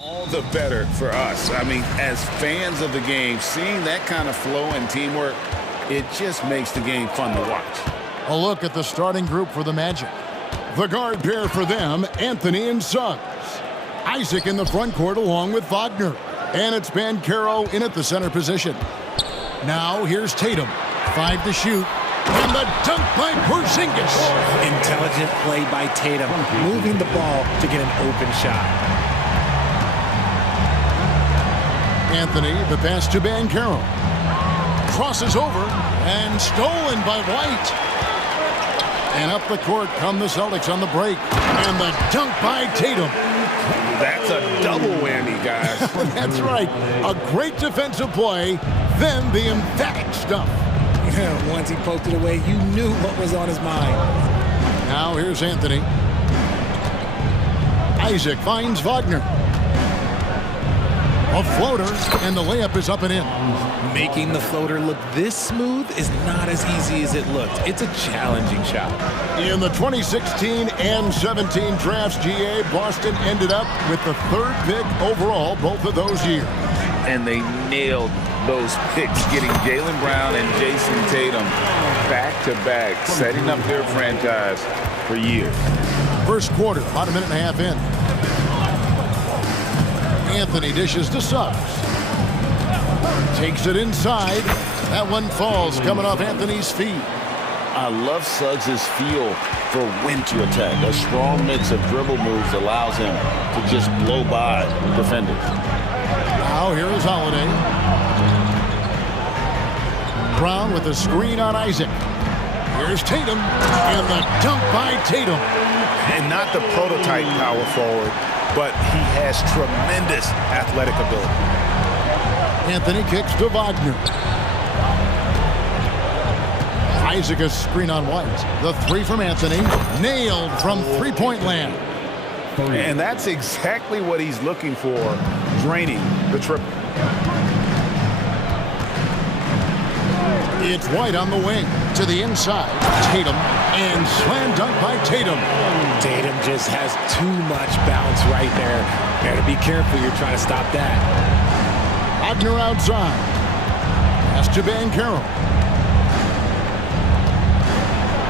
All the better for us. I mean, as fans of the game, seeing that kind of flow and teamwork, it just makes the game fun to watch. A look at the starting group for the Magic. The guard pair for them, Anthony and Suggs. Isaac in the front court along with Wagner. And it's Banchero in at the center position. Now here's Tatum. 5 to shoot. And the dunk by Porzingis. Intelligent play by Tatum, moving the ball to get an open shot. Anthony, the pass to Banchero. Crosses over and stolen by White. And up the court come the Celtics on the break. And the dunk by Tatum. That's a double whammy, guys. That's right. A great defensive play, then the emphatic stuff. Once he poked it away, you knew what was on his mind. Now here's Anthony. Isaac finds Wagner. A floater, and the layup is up and in. Making the floater look this smooth is not as easy as it looked. It's a challenging shot. In the 2016 and 17 drafts, GA, Boston ended up with the 3rd pick overall both of those years. And they nailed those picks, getting Jaylen Brown and Jason Tatum back-to-back, setting up their franchise for years. First quarter, about a minute and a half in. Anthony dishes to Suggs. Takes it inside. That one falls, coming off Anthony's feet. I love Suggs' feel for when to attack. A strong mix of dribble moves allows him to just blow by defenders. Now here is Holiday. Brown with a screen on Isaac. Here's Tatum, and the dunk by Tatum. And not the prototype power forward, but he has tremendous athletic ability. Anthony kicks to Wagner. Isaac a screen on White. The 3 from Anthony, nailed from three-point land. And that's exactly what he's looking for, draining the triple. It's White on the wing, to the inside. Tatum, and slam dunk by Tatum. Tatum just has too much bounce right there. Better be careful, you're trying to stop that. Wagner outside. Pass to Banchero.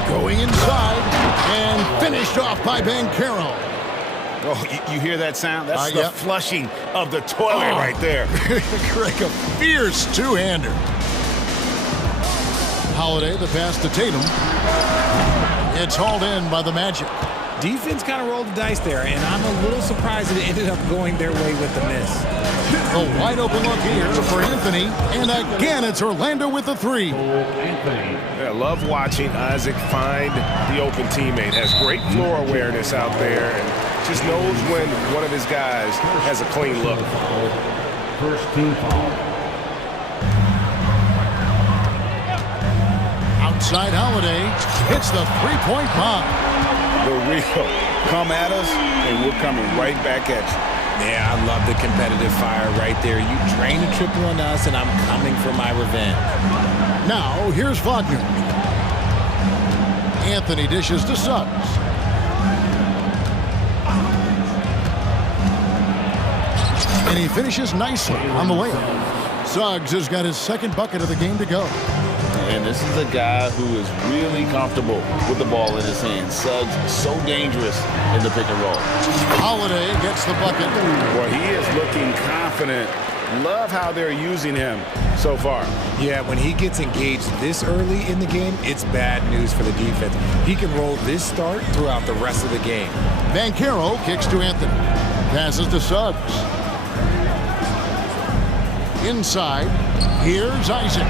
Going inside, and finished off by Banchero. Oh, you hear that sound? That's the yep. flushing of the toilet right there. Like a fierce two-hander. Holiday, the pass to Tatum. It's hauled in by the Magic. Defense kind of rolled the dice there, and I'm a little surprised that it ended up going their way with the miss. A wide open look here for Anthony, and again it's Orlando with the 3. I love watching Isaac find the open teammate. Has great floor awareness out there, and just knows when one of his guys has a clean look. First team foul. Outside Holiday hits the three-point bomb. The real come at us, and we're coming right back at you. Yeah, I love the competitive fire right there. You drain a triple on us, and I'm coming for my revenge. Now, here's Wagner. Anthony dishes to Suggs. And he finishes nicely on the layup. Suggs has got his 2nd bucket of the game to go. And this is a guy who is really comfortable with the ball in his hands. Suggs so dangerous in the pick and roll. Holiday gets the bucket. Well, he is looking confident. Love how they're using him so far. Yeah, when he gets engaged this early in the game, it's bad news for the defense. He can roll this start throughout the rest of the game. Banchero kicks to Anthony. Passes to Suggs. Inside, here's Isaac.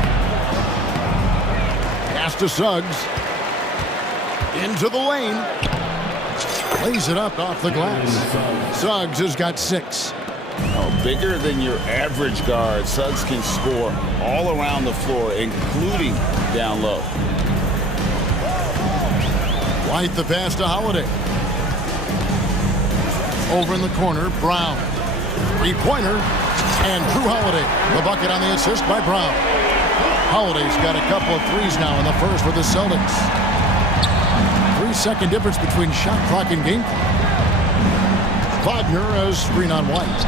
Pass to Suggs. Into the lane. Lays it up off the glass. Suggs has got 6. Oh, bigger than your average guard, Suggs can score all around the floor, including down low. White the pass to Holiday. Over in the corner, Brown. 3-pointer. And Drew Holiday, the bucket on the assist by Brown. Holiday's got a couple of threes now in the first for the Celtics. 3-second difference between shot clock and game clock. Wagner, a screen on White.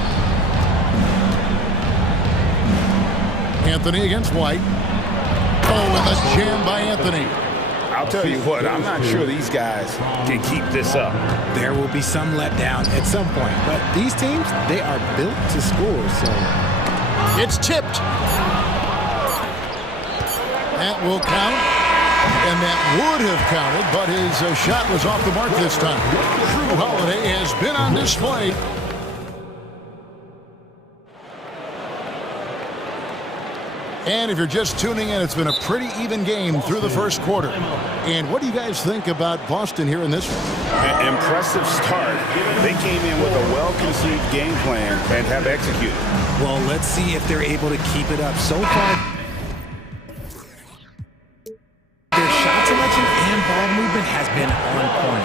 Anthony against White. Oh, and the jam by Anthony. I'll tell you what, I'm not sure these guys can keep this up. There will be some letdown at some point, but these teams, they are built to score, so... It's tipped. That will count, and that would have counted, but his shot was off the mark this time. Drew Holiday has been on display. And if you're just tuning in, it's been a pretty even game through the first quarter. And what do you guys think about Boston here in this one? An impressive start. They came in with a well-conceived game plan and have executed. Well, let's see if they're able to keep it up. So far, their shot selection and ball movement has been on point.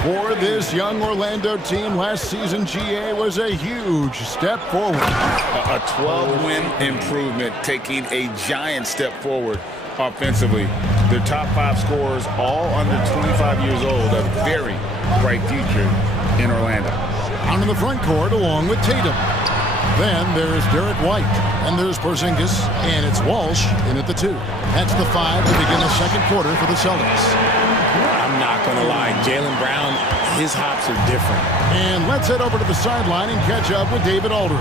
For this young Orlando team, last season GA was a huge step forward. A 12-win improvement, taking a giant step forward offensively. Their top 5 scorers, all under 25 years old, a very bright future in Orlando. On in the front court along with Tatum. Then there's Derek White, and there's Porzingis, and it's Walsh in at the 2. That's the 5 to begin the second quarter for the Celtics. I'm not going to lie, Jaylen Brown, his hops are different. And let's head over to the sideline and catch up with David Aldridge.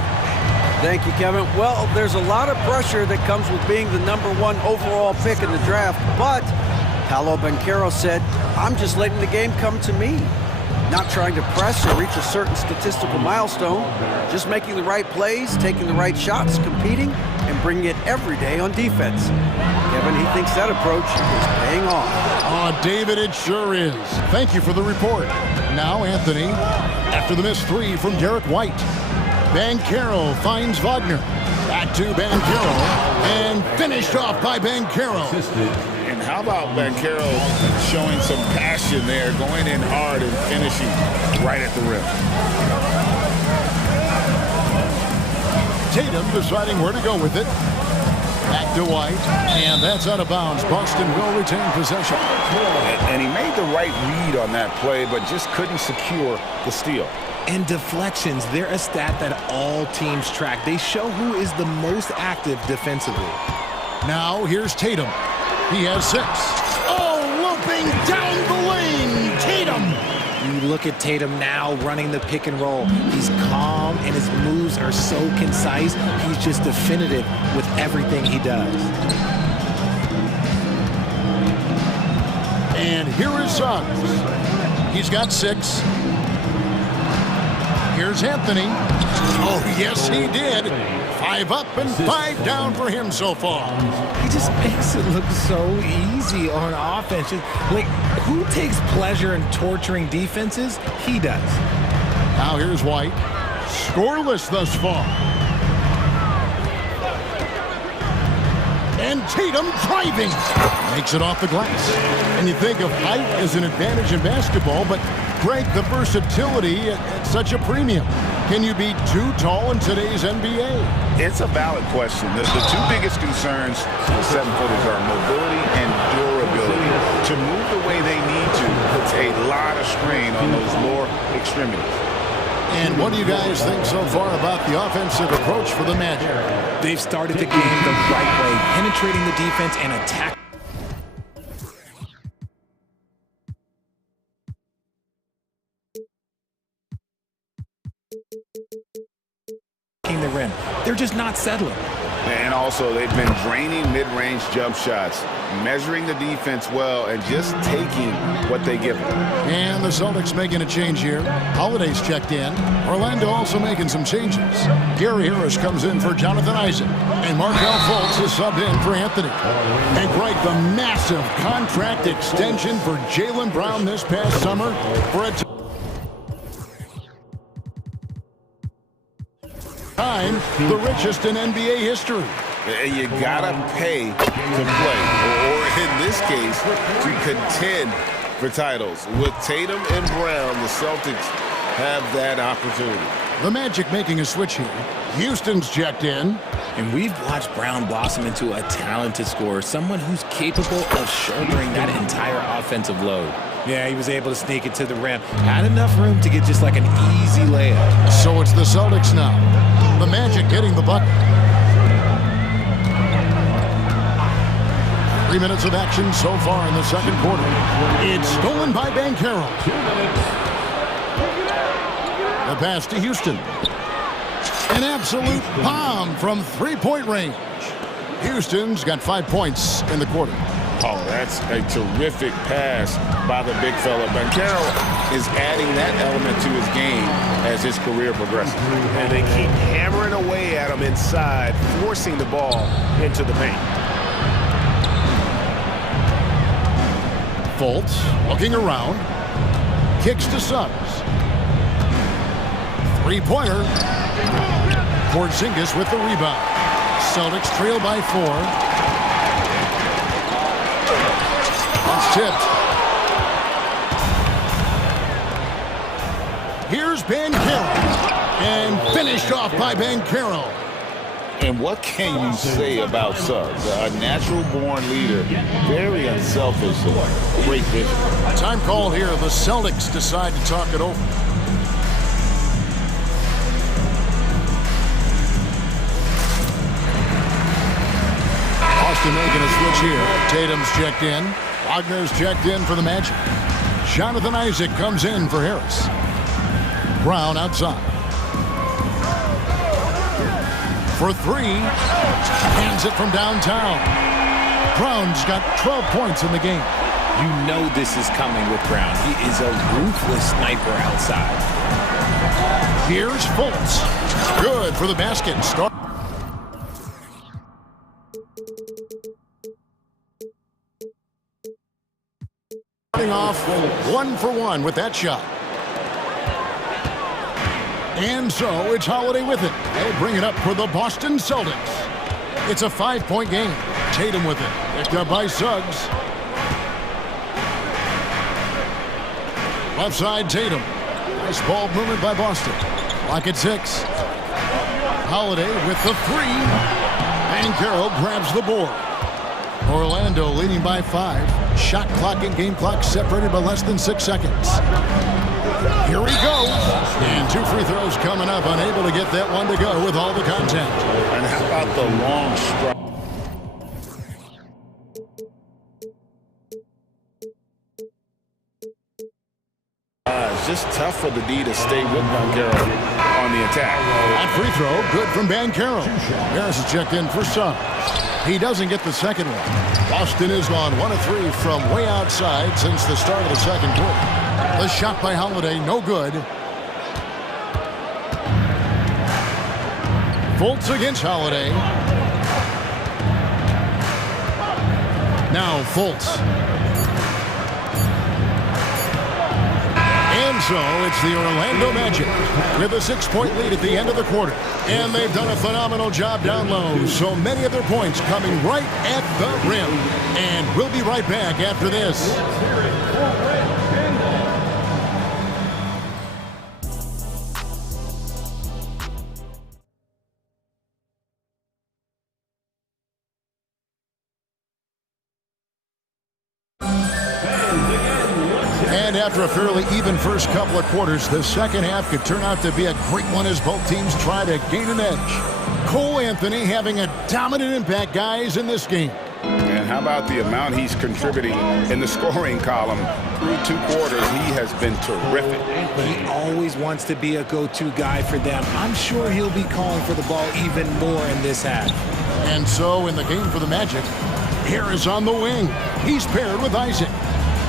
Thank you, Kevin. Well, there's a lot of pressure that comes with being the #1 overall pick in the draft, but Paolo Banchero said, I'm just letting the game come to me. Not trying to press or reach a certain statistical milestone, just making the right plays, taking the right shots, competing, and bringing it every day on defense. Kevin, he thinks that approach is paying off. Oh, David, it sure is. Thank you for the report. Now, Anthony, after the missed 3 from Derek White. Banchero finds Wagner. Back to Banchero, and finished off by Banchero. And how about Banchero showing some passion there, going in hard and finishing right at the rim. Tatum deciding where to go with it. Back to White, and that's out of bounds. Boston will retain possession. And he made the right read on that play, but just couldn't secure the steal. And deflections, they're a stat that all teams track. They show who is the most active defensively. Now here's Tatum. He has 6. Oh, looping down the lane. Tatum. You look at Tatum now running the pick and roll. He's calm and his moves are so concise. He's just definitive with everything he does. And here is Suggs. He's got 6. Here's Anthony. Oh, yes, he did. 5 up and 5 down for him so far. He just makes it look so easy on offense. Like, who takes pleasure in torturing defenses? He does. Now here's White. Scoreless thus far. And Tatum driving. Makes it off the glass. And you think of height as an advantage in basketball, but Greg, the versatility at such a premium. Can you be too tall in today's NBA? It's a valid question. The 2 biggest concerns for 7-footers are mobility and durability. To move the way they need to puts a lot of strain on those lower extremities. And what do you guys think so far about the offensive approach for the Magic? They've started the game the right way, penetrating the defense and attacking the rim. They're just not settling. And also, they've been draining mid-range jump shots, measuring the defense well, and just taking what they give them. And the Celtics making a change here. Holiday's checked in. Orlando also making some changes. Gary Harris comes in for Jonathan Isaac. And Markelle Fultz is subbed in for Anthony. And Greg, the massive contract extension for Jaylen Brown this past summer for a time, the richest in NBA history. You gotta pay to play, or in this case, to contend for titles. With Tatum and Brown, the Celtics have that opportunity. The Magic making a switch here. Houston's checked in. And we've watched Brown blossom into a talented scorer, someone who's capable of shouldering that entire offensive load. Yeah, he was able to sneak it to the rim. Had enough room to get just like an easy layup. So it's the Celtics now. The Magic getting the bucket. 3 minutes of action so far in the second quarter. It's stolen by Banchero. The pass to Houston. An absolute bomb from three-point range. Houston's got 5 points in the quarter. Oh, that's a terrific pass by the big fella. Banchero is adding that element to his game as his career progresses. And they keep hammering away at him inside, forcing the ball into the paint. Fultz looking around. Kicks to Suggs. Three-pointer. Porzingis with the rebound. Celtics trail by 4. That's tipped. Here's Banchero. And finished off by Banchero. And what can you say about Suggs? A natural-born leader, very unselfish, great vision. Time call here. The Celtics decide to talk it over. Boston making a switch here. Tatum's checked in. Wagner's checked in for the Magic. Jonathan Isaac comes in for Harris. Brown outside. For 3. Hands it from downtown. Brown's got 12 points in the game. You know this is coming with Brown. He is a ruthless sniper outside. Here's Fultz. Good for the basket. Start. Starting off 1 for 1 with that shot. And so it's Holiday with it. They'll bring it up for the Boston Celtics. It's a 5-point game. Tatum with it. Picked up by Suggs. Left side, Tatum. Nice ball movement by Boston. Clock at 6. Holiday with the 3. Banchero grabs the board. Orlando leading by 5. Shot clock and game clock separated by less than 6 seconds. Here he goes. And 2 free throws coming up. Unable to get that one to go with all the contact. And how about the long strike? It's just tough for the D to stay with Banchero on the attack. That free throw, good from Banchero. Harris is checked in for Suggs. He doesn't get the second one. Boston is on 1 of 3 from way outside since the start of the second quarter. The shot by Holiday, no good. Fultz against Holiday. Now Fultz. And so it's the Orlando Magic with a 6-point lead at the end of the quarter. And they've done a phenomenal job down low. So many of their points coming right at the rim. And we'll be right back after this. And after a fairly even first couple of quarters, the second half could turn out to be a great one as both teams try to gain an edge. Cole Anthony having a dominant impact, guys, in this game. And how about the amount he's contributing in the scoring column through 2 quarters? He has been terrific. He always wants to be a go-to guy for them. I'm sure he'll be calling for the ball even more in this half. And so in the game for the Magic, Harris on the wing. He's paired with Isaac.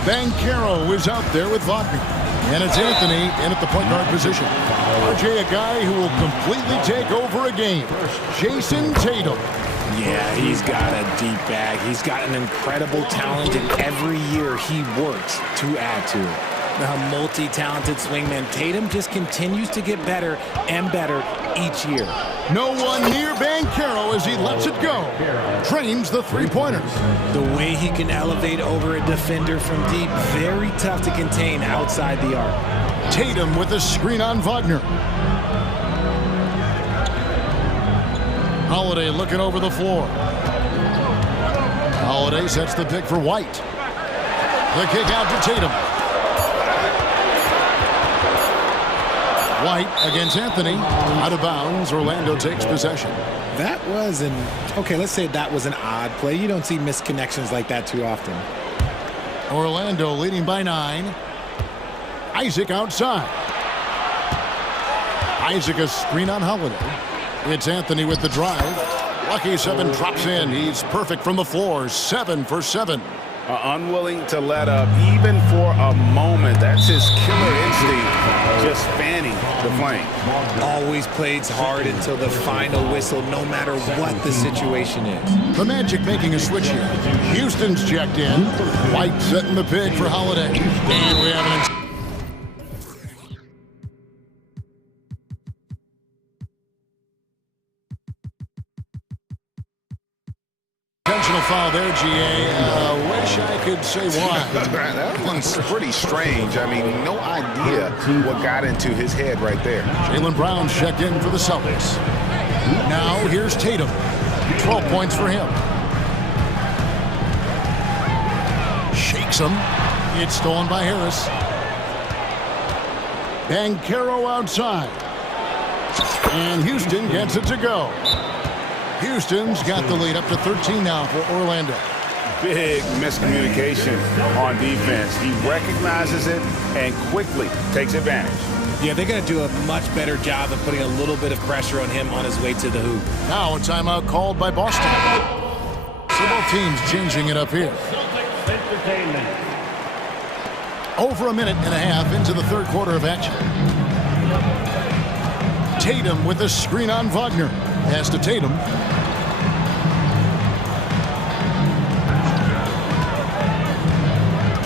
Banchero is out there with Wagner. And it's Anthony in at the point guard position. RJ, a guy who will completely take over a game. Jason Tatum. Yeah, he's got a deep bag. He's got an incredible talent, and every year he works to add to it. A multi-talented swingman, Tatum just continues to get better and better each year. No one near Banchero as he lets it go. Trains the three-pointer. The way he can elevate over a defender from deep, very tough to contain outside the arc. Tatum with a screen on Wagner. Holiday looking over the floor. Holiday sets the pick for White. The kick out to Tatum. White against Anthony. Out of bounds. Orlando takes possession. That was okay, let's say that was an odd play. You don't see missed connections like that too often. Orlando leading by 9. Isaac outside. Isaac a screen on Holiday. It's Anthony with the drive. Lucky 7 drops in. He's perfect from the floor. 7 for 7. Unwilling to let up even for a moment. That's his killer instinct, just fanning the flame. Always plays hard until the final whistle, no matter what the situation is. The Magic making a switch here. Houston's checked in. White setting the pick for Holiday. And we have an intentional foul there, GA. Wish I could say why. That one's pretty strange. I mean, no idea what got into his head right there. Jaylen Brown's checked in for the Celtics. Now here's Tatum. 12 points for him. Shakes him. It's stolen by Harris. Banchero outside. And Houston gets it to go. Houston's got the lead up to 13 now for Orlando. Big miscommunication on defense. He recognizes it and quickly takes advantage. Yeah, they're going to do a much better job of putting a little bit of pressure on him on his way to the hoop. Now a timeout called by Boston. So both teams changing it up here. Over a minute and a half into the third quarter of action. Tatum with a screen on Wagner. Pass to Tatum.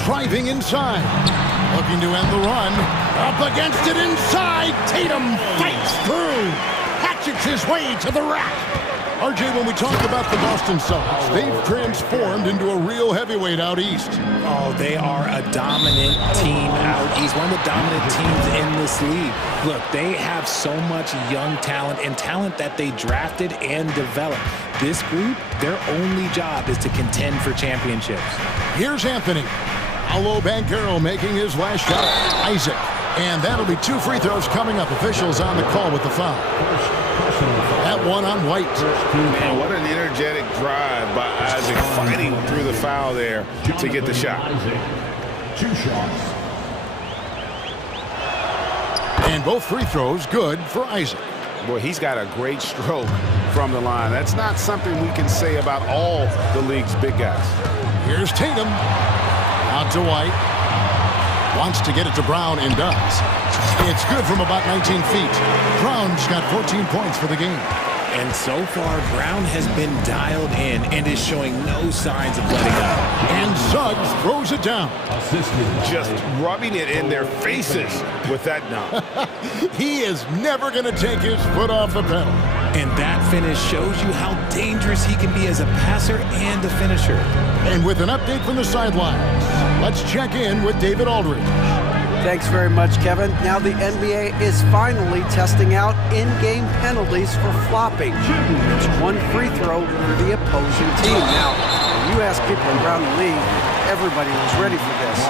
Driving inside. Looking to end the run. Up against it inside. Tatum fights through. Hatchets his way to the rack. RJ, when we talk about the Boston Celtics, they've transformed into a real heavyweight out east. Oh, they are a dominant team out east. One of the dominant teams in this league. Look, they have so much young talent and talent that they drafted and developed. This group, their only job is to contend for championships. Here's Anthony. Paolo Banchero making his last shot. Isaac. And that'll be 2 free throws coming up. Officials on the call with the foul. That one on White. Man, what an energetic drive by Isaac, fighting through the foul there to get the shot. 2 shots. And both free throws good for Isaac. Boy, he's got a great stroke from the line. That's not something we can say about all the league's big guys. Here's Tatum. Out to White. Wants to get it to Brown and does. It's good from about 19 feet. Brown's got 14 points for the game. And so far, Brown has been dialed in and is showing no signs of letting up. And Suggs throws it down. Just rubbing it in their faces with that dunk. He is never going to take his foot off the pedal. And that finish shows you how dangerous he can be as a passer and a finisher. And with an update from the sidelines, let's check in with David Aldridge. Thanks very much, Kevin. Now the NBA is finally testing out in-game penalties for flopping. There's 1 free throw for the opposing team. Now, when you ask people around the league, everybody was ready for this.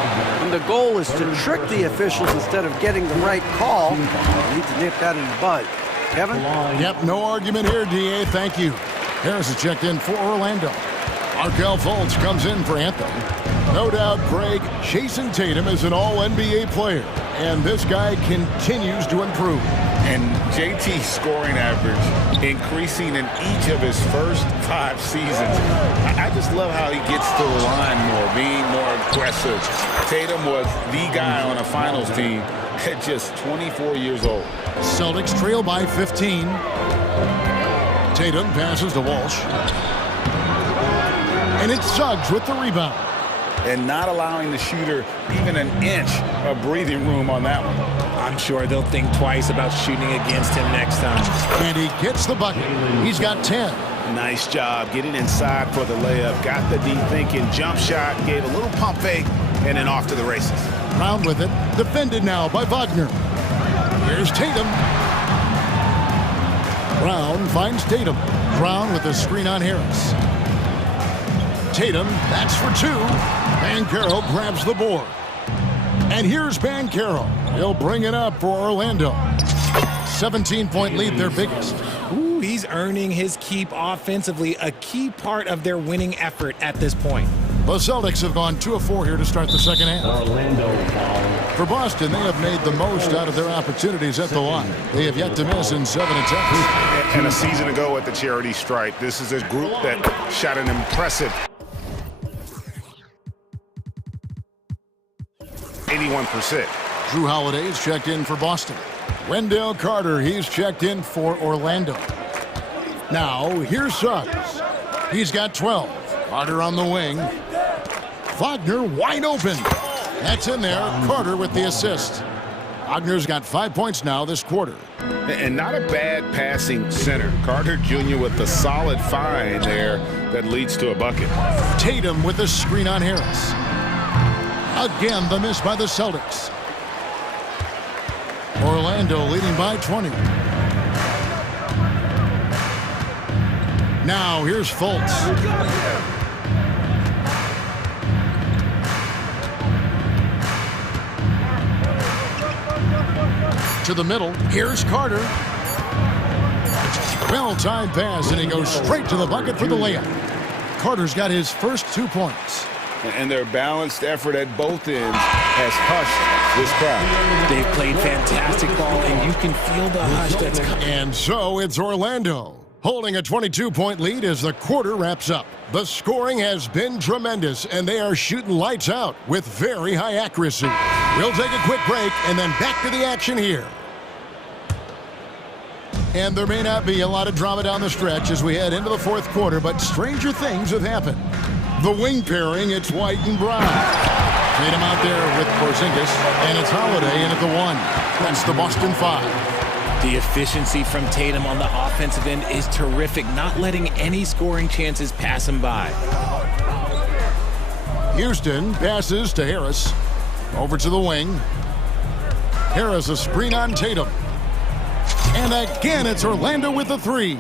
And the goal is to trick the officials instead of getting the right call. You need to nip that in the bud. Kevin? Yep, no argument here, DA. Thank you. Harris is checked in for Orlando. Markelle Fultz comes in for Anthony. No doubt, Craig, Jason Tatum is an all-NBA player, and this guy continues to improve. And JT's scoring average increasing in each of his first 5 seasons. I just love how he gets to the line more, being more aggressive. Tatum was the guy on a finals team at just 24 years old. Celtics trail by 15. Tatum passes to Walsh. And it's Suggs with the rebound. And not allowing the shooter even an inch of breathing room on that one. I'm sure they'll think twice about shooting against him next time. And he gets the bucket. He's got 10. Nice job getting inside for the layup. Got the deep thinking jump shot, gave a little pump fake, and then off to the races. Brown with it. Defended now by Wagner. Here's Tatum. Brown finds Tatum. Brown with a screen on Harris. Tatum, that's for 2. Banchero grabs the board. And here's Banchero. He'll bring it up for Orlando. 17-point lead, their biggest. Ooh, He's earning his keep offensively, a key part of their winning effort at this point. The Celtics have gone 2 of 4 here to start the second half. For Boston, they have made the most out of their opportunities at the line. They have yet to miss in 7 attempts. And a season ago at the charity stripe, this is a group that shot an impressive 81%. Drew Holiday's checked in for Boston. Wendell Carter, he's checked in for Orlando. Now, here's Suggs. He's got 12. Carter on the wing. Wagner wide open. That's in there. Carter with the assist. Wagner's got 5 points now this quarter. And not a bad passing center. Carter Jr. with the solid find there that leads to a bucket. Tatum with the screen on Harris. Again, the miss by the Celtics. Orlando leading by 20. Now here's Fultz. To the middle. Here's Carter. Well-timed pass, and he goes straight to the bucket for the layup. Carter's got his first 2 points. And their balanced effort at both ends has hushed this crowd. They've played fantastic ball, and you can feel the hush that's coming. And so it's Orlando holding a 22-point lead as the quarter wraps up. The scoring has been tremendous, and they are shooting lights out with very high accuracy. We'll take a quick break and then back to the action here. And there may not be a lot of drama down the stretch as we head into the fourth quarter, but stranger things have happened. The wing pairing, it's White and Brown. Tatum out there with Porzingis, and it's Holiday in at the 1. That's the Boston 5. The efficiency from Tatum on the offensive end is terrific, not letting any scoring chances pass him by. Houston passes to Harris. Over to the wing. Harris a screen on Tatum. And again, it's Orlando with the 3.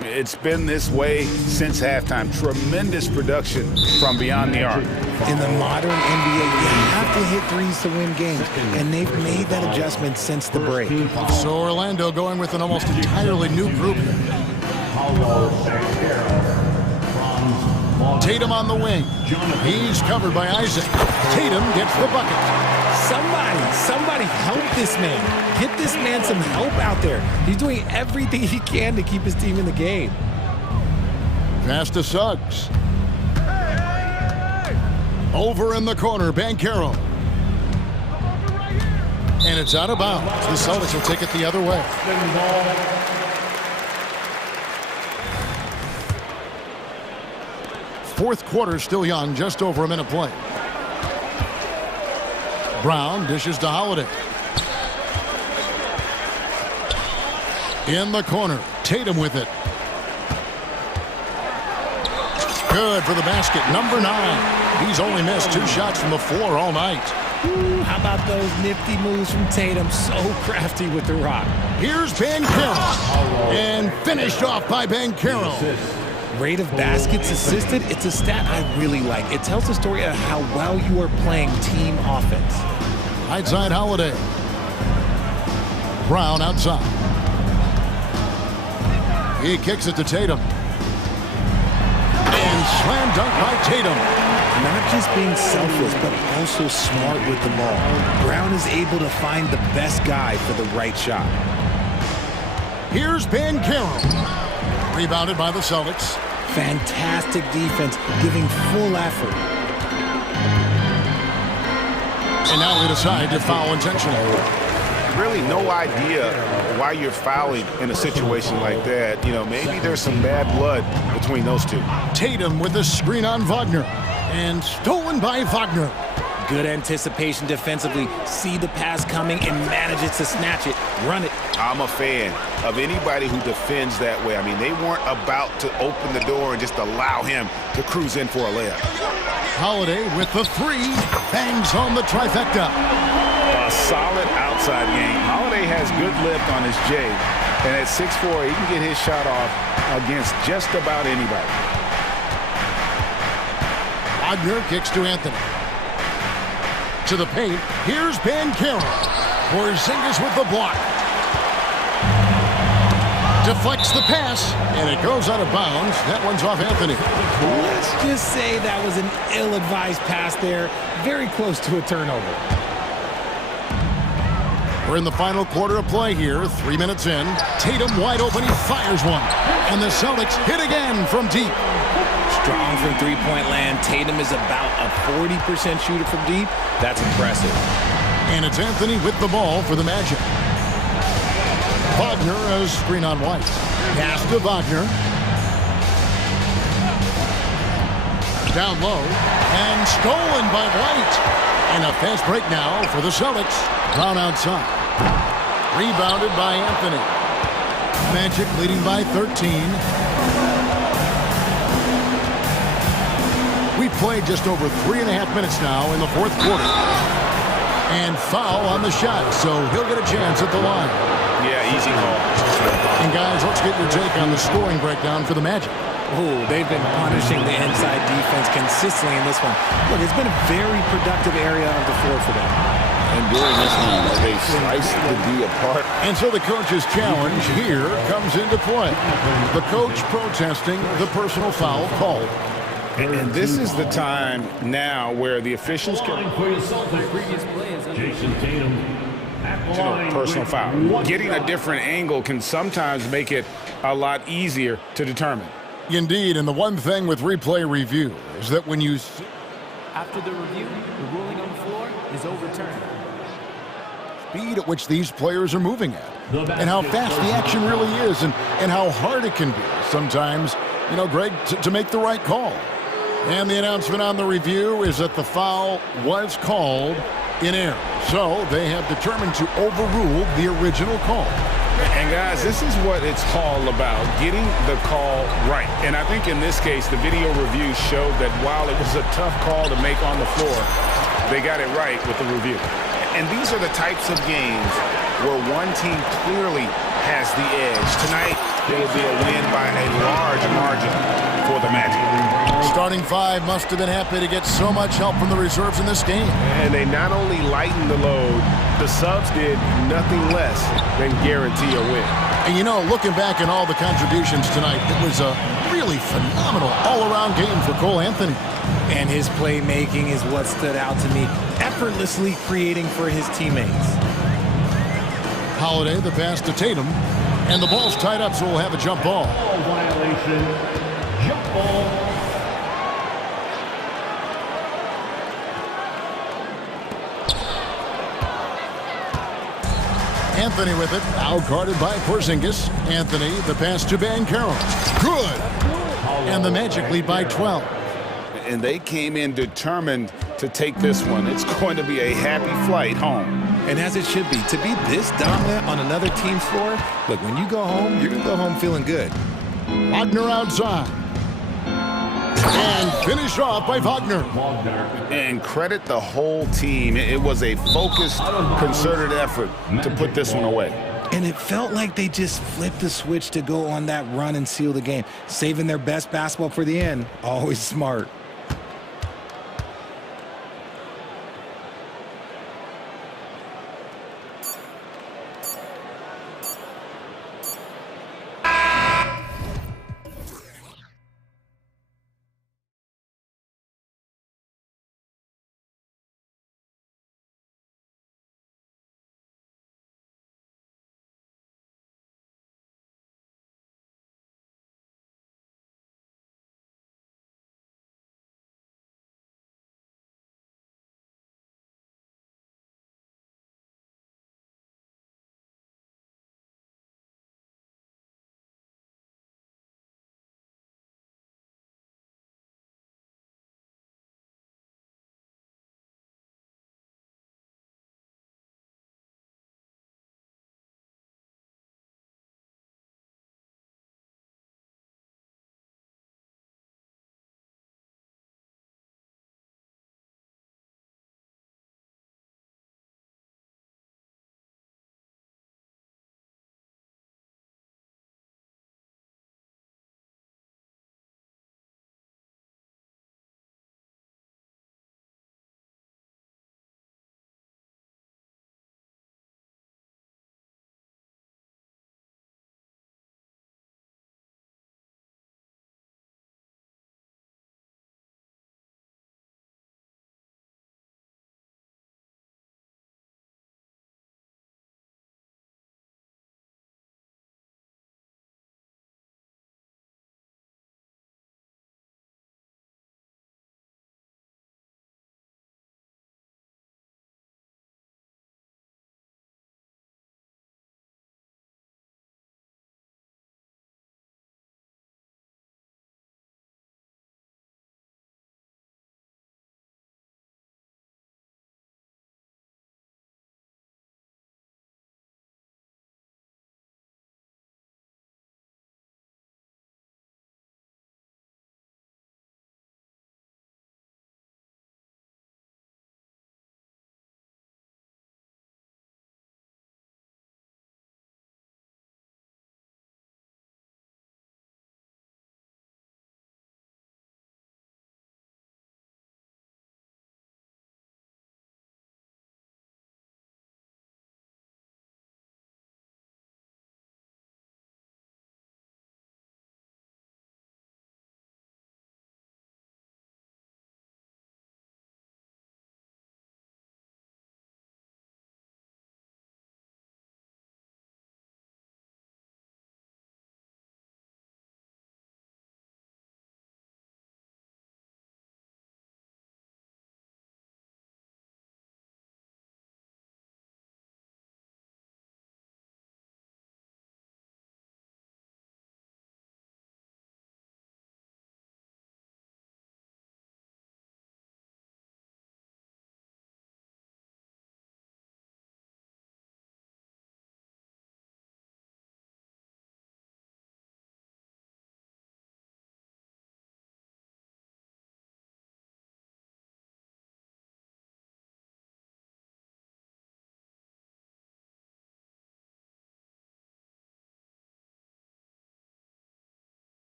It's been this way since halftime. Tremendous production from beyond the arc. In the modern NBA, you have to hit threes to win games, and they've made that adjustment since the break. So Orlando going with an almost entirely new group. Tatum on the wing. He's covered by Isaac. Tatum gets the bucket. Somebody help this man. Get this man some help out there. He's doing everything he can to keep his team in the game. Pass to Suggs. Over in the corner, Banchero. And it's out of bounds. The Celtics will take it the other way. Fourth quarter still young, just over a minute play. Brown dishes to Holiday. In the corner, Tatum with it. Good for the basket, number 9. He's only missed 2 shots from the floor all night. Ooh, how about those nifty moves from Tatum? So crafty with the rock. Here's Banchero. And finished off by Banchero. Rate of baskets assisted, it's a stat I really like. It tells the story of how well you are playing team offense. Right side Holiday. Brown outside. He kicks it to Tatum. And slam dunk by Tatum. Not just being selfless, but also smart with the ball. Brown is able to find the best guy for the right shot. Here's Banchero. Rebounded by the Celtics. Fantastic defense, giving full effort. And now we decide to foul intentionally. Really no idea why you're fouling in a situation like that. You know, maybe there's some bad blood between those two. Tatum with a screen on Wagner. And stolen by Wagner. Good anticipation defensively. See the pass coming and manages to snatch it. Run it. I'm a fan of anybody who defends that way. I mean, they weren't about to open the door and just allow him to cruise in for a layup. Holiday with the 3. Bangs home the trifecta. A solid outside game. Holiday has good lift on his J. And at 6'4", he can get his shot off against just about anybody. Wagner kicks to Anthony. To the paint. Here's Banchero. Porzingis with the block. Deflects the pass, and it goes out of bounds. That one's off Anthony. Let's just say that was an ill-advised pass there. Very close to a turnover. We're in the final quarter of play here. 3 minutes in. Tatum wide open. He fires one. And the Celtics hit again from deep. Strong from three-point land. Tatum is about a 40% shooter from deep. That's impressive. And it's Anthony with the ball for the Magic. Wagner as screen on White. Pass to Wagner. Down low. And stolen by White. And a fast break now for the Celtics. Brown outside. Rebounded by Anthony. Magic leading by 13. We've played just over 3.5 minutes now in the fourth quarter. And foul on the shot, so he'll get a chance at the line. Yeah, easy call. And guys, let's get your take on the scoring breakdown for the Magic. Oh, they've been punishing the inside defense consistently in this one. Look, it's been a very productive area of the floor for them. And during this one, they sliced the D apart. And so the coach's challenge here comes into play. The coach protesting the personal foul called. And this is the time now where the officials can Jason Tatum. personal foul. Getting a different angle can sometimes make it a lot easier to determine. Indeed, and the one thing with replay review is that when you After the review, the ruling on the floor is overturned. speed at which these players are moving at, and how fast the action really is, and how hard it can be sometimes, you know, Greg, to make the right call. And the announcement on the review is that the foul was called in error. So they have determined to overrule the original call. And guys, this is what it's all about, getting the call right. And I think in this case, the video review showed that while it was a tough call to make on the floor, they got it right with the review. And these are the types of games where one team clearly has the edge. Tonight, it will be a win by a large margin for the Magic. Starting five must have been happy to get so much help from the reserves in this game. And they not only lightened the load, the subs did nothing less than guarantee a win. And you know, looking back at all the contributions tonight, it was a really phenomenal all-around game for Cole Anthony. And his playmaking is what stood out to me, effortlessly creating for his teammates. Holiday, the pass to Tatum, and the ball's tied up, so we'll have a jump ball. Violation. Jump ball. Anthony with it, out guarded by Porzingis. Anthony, the pass to Banchero. Good! And the Magic lead by 12. And they came in determined to take this one. It's going to be a happy flight home. And as it should be, to be this dominant on another team's floor, look, when you go home, you're going to go home feeling good. Wagner outside. And finished off by Wagner. And credit the whole team. It was a focused, concerted effort to put this one away. And it felt like they just flipped the switch to go on that run and seal the game. Saving their best basketball for the end. Always smart.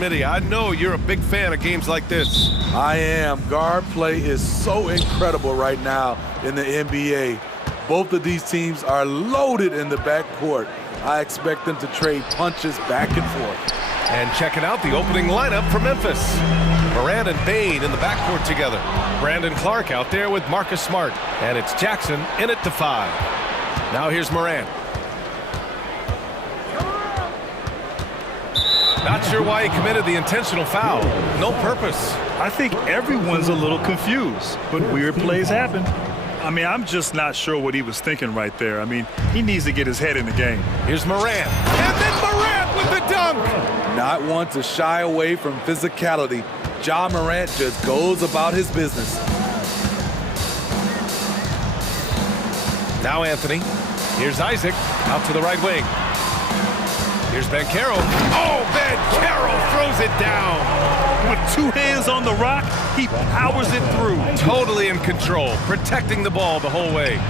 Smitty, I know you're a big fan of games like this. I am. Guard play is so incredible right now in the NBA. Both of these teams are loaded in the backcourt. I expect them to trade punches back and forth. And checking out the opening lineup for Memphis. Morant and Bane in the backcourt together. Brandon Clark out there with Marcus Smart. And it's Jackson in at the 5. Now here's Morant. Not sure why he committed the intentional foul. No purpose. I think everyone's a little confused, but weird plays happen. I mean, I'm just not sure what he was thinking right there. I mean, he needs to get his head in the game. Here's Morant. And then Morant with the dunk. Not one to shy away from physicality. Ja Morant just goes about his business. Now Anthony. Here's Isaac out to the right wing. Here's Banchero. Oh, Banchero throws it down. With 2 hands on the rock, he powers it through. Totally in control, protecting the ball the whole way.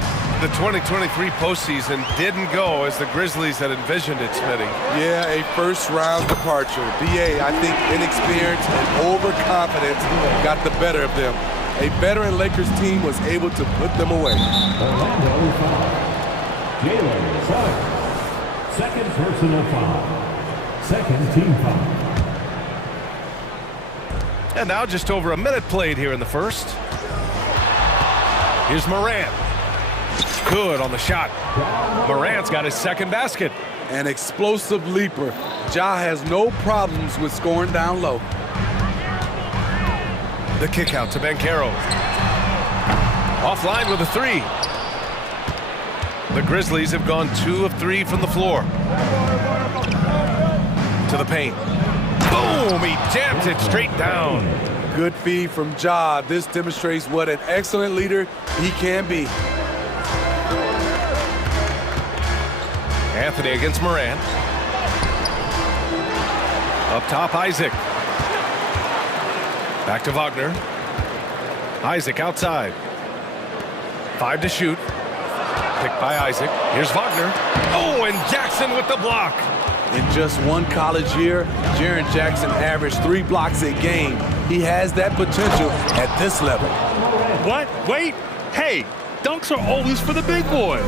The 2023 postseason didn't go as the Grizzlies had envisioned it, Smitty. Yeah, a first-round departure. BA, I think inexperience and overconfidence got the better of them. A veteran Lakers team was able to put them away. Orlando foul. Jalen Suggs. Second personal foul. Second team foul. And now just over a minute played here in the first. Here's Morant. Good on the shot. Morant's got his second basket. An explosive leaper. Ja has no problems with scoring down low. The kick out to Banchero. Offline with a 3. The Grizzlies have gone 2 of 3 from the floor. To the paint. Boom! He jams it straight down. Good feed from Ja. This demonstrates what an excellent leader he can be. Anthony against Morant. Up top, Isaac. Back to Wagner. Isaac outside. 5 to shoot. Picked by Isaac. Here's Wagner. Oh, and Jackson with the block. In just one college year, Jaren Jackson averaged 3 blocks a game. He has that potential at this level. What? Wait. Hey, dunks are always for the big boys.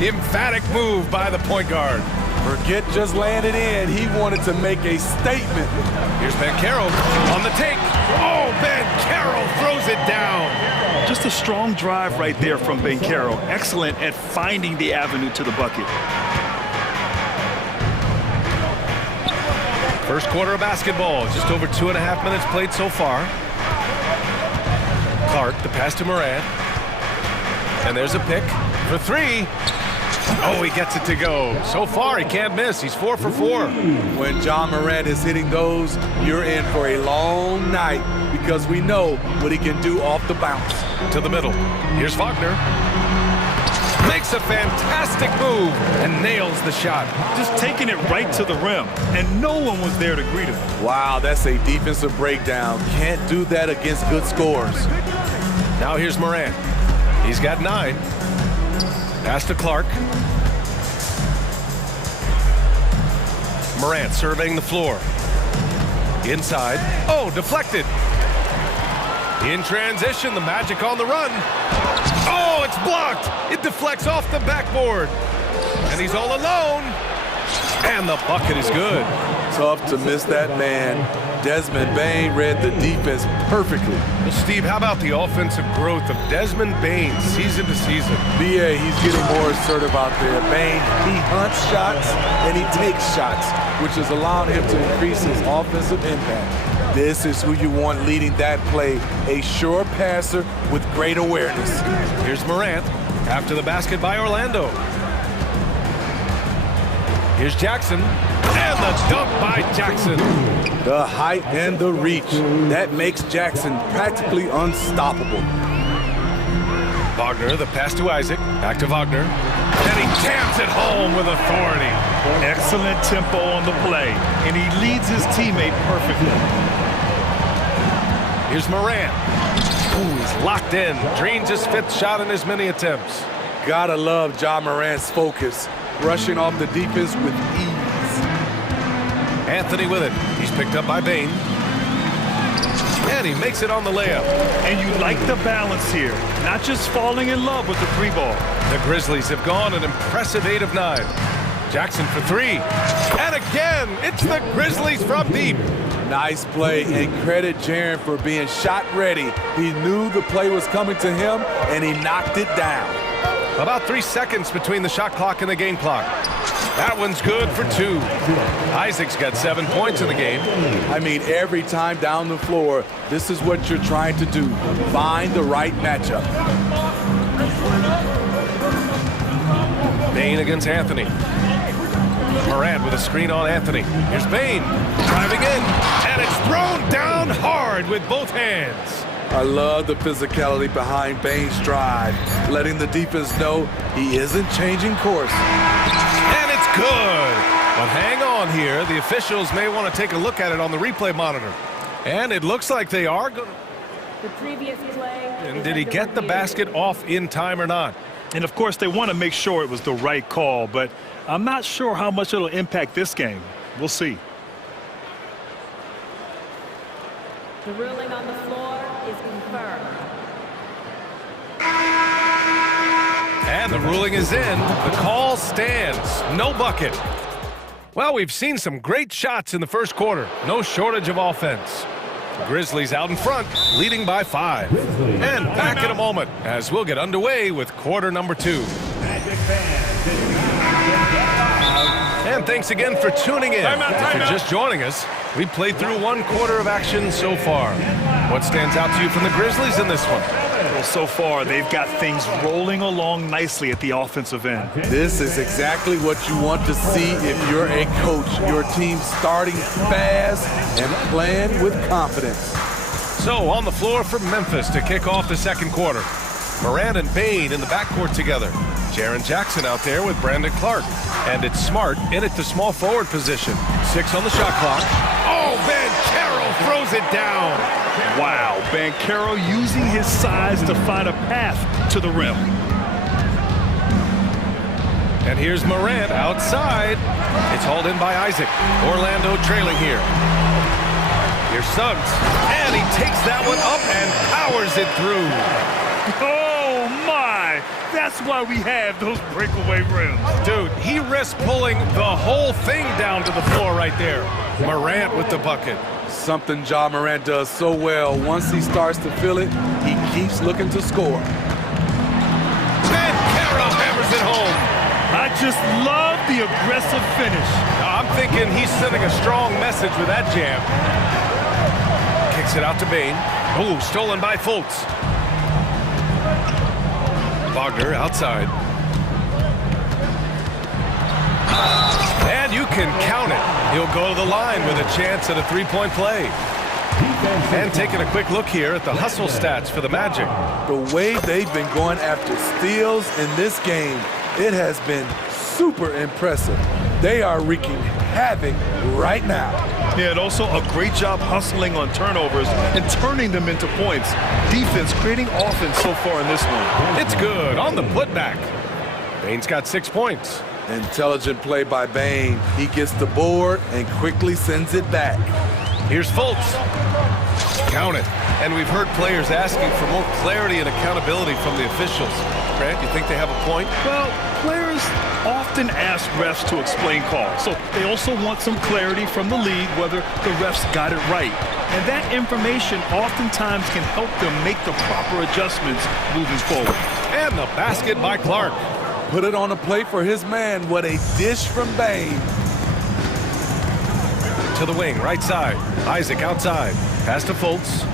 Emphatic move by the point guard. Forget just laying it in. He wanted to make a statement. Here's Banchero on the take. Oh, Banchero throws it down. Just a strong drive right there from Banchero. Excellent at finding the avenue to the bucket. First quarter of basketball. Just over 2.5 minutes played so far. Clark, the pass to Morant. And there's a pick for 3. Oh, he gets it to go. So far, he can't miss. He's 4 for 4. When Ja Morant is hitting those, you're in for a long night because we know what he can do off the bounce. To the middle. Here's Wagner. Makes a fantastic move and nails the shot. Just taking it right to the rim, and no one was there to greet him. Wow, that's a defensive breakdown. Can't do that against good scores. Now here's Morant. He's got 9. Pass to Clark. Morant surveying the floor. Inside. Oh, deflected. In transition, the Magic on the run. Oh, it's blocked. It deflects off the backboard. And he's all alone. And the bucket is good. Tough to miss that man. Desmond Bane read the defense perfectly. Well, Steve, how about the offensive growth of Desmond Bane season to season? BA, he's getting more assertive out there. Bane, he hunts shots and he takes shots, which has allowed him to increase his offensive impact. This is who you want leading that play, a sure passer with great awareness. Here's Morant after the basket by Orlando. Here's Jackson, and the dunk by Jackson. The height and the reach, that makes Jackson practically unstoppable. Wagner, the pass to Isaac, back to Wagner, and he jams it home with authority. Excellent tempo on the play, and he leads his teammate perfectly. Here's Morant. Ooh, he's locked in. Drains his 5th shot in as many attempts. Gotta love Ja Morant's focus, rushing off the defense with ease. Anthony with it. He's picked up by Bain. And he makes it on the layup. And you like the balance here, not just falling in love with the three ball. The Grizzlies have gone an impressive 8 of 9. Jackson for 3. And again, it's the Grizzlies from deep. Nice play, and credit Jaren for being shot ready. He knew the play was coming to him, and he knocked it down. About 3 seconds between the shot clock and the game clock. That one's good for 2. Isaac's got 7 points in the game. I mean, every time down the floor, this is what you're trying to do. Find the right matchup. Bain against Anthony. Morant with a screen on Anthony. Here's Bain driving in, and it's thrown down hard with both hands. I love the physicality behind Bain's drive, letting the defense know he isn't changing course. And it's good. But hang on here. The officials may want to take a look at it on the replay monitor. And it looks like they are going to. The previous play. And did he get the basket off in time or not? And of course, they want to make sure it was the right call, but I'm not sure how much it'll impact this game. We'll see. The ruling on the floor is confirmed. And the ruling is in. The call stands. No bucket. Well, we've seen some great shots in the first quarter. No shortage of offense. The Grizzlies out in front, leading by 5. And back in a moment as we'll get underway with quarter number 2. And thanks again for tuning in. If you're just joining us, we've played through 1 quarter of action so far. What stands out to you from the Grizzlies in this one? Well, so far, they've got things rolling along nicely at the offensive end. This is exactly what you want to see if you're a coach. Your team starting fast and playing with confidence. So on the floor for Memphis to kick off the second quarter. Morant and Bain in the backcourt together. Jaren Jackson out there with Brandon Clark. And it's Smart in at the small forward position. 6 on the shot clock. Oh, Banchero throws it down. Wow, Banchero using his size to find a path to the rim. And here's Morant outside. It's hauled in by Isaac. Orlando trailing here. Here's Suggs. And he takes that one up and powers it through. Oh, my. That's why we have those breakaway rims. Dude, he risks pulling the whole thing down to the floor right there. Morant with the bucket. Something Ja Morant does so well. Once he starts to feel it, he keeps looking to score. Banchero hammers it home. I just love the aggressive finish. I'm thinking he's sending a strong message with that jam. Kicks it out to Bain. Oh, stolen by Fultz. Wagner outside. And you can count it. He'll go to the line with a chance at a 3-point play. And taking a quick look here at the hustle stats for the Magic. The way they've been going after steals in this game, it has been super impressive. They are wreaking havoc right now. Yeah, and also a great job hustling on turnovers and turning them into points. Defense creating offense so far in this one. It's good on the putback. Bain's got 6 points. Intelligent play by Bain. He gets the board and quickly sends it back. Here's Fultz. Count it. And we've heard players asking for more clarity and accountability from the officials. Grant, you think they have a point? Well, players often ask refs to explain calls. So they also want some clarity from the league whether the refs got it right. And that information oftentimes can help them make the proper adjustments moving forward. And the basket by Clark. Put it on a plate for his man. What a dish from Bain. To the wing, right side. Isaac outside. Pass to Fultz.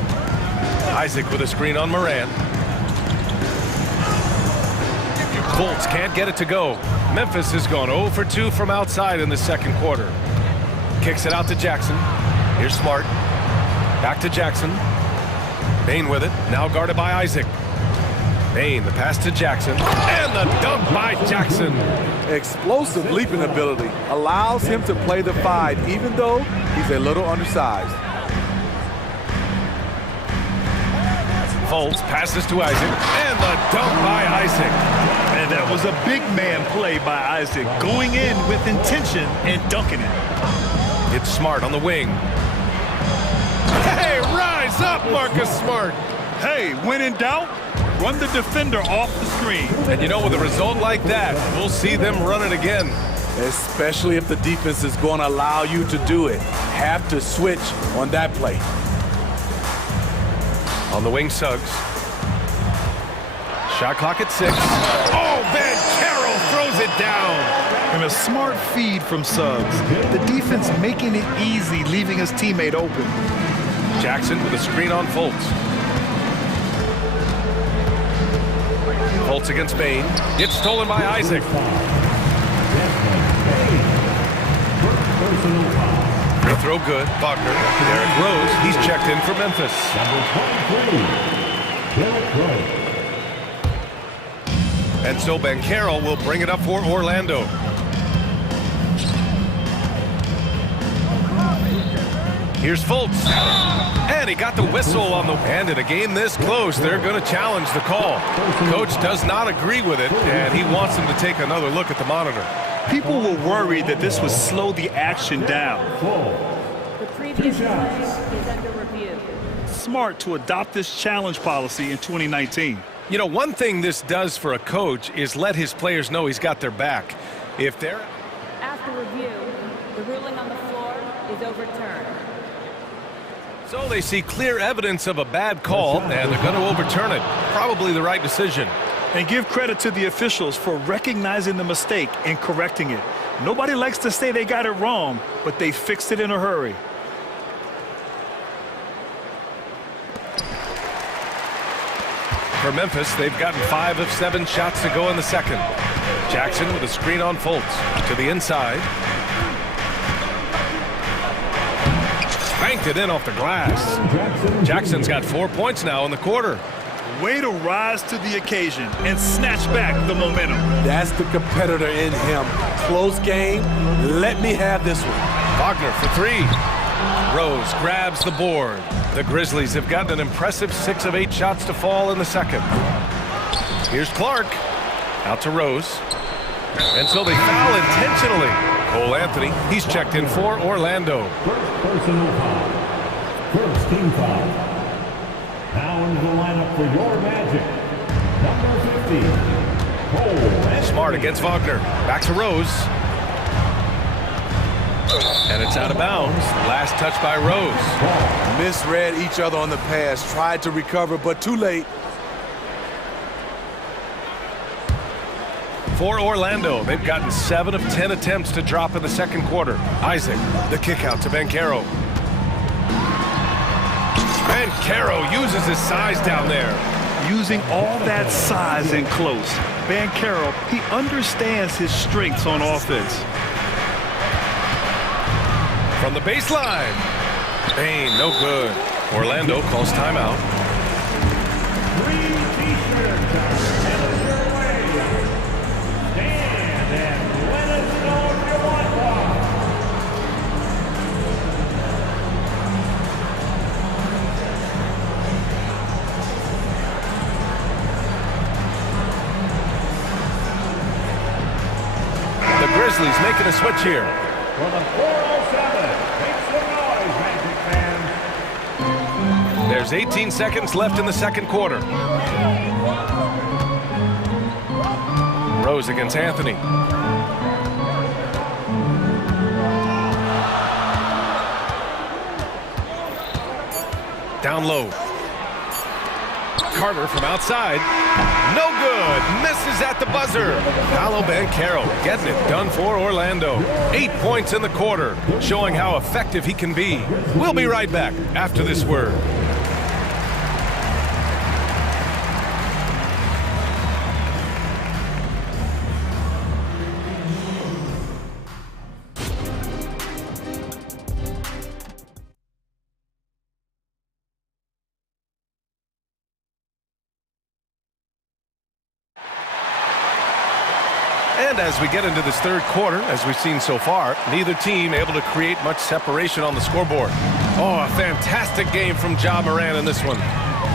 Isaac with a screen on Morant. Fultz can't get it to go. Memphis has gone 0 for 2 from outside in the second quarter. Kicks it out to Jackson. Here's Smart. Back to Jackson. Bain with it. Now guarded by Isaac. Bain, the pass to Jackson. And the dunk by Jackson. Explosive leaping ability allows him to play the 5, even though he's a little undersized. Fultz passes to Isaac. And the dunk by Isaac. And that was a big man play by Isaac, going in with intention and dunking it. It's Smart on the wing. What's up, Marcus Smart? Hey, when in doubt, run the defender off the screen. And you know, with a result like that, we'll see them run it again. Especially if the defense is going to allow you to do it. Have to switch on that play. On the wing, Suggs. Shot clock at 6. Oh, Bankero throws it down. And a smart feed from Suggs. The defense making it easy, leaving his teammate open. Jackson with a screen on Fultz. Fultz against Bain. It's stolen by Isaac. Free throw good. Wagner. Derrick Rose. He's checked in for Memphis. And so Bankero will bring it up for Orlando. Here's Fultz. And he got the whistle on the... And in a game this close, they're going to challenge the call. Coach does not agree with it, and he wants them to take another look at the monitor. People were worried that this would slow the action down. The previous play is under review. Smart to adopt this challenge policy in 2019. You know, one thing this does for a coach is let his players know he's got their back. If they're... After review, the ruling on the floor is overturned. So they see clear evidence of a bad call, and they're going to overturn it. Probably the right decision. And give credit to the officials for recognizing the mistake and correcting it. Nobody likes to say they got it wrong, but they fixed it in a hurry. For Memphis, they've gotten 5 of 7 shots to go in the second. Jackson with a screen on Fultz. To the inside. Banked it in off the glass. Jackson's got 4 points now in the quarter. Way to rise to the occasion and snatch back the momentum. That's the competitor in him. Close game. Let me have this one. Wagner for 3. Rose grabs the board. The Grizzlies have gotten an impressive 6 of 8 shots to fall in the second. Here's Clark. Out to Rose. And so they foul intentionally. Cole Anthony, he's checked in for Orlando. First personal foul. First team foul. Now into the lineup for your Magic. Number 50. Cole Anthony. Smart against Wagner. Back to Rose. And it's out of bounds. Last touch by Rose. Misread each other on the pass. Tried to recover, but too late. For Orlando, they've gotten 7 of 10 attempts to drop in the second quarter. Isaac, the kick out to Bankero. Bankero uses his size down there. Using all that size in close, Bankero, he understands his strengths on offense. From the baseline. Bain, no good. Orlando calls timeout. Green t-shirts are headed your way. Stand and let us know if you want one. The Grizzlies making a switch here. For the 407, make some noise, Magic fans. There's 18 seconds left in the second quarter. Rose against Anthony. Down low. Carter from outside. No good. Misses at the buzzer. Paolo Bankero getting it done for Orlando. 8 points in the quarter, showing how effective he can be. We'll be right back after this word. And as we get into this third quarter, as we've seen so far, neither team able to create much separation on the scoreboard. Oh, a fantastic game from Ja Morant in this one.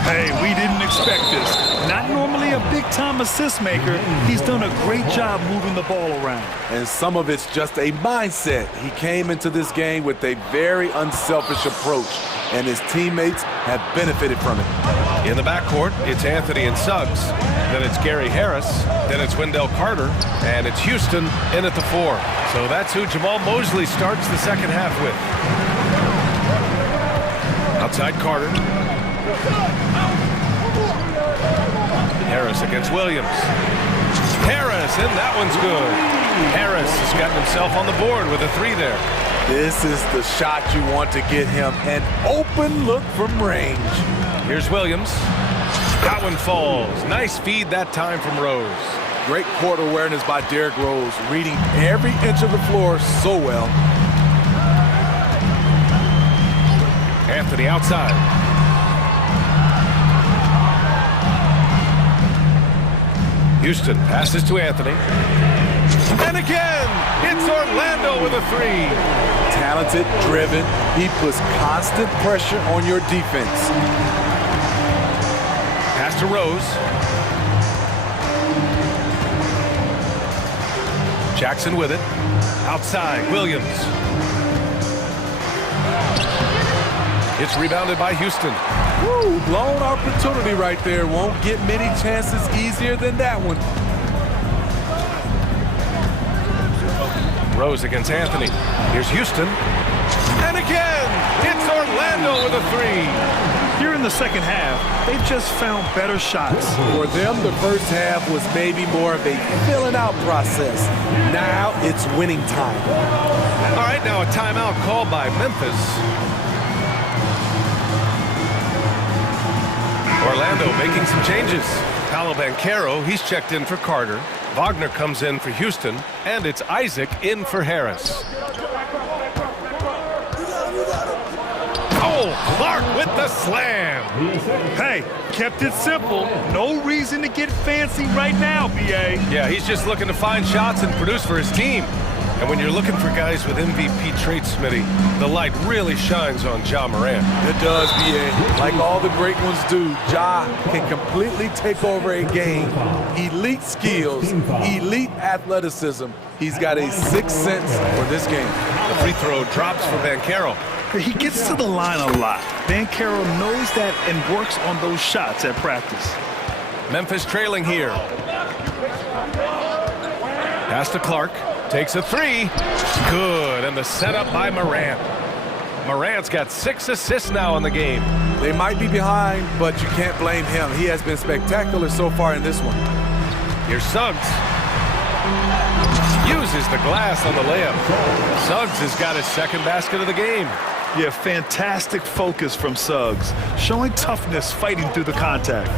Hey, we didn't expect this. Not normally a big-time assist maker. He's done a great job moving the ball around. And some of it's just a mindset. He came into this game with a very unselfish approach, and his teammates have benefited from it. In the backcourt, it's Anthony and Suggs. Then it's Gary Harris. Then it's Wendell Carter. And it's Houston in at the 4. So that's who Jamal Mosley starts the second half with. Outside Carter. Harris against Williams. Harris, and that one's good. Harris has gotten himself on the board with a 3 there. This is the shot you want to get him, an open look from range. Here's Williams. That one falls. Nice feed that time from Rose. Great court awareness by Derrick Rose, reading every inch of the floor so well. Anthony outside. Houston passes to Anthony. And again, it's Orlando with a 3. Talented, driven, he puts constant pressure on your defense. Pass to Rose. Jackson with it. Outside, Williams. It's rebounded by Houston. Woo, blown opportunity right there. Won't get many chances easier than that one. Rose against Anthony. Here's Houston. And again, it's Orlando with a 3. Here in the second half, they just found better shots. For them, the first half was maybe more of a filling out process. Now it's winning time. All right, now a timeout called by Memphis. Orlando making some changes. Paolo Banchero, he's checked in for Carter. Wagner comes in for Houston, and it's Isaac in for Harris. Oh, Clark with the slam. Hey, kept it simple. No reason to get fancy right now, B.A. Yeah, he's just looking to find shots and produce for his team. And when you're looking for guys with MVP traits, Smitty, the light really shines on Ja Morant. It does, B.A. Like all the great ones do, Ja can completely take over a game. Elite skills, elite athleticism. He's got a sixth sense for this game. The free throw drops for Banchero. He gets to the line a lot. Banchero knows that and works on those shots at practice. Memphis trailing here. Pass to Clark. Takes a 3. Good, and the setup by Morant. Morant's got 6 assists now in the game. They might be behind, but you can't blame him. He has been spectacular so far in this one. Here's Suggs. Uses the glass on the layup. Suggs has got his second basket of the game. Yeah, fantastic focus from Suggs. Showing toughness fighting through the contact.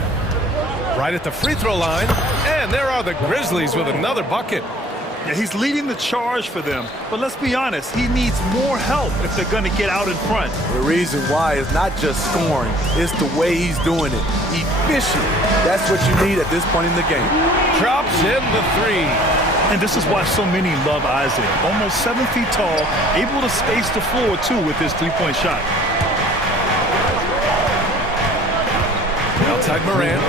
Right at the free throw line, and there are the Grizzlies with another bucket. Yeah, he's leading the charge for them, but let's be honest, he needs more help if they're going to get out in front. The reason why is not just scoring, it's the way he's doing it. Efficient. That's what you need at this point in the game. Drops in the 3. And this is why so many love Isaac. Almost 7 feet tall, able to space the floor, too, with his three-point shot. Outside Morant.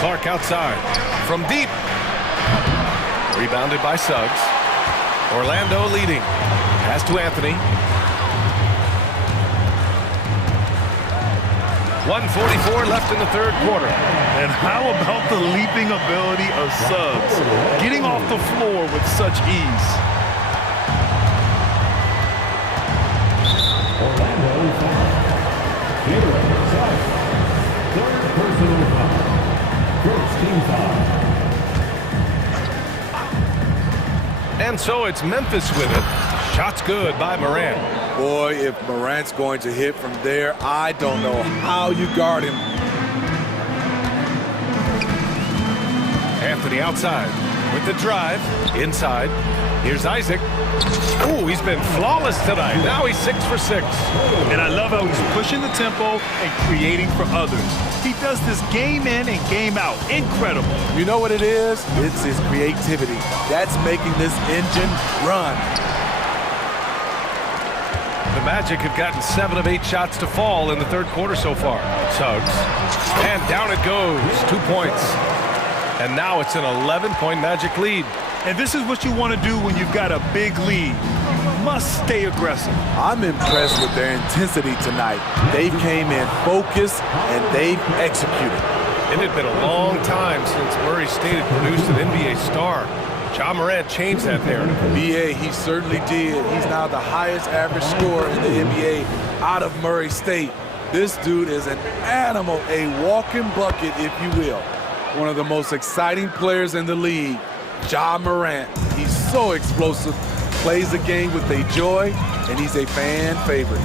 Clark outside. From deep. Rebounded by Suggs. Orlando leading. Pass to Anthony. 1:44 left in the third quarter. And how about the leaping ability of Suggs? Getting off the floor with such ease. Orlando foul. Third personal foul. First team foul. And so it's Memphis with it. Shot's good by Morant. Boy, if Morant's going to hit from there, I don't know how you guard him. Anthony outside with the drive. Inside. Here's Isaac. Ooh, he's been flawless tonight. Now he's 6 for 6. And I love how he's pushing the tempo and creating for others. He does this game in and game out. Incredible. You know what it is? It's his creativity. That's making this engine run. The Magic have gotten 7 of 8 shots to fall in the third quarter so far. Suggs. And down it goes. 2 points. And now it's an 11-point Magic lead. And this is what you want to do when you've got a big lead. You must stay aggressive. I'm impressed with their intensity tonight. They came in focused and they've executed. It had been a long time since Murray State had produced an NBA star. Ja Morant changed that narrative. BA, he certainly did. He's now the highest average scorer in the NBA out of Murray State. This dude is an animal, a walking bucket, if you will. One of the most exciting players in the league, Ja Morant. He's so explosive, plays the game with a joy, and he's a fan favorite.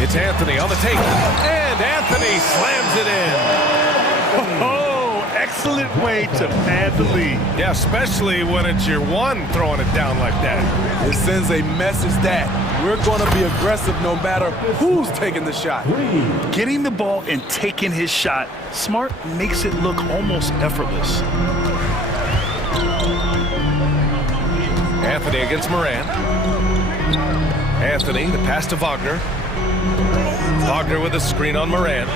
It's Anthony on the take, and Anthony slams it in. Oh, excellent way to pad the lead. Yeah, especially when it's your one throwing it down like that. It sends a message that we're going to be aggressive no matter who's taking the shot. Getting the ball and taking his shot, Smart makes it look almost effortless. Anthony against Morant. Anthony, the pass to Wagner. Wagner with a screen on Morant.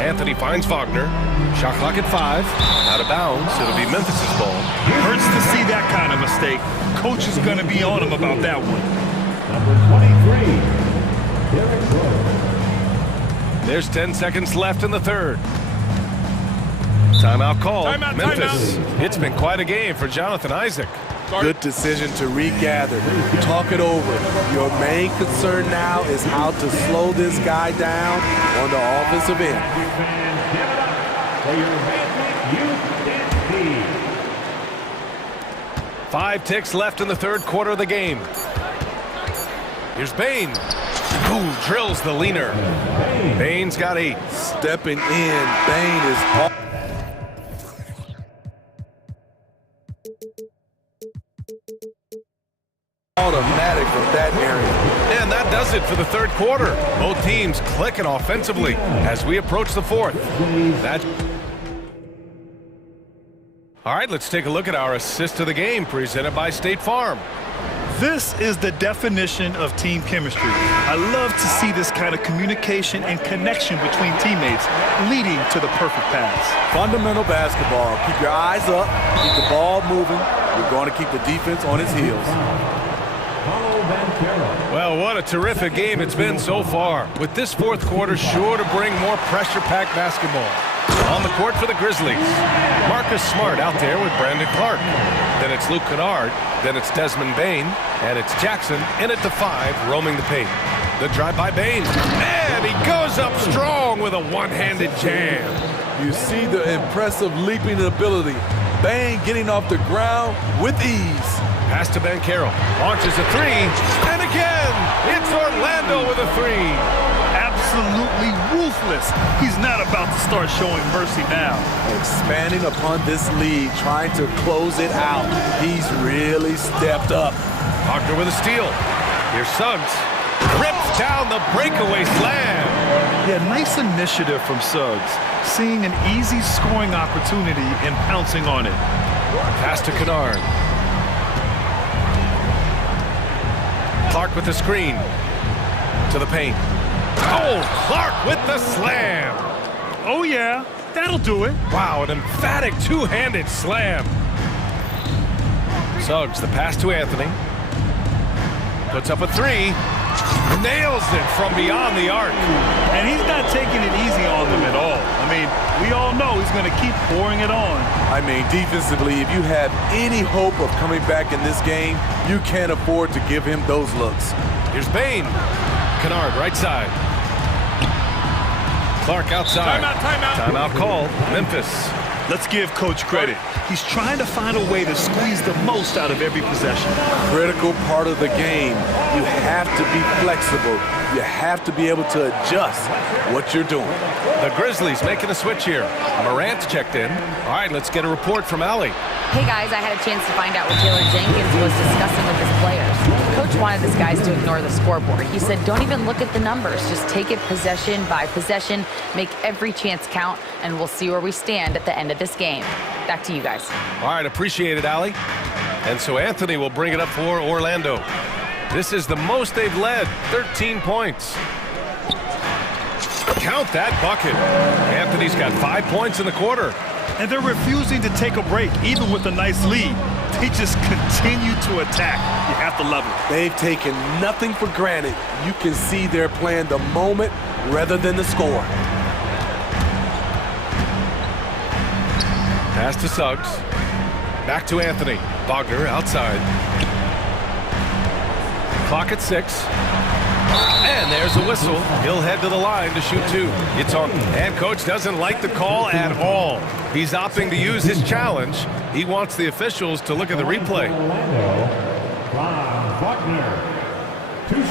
Anthony finds Wagner. Shot clock at 5. Out of bounds. It'll be Memphis' ball. Hurts to see that kind of mistake. Coach is going to be on him about that one. Number 23, There's 10 seconds left in the third. Timeout called. Timeout, Memphis. timeout. It's been quite a game for Jonathan Isaac. Good decision to regather, talk it over. Your main concern now is how to slow this guy down on the offensive end. fans, give it up for your Magic Youth team. 5 ticks left in the third quarter of the game. Here's Bain. Who drills the leaner? Bain's got 8. Stepping in, Bain is off. Automatic from that area. And that does it for the third quarter. Both teams clicking offensively as we approach the fourth. All right, let's take a look at our assist of the game presented by State Farm. This is the definition of team chemistry. I love to see this kind of communication and connection between teammates leading to the perfect pass. Fundamental basketball. Keep your eyes up, keep the ball moving. We're going to keep the defense on its heels. Well, what a terrific game it's been so far. With this fourth quarter sure to bring more pressure-packed basketball. On the court for the Grizzlies, Marcus Smart out there with Brandon Clark. Then it's Luke Kennard, then it's Desmond Bain, and it's Jackson in at the 5, roaming the paint. The drive by Bain, and he goes up strong with a one-handed jam. You see the impressive leaping ability. Bain getting off the ground with ease. Pass to Banchero, launches a 3, and again, it's Orlando with a 3. Absolutely ruthless. He's not about to start showing mercy now. Expanding upon this lead, trying to close it out. He's really stepped up. Wagner with a steal. Here's Suggs. Rips down the breakaway slam. Yeah, nice initiative from Suggs. Seeing an easy scoring opportunity and pouncing on it. Pass to Kennard. Clark with the screen. To the paint. Oh, Clark with the slam. Oh, yeah, that'll do it. Wow, an emphatic two-handed slam. Suggs, the pass to Anthony. Puts up a 3. Nails it from beyond the arc. And he's not taking it easy on them at all. I mean, we all know he's going to keep pouring it on. I mean, defensively, if you have any hope of coming back in this game, you can't afford to give him those looks. Here's Bain. Kennard, right side. Clark outside. Timeout called. Memphis. Let's give Coach credit. He's trying to find a way to squeeze the most out of every possession. Critical part of the game. You have to be flexible. You have to be able to adjust what you're doing. The Grizzlies making a switch here. Morant's checked in. All right, let's get a report from Allie. Hey guys, I had a chance to find out what Taylor Jenkins was discussing with his players. Coach wanted his guys to ignore the scoreboard. He said, don't even look at the numbers. Just take it possession by possession, make every chance count, and we'll see where we stand at the end of this game. Back to you guys. All right, appreciate it, Allie. And so Anthony will bring it up for Orlando. This is the most they've led, 13 points. Count that bucket. Anthony's got 5 points in the quarter. And they're refusing to take a break, even with a nice lead. They just continue to attack. You have to love it. They've taken nothing for granted. You can see they're playing the moment rather than the score. Pass to Suggs. Back to Anthony. Wagner outside. Clock at 6. And there's a whistle. He'll head to the line to shoot 2. It's on. And coach doesn't like the call at all. He's opting to use his challenge. He wants the officials to look at the replay.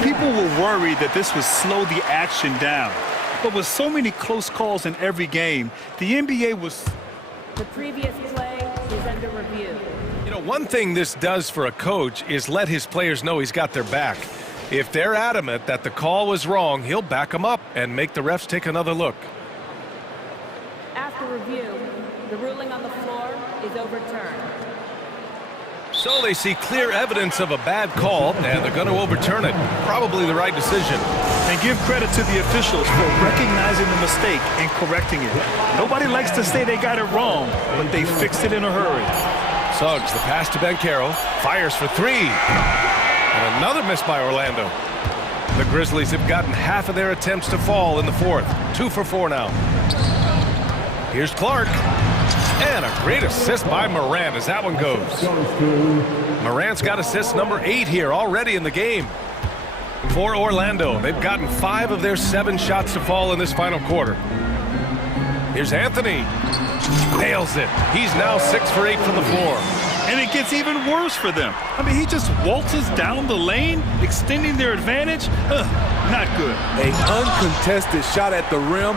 People were worried that this would slow the action down. But with so many close calls in every game, the NBA was... The previous play is under review. You know, one thing this does for a coach is let his players know he's got their back. If they're adamant that the call was wrong, he'll back them up and make the refs take another look. After review, the ruling on the floor is overturned. So they see clear evidence of a bad call, and they're going to overturn it. Probably the right decision. And give credit to the officials for recognizing the mistake and correcting it. Nobody likes to say they got it wrong, but they fixed it in a hurry. Suggs, the pass to Banchero, fires for 3. And another miss by Orlando. The Grizzlies have gotten half of their attempts to fall in the fourth. 2 for 4 now. Here's Clark. And a great assist by Morant as that one goes. Morant's got assist number 8 here already in the game. For Orlando, they've gotten 5 of their 7 shots to fall in this final quarter. Here's Anthony. Nails it. He's now 6 for 8 from the floor. And it gets even worse for them. I mean, he just waltzes down the lane, extending their advantage. Not good. An uncontested shot at the rim,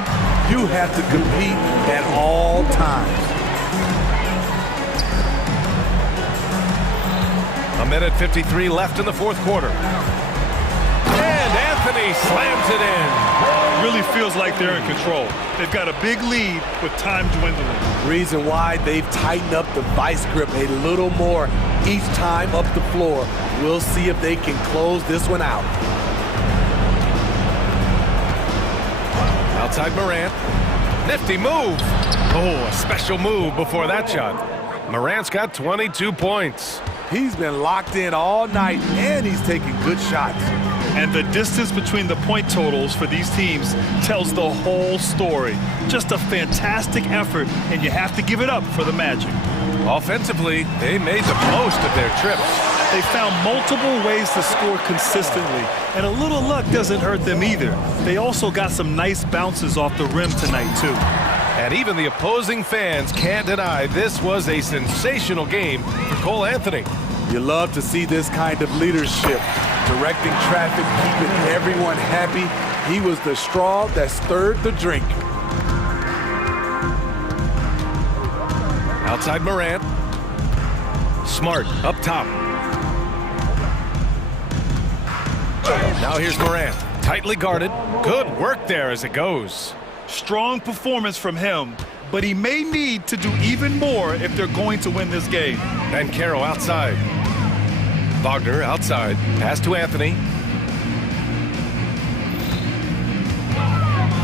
you have to compete at all times. A minute 53 left in the fourth quarter. And Anthony slams it in. Really feels like they're in control. They've got a big lead with time dwindling. Reason why they've tightened up the vice grip a little more each time up the floor. We'll see if they can close this one out. Outside Morant. Nifty move. Oh, a special move before that shot. Morant's got 22 points. He's been locked in all night, and he's taking good shots. And the distance between the point totals for these teams tells the whole story. Just a fantastic effort, and you have to give it up for the Magic. Offensively, they made the most of their trips. They found multiple ways to score consistently, and a little luck doesn't hurt them either. They also got some nice bounces off the rim tonight, too. And even the opposing fans can't deny this was a sensational game for Cole Anthony. You love to see this kind of leadership. Directing traffic, keeping everyone happy. He was the straw that stirred the drink. Outside Morant. Smart up top. Now here's Morant. Tightly guarded. Good work there as it goes. Strong performance from him, but he may need to do even more if they're going to win this game. Banchero outside. Wagner outside. Pass to Anthony.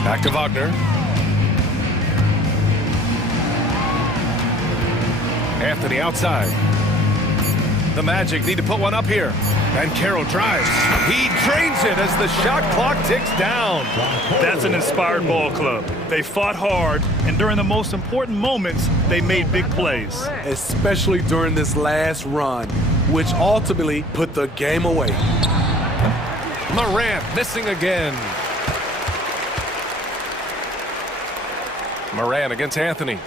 Back to Wagner. Anthony outside. The Magic need to put one up here. Banchero drives. He drains it as the shot clock ticks down. That's an inspired ball club. They fought hard, and during the most important moments, they made big plays. Especially during this last run, which ultimately put the game away. Morant missing again. Morant against Anthony.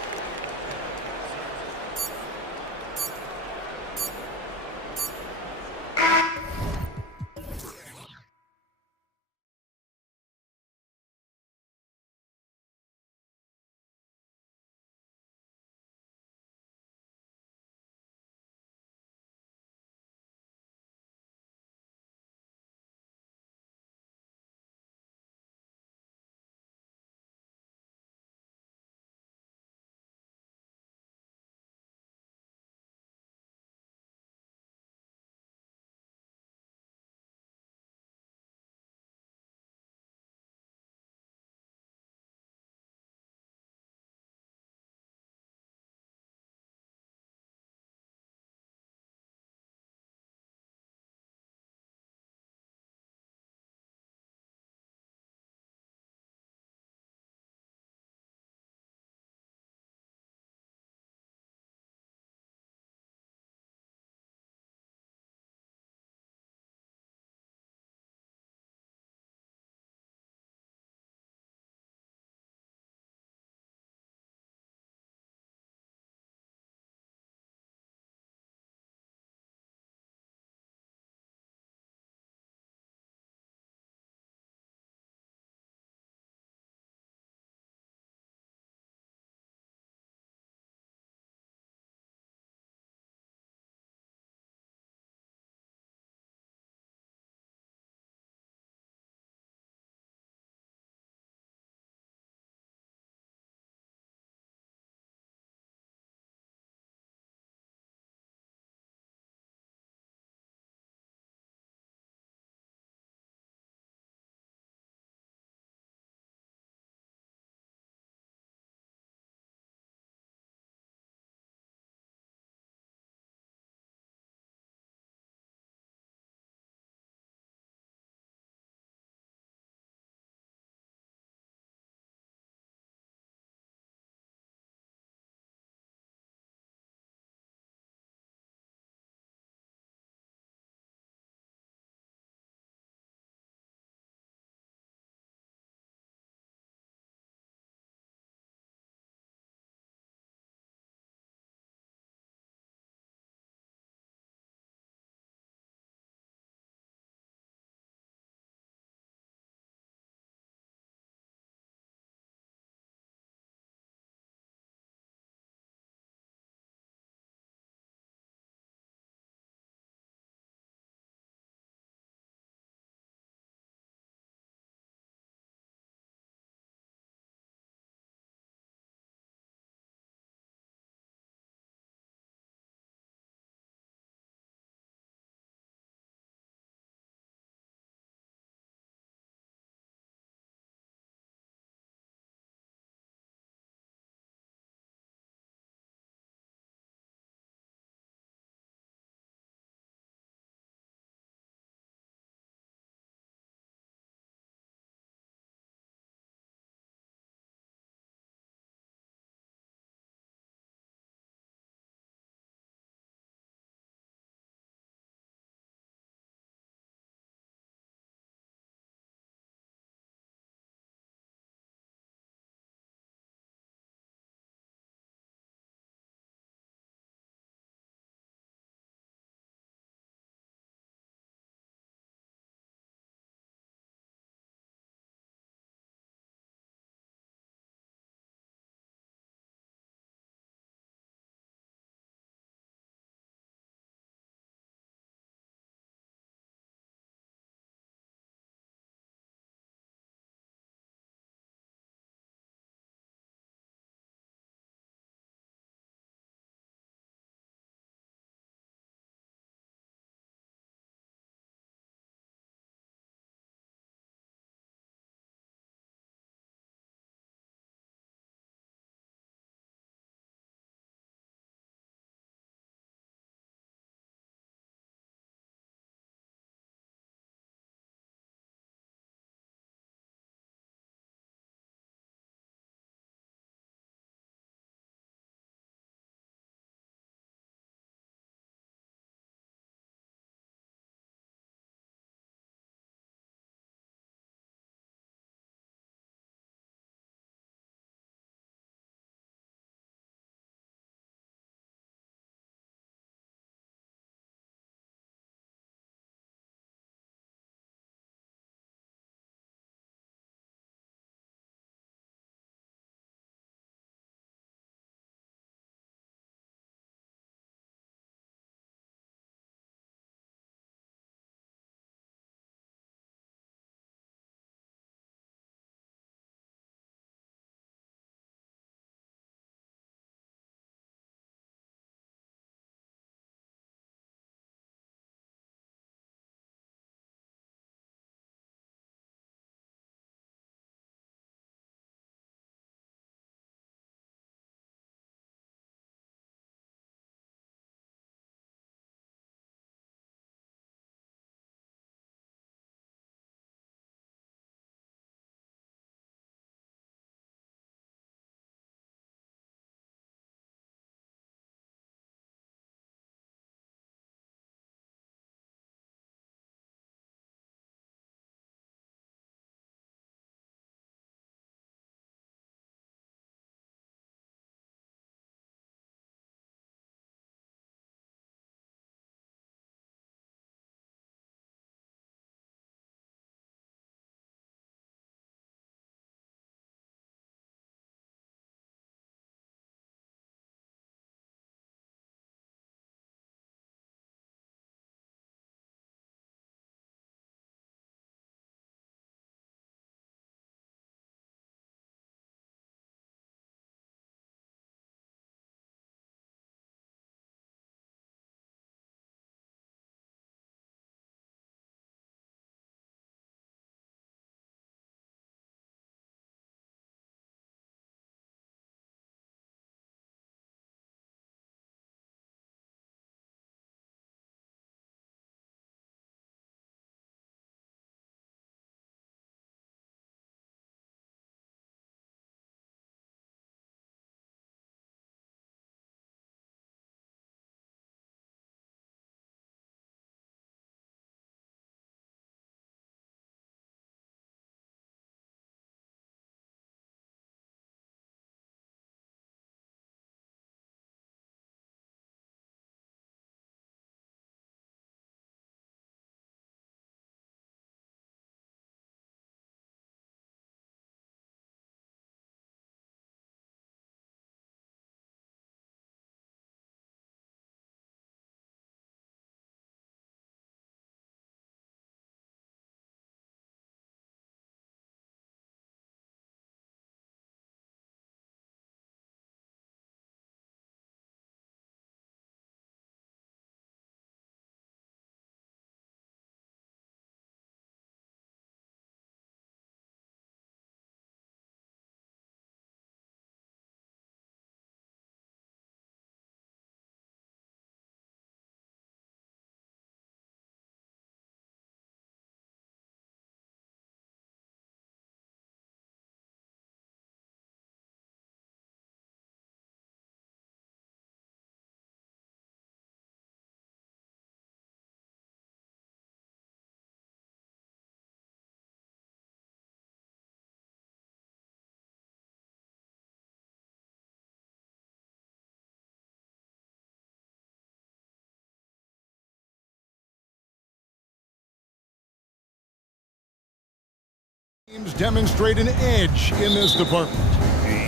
Teams demonstrate an edge in this department.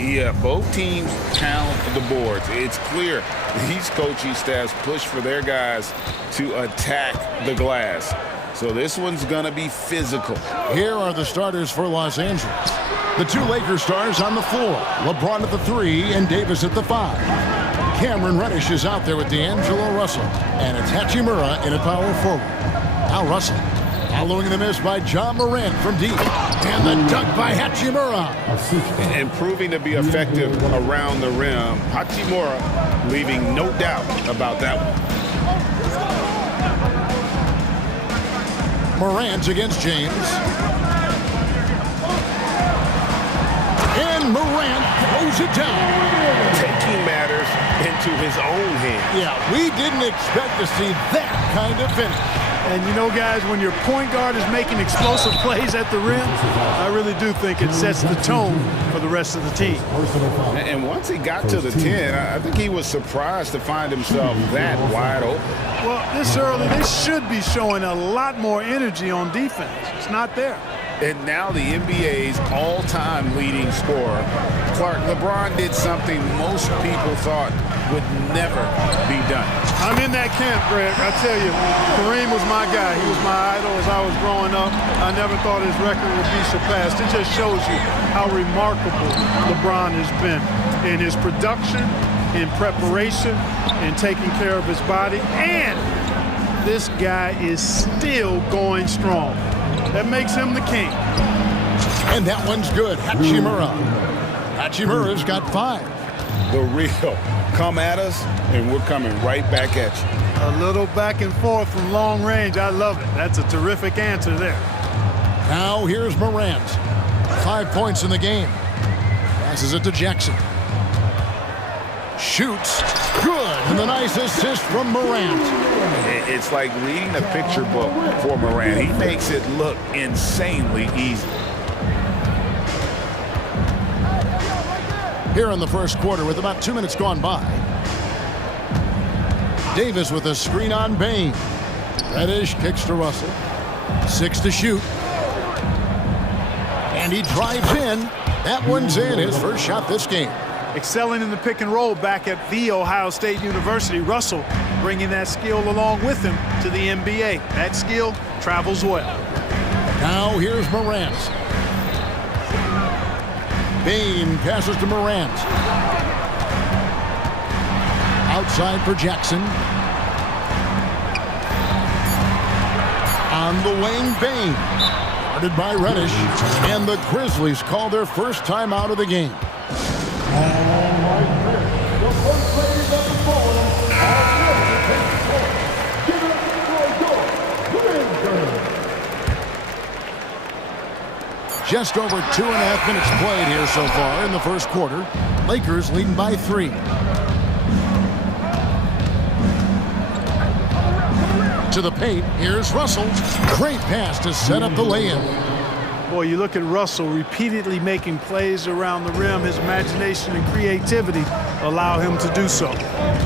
Yeah, both teams pound the boards. It's clear these coaching staffs push for their guys to attack the glass. So this one's going to be physical. Here are the starters for Los Angeles. The two Lakers stars on the floor. LeBron at the 3 and Davis at the 5. Cameron Reddish is out there with D'Angelo Russell. And it's Hachimura in at power forward. Now Russell following the miss by John Morant from deep. And the dunk by Hachimura. And proving to be effective around the rim. Hachimura leaving no doubt about that one. Morant against James. And Morant throws it down. Taking matters into his own hands. Yeah, we didn't expect to see that kind of finish. And you know, guys, when your point guard is making explosive plays at the rim, I really do think it sets the tone for the rest of the team. And once he got to the 10, I think he was surprised to find himself that wide open. Well, this early, they should be showing a lot more energy on defense. It's not there. And now the NBA's all-time leading scorer. Clark, LeBron did something most people thought would never be done. I'm in that camp, Greg. I tell you, Kareem was my guy. He was my idol as I was growing up. I never thought his record would be surpassed. It just shows you how remarkable LeBron has been in his production, in preparation, in taking care of his body. And this guy is still going strong. That makes him the king. And that one's good. Hachimura. Hachimura's got 5. The real. Come at us, and we're coming right back at you. A little back and forth from long range. I love it. That's a terrific answer there. Now here's Morant. 5 points in the game. Passes it to Jackson. Shoots. Good. And the nice assist from Morant. It's like reading a picture book for Morant. He makes it look insanely easy. Here in the first quarter with about 2 minutes gone by. Davis with a screen on Bain. Reddish kicks to Russell. 6 to shoot. And he drives in. That one's in. His first shot this game. Excelling in the pick and roll back at The Ohio State University. Russell bringing that skill along with him to the NBA. That skill travels well. Now here's Morant. Bain passes to Morant. Outside for Jackson. On the wing, Bain. Guarded by Reddish. And the Grizzlies call their first time out of the game. Just over 2.5 minutes played here so far in the first quarter. Lakers leading by 3. To the paint, here's Russell. Great pass to set up the lay-in. Boy, you look at Russell repeatedly making plays around the rim. His imagination and creativity allow him to do so.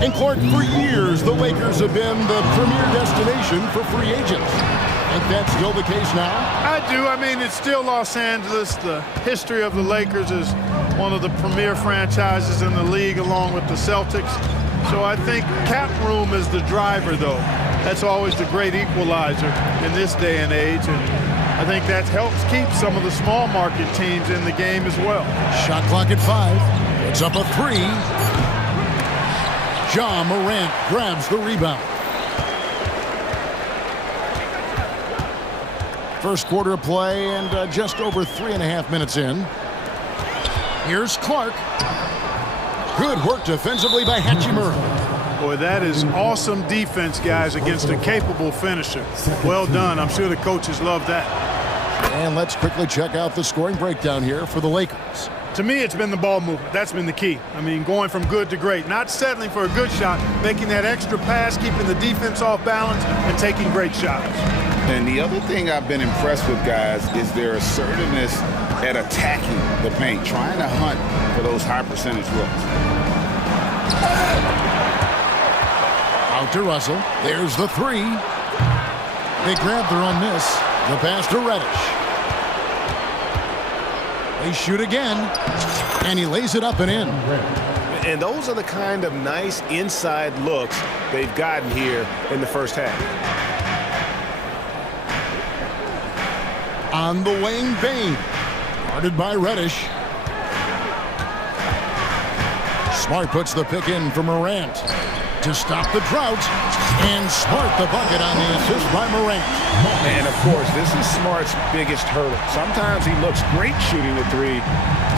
And Clark, for years, the Lakers have been the premier destination for free agents. Think that's still the case now? I do. I mean, it's still Los Angeles. The history of the Lakers is one of the premier franchises in the league along with the Celtics. So I think cap room is the driver, though. That's always the great equalizer in this day and age. And I think that helps keep some of the small market teams in the game as well. Shot clock at 5. It's up a 3. Ja Morant grabs the rebound. First quarter of play and just over 3.5 minutes in. Here's Clark. Good work defensively by Hachimura. Boy, that is awesome defense, guys, against a capable finisher. Well done. I'm sure the coaches love that. And let's quickly check out the scoring breakdown here for the Lakers. To me, it's been the ball movement. That's been the key. I mean, going from good to great. Not settling for a good shot, making that extra pass, keeping the defense off balance, and taking great shots. And the other thing I've been impressed with, guys, is their assertiveness at attacking the paint, trying to hunt for those high percentage looks. Out to Russell. There's the 3. They grab their own miss. The pass to Reddish. They shoot again, and he lays it up and in. And those are the kind of nice inside looks they've gotten here in the first half. On the wing, Bain. Guarded by Reddish. Smart puts the pick in for Morant to stop the drought, and Smart the bucket on the assist by Morant. And of course, this is Smart's biggest hurdle. Sometimes he looks great shooting the three.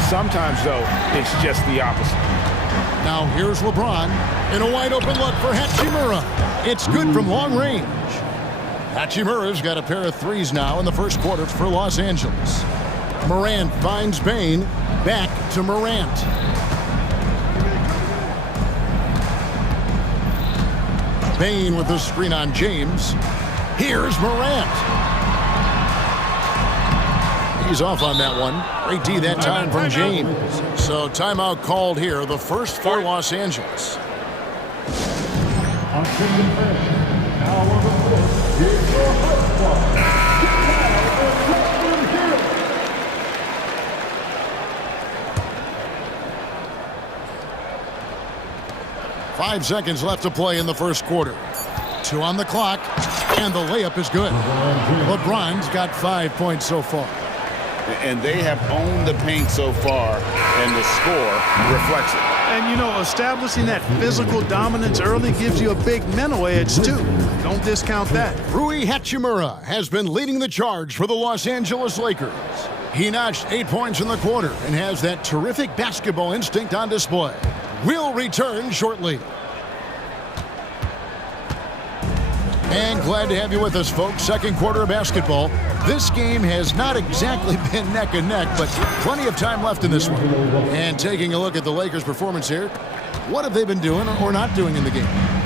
Sometimes, though, it's just the opposite. Now here's LeBron in a wide open look for Hachimura. It's good from long range. Hachimura's got a pair of threes now in the first quarter for Los Angeles. Morant finds Bain. Back to Morant. Bain with the screen on James. Here's Morant. He's off on that one. Great D that time from James. So timeout called here, the first for Los Angeles. On second base, now on the court, here's your first one. 5 seconds left to play in the first quarter. 2 on the clock, and the layup is good. LeBron's got 5 points so far. And they have owned the paint so far, and the score reflects it. And, you know, establishing that physical dominance early gives you a big mental edge, too. Don't discount that. Rui Hachimura has been leading the charge for the Los Angeles Lakers. He notched 8 points in the quarter and has that terrific basketball instinct on display. We'll return shortly. And glad to have you with us, folks. Second quarter of basketball. This game has not exactly been neck and neck, but plenty of time left in this one. And taking a look at the Lakers' performance here, what have they been doing or not doing in the game?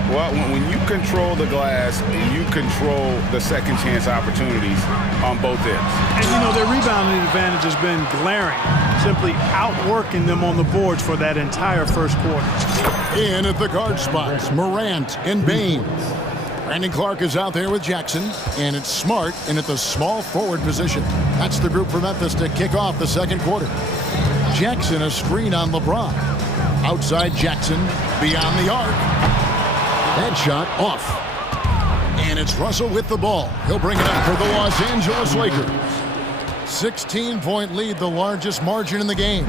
Well, when you control the glass, you control the second chance opportunities on both ends. And, you know, their rebounding advantage has been glaring, simply outworking them on the boards for that entire first quarter. In at the guard spots, Morant and Bain. Brandon Clark is out there with Jackson, and it's Smart in at the small forward position. That's the group for Memphis to kick off the second quarter. Jackson a screen on LeBron. Outside Jackson, beyond the arc. That shot off. And it's Russell with the ball. He'll bring it up for the Los Angeles Lakers. 16-point lead, the largest margin in the game.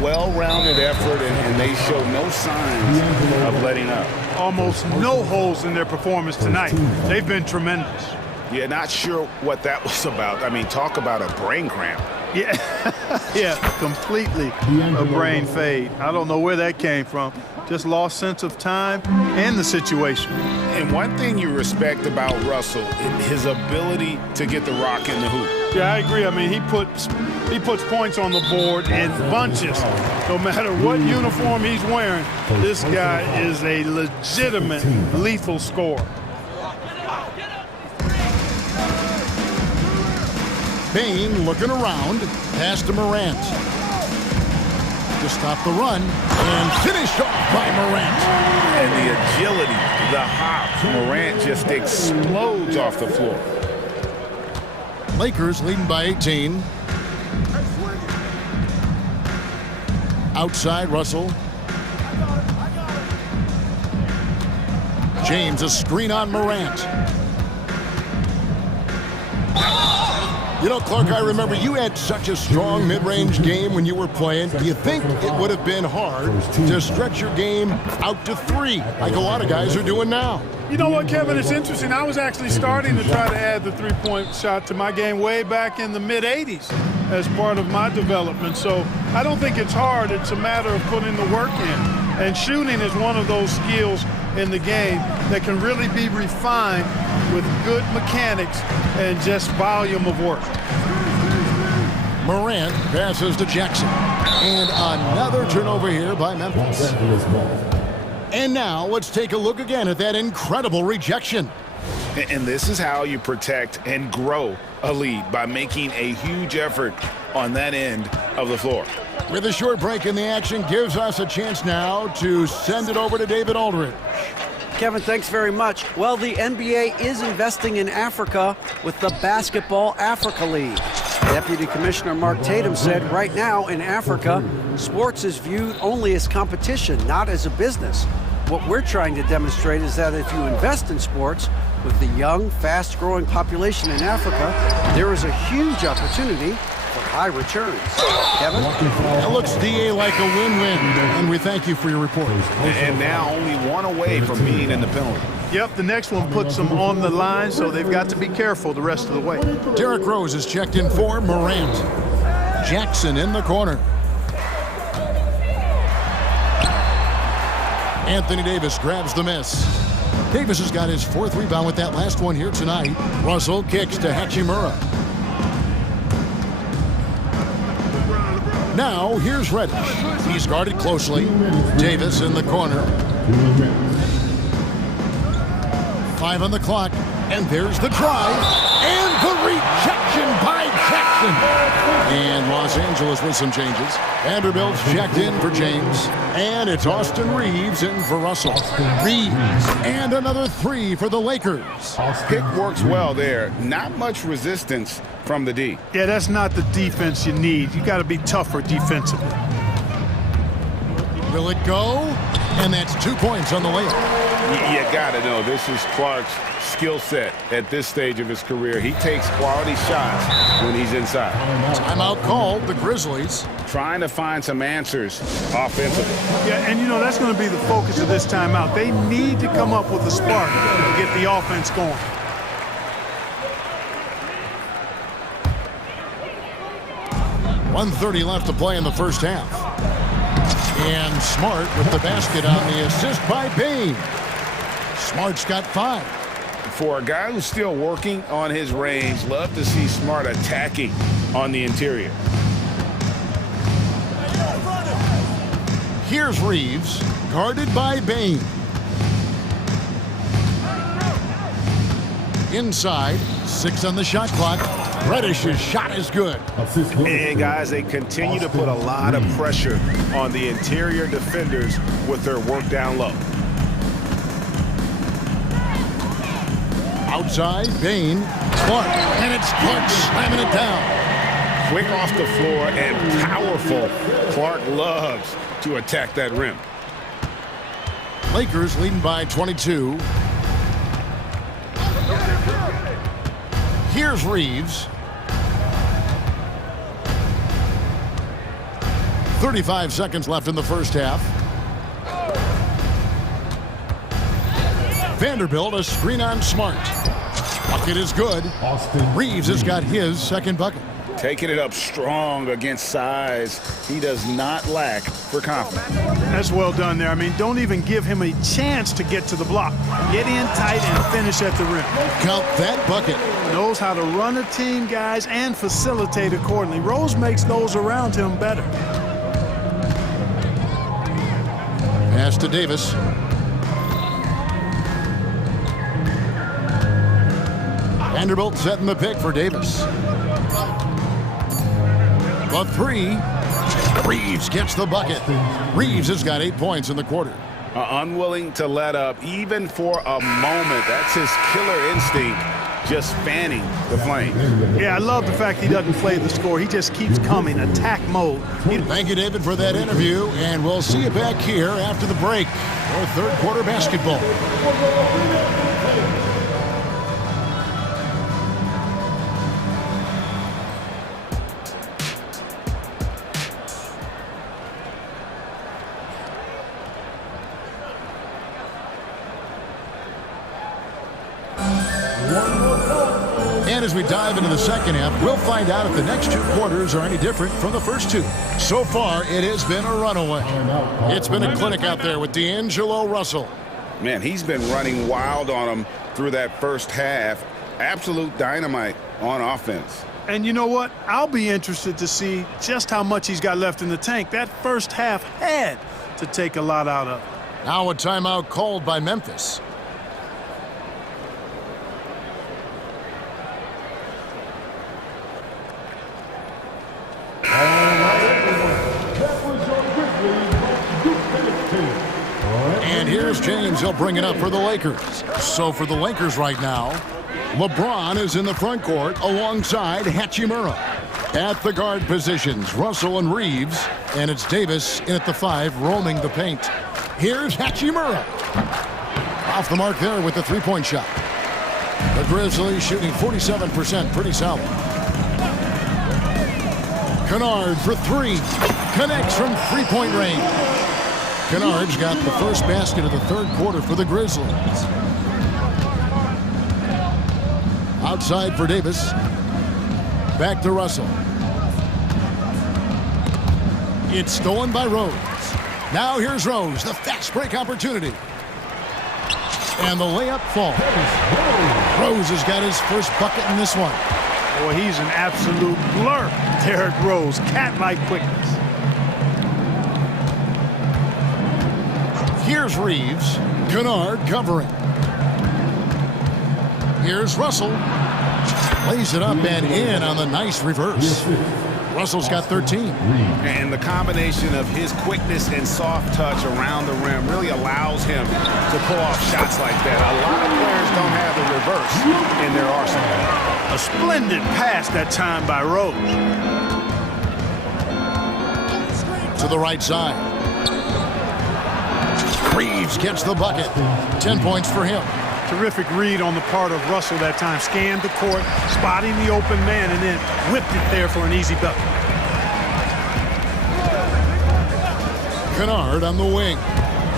Well-rounded effort, and they show no signs of letting up. Almost no holes in their performance tonight. They've been tremendous. Yeah, not sure what that was about. I mean, talk about a brain cramp. Yeah, yeah, completely a brain fade. I don't know where that came from. Just lost sense of time and the situation. And one thing you respect about Russell, his ability to get the rock in the hoop. Yeah, I agree. I mean, he puts points on the board in bunches. No matter what uniform he's wearing, this guy is a legitimate lethal scorer. Bain looking around, pass to Morant. To stop the run, and finished off by Morant. And the agility, the hop, Morant just explodes off the floor. Lakers leading by 18. Outside Russell. James a screen on Morant. You know, Clark, I remember you had such a strong mid-range game when you were playing. Do you think it would have been hard to stretch your game out to 3 like a lot of guys are doing now? You know what, Kevin? It's interesting. I was actually starting to try to add the three-point shot to my game way back in the mid-'80s as part of my development. So I don't think it's hard. It's a matter of putting the work in. And shooting is one of those skills in the game that can really be refined with good mechanics and just volume of work. Morant passes to Jackson. And another turnover here by Memphis. And now let's take a look again at that incredible rejection. And this is how you protect and grow a lead, by making a huge effort on that end of the floor. With a short break in the action, gives us a chance now to send it over to David Aldridge. Kevin, thanks very much. Well, the NBA is investing in Africa with the Basketball Africa League. Deputy Commissioner Mark Tatum said right now in Africa, sports is viewed only as competition, not as a business. What we're trying to demonstrate is that if you invest in sports, with the young, fast-growing population in Africa, there is a huge opportunity for high returns. Kevin? It looks, DA, like a win-win, and we thank you for your report. And now only one away from being in the penalty. Yep, the next one puts them on the line, so they've got to be careful the rest of the way. Derrick Rose is checked in for Morant. Jackson in the corner. Anthony Davis grabs the miss. Davis has got his 4th rebound with that last one here tonight. Russell kicks to Hachimura. Now, here's Reddish. He's guarded closely. Davis in the corner. 5 on the clock. And there's the drive. And the rejection by Jackson. And Los Angeles with some changes. Vanderbilt's checked in for James. And it's Austin Reeves in for Russell. Reeves. And another 3 for the Lakers. Pick works well there. Not much resistance from the D. Yeah, that's not the defense you need. You got to be tougher defensively. Will it go? And that's 2 points on the layup. You got to know this is Clark's skill set at this stage of his career. He takes quality shots when he's inside. Timeout called, the Grizzlies. Trying to find some answers offensively. Yeah, and you know, that's going to be the focus of this timeout. They need to come up with a spark to get the offense going. .130 left to play in the first half. And Smart with the basket on the assist by Bain. Smart's got 5. For a guy who's still working on his range, love to see Smart attacking on the interior. Here's Reeves, guarded by Bain. Inside, 6 on the shot clock. Reddish's shot is good. And guys, they continue to put a lot of pressure on the interior defenders with their work down low. Outside, Bain, Clark, and it's Clark slamming it down. Quick off the floor and powerful. Clark loves to attack that rim. Lakers leading by 22. Here's Reeves. 35 seconds left in the first half. Vanderbilt, a screen on Smart. Bucket is good. Reeves has got his second bucket. Taking it up strong against size. He does not lack for confidence. That's well done there. I mean, don't even give him a chance to get to the block. Get in tight and finish at the rim. Count that bucket. Knows how to run a team, guys, and facilitate accordingly. Rose makes those around him better. Pass to Davis. Vanderbilt setting the pick for Davis. The 3. Reeves gets the bucket. Reeves has got 8 points in the quarter. Unwilling to let up even for a moment. That's his killer instinct, just fanning the flame. Yeah, I love the fact he doesn't play the score. He just keeps coming, attack mode. Thank you, David, for that interview, and we'll see you back here after the break for third quarter basketball. And as we dive into the second half, we'll find out if the next 2 quarters are any different from the first 2. So far, it has been a runaway. It's been a clinic out there with D'Angelo Russell. Man, he's been running wild on him through that first half. Absolute dynamite on offense. And you know what? I'll be interested to see just how much he's got left in the tank. That first half had to take a lot out of it. Now a timeout called by Memphis. And here's James. He'll bring it up for the Lakers. So for the Lakers right now, LeBron is in the front court alongside Hachimura. At the guard positions, Russell and Reeves. And it's Davis in at the 5, roaming the paint. Here's Hachimura. Off the mark there with the three-point shot. The Grizzlies shooting 47%, pretty solid. Kennard for 3. Connects from three-point range. Kennard's got the first basket of the third quarter for the Grizzlies. Outside for Davis. Back to Russell. It's stolen by Rose. Now here's Rose, the fast break opportunity. And the layup falls. Rose has got his first bucket in this one. Boy, he's an absolute blur. Derrick Rose, cat-like quickness. Here's Reeves. Kennard covering. Here's Russell. Lays it up and in on the nice reverse. Russell's got 13. And the combination of his quickness and soft touch around the rim really allows him to pull off shots like that. A lot of players don't have the reverse in their arsenal. A splendid pass that time by Rose. To the right side. Reeves gets the bucket. 10 points for him. Terrific read on the part of Russell that time. Scanned the court, spotting the open man, and then whipped it there for an easy bucket. Kennard on the wing.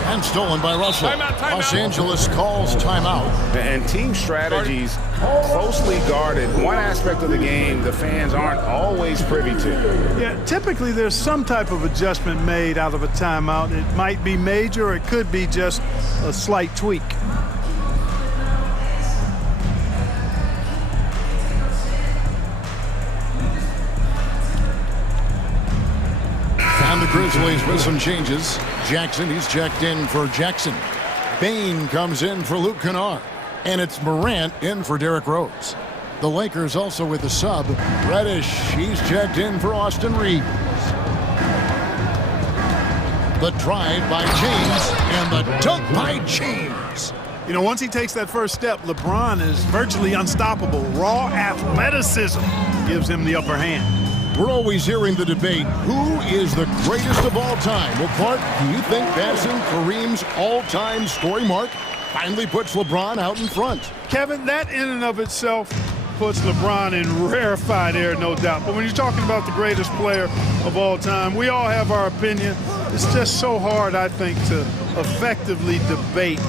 And stolen by Russell. Timeout. Los Angeles calls timeout. And team strategies closely guarded. One aspect of the game the fans aren't always privy to. Yeah, typically there's some type of adjustment made out of a timeout. It might be major, or it could be just a slight tweak. And the Grizzlies with some changes. Jackson, he's checked in for Jackson. Bain comes in for Luke Kennard. And it's Morant in for Derrick Rose. The Lakers also with a sub. Reddish, he's checked in for Austin Reeves. The drive by James and the dunk by James. You know, once he takes that first step, LeBron is virtually unstoppable. Raw athleticism gives him the upper hand. We're always hearing the debate, who is the greatest of all time? Well, Clark, do you think passing Kareem's all-time scoring mark finally puts LeBron out in front? Kevin, that in and of itself puts LeBron in rarefied air, no doubt. But when you're talking about the greatest player of all time, we all have our opinion. It's just so hard, I think, to effectively debate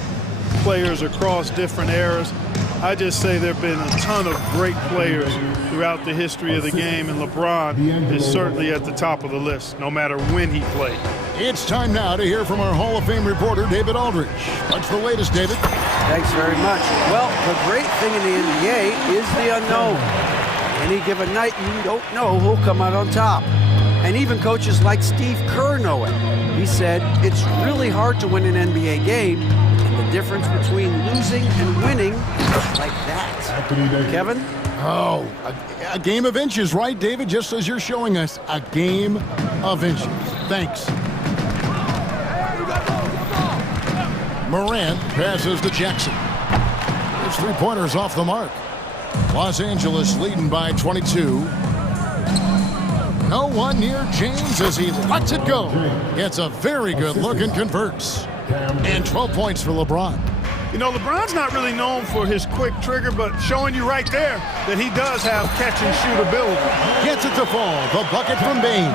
players across different eras. I just say there have been a ton of great players throughout the history of the game, and LeBron is certainly at the top of the list, no matter when he played. It's time now to hear from our Hall of Fame reporter, David Aldridge. What's the latest, David? Thanks very much. Well, the great thing in the NBA is the unknown. Any given night, you don't know who'll come out on top. And even coaches like Steve Kerr know it. He said, it's really hard to win an NBA game, and the difference between losing and winning is like that. Kevin? Oh, a game of inches, right, David? Just as you're showing us, a game of inches. Thanks. Morant passes to Jackson. His three-pointers off the mark. Los Angeles leading by 22. No one near James as he lets it go. Gets a very good look and converts. And 12 points for LeBron. You know, LeBron's not really known for his quick trigger, but showing you right there that he does have catch-and-shoot ability. Gets it to fall. The bucket from Bain.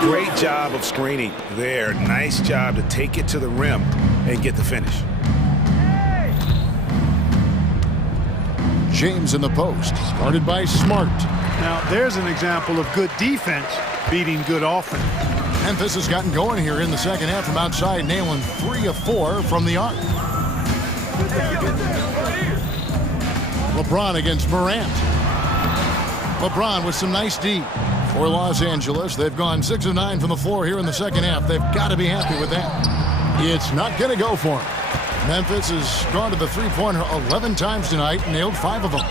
Great job of screening there. Nice job to take it to the rim and get the finish. James in the post, guarded by Smart. Now, there's an example of good defense beating good offense. Memphis has gotten going here in the second half from outside, nailing 3 of 4 from the arc. LeBron against Morant. LeBron with some nice D. For Los Angeles, they've gone 6 of 9 from the floor here in the second half. They've got to be happy with that. It's not going to go for them. Memphis has gone to the three-pointer 11 times tonight, nailed 5 of them.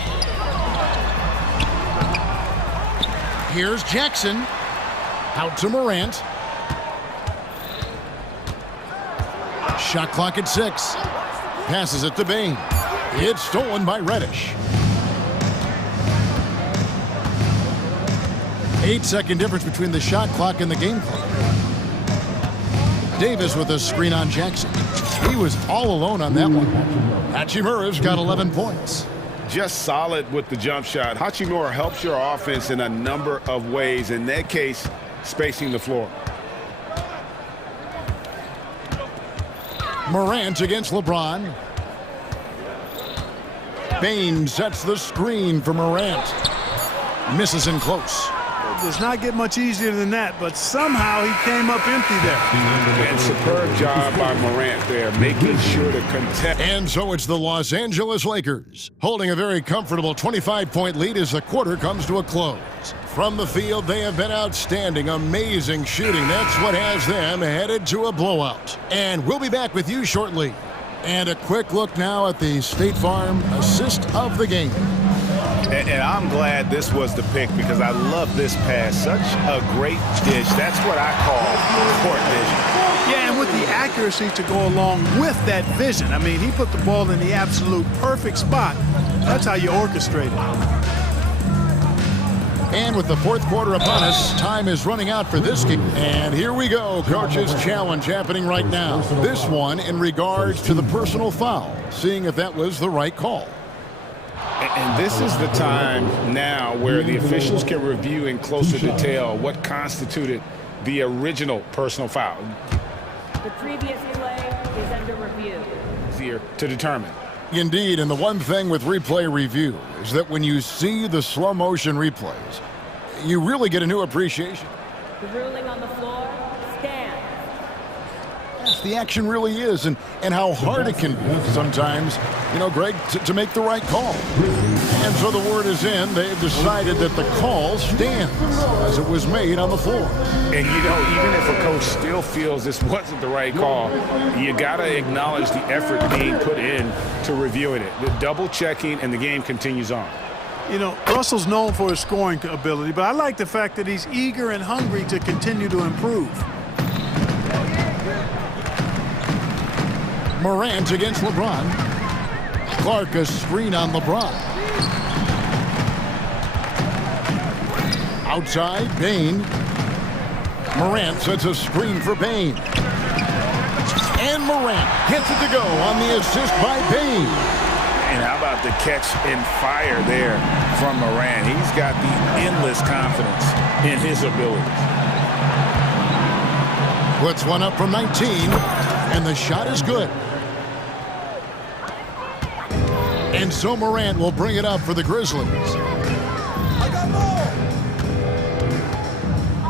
Here's Jackson. Out to Morant. Shot clock at 6. Passes it to Bain. It's stolen by Reddish. 8-second difference between the shot clock and the game clock. Davis with a screen on Jackson. He was all alone on that one. Hachimura's got 11 points. Just solid with the jump shot. Hachimura helps your offense in a number of ways. In that case, spacing the floor. Morant against LeBron. Bain sets the screen for Morant. Misses in close. It does not get much easier than that, but somehow he came up empty there. And superb job by Morant there, making sure to contest. And so it's the Los Angeles Lakers, holding a very comfortable 25-point lead as the quarter comes to a close. From the field, they have been outstanding, amazing shooting. That's what has them headed to a blowout. And we'll be back with you shortly. And a quick look now at the State Farm assist of the game. And I'm glad this was the pick because I love this pass. Such a great dish. That's what I call court vision. Yeah, and with the accuracy to go along with that vision. I mean, he put the ball in the absolute perfect spot. That's how you orchestrate it. And with the fourth quarter upon us, time is running out for this game. And here we go, Coach's challenge happening right now. This one in regards to the personal foul, seeing if that was the right call. And this is the time now where the officials can review in closer detail what constituted the original personal foul. The previous play is under review. Easier to determine. Indeed, and the one thing with replay review is that when you see the slow motion replays, you really get a new appreciation. The ruling on the floor stands. Yes, the action really is, and how hard it can be sometimes, you know, Greg, to make the right call. And so the word is in. They've decided that the call stands as it was made on the floor. And, you know, even if a coach still feels this wasn't the right call, you got to acknowledge the effort being put in to reviewing it. The double checking, and the game continues on. You know, Russell's known for his scoring ability, but I like the fact that he's eager and hungry to continue to improve. Morant against LeBron. Clark a screen on LeBron. Outside, Bain. Morant sets a screen for Bain. And Morant gets it to go on the assist by Bain. And how about the catch and fire there from Morant? He's got the endless confidence in his abilities. Puts one up from 19, and the shot is good. And so Morant will bring it up for the Grizzlies.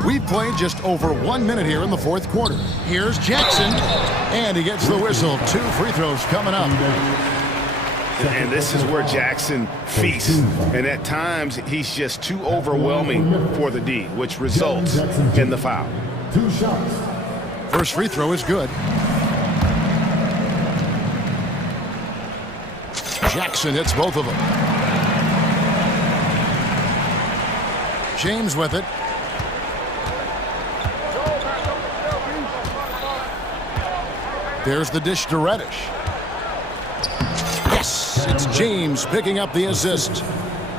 We've played just over 1 minute here in the fourth quarter. Here's Jackson, and he gets the whistle. 2 free throws coming up. And this is where Jackson feasts. And at times, he's just too overwhelming for the D, which results in the foul. 2 shots. First free throw is good. Jackson hits both of them. James with it. There's the dish to Reddish. Yes, it's James picking up the assist.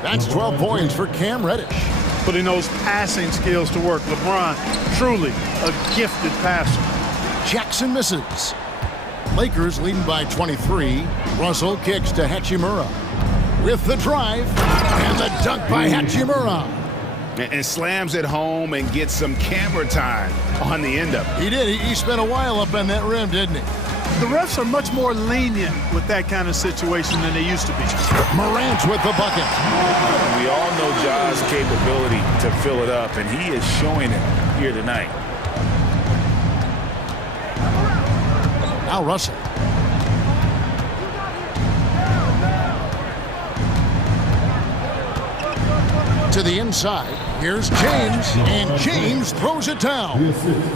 That's 12 points for Cam Reddish. Putting those passing skills to work. LeBron, truly a gifted passer. Jackson misses. Lakers leading by 23. Russell kicks to Hachimura. With the drive, and the dunk by Hachimura. And slams it home and gets some camera time on the end of it. He did. He spent a while up on that rim, didn't he? The refs are much more lenient with that kind of situation than they used to be. Morant with the bucket. We all know Ja's capability to fill it up, and he is showing it here tonight. Now Russell. To the inside. Here's James, and James throws it down.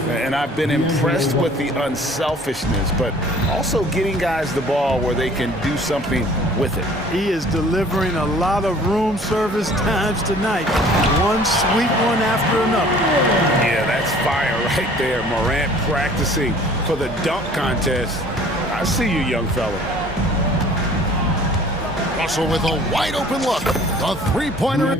And I've been impressed with the unselfishness, but also getting guys the ball where they can do something with it. He is delivering a lot of room service times tonight. One sweet one after another. Yeah, that's fire right there. Morant practicing for the dunk contest I see you, young fella. Russell with a wide open look. A three-pointer.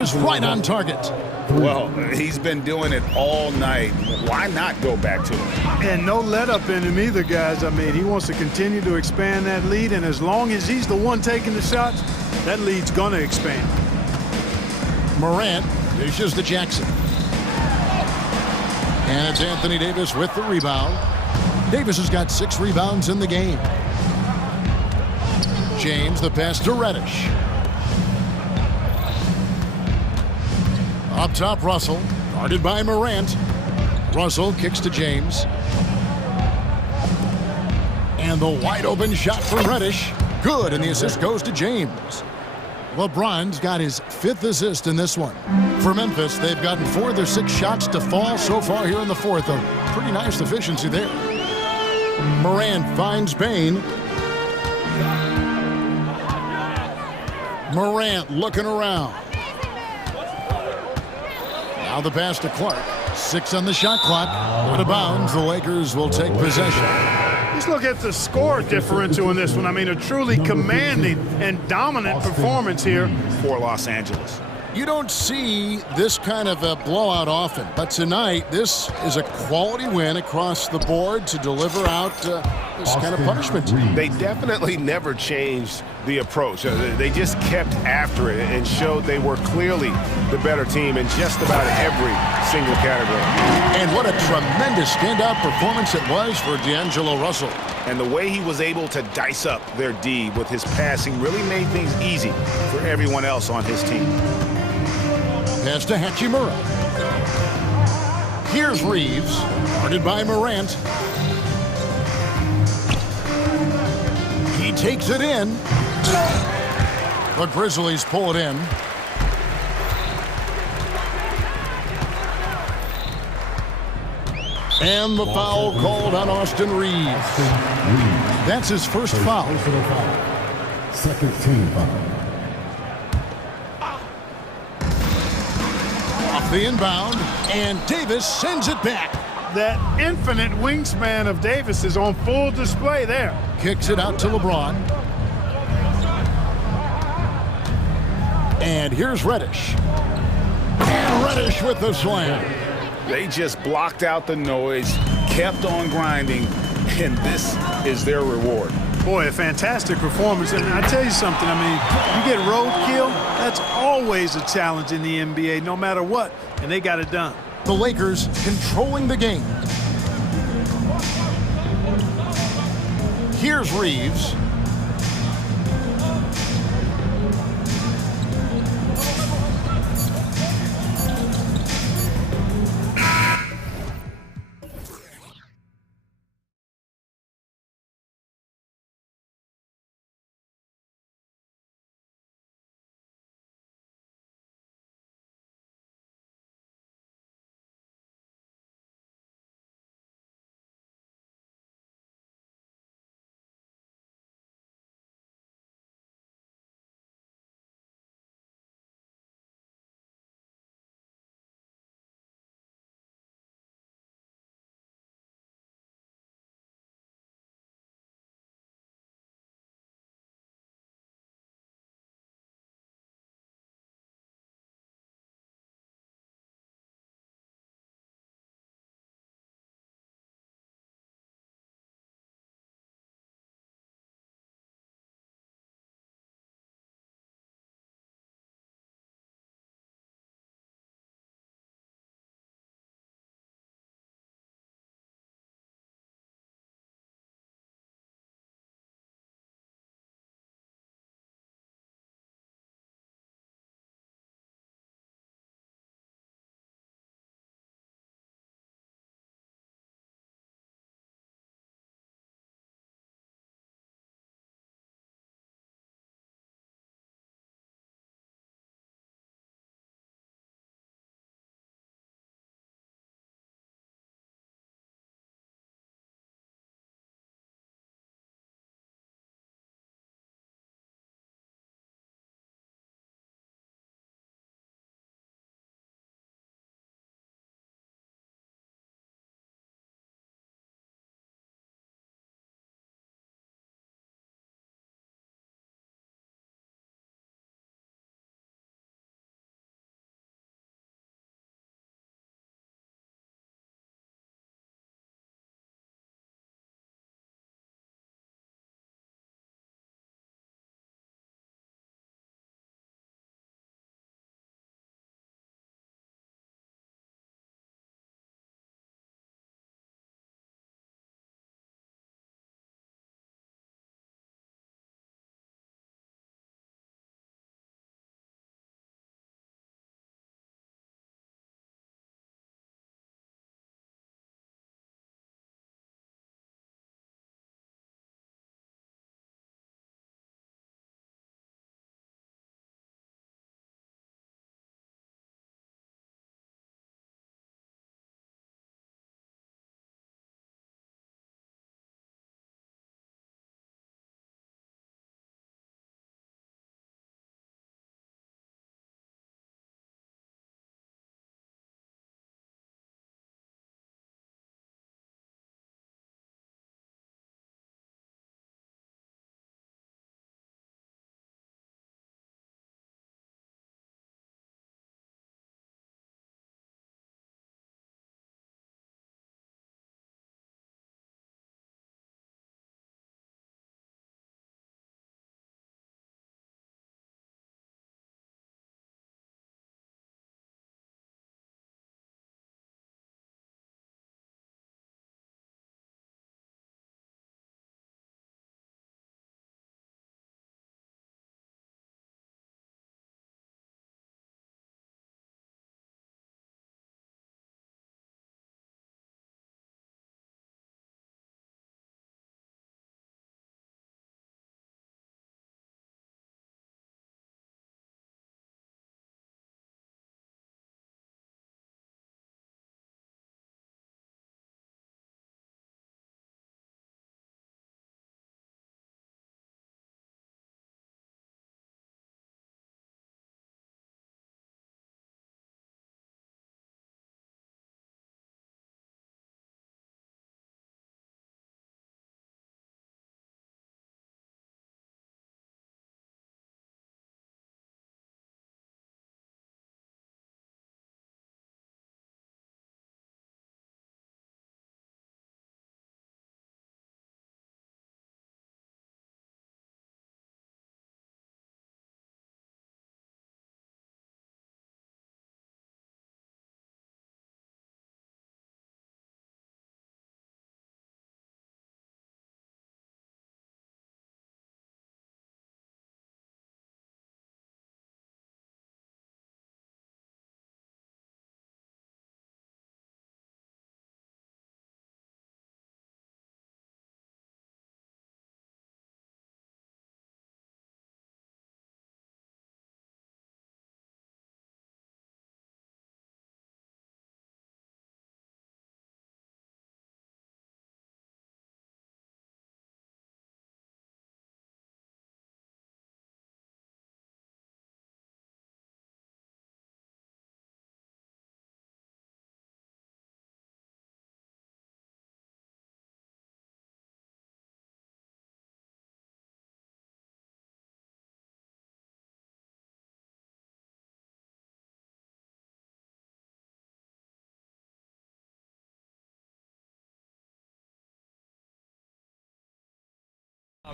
Is right on target. Well, he's been doing it all night. Why not go back to him? And no let-up in him either, guys. I mean, he wants to continue to expand that lead, and as long as he's the one taking the shots, that lead's going to expand. Morant dishes to Jackson. And it's Anthony Davis with the rebound. Davis has got 6 rebounds in the game. James, the pass to Reddish. Up top, Russell, guarded by Morant. Russell kicks to James. And the wide open shot from Reddish. Good, and the assist goes to James. LeBron's got his 5th assist in this one. For Memphis, they've gotten 4 of their 6 shots to fall so far here in the 4th. A pretty nice efficiency there. Morant finds Bain. Morant looking around. Now the pass to Clark. 6 on the shot clock. Out of bounds, the Lakers will take possession. Let's look at the score differential in this one. I mean, a truly commanding and dominant performance here for Los Angeles. You don't see this kind of a blowout often, but tonight this is a quality win across the board to deliver out this kind of punishment. They definitely never changed the approach. They just kept after it and showed they were clearly the better team in just about every single category. And what a tremendous standout performance it was for D'Angelo Russell. And the way he was able to dice up their D with his passing really made things easy for everyone else on his team. Pass to Hachimura. Here's Reeves, guarded by Morant. He takes it in. The Grizzlies pull it in. And the foul called on Austin Reeves. That's his first foul. Second team foul. The inbound, and Davis sends it back. That infinite wingspan of Davis is on full display there. Kicks it out to LeBron. And here's Reddish. And Reddish with the slam. They just blocked out the noise, kept on grinding, and this is their reward. Boy, a fantastic performance. And I tell you something, I mean, you get roadkill, that's always a challenge in the NBA, no matter what, and they got it done. The Lakers controlling the game. Here's Reeves.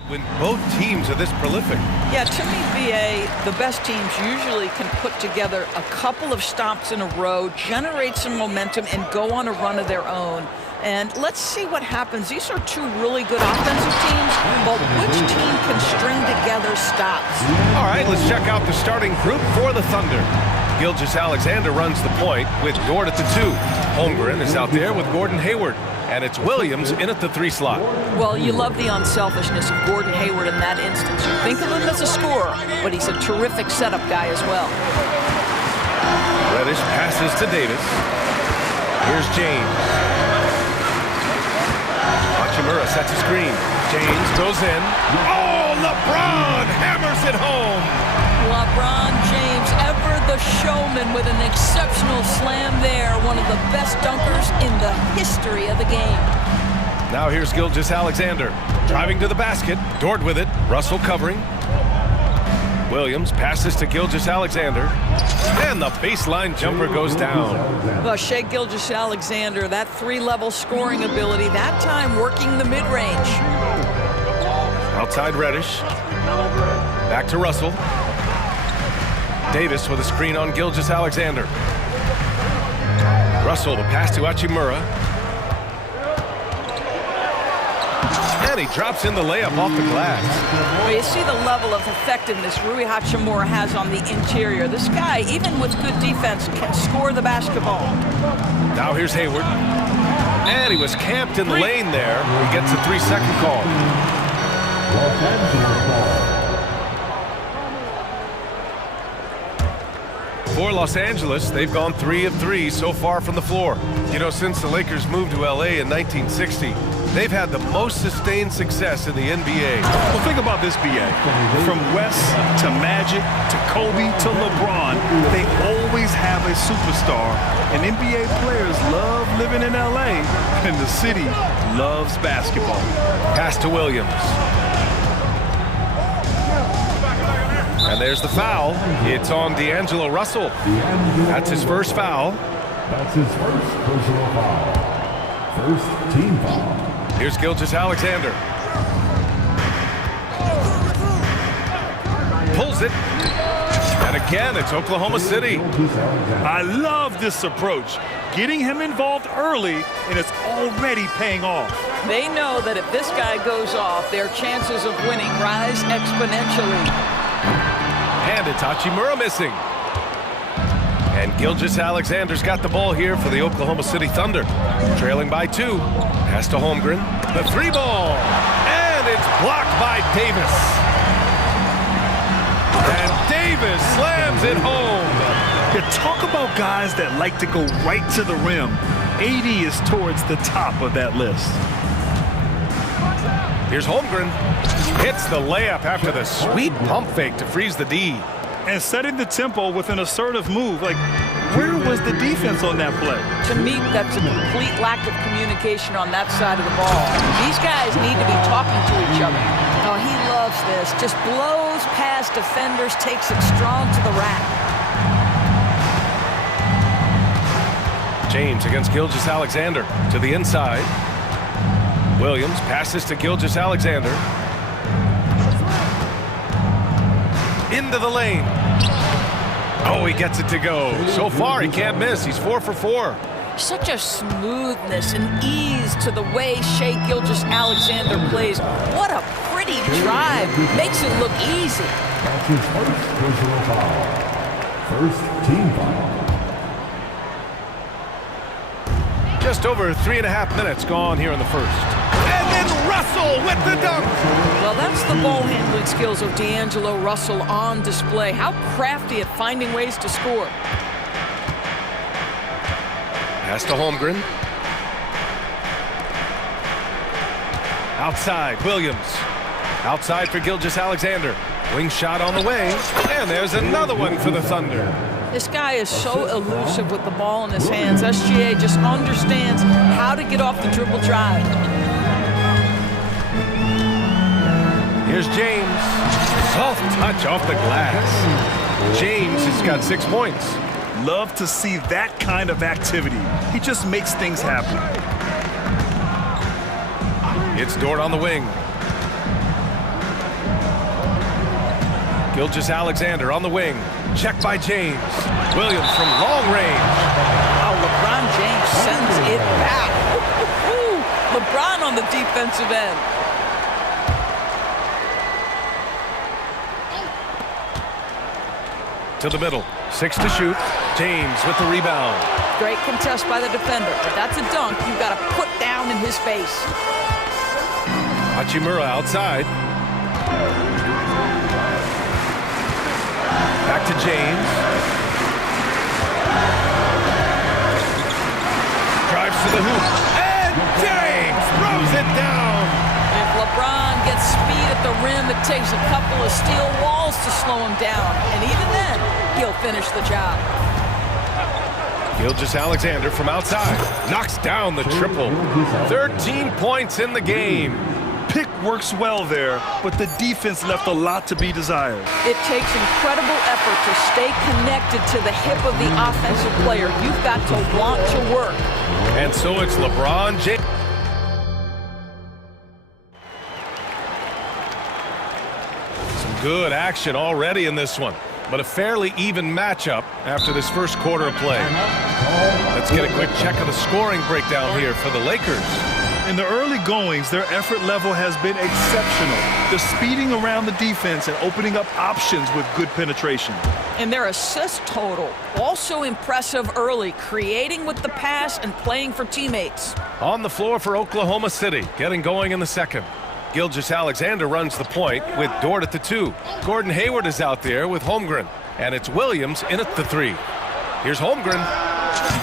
When both teams are this prolific. Yeah, to me, BA, the best teams usually can put together a couple of stops in a row, generate some momentum, and go on a run of their own. And let's see what happens. These are two really good offensive teams, but which team can string together stops? All right, let's check out the starting group for the Thunder. Gilgeous-Alexander runs the point with Dort at the 2. Holmgren is out there with Gordon Hayward. And it's Williams in at the 3 slot. Well, you love the unselfishness of Gordon Hayward in that instance. You think of him as a scorer, but he's a terrific setup guy as well. Reddish passes to Davis. Here's James. Hachimura sets a screen. James goes in. Oh, LeBron hammers it home. LeBron James, ever the showman, with an exceptional slam there. One of the best dunkers in the history of the game. Now here's Gilgeous-Alexander driving to the basket. Dort with it. Russell covering. Williams passes to Gilgeous-Alexander. And the baseline jumper goes down. Well, Shai Gilgeous-Alexander, that 3-level scoring ability, that time working the mid-range. Outside Reddish. Back to Russell. Davis with a screen on Gilgeous-Alexander. Russell, the pass to Hachimura. And he drops in the layup off the glass. Well, you see the level of effectiveness Rui Hachimura has on the interior. This guy, even with good defense, can score the basketball. Now here's Hayward. And he was camped in the lane there. He gets a 3-second call. For Los Angeles, they've gone 3 of 3 so far from the floor. You know, since the Lakers moved to LA in 1960, they've had the most sustained success in the NBA. Well, think about this, BA. From West to Magic to Kobe to LeBron, they always have a superstar. And NBA players love living in LA, and the city loves basketball. Pass to Williams. And there's the foul. It's on D'Angelo Russell. That's his first foul. That's his first personal foul. First team foul. Here's Gilgeous-Alexander. Pulls it. And again, it's Oklahoma City. I love this approach. Getting him involved early, and it's already paying off. They know that if this guy goes off, their chances of winning rise exponentially. And it's Hachimura missing. And Gilgeous-Alexander's got the ball here for the Oklahoma City Thunder. Trailing by 2. Pass to Holmgren. The 3-ball. And it's blocked by Davis. And Davis slams it home. Yeah, talk about guys that like to go right to the rim. AD is towards the top of that list. Here's Holmgren. Hits the layup after the sweet pump fake to freeze the D. And setting the tempo with an assertive move. Like, where was the defense on that play? To me, that's a complete lack of communication on that side of the ball. These guys need to be talking to each other. Oh, he loves this. Just blows past defenders, takes it strong to the rack. James against Gilgeous-Alexander to the inside. Williams passes to Gilgeous-Alexander. Into the lane. Oh, he gets it to go. So far, he can't miss. He's 4 for 4. Such a smoothness and ease to the way Shai Gilgeous-Alexander plays. What a pretty drive. Makes it look easy. That's his first personal foul. First team foul. Just over 3.5 minutes gone here in the first. And then Russell with the dunk. Well, that's the ball handling skills of D'Angelo Russell on display. How crafty at finding ways to score. Pass to Holmgren. Outside, Williams. Outside for Gilgeous-Alexander. Wing shot on the way. And there's another one for the Thunder. This guy is so elusive with the ball in his hands. SGA just understands how to get off the dribble drive. Here's James. Soft touch off the glass. James has got 6 points. Love to see that kind of activity. He just makes things happen. It's Dort on the wing. Gilgeous-Alexander on the wing. Check by James. Williams from long range. Wow, LeBron James sends it back. LeBron on the defensive end. To the middle. 6 to shoot. James with the rebound. Great contest by the defender. If that's a dunk, you've got to put down in his face. Hachimura outside. Back to James. Drives to the hoop. And James throws it down. If LeBron gets speed at the rim, it takes a couple of steel walls to slow him down. And even then, he'll finish the job. Gilgeous-Alexander from outside. Knocks down the triple. 13 points in the game. Pick works well there, but the defense left a lot to be desired. It takes incredible effort to stay connected to the hip of the offensive player. You've got to want to work. And so it's LeBron James. Some good action already in this one, but a fairly even matchup after this first quarter of play. Let's get a quick check of the scoring breakdown here for the Lakers. In the early goings, their effort level has been exceptional. The speeding around the defense and opening up options with good penetration. And their assist total, also impressive early, creating with the pass and playing for teammates. On the floor for Oklahoma City, getting going in the second. Gilgeous-Alexander runs the point with Dort at the 2. Gordon Hayward is out there with Holmgren, and it's Williams in at the 3. Here's Holmgren.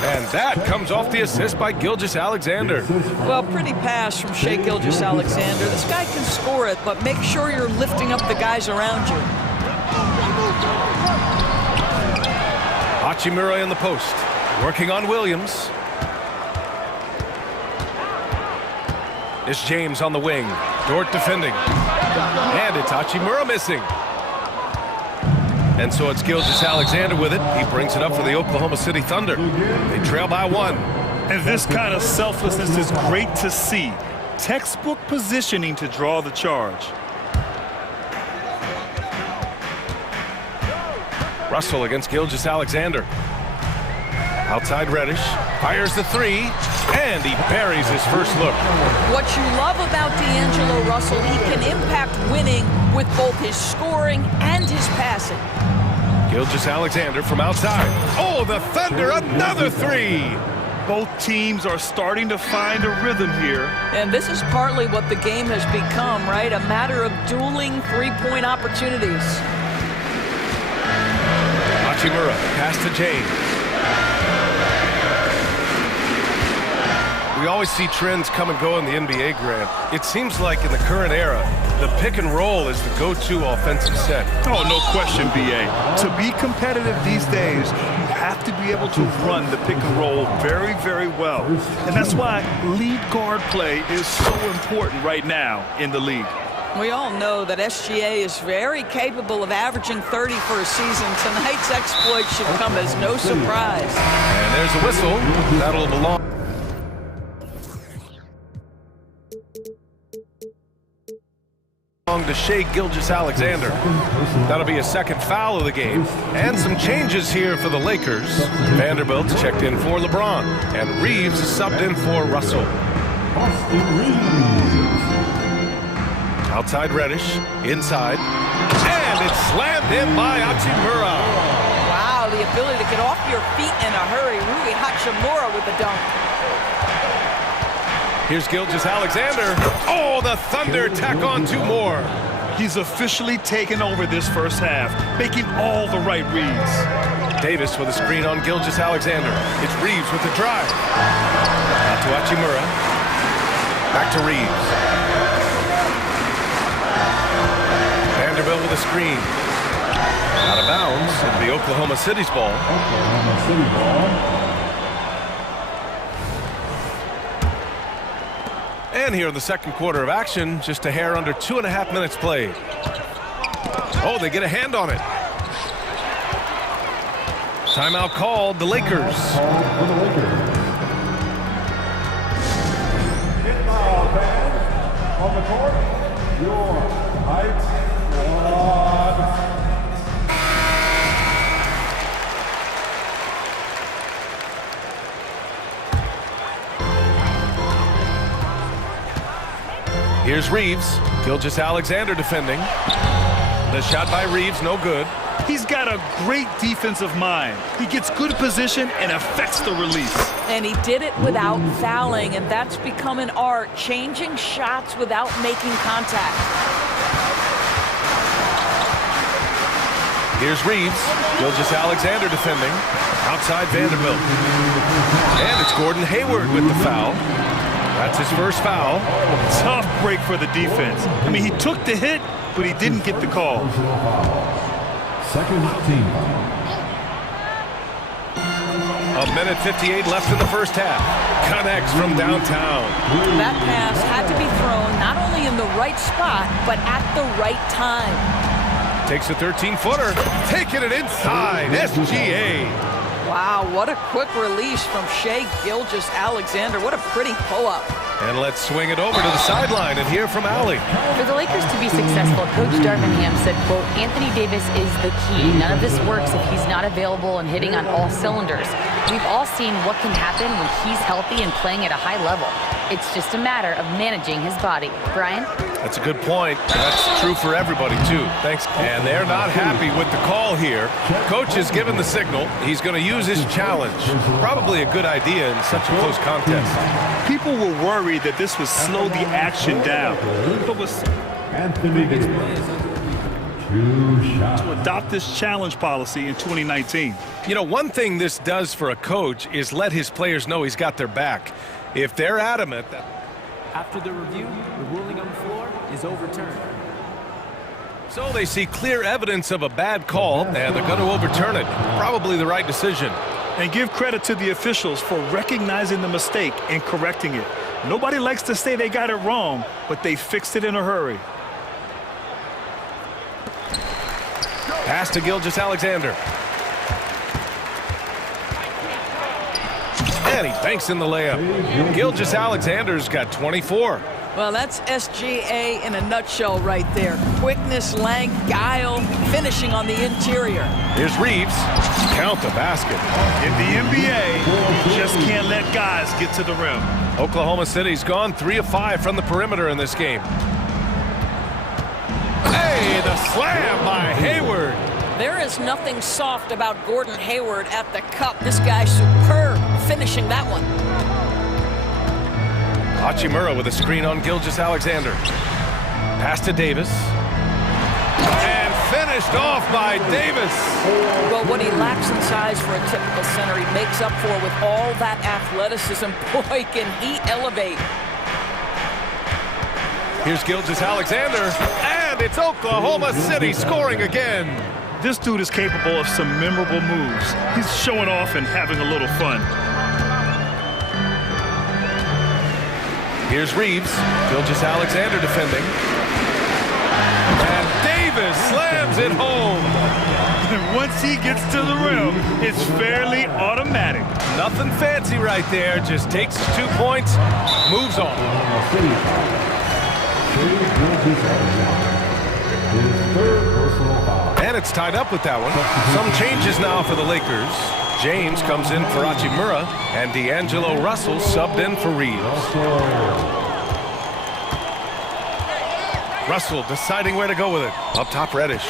And that comes off the assist by Gilgeous-Alexander. Well, pretty pass from Shai Gilgeous-Alexander. This guy can score it, but make sure you're lifting up the guys around you. Hachimura in the post, working on Williams. It's James on the wing. Dort defending. And it's Hachimura missing. And so it's Gilgeous-Alexander with it. He brings it up for the Oklahoma City Thunder. They trail by 1. And this kind of selflessness is great to see. Textbook positioning to draw the charge. Russell against Gilgeous-Alexander. Outside Reddish. Fires the 3. And he buries his first look. What you love about D'Angelo Russell, he can impact winning with both his scoring and his passing. Gilgeous-Alexander from outside. Oh, the Thunder, another 3! Both teams are starting to find a rhythm here. And this is partly what the game has become, right? A matter of dueling three-point opportunities. Hachimura, pass to James. We always see trends come and go in the NBA, Grant. It seems like in the current era, the pick and roll is the go-to offensive set. Oh, no question, B.A. To be competitive these days, you have to be able to run the pick and roll very, very well. And that's why lead guard play is so important right now in the league. We all know that SGA is very capable of averaging 30 for a season. Tonight's exploit should come as no surprise. And there's a whistle. That'll belong to Shai Gilgeous-Alexander. That'll be a second foul of the game. And some changes here for the Lakers. Vanderbilt's checked in for LeBron. And Reeves is subbed in for Russell. Outside Reddish. Inside. And it's slammed in by Hachimura. Wow, the ability to get off your feet in a hurry. Rui Hachimura with the dunk. Here's Gilgeous-Alexander. Oh, the Thunder tack on 2 more. He's officially taken over this first half, making all the right reads. Davis with a screen on Gilgeous-Alexander. It's Reeves with the drive. Out to Hachimura. Back to Reeves. Vanderbilt with a screen. Out of bounds. It'll be Oklahoma City's ball. Oklahoma City ball. And here in the second quarter of action, just a hair under 2.5 minutes played. Oh, they get a hand on it. Timeout called, the Lakers. Inbound fans on the court, your height squad. Here's Reeves. Gilgeous-Alexander defending. The shot by Reeves, no good. He's got a great defensive mind. He gets good position and affects the release. And he did it without fouling, and that's become an art, changing shots without making contact. Here's Reeves. Gilgeous-Alexander defending. Outside Vanderbilt. And it's Gordon Hayward with the foul. That's his first foul. Tough break for the defense. I mean, he took the hit, but he didn't get the call. Second team. A minute 58 left in the first half. Connects from downtown. That pass had to be thrown not only in the right spot, but at the right time. Takes a 13-footer. Taking it inside. SGA. Wow, what a quick release from Shai Gilgeous-Alexander. What a pretty pull-up. And let's swing it over to the sideline and hear from Allie. For the Lakers to be successful, Coach Darvingham said, quote, Anthony Davis is the key. None of this works if he's not available and hitting on all cylinders. We've all seen what can happen when he's healthy and playing at a high level. It's just a matter of managing his body. Brian? That's a good point. That's true for everybody, too. Thanks. And they're not happy with the call here. Coach has given the signal. He's going to use his challenge. Probably a good idea in such a close contest. People were worried that this would slow the action down. But Anthony Davis. 2 shots. to adopt this challenge policy in 2019. You know, one thing this does for a coach is let his players know he's got their back. If they're adamant that... After the review, the ruling on the floor is overturned. So they see clear evidence of a bad call, and they're going to overturn it. Probably the right decision. And give credit to the officials for recognizing the mistake and correcting it. Nobody likes to say they got it wrong, but they fixed it in a hurry. Pass to Gilgeous-Alexander. And he banks in the layup. Gilgeous-Alexander's got 24. Well, that's SGA in a nutshell right there. Quickness, length, guile, finishing on the interior. Here's Reeves. Count the basket. In the NBA, you just can't let guys get to the rim. Oklahoma City's gone 3 of 5 from the perimeter in this game. Hey, the slam by Hayward. There is nothing soft about Gordon Hayward at the cup. This guy's superb finishing that one. Hachimura with a screen on Gilgeous-Alexander. Pass to Davis. And finished off by Davis. Well, what he lacks in size for a typical center, he makes up for with all that athleticism. Boy, can he elevate. Here's Gilgeous-Alexander. And it's Oklahoma City scoring again. This dude is capable of some memorable moves. He's showing off and having a little fun. Here's Reeves. Gilgeous-Alexander defending. And Davis slams it home. And once he gets to the rim, it's fairly automatic. Nothing fancy right there. Just takes 2 points, moves on. And it's tied up with that one. Some changes now for the Lakers. James comes in for Hachimura, and D'Angelo Russell subbed in for Reeves. Russell deciding where to go with it. Up top, Reddish.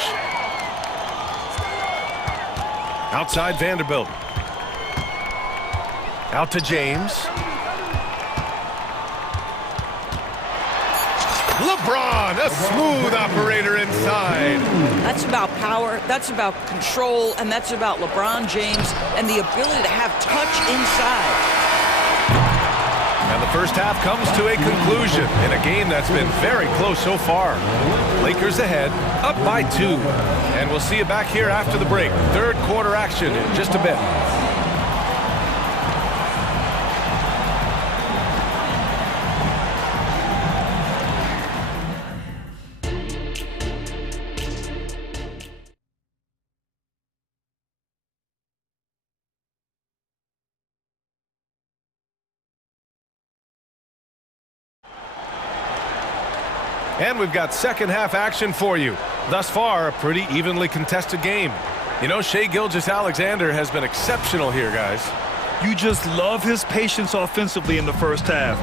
Outside, Vanderbilt. Out to James. LeBron, a smooth operator inside. That's about power, that's about control, and that's about LeBron James and the ability to have touch inside. And the first half comes to a conclusion in a game that's been very close so far. Lakers ahead, up by 2. And we'll see you back here after the break. Third quarter action in just a bit. And we've got second half action for you. Thus far, a pretty evenly contested game. You know, Shai Gilgeous-Alexander has been exceptional here, guys. You just love his patience offensively in the first half.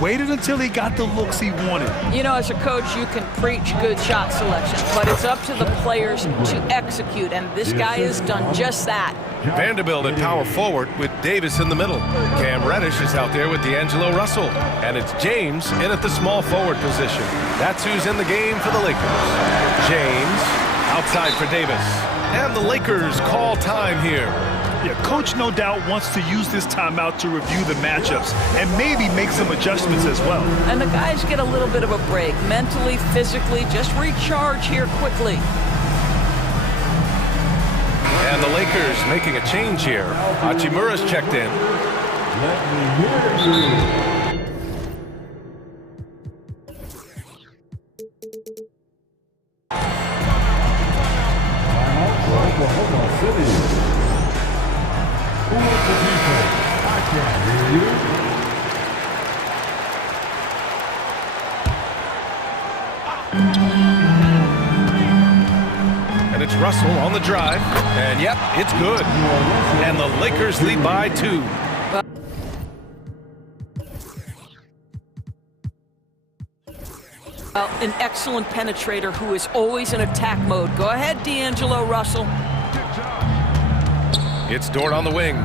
Waited until he got the looks he wanted. You know, as a coach, you can preach good shot selection, but it's up to the players to execute, and this guy has done just that. Vanderbilt at power forward with Davis in the middle. Cam Reddish is out there with D'Angelo Russell. And it's James in at the small forward position. That's who's in the game for the Lakers. James outside for Davis. And the Lakers call time here. Yeah, coach no doubt wants to use this timeout to review the matchups and maybe make some adjustments as well. And the guys get a little bit of a break, mentally, physically, just recharge here quickly. And the Lakers making a change here. Hachimura's checked in. And it's Russell on the drive. And yep, it's good. And the Lakers lead by 2. Well, an excellent penetrator who is always in attack mode. Go ahead, D'Angelo Russell. It's Dort on the wing.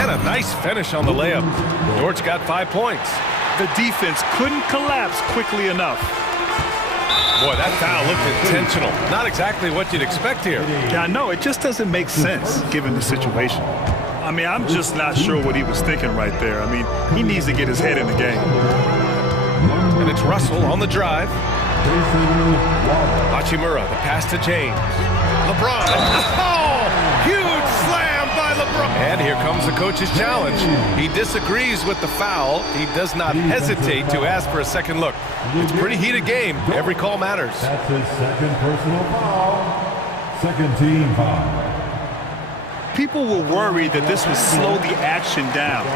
And a nice finish on the layup. Dort's got 5 points. The defense couldn't collapse quickly enough. Boy, that foul looked intentional. Not exactly what you'd expect here. Yeah, I know. It just doesn't make sense given the situation. I mean, I'm just not sure what he was thinking right there. I mean, he needs to get his head in the game. And it's Russell on the drive. Hachimura, the pass to James. LeBron. Oh, huge slam by LeBron. And here comes the coach's challenge. He disagrees with the foul. He does not hesitate to ask for a second look. It's a pretty heated game. Every call matters. That's his second personal foul. Second team foul. People were worried that this would slow the action down.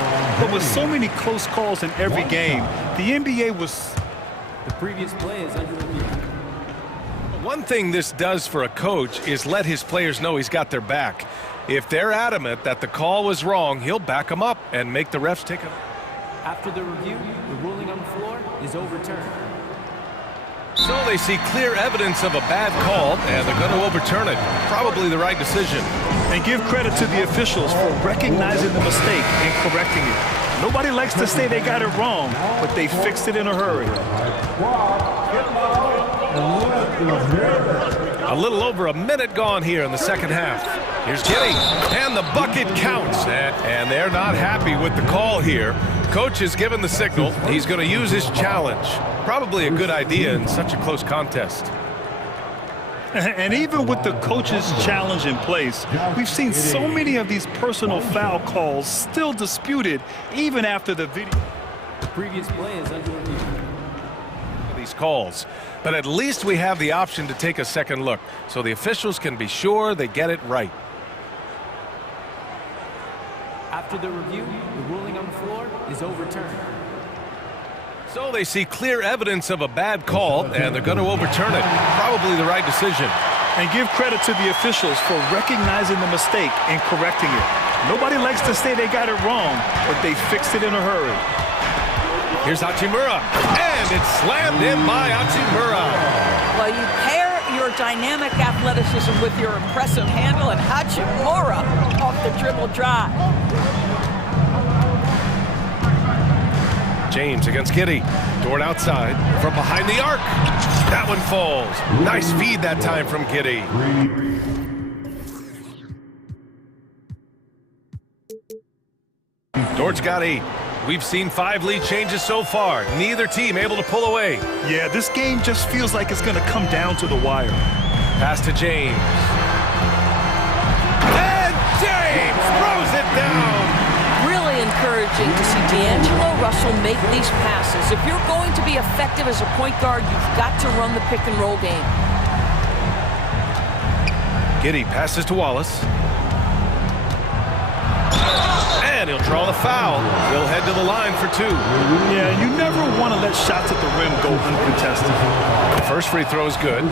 But with so many close calls in every game, the NBA was... The previous play is under review. One thing this does for a coach is let his players know he's got their back. If they're adamant that the call was wrong, he'll back them up and make the refs take it. After the review, the ruling on the floor is overturned. So they see clear evidence of a bad call, and they're going to overturn it. Probably the right decision. And give credit to the officials for recognizing the mistake and correcting it. Nobody likes to say they got it wrong, but they fixed it in a hurry. A little over a minute gone here in the second half. Here's Giddey, and the bucket counts. And they're not happy with the call here. Coach has given the signal. He's going to use his challenge. Probably a good idea in such a close contest. And even with the coach's challenge in place, we've seen so many of these personal foul calls still disputed even after the video. The previous play is under review. These calls, but at least we have the option to take a second look, so the officials can be sure they get it right. After the review, the ruling on the floor is overturned. So they see clear evidence of a bad call, and they're going to overturn it. Probably the right decision. And give credit to the officials for recognizing the mistake and correcting it. Nobody likes to say they got it wrong, but they fixed it in a hurry. Here's Hachimura, and it's slammed in by Hachimura. Well, you pair your dynamic athleticism with your impressive handle, and Hachimura off the dribble drive. James against Giddey. Dort outside from behind the arc. That one falls. Nice feed that time from Giddey. Dort's got 8. We've seen 5 lead changes so far. Neither team able to pull away. Yeah, this game just feels like it's going to come down to the wire. Pass to James. And James throws it down. Really encouraging to see D'Angelo Russell make these passes. If you're going to be effective as a point guard, you've got to run the pick and roll game. Giddey passes to Wallace. And he'll draw the foul. He'll head to the line for 2. Yeah, you never want to let shots at the rim go uncontested. The first free throw is good.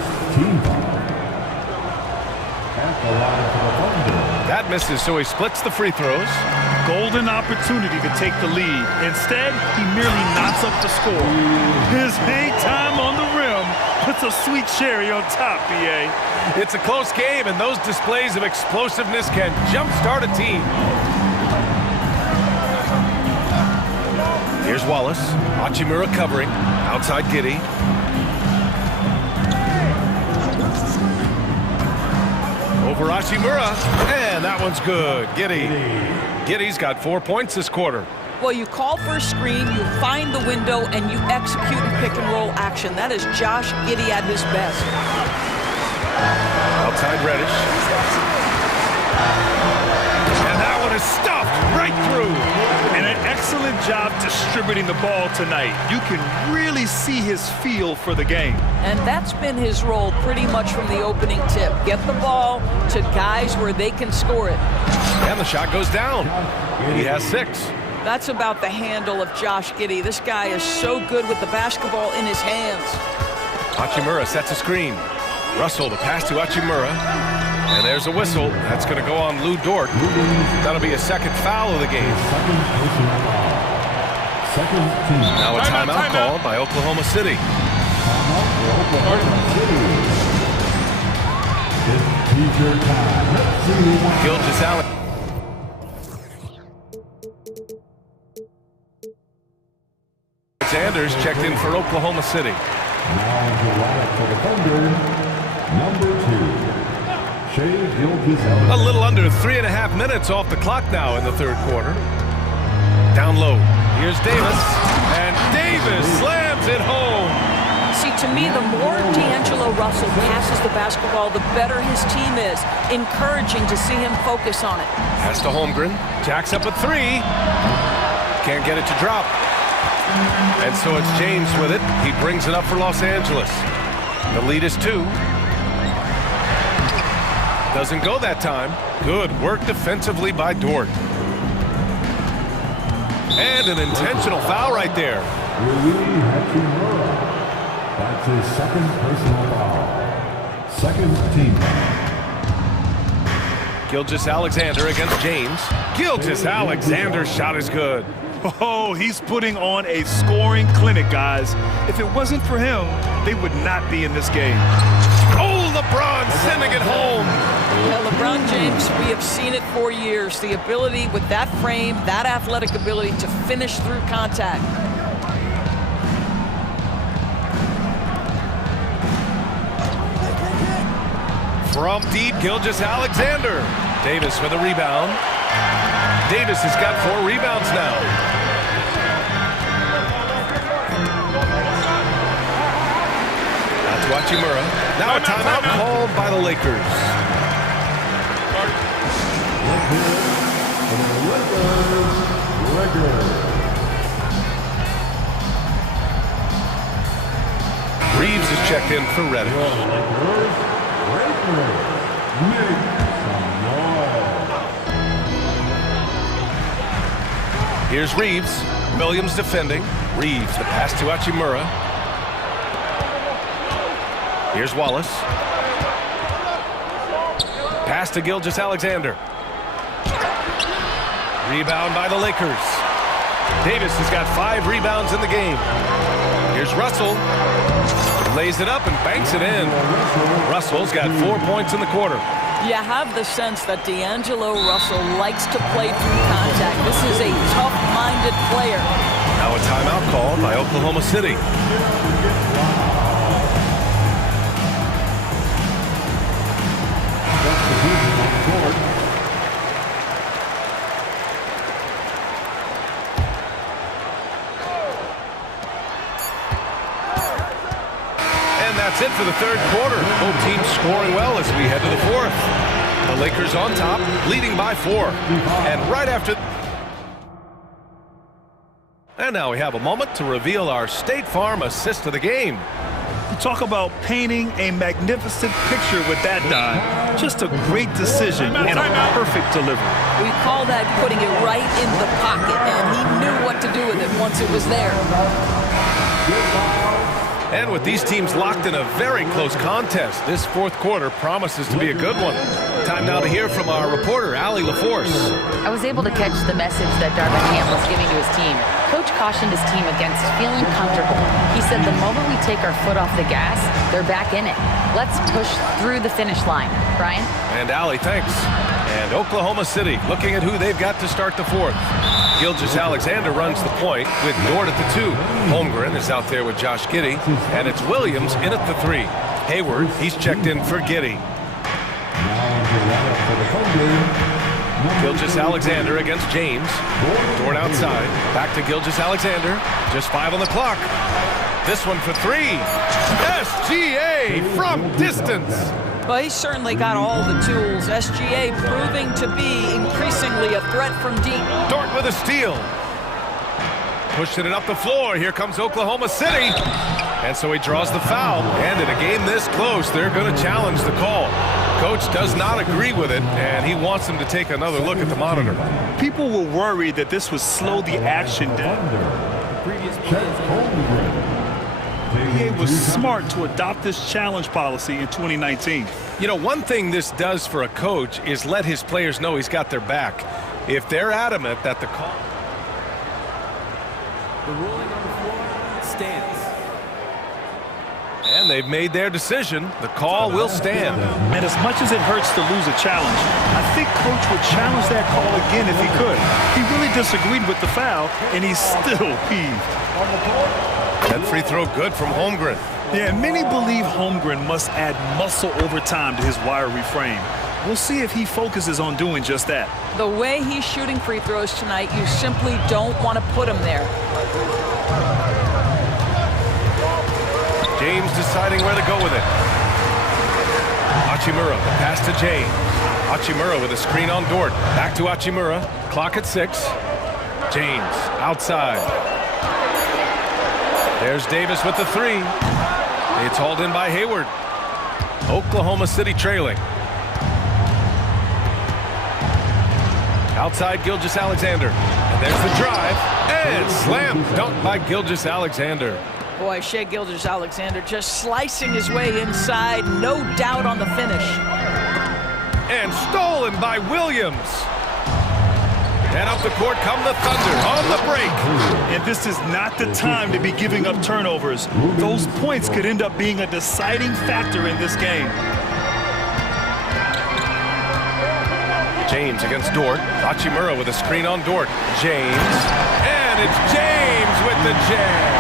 That misses, so he splits the free throws. Golden opportunity to take the lead. Instead, he merely knots up the score. His hang time on the rim puts a sweet cherry on top, BA. It's a close game, and those displays of explosiveness can jumpstart a team. Here's Wallace. Hachimura covering. Outside Giddy. Over Hachimura, and that one's good. Giddy's got 4 points this quarter. Well, you call for a screen, you find the window, and you execute a pick-and-roll action. That is Josh Giddey at his best. Outside Reddish. And that one is stuffed right through. And an excellent job distributing the ball tonight. You can really see his feel for the game. And that's been his role pretty much from the opening tip. Get the ball to guys where they can score it. And the shot goes down. He has 6. That's about the handle of Josh Giddey. This guy is so good with the basketball in his hands. Hachimura sets a screen. Russell to pass to Hachimura. And there's a whistle. That's going to go on Lou Dort. That'll be a second foul of the game. Now a timeout called by Oklahoma City. Gilgeous Alexander's checked in for Oklahoma City. Now into the lineup for the Thunder, number 2, Shea Gilgeous-Alexander. A little under 3.5 minutes off the clock now in the third quarter. Down low. Here's Davis. And Davis slams it home. See, to me, the more D'Angelo Russell passes the basketball, the better his team is. Encouraging to see him focus on it. Pass to Holmgren. Jacks up a 3. Can't get it to drop. And so it's James with it. He brings it up for Los Angeles. The lead is 2. Doesn't go that time. Good work defensively by Dort. And an intentional foul right there. That's his second personal foul. Second team. Gilgeous-Alexander against James. Gilgeous-Alexander's shot is good. Oh, he's putting on a scoring clinic, guys. If it wasn't for him, they would not be in this game. Oh, LeBron sending it home. Well, LeBron James, we have seen it for years. The ability with that frame, that athletic ability to finish through contact. From deep, Gilgeous-Alexander. Davis with a rebound. Davis has got 4 rebounds now. Now to Hachimura. Now a timeout called by the Lakers. Reeves is checked in for Reddish. Here's Reeves. Williams defending. Reeves, the pass to Hachimura. Here's Wallace. Pass to Gilgeous-Alexander. Rebound by the Lakers. Davis has got 5 rebounds in the game. Here's Russell. Lays it up and banks it in. Russell's got 4 points in the quarter. You have the sense that D'Angelo Russell likes to play through contact. This is a tough-minded player. Now a timeout called by Oklahoma City. That's it for the third quarter. Both teams scoring well as we head to the fourth. The Lakers on top, leading by 4. And right after... And now we have a moment to reveal our State Farm assist of the game. You talk about painting a magnificent picture with that dive. Just a great decision and a perfect delivery. We call that putting it right in the pocket, and he knew what to do with it once it was there. And with these teams locked in a very close contest, this fourth quarter promises to be a good one. Time now to hear from our reporter, Allie LaForce. I was able to catch the message that Darvin Ham was giving to his team. Coach cautioned his team against feeling comfortable. He said the moment we take our foot off the gas, they're back in it. Let's push through the finish line. Brian? And Allie, thanks. And Oklahoma City looking at who they've got to start the fourth. Gilgeous-Alexander runs the point with Dort at the 2. Holmgren is out there with Josh Giddey, and it's Williams in at the 3. Hayward, he's checked in for Giddey. Gilgeous-Alexander against James. Dort outside. Back to Gilgeous-Alexander. Just 5 on the clock. This one for 3. SGA from distance. Well, he's certainly got all the tools. SGA proving to be increasingly a threat from deep. Dort with a steal. Pushing it up the floor. Here comes Oklahoma City. And so he draws the foul. And in a game this close, they're going to challenge the call. Coach does not agree with it, and he wants them to take another look at the monitor. People were worried that this would slow the action down. NBA was smart to adopt this challenge policy in 2019. You know, one thing this does for a coach is let his players know he's got their back. If they're adamant that the call... The ruling on the floor stands. And they've made their decision. The call will stand. And as much as it hurts to lose a challenge, I think Coach would challenge that call again if he could. He really disagreed with the foul, and he's still peeved. That free throw good from Holmgren. Yeah, many believe Holmgren must add muscle over time to his wiry frame. We'll see if he focuses on doing just that. The way he's shooting free throws tonight, you simply don't want to put him there. James deciding where to go with it. Hachimura, the pass to James. Hachimura with a screen on Dort. Back to Hachimura. Clock at 6. James outside. There's Davis with the 3. It's hauled in by Hayward. Oklahoma City trailing. Outside Gilgeous-Alexander. And there's the drive. And slam dunk by Gilgeous-Alexander. Boy, Shai Gilgeous-Alexander just slicing his way inside. No doubt on the finish. And stolen by Williams. And up the court come the Thunder on the break. And this is not the time to be giving up turnovers. Those points could end up being a deciding factor in this game. James against Dort. Hachimura with a screen on Dort. James. And it's James with the jam.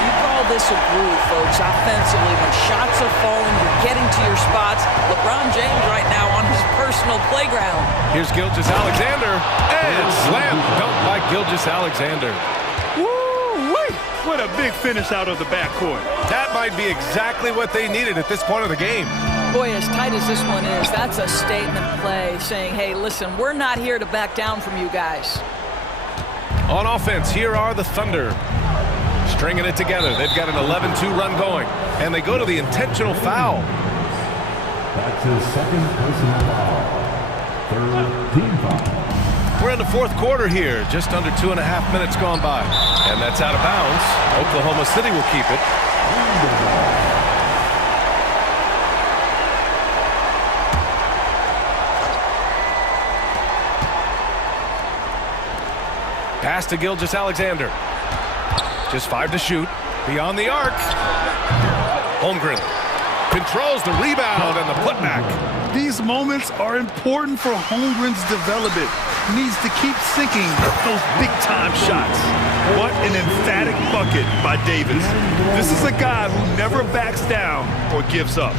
You call this a groove, folks, offensively. When shots are falling, you're getting to your spots. LeBron James right now on his personal playground. Here's Gilgeous-Alexander. And slam dunk by Gilgeous-Alexander. Woo-wee! What a big finish out of the backcourt. That might be exactly what they needed at this point of the game. Boy, as tight as this one is, that's a statement play saying, hey, listen, we're not here to back down from you guys. On offense, here are the Thunder. Stringing it together. They've got an 11-2 run going. And they go to the intentional foul. That's his second personal foul. Third team foul. We're in the fourth quarter here. Just under 2.5 minutes gone by. And that's out of bounds. Oklahoma City will keep it. Pass to Gilgeous-Alexander. Just 5 to shoot. Beyond the arc. Holmgren controls the rebound and the putback. These moments are important for Holmgren's development. He needs to keep sinking those big-time shots. What an emphatic bucket by Davis. This is a guy who never backs down or gives up.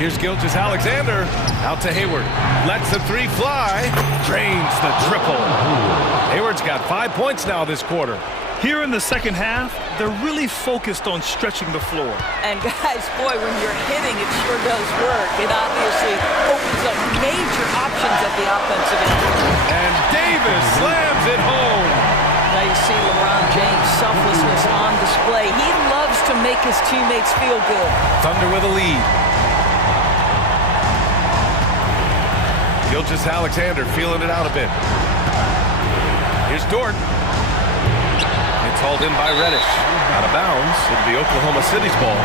Here's Gilgeous-Alexander. Out to Hayward. Lets the 3 fly. Drains the triple. Hayward's got 5 points now this quarter. Here in the second half, they're really focused on stretching the floor. And guys, boy, when you're hitting, it sure does work. It obviously opens up major options at the offensive end. And Davis slams it home. Now you see LeBron James' selflessness on display. He loves to make his teammates feel good. Thunder with a lead. Gilgeous-Alexander feeling it out a bit. Here's Dort. It's It's hauled in by Reddish. Out of bounds. It'll be Oklahoma City's ball.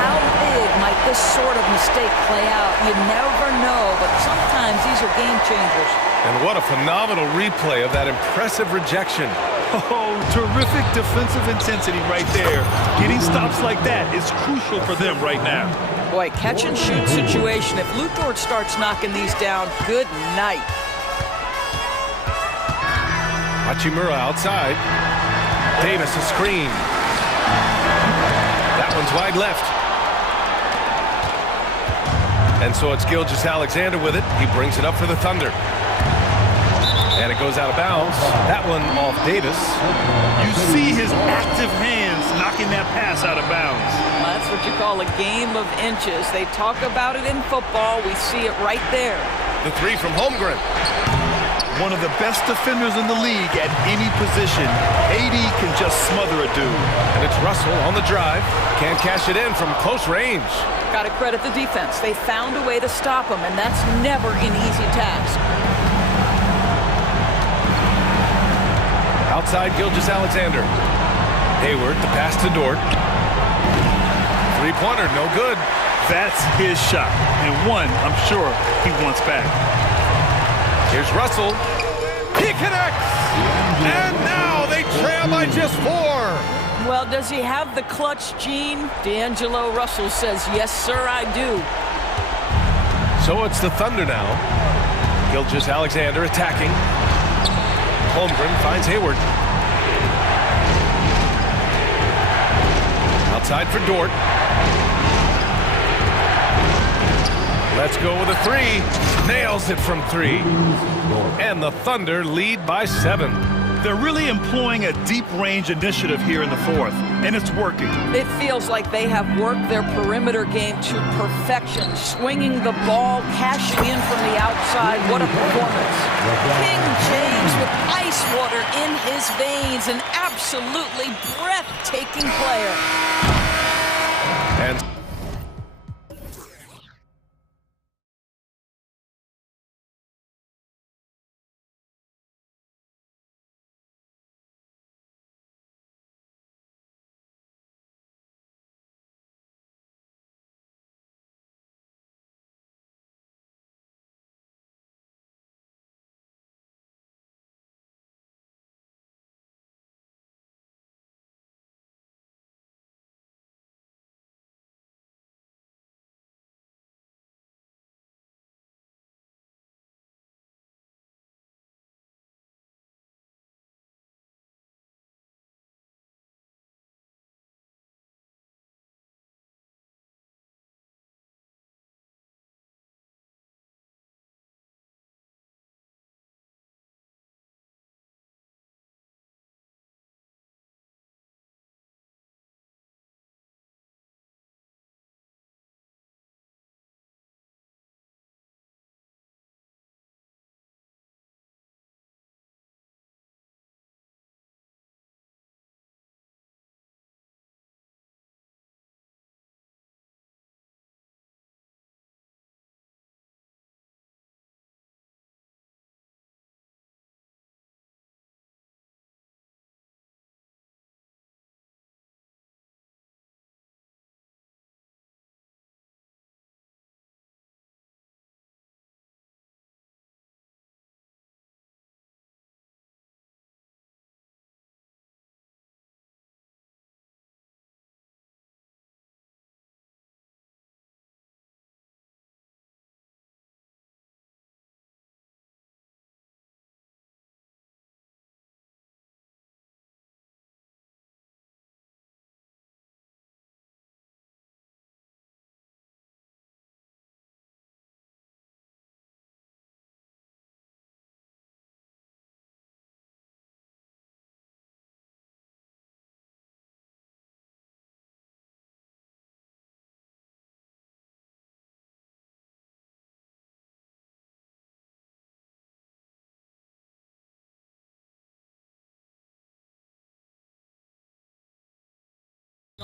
How big might this sort of mistake play out? You never know, but sometimes these are game changers. And what a phenomenal replay of that impressive rejection. Oh, terrific defensive intensity right there. Getting stops like that is crucial for them right now. Boy, catch and shoot situation. If Luthor starts knocking these down, good night. Hachimura outside. Davis a screen. That one's wide left. And so it's Gilgeous-Alexander with it. He brings it up for the Thunder. And it goes out of bounds. That one off Davis. You see his active hands knocking that pass out of bounds. Well, that's what you call a game of inches. They talk about it in football. We see it right there. The three from Holmgren. One of the best defenders in the league at any position. AD can just smother a dude. And it's Russell on the drive. Can't cash it in from close range. Got to credit the defense. They found a way to stop him, and that's never an easy task. Outside Gilgeous-Alexander. Hayward, the pass to Dort. Three-pointer, no good. That's his shot, and one I'm sure he wants back. Here's Russell. He connects! And now they trail by just 4. Well, does he have the clutch gene? D'Angelo Russell says, yes, sir, I do. So it's the Thunder now. Gilgeous-Alexander attacking. Holmgren finds Hayward. Outside for Dort. Let's go with a 3. Nails it from 3. And the Thunder lead by 7. They're really employing a deep range initiative here in the fourth, and it's working. It feels like they have worked their perimeter game to perfection, swinging the ball, cashing in from the outside. What a performance. King James with ice water in his veins, an absolutely breathtaking player. And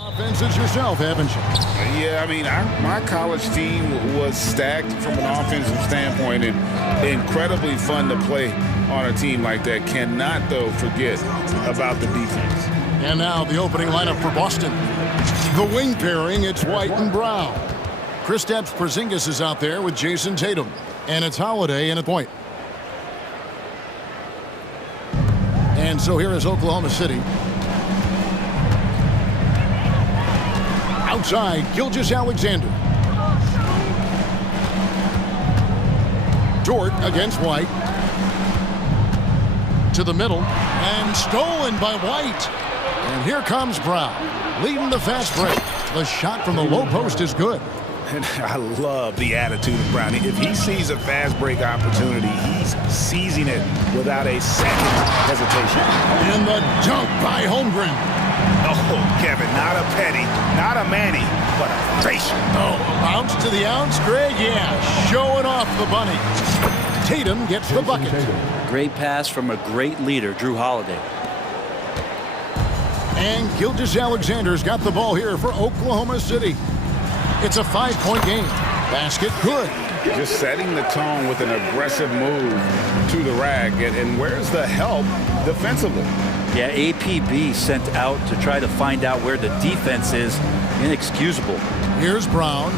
offenses yourself, haven't you? Yeah, I mean, my college team was stacked from an offensive standpoint and incredibly fun to play on a team like that. Cannot, though, forget about the defense. And now the opening lineup for Boston. The wing pairing, it's White and Brown. Kristaps Porzingis is out there with Jason Tatum. And it's Holiday in a point. And so here is Oklahoma City. Outside, Gilgeous-Alexander. Dort against White. To the middle. And stolen by White. And here comes Brown, leading the fast break. The shot from the low post is good. And I love the attitude of Brown. If he sees a fast break opportunity, he's seizing it without a second hesitation. And the dunk by Holmgren. Oh, Kevin, not a Petty, not a Manny, but a facial. Oh, bounce to the ounce, Greg. Yeah, showing off the bunny. Tatum gets the bucket. Great pass from a great leader, Drew Holiday. And Gilgeous-Alexander's got the ball here for Oklahoma City. It's a 5-point game. Basket good. Just setting the tone with an aggressive move to the rack. And where's the help defensively? Yeah, APB sent out to try to find out where the defense is. Inexcusable. Here's Brown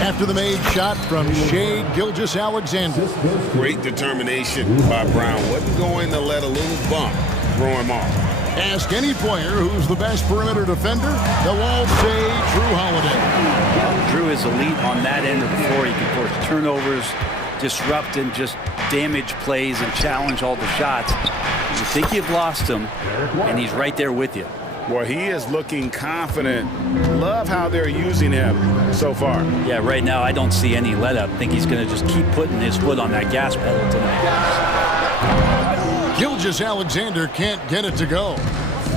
after the made shot from Shai Gilgeous-Alexander. Great determination by Brown. Wasn't going to let a little bump throw him off. Ask any player who's the best perimeter defender, they'll all say Drew Holiday. Drew is elite on that end of the floor. He can force turnovers, disrupt and just damage plays and challenge all the shots. You think you've lost him, and he's right there with you. Well, he is looking confident. Love how they're using him so far. Yeah, right now I don't see any let-up. I think he's going to just keep putting his foot on that gas pedal tonight. Gilgeous-Alexander can't get it to go.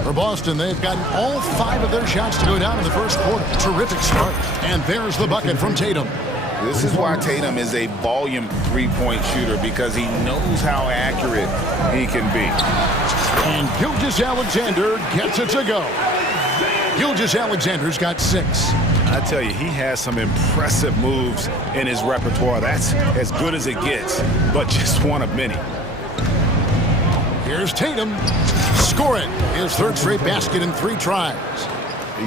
For Boston, they've gotten all 5 of their shots to go down in the first quarter. Terrific start. And there's the bucket from Tatum. This is why Tatum is a volume three-point shooter, because he knows how accurate he can be. And Gilgeous-Alexander gets it to go. Gilgeous-Alexander's got 6. I tell you, he has some impressive moves in his repertoire. That's as good as it gets, but just one of many. Here's Tatum. Scoring his 3rd straight basket in 3 tries.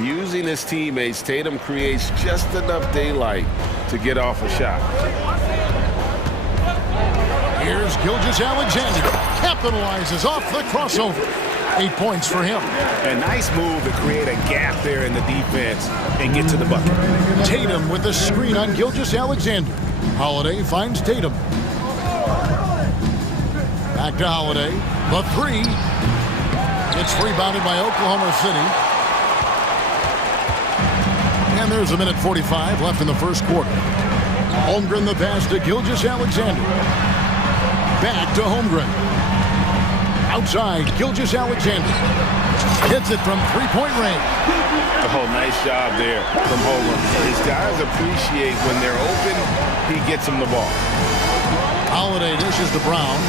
Using his teammates, Tatum creates just enough daylight to get off a shot. Here's Gilgeous-Alexander. Capitalizes off the crossover. 8 points for him. A nice move to create a gap there in the defense and get to the bucket. Tatum with the screen on Gilgeous-Alexander. Holiday finds Tatum. Back to Holiday. The 3. It's rebounded by Oklahoma City. And there's a minute 45 left in the first quarter. Holmgren the pass to Gilgeous-Alexander. Back to Holmgren. Outside, Gilgeous-Alexander. Hits it from 3-point range. Oh, nice job there from Holmgren. His guys appreciate when they're open, he gets them the ball. Holiday dishes to Brown.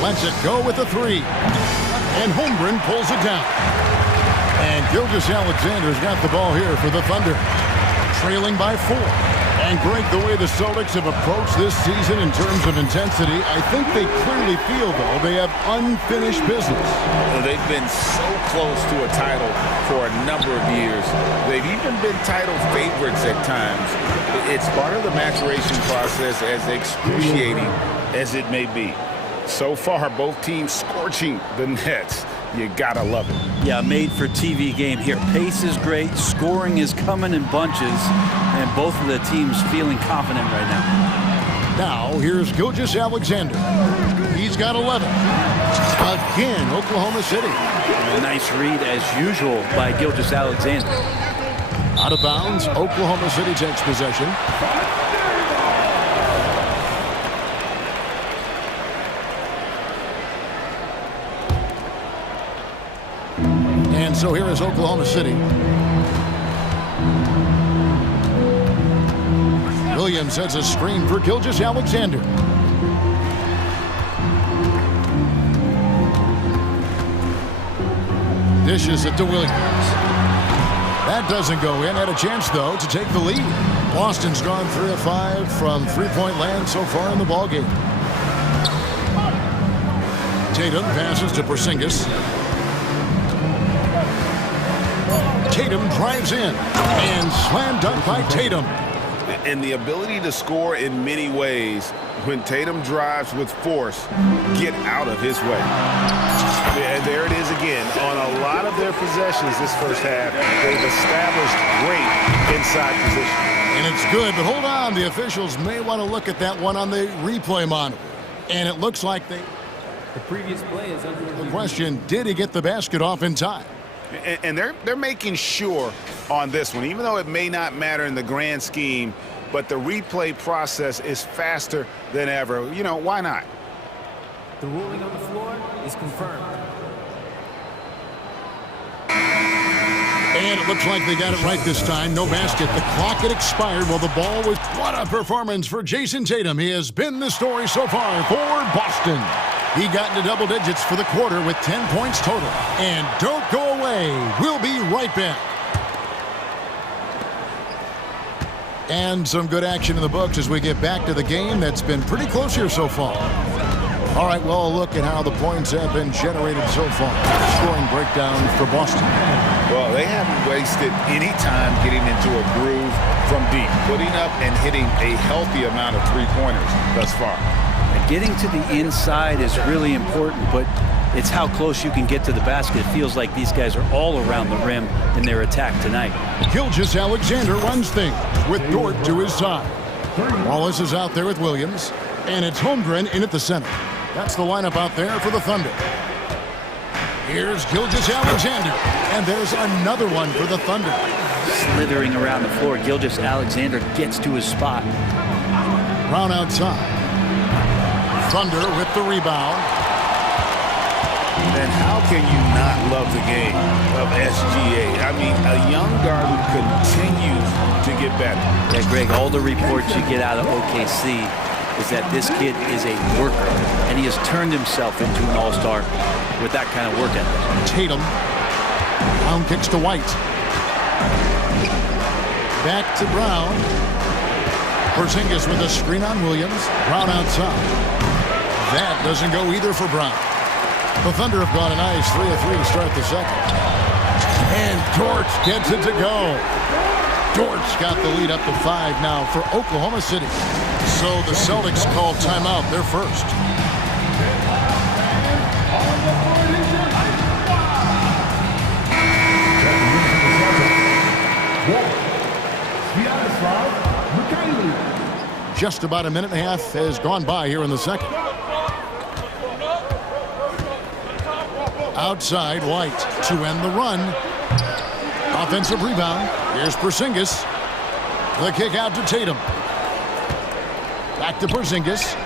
Lets it go with the 3. And Holmgren pulls it down. And Gilgeous-Alexander's got the ball here for the Thunder. Trailing by 4. And Greg, the way the Celtics have approached this season in terms of intensity, I think they clearly feel, though, they have unfinished business. They've been so close to a title for a number of years. They've even been title favorites at times. It's part of the maturation process, as excruciating as it may be. So far, both teams scorching the Nets. You gotta love it. Yeah, made for TV game here. Pace is great, scoring is coming in bunches, and both of the teams feeling confident right now. Now, here's Gilgeous-Alexander. He's got 11. Again, Oklahoma City. A nice read, as usual, by Gilgeous-Alexander. Out of bounds, Oklahoma City takes possession. And so here is Oklahoma City. Williams sets a screen for Gilgeous-Alexander. Dishes it to Williams. That doesn't go in. Had a chance, though, to take the lead. Boston's gone 3 of 5 from 3-point land so far in the ballgame. Tatum passes to Porzingis. Tatum drives in and slam dunk by Tatum. And the ability to score in many ways when Tatum drives with force, get out of his way. And there it is again. On a lot of their possessions this first half, they've established great inside position. And it's good, but hold on. The officials may want to look at that one on the replay monitor. And it looks like the previous play is under the question, did he get the basket off in time? And they're making sure on this one, even though it may not matter in the grand scheme, but the replay process is faster than ever. You know, why not? The ruling on the floor is confirmed. And it looks like they got it right this time. No basket. The clock had expired while the ball was... What a performance for Jason Tatum. He has been the story so far for Boston. He got into double digits for the quarter with 10 points total. And don't go away. We'll be right back. And some good action in the books as we get back to the game that's been pretty close here so far. All right, well, a look at how the points have been generated so far. Scoring breakdown for Boston. Well, they haven't wasted any time getting into a groove from deep, putting up and hitting a healthy amount of three-pointers thus far. And getting to the inside is really important, but it's how close you can get to the basket. It feels like these guys are all around the rim in their attack tonight. Gilgeous-Alexander runs things with Dort to his side. Wallace is out there with Williams, and it's Holmgren in at the center. That's the lineup out there for the Thunder. Here's Gilgeous-Alexander, and there's another one for the Thunder. Slithering around the floor, Gilgeous-Alexander gets to his spot. Brown outside. Thunder with the rebound. And how can you not love the game of SGA? I mean, a young guard who continues to get better. Yeah, Greg, all the reports you get out of OKC is that this kid is a worker, and he has turned himself into an all-star with that kind of work ethic. Tatum. Brown kicks to White. Back to Brown. Porzingis with a screen on Williams. Brown outside. That doesn't go either for Brown. The Thunder have gone a nice 3 of 3 to start the second. And Dort gets it to go. Dort's got the lead up to 5 now for Oklahoma City. So the Celtics call timeout, their first. Just about a minute and a half has gone by here in the second. Outside, White to end the run. Offensive rebound. Here's Porzingis. The kick out to Tatum. Back to Porzingis.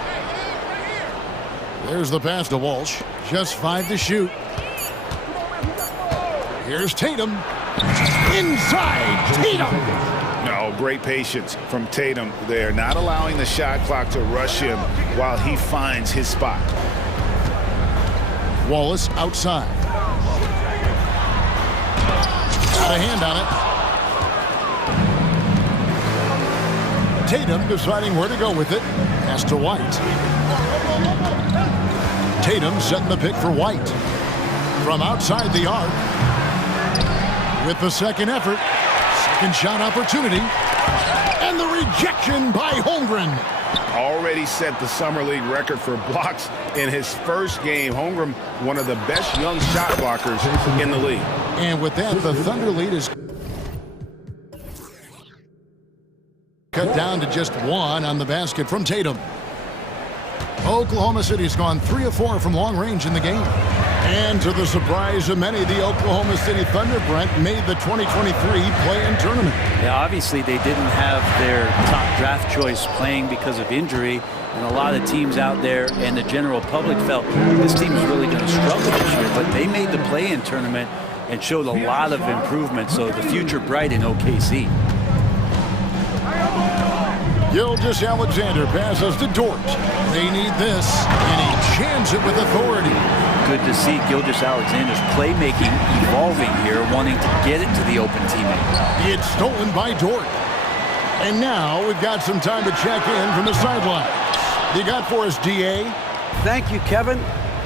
There's the pass to Walsh. Just 5 to shoot. Here's Tatum. Inside, Tatum. No, great patience from Tatum there, not allowing the shot clock to rush him while he finds his spot. Wallace outside. Got a hand on it. Tatum deciding where to go with it. Pass to White. Tatum setting the pick for White. From outside the arc. With the second effort. Second shot opportunity. And the rejection by Holmgren. Already set the Summer League record for blocks in his first game. Holmgren, one of the best young shot blockers in the league. And with that, the Thunder lead is cut down to just 1 on the basket from Tatum. Oklahoma City has gone 3 of 4 from long range in the game. And to the surprise of many, the Oklahoma City Thunder, Brent, made the 2023 play-in tournament. Yeah, obviously they didn't have their top draft choice playing because of injury. And a lot of teams out there and the general public felt this team is really going to struggle this year. But they made the play-in tournament and showed a lot of improvement. So the future bright in OKC. Gilgeous-Alexander passes to Dort. They need this, and he jams it with authority. Good to see Gilgeous-Alexander's playmaking evolving here, wanting to get it to the open teammate. It's stolen by Dort. And now we've got some time to check in from the sidelines. You got for us, DA? Thank you, Kevin.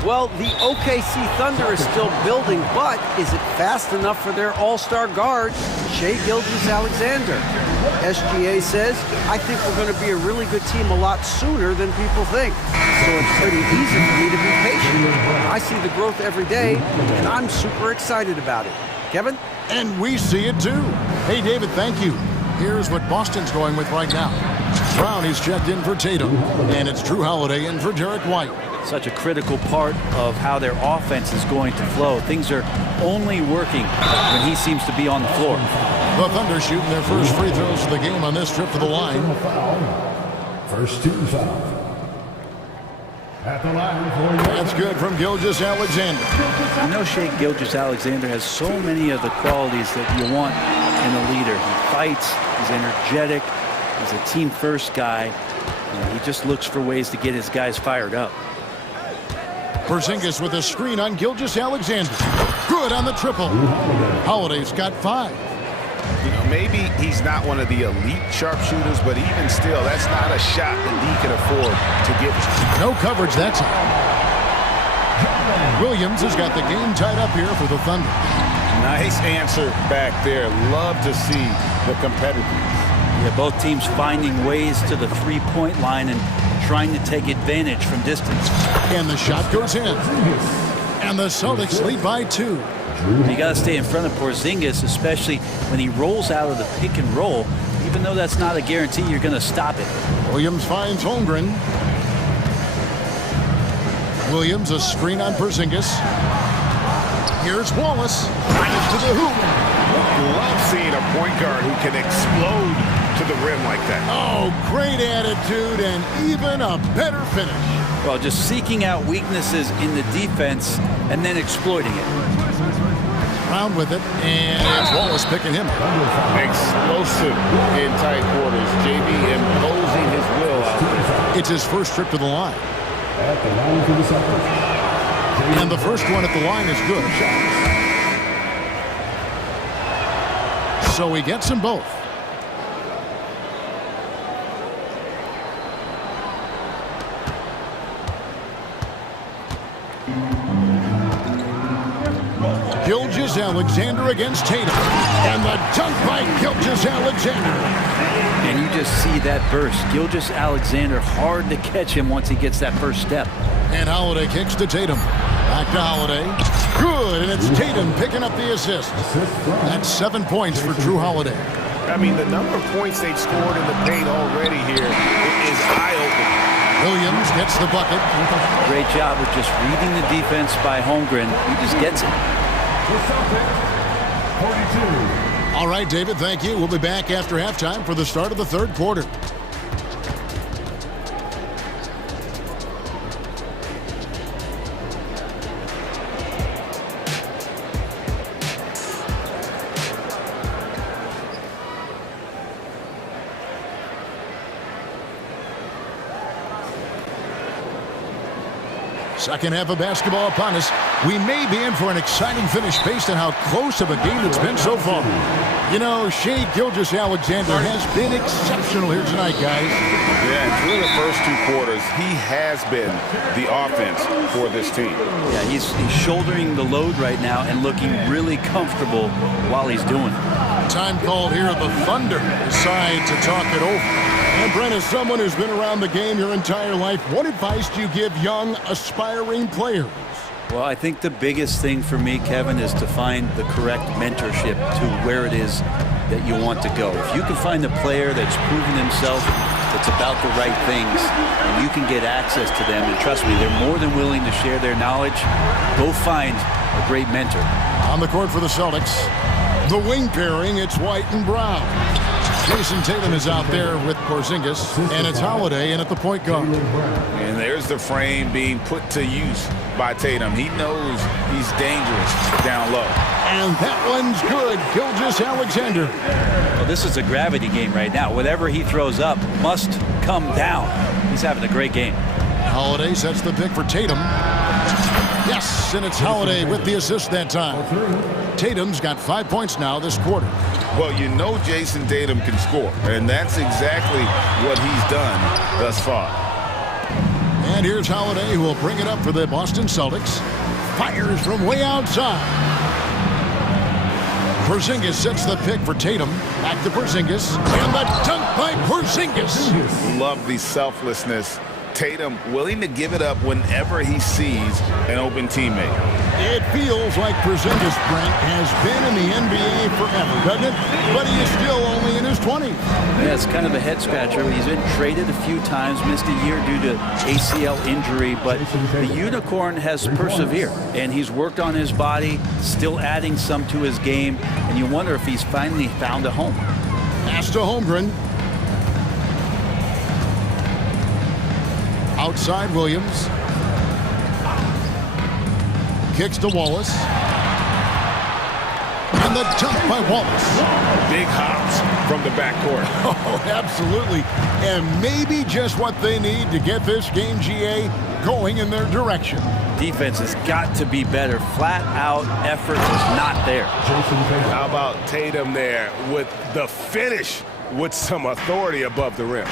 Well, the OKC Thunder is still building, but is it fast enough for their all-star guard, Shai Gilgeous-Alexander? SGA says, I think we're going to be a really good team a lot sooner than people think. So it's pretty easy for me to be patient. I see the growth every day, and I'm super excited about it. Kevin? And we see it too. Hey, David, thank you. Here's what Boston's going with right now. Brown is checked in for Tatum, and it's Drew Holiday in for Derek White. Such a critical part of how their offense is going to flow. Things are only working when he seems to be on the floor. The Thunder shooting their first free throws of the game on this trip to the line. First team foul. At the line for That's good from Gilgeous-Alexander. I know Shai Gilgeous-Alexander has so many of the qualities that you want in a leader. He fights, he's energetic, he's a team-first guy, and he just looks for ways to get his guys fired up. Porzingis with a screen on Gilgeous-Alexander. Good on the triple. Holiday's got 5. You know, maybe he's not one of the elite sharpshooters, but even still, that's not a shot that he can afford to give. No coverage that time. Williams has got the game tied up here for the Thunder. Nice answer back there. Love to see the competitiveness. Yeah, both teams finding ways to the three-point line and trying to take advantage from distance. And the shot goes in. And the Celtics lead by 2. You got to stay in front of Porzingis, especially when he rolls out of the pick and roll. Even though that's not a guarantee, you're going to stop it. Williams finds Holmgren. Williams, a screen on Porzingis. Here's Wallace. Right to the hoop. Love seeing a point guard who can explode to the rim like that. Oh, great attitude and even a better finish. Well, just seeking out weaknesses in the defense and then exploiting it. Round with it, and it's Wallace picking him up. Explosive in tight quarters. JB imposing his will out there. It's his first trip to the line. At the line for the Celtics. And the first one at the line is good. So he gets them both. Gilgeous-Alexander against Tatum. And the dunk by Gilgeous-Alexander. And you just see that burst. Gilgeous-Alexander, hard to catch him once he gets that first step. And Holiday kicks to Tatum. Back to Holiday. Good, and it's Tatum picking up the assist. That's 7 points for Drew Holiday. I mean, the number of points they've scored in the paint already here is eye-opening. Williams gets the bucket. Great job of just reading the defense by Holmgren. He just gets it. 42. All right, David, thank you. We'll be back after halftime for the start of the third quarter. Second half of basketball upon us. We may be in for an exciting finish based on how close of a game it's been so far. You know, Shai Gilgeous-Alexander has been exceptional here tonight, guys. Yeah, through the first 2 quarters, he has been the offense for this team. Yeah, he's shouldering the load right now and looking really comfortable while he's doing it. Time called here. The Thunder decide to talk it over. And Brent, as someone who's been around the game your entire life, what advice do you give young, aspiring players? Well, I think the biggest thing for me, Kevin, is to find the correct mentorship to where it is that you want to go. If you can find a player that's proven himself, that's about the right things, and you can get access to them, and trust me, they're more than willing to share their knowledge, go find a great mentor. On the court for the Celtics, the wing pairing, it's White and Brown. Jason Tatum is out there with Porzingis, and it's Holiday in at the point guard. And there's the frame being put to use by Tatum. He knows he's dangerous down low. And that one's good. Gilgeous-Alexander. Well, this is a gravity game right now. Whatever he throws up must come down. He's having a great game. Holiday sets the pick for Tatum. Yes, and it's Holiday with the assist that time. Tatum's got 5 points now this quarter. Well, you know Jason Tatum can score, and that's exactly what he's done thus far. And here's Holiday, who will bring it up for the Boston Celtics. Fires from way outside. Porzingis sets the pick for Tatum. Back to Porzingis. And the dunk by Porzingis. Love the selflessness. Tatum willing to give it up whenever he sees an open teammate. It feels like Porzingis, Brent, has been in the NBA forever, doesn't it? But he is still only in his 20s. Yeah, it's kind of a head scratcher. He's been traded a few times, missed a year due to ACL injury, but the Unicorn has persevered, and he's worked on his body, still adding some to his game, and you wonder if he's finally found a home. Pass to Holmgren. Outside Williams. Kicks to Wallace. And the dunk by Wallace. Big hops from the backcourt. Oh, absolutely. And maybe just what they need to get this game, GA, going in their direction. Defense has got to be better. Flat out effort is not there. How about Tatum there with the finish with some authority above the rim?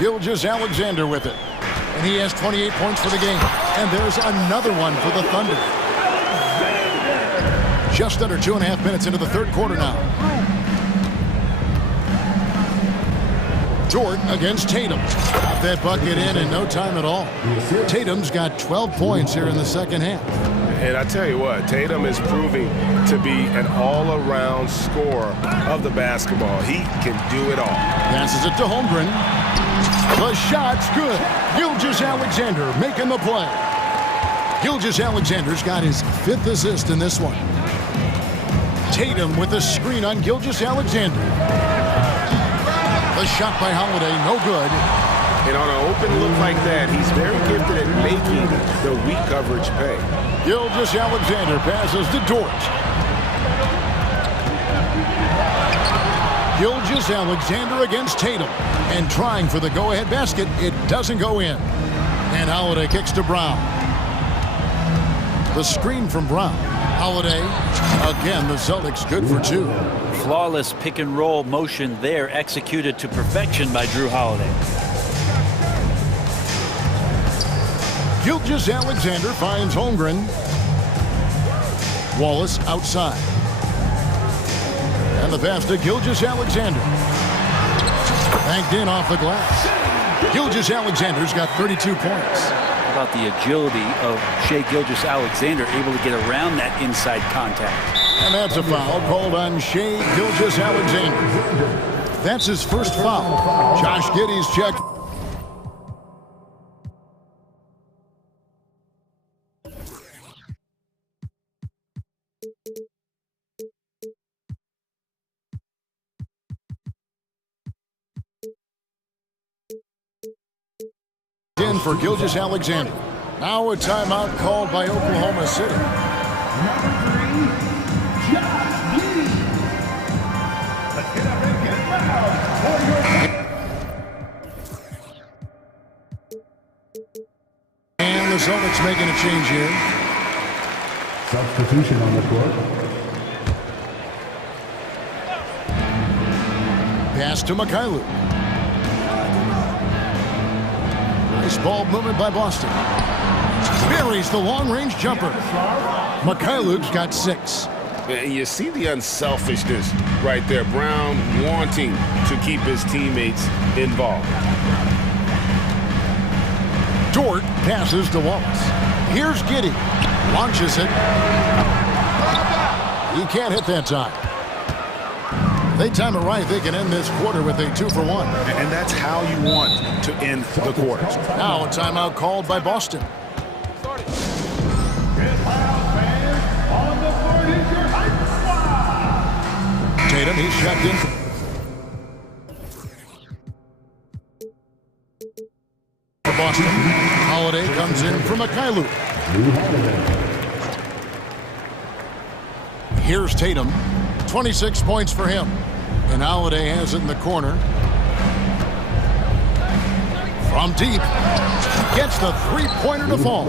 Gilgeous-Alexander with it. And he has 28 points for the game. And there's another one for the Thunder. Just under 2.5 minutes into the third quarter now. Jordan against Tatum. Got that bucket in no time at all. Tatum's got 12 points here in the second half. And I tell you what, Tatum is proving to be an all-around scorer of the basketball. He can do it all. Passes it to Holmgren. The shot's good. Gilgeous-Alexander making the play. Gilgeous-Alexander's got his 5th assist in this one. Tatum with a screen on Gilgeous-Alexander. The shot by Holiday, no good. And on an open look like that, he's very gifted at making the weak coverage pay. Gilgeous-Alexander passes to Dort. Gilgeous-Alexander against Tatum. And trying for the go-ahead basket. It doesn't go in. And Holiday kicks to Brown. The screen from Brown. Holiday. Again, the Celtics good for 2. Flawless pick-and-roll motion there, executed to perfection by Drew Holiday. Gilgeous-Alexander finds Holmgren. Wallace outside. And the pass to Gilgeous-Alexander. Banked in off the glass. Gilgeous-Alexander's got 32 points. How about the agility of Shai Gilgeous-Alexander, able to get around that inside contact. And that's a foul called on Shai Gilgeous-Alexander. That's his first foul. Josh Giddey's check. In for Gilgeous-Alexander. Now a timeout called by Oklahoma City. And the Celtics making a change here. Substitution on the court. Pass to Mikhailuk. Nice ball movement by Boston. Buries the long-range jumper. Mikhailuk's got 6. And you see the unselfishness right there. Brown wanting to keep his teammates involved. Dort passes to Wallace. Here's Giddey. Launches it. He can't hit that time. They time it right, they can end this quarter with a 2-for-1. And that's how you want to end the quarter. Now a timeout called by Boston. Tatum, he's checked in. For Boston. Holiday comes in from Mikhailuk. Here's Tatum. 26 points for him. And Holiday has it in the corner. From deep. Gets the three-pointer to fall.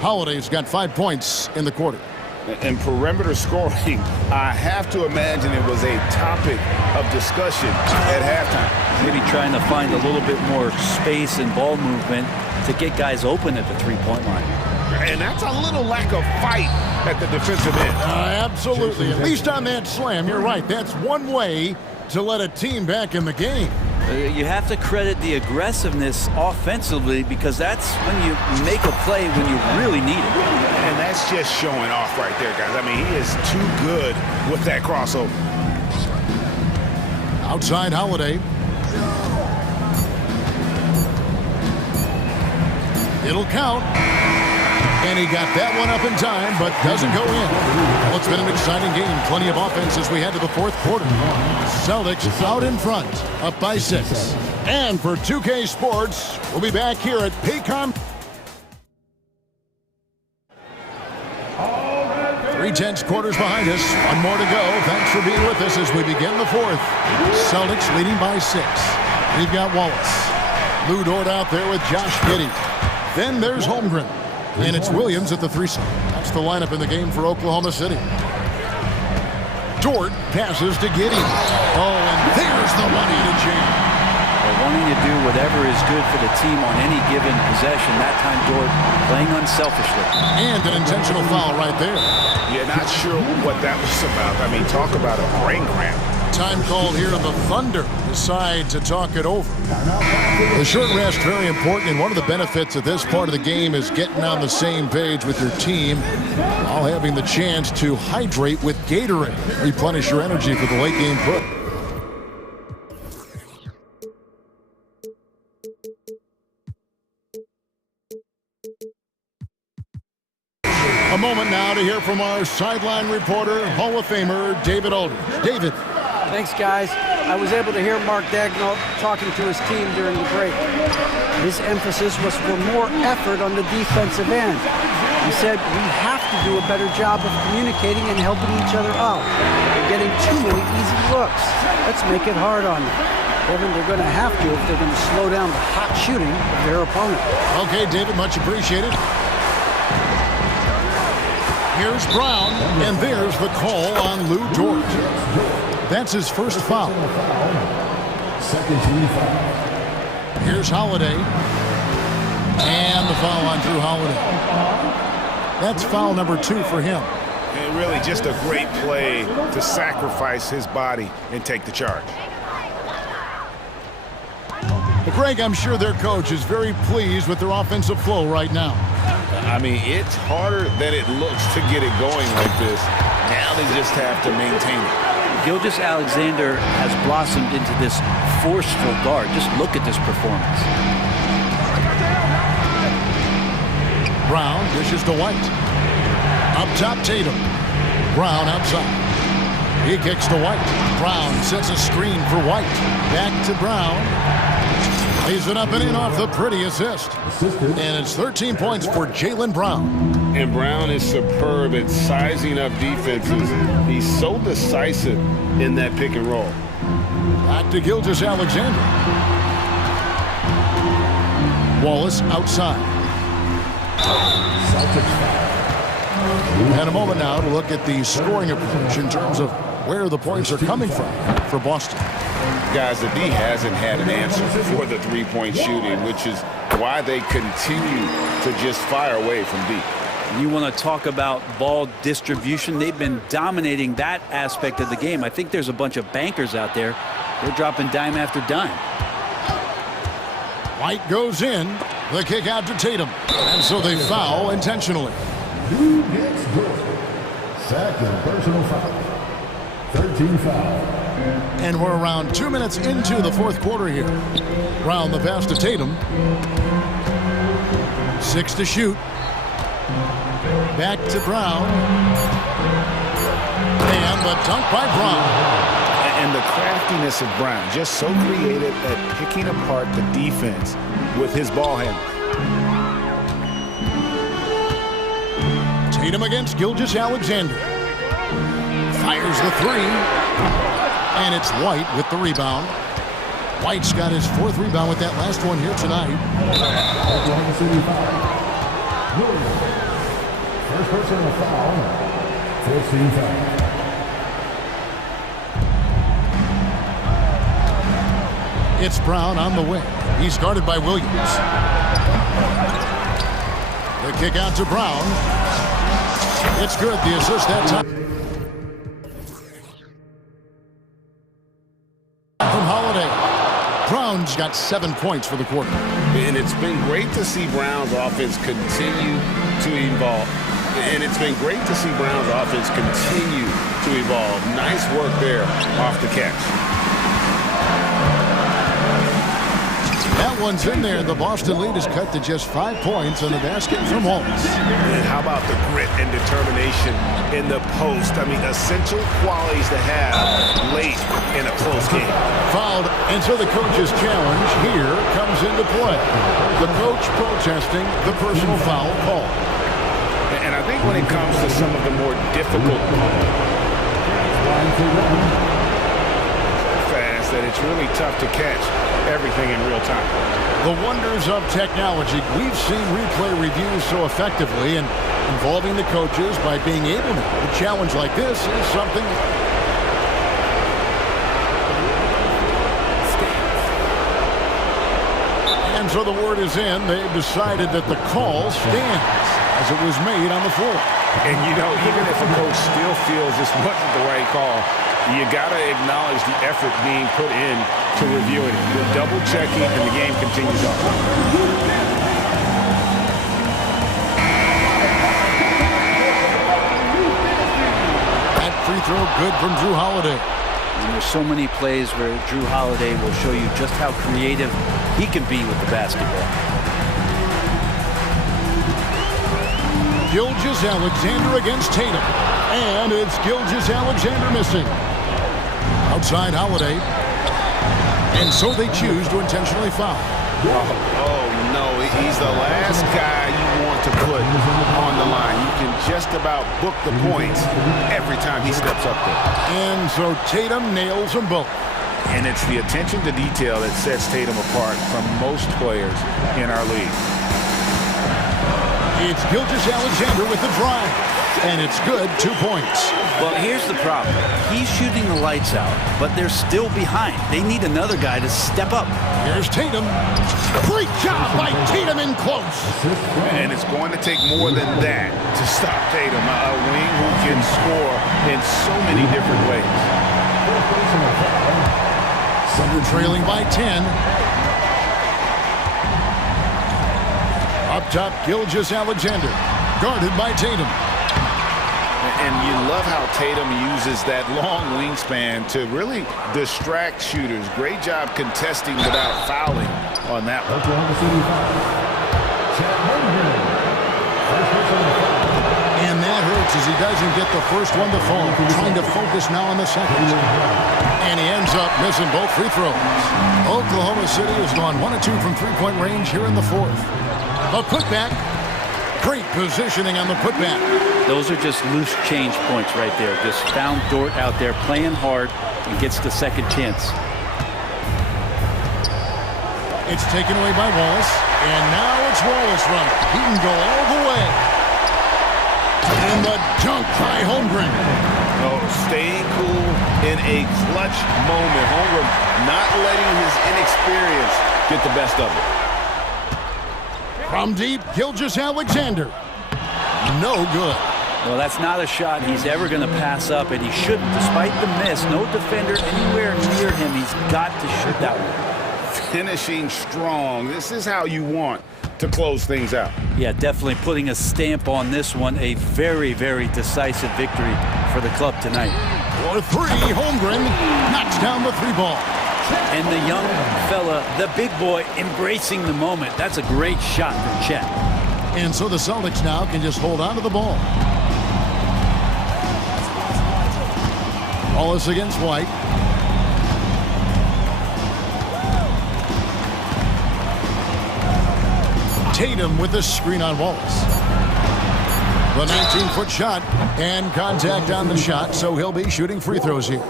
Holiday's got 5 points in the quarter. And perimeter scoring, I have to imagine it was a topic of discussion at halftime. Maybe trying to find a little bit more space and ball movement to get guys open at the three-point line. And that's a little lack of fight at the defensive end. Absolutely. At least on that slam, you're right. That's one way to let a team back in the game. You have to credit the aggressiveness offensively, because that's when you make a play when you really need it. And that's just showing off right there, guys. I mean, he is too good with that crossover. Outside Holiday. It'll count. And he got that one up in time, but doesn't go in. Well, it's been an exciting game. Plenty of offense as we head to the fourth quarter. Celtics out in front, up by 6. And for 2K Sports, we'll be back here at Paycom. 3/10 quarters behind us. One more to go. Thanks for being with us as we begin the fourth. Celtics leading by 6. We've got Wallace. Lou Dort out there with Josh Giddey. Then there's Holmgren. And it's Williams at the 3 spot. That's the lineup in the game for Oklahoma City. Dort passes to Giddey. Oh, and there's the money to jam. Wanting to do whatever is good for the team on any given possession. That time, Dort playing unselfishly. And an intentional foul right there. Yeah, not sure what that was about. I mean, talk about a brain cramp. Time called here, the Thunder decide to talk it over. The short rest, very important, and one of the benefits of this part of the game is getting on the same page with your team, while having the chance to hydrate with Gatorade. Replenish your energy for the late game push. A moment now to hear from our sideline reporter, Hall of Famer David Aldridge. David. Thanks, guys. I was able to hear Mark Daigneault talking to his team during the break. His emphasis was for more effort on the defensive end. He said we have to do a better job of communicating and helping each other out. They're getting too many easy looks. Let's make it hard on them. Kevin, they're going to have to if they're going to slow down the hot shooting of their opponent. Okay, David, much appreciated. Here's Brown, and there's the call on Lou Dort. That's his first foul. Second team foul. Here's Holiday. And the foul on Drew Holiday. That's foul number 2 for him. And really just a great play to sacrifice his body and take the charge. But Greg, I'm sure their coach is very pleased with their offensive flow right now. I mean, it's harder than it looks to get it going like this. Now they just have to maintain it. Gilgeous-Alexander has blossomed into this forceful guard. Just look at this performance. Brown dishes to White. Up top, Tatum. Brown outside. He kicks to White. Brown sets a screen for White. Back to Brown. Lays it up and in off the pretty assist. And it's 13 points for Jaylen Brown. And Brown is superb at sizing up defenses. He's so decisive in that pick and roll. Back to Gilgeous-Alexander. Wallace outside. And a moment now to look at the scoring approach in terms of where the points are coming from for Boston. Guys, the D hasn't had an answer for the three-point shooting, which is why they continue to just fire away from deep. You want to talk about ball distribution. They've been dominating that aspect of the game. I think there's a bunch of bankers out there. They're dropping dime after dime. White goes in. The kick out to Tatum. And so they foul intentionally. Who gets good? Second personal foul. 13 foul. And we're around 2 minutes into the fourth quarter here. Brown the pass to Tatum. 6 to shoot. Back to Brown. And the dunk by Brown. And the craftiness of Brown, just so creative at picking apart the defense with his ball handle. Tatum against Gilgeous-Alexander. Fires the 3. And it's White with the rebound. White's got his 4th rebound with that last one here tonight. Oklahoma City foul. First personal foul. 14 foul. It's Brown on the wing. He's guarded by Williams. The kick out to Brown. It's good. The assist that time. From Holiday. Brown's got 7 points for the quarter. And it's been great to see Brown's offense continue to evolve. Nice work there off the catch. That one's in there. The Boston lead is cut to just 5 points on the basket from Holmes. And how about the grit and determination in the post? I mean, essential qualities to have late in a close game. Fouled, and so the coach's challenge here comes into play. The coach protesting the personal foul call. And I think when it comes to some of the more difficult fast, that it's really tough to catch everything in real time. The wonders of technology. We've seen replay reviews so effectively, and involving the coaches by being able to. A challenge like this is something. And so the word is in. They've decided that the call stands as it was made on the floor. And you know, even if a coach still feels this wasn't the right call, you got to acknowledge the effort being put in to reviewing it. They're double checking, and the game continues on. That free throw good from Drew Holiday. And there's so many plays where Drew Holiday will show you just how creative he can be with the basketball. Gilgeous-Alexander against Tatum. And it's Gilgeous-Alexander missing. Outside Holiday. And so they choose to intentionally foul. Oh, no. He's the last guy you want to put on the line. You can just about book the points every time he steps up there. And so Tatum nails them both. And it's the attention to detail that sets Tatum apart from most players in our league. It's Gilgeous-Alexander with the drive. And it's good, 2 points. Well, here's the problem. He's shooting the lights out, but they're still behind. They need another guy to step up. Here's Tatum. Great job by Tatum in close. And it's going to take more than that to stop Tatum. A wing who can score in so many different ways. Thunder trailing by 10. Up top, Gilgeous-Alexander. Guarded by Tatum. And you love how Tatum uses that long wingspan to really distract shooters. Great job contesting without fouling on that one. And that hurts as he doesn't get the first one to fall. Trying to focus now on the second. And he ends up missing both free throws. Oklahoma City has gone 1 of 2 from three-point range here in the fourth. A putback. Great positioning on the putback. Those are just loose change points right there. Just found Dort out there playing hard and gets the second chance. It's taken away by Wallace. And now it's Wallace running. He can go all the way. And the dunk by Holmgren. Oh, staying cool in a clutch moment. Holmgren not letting his inexperience get the best of it. From deep, Gilgeous-Alexander. No good. Well, that's not a shot he's ever going to pass up, and he shouldn't. Despite the miss, no defender anywhere near him. He's got to shoot that one. Finishing strong. This is how you want to close things out. Yeah, definitely putting a stamp on this one. A very, very decisive victory for the club tonight. For three, Holmgren knocks down the three ball. And the young fella, the big boy, embracing the moment. That's a great shot from Chet. And so the Celtics now can just hold on to the ball. Wallace against White. Tatum with the screen on Wallace. The 19-foot shot and contact on the shot, so he'll be shooting free throws here.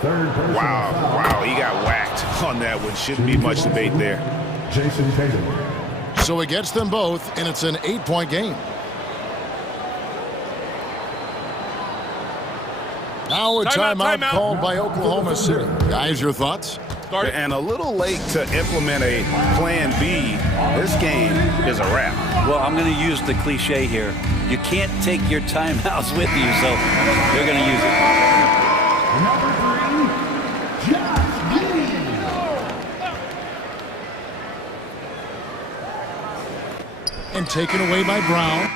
Wow, he got whacked on that one. Shouldn't be much debate there. Jason Tatum. So it gets them both, and it's an 8-point game. Now a timeout called by Oklahoma City. Guys, your thoughts? And a little late to implement a plan B. This game is a wrap. Well, I'm going to use the cliche here. You can't take your timeouts with you, so they're going to use it. Number 3, Josh Giddey. And taken away by Brown.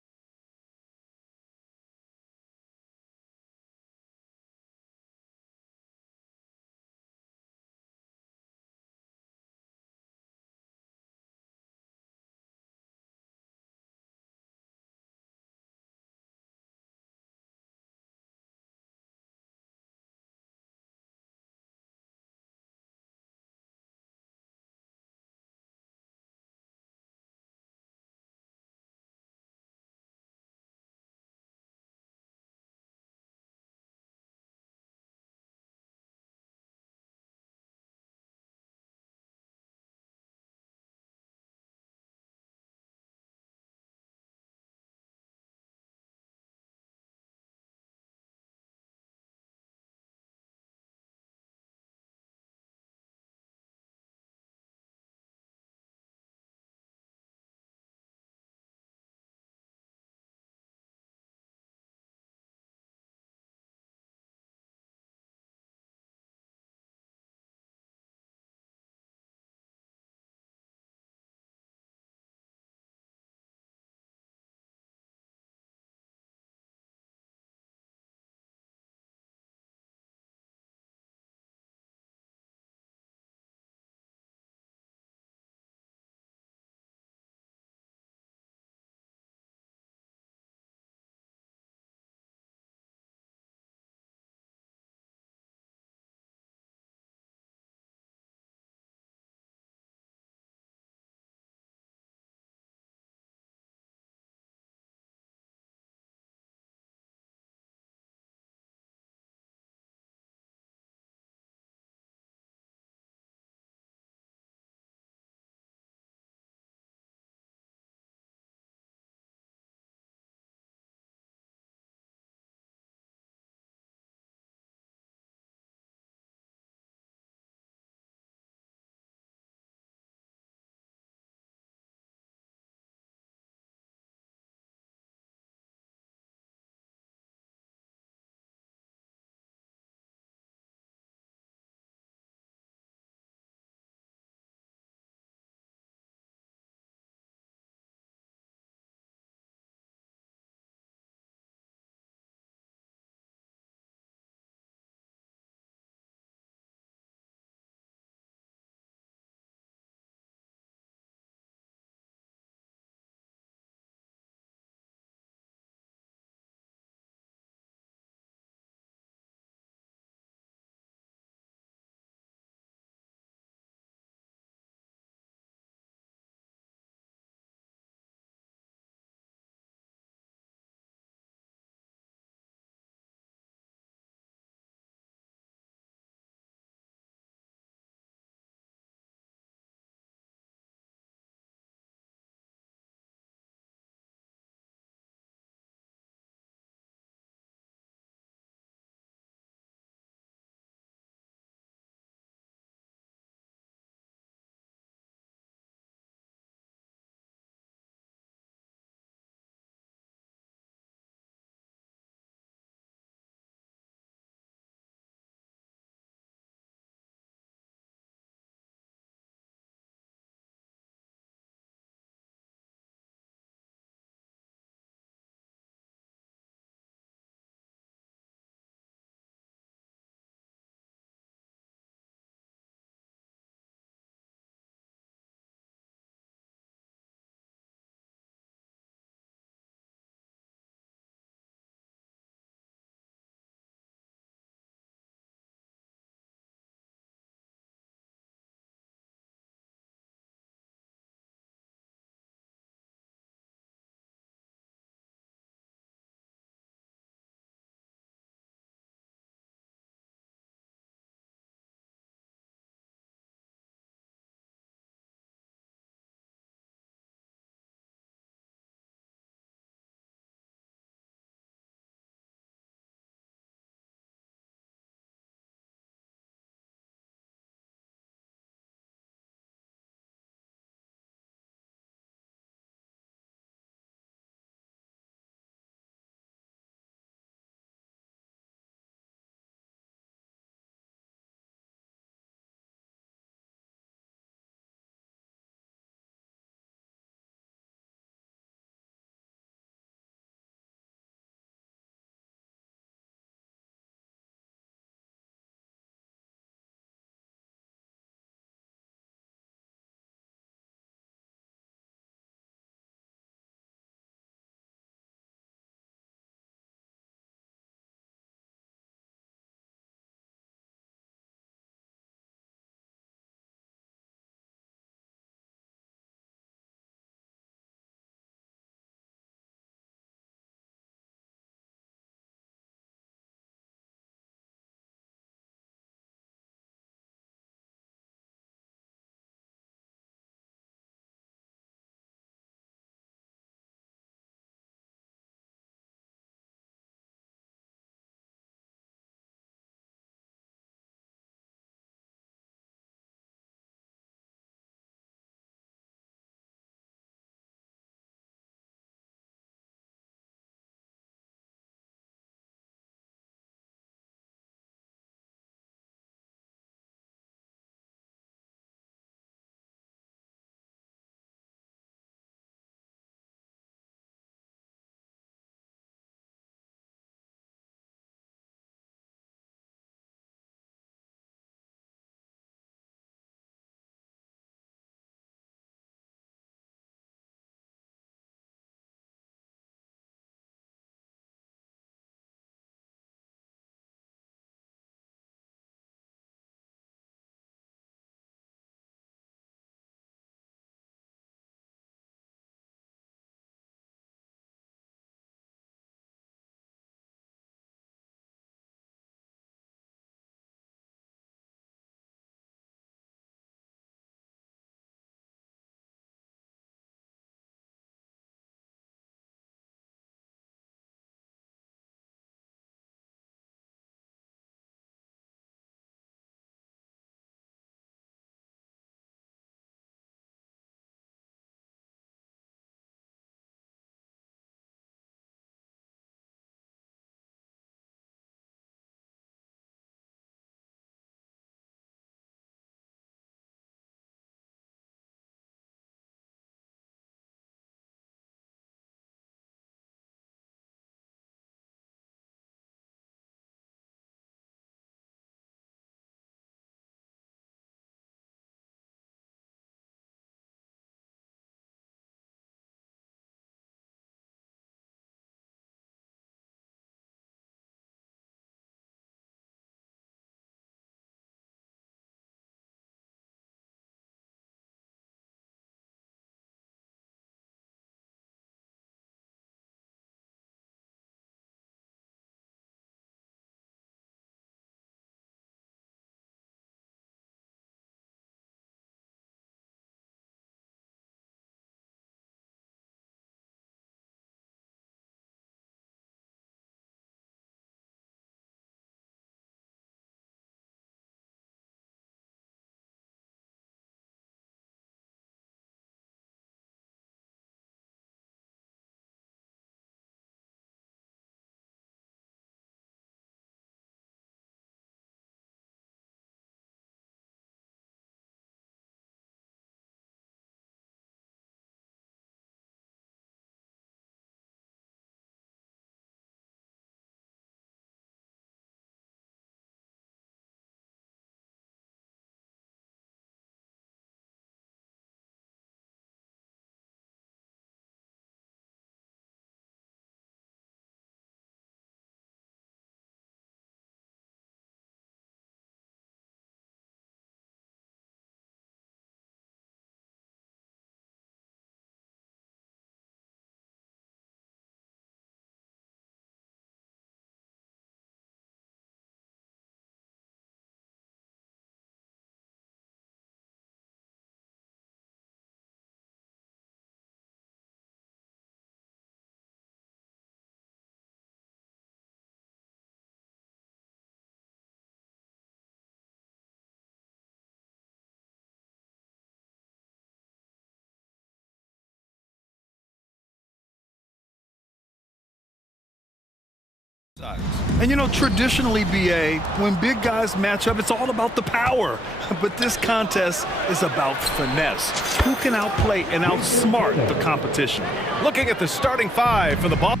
And you know, traditionally, BA, when big guys match up, it's all about the power. But this contest is about finesse. Who can outplay and outsmart the competition? Looking at the starting five for the Boston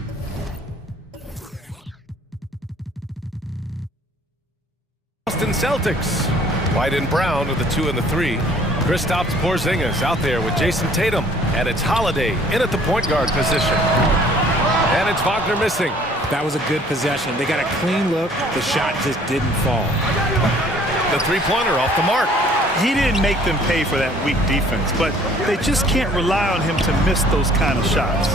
Celtics. White and Brown are the 2 and the 3. Kristaps Porzingis out there with Jason Tatum. And it's Holiday in at the point guard position. And it's Wagner missing. That was a good possession. They got a clean look. The shot just didn't fall. The three-pointer off the mark. He didn't make them pay for that weak defense, but they just can't rely on him to miss those kind of shots.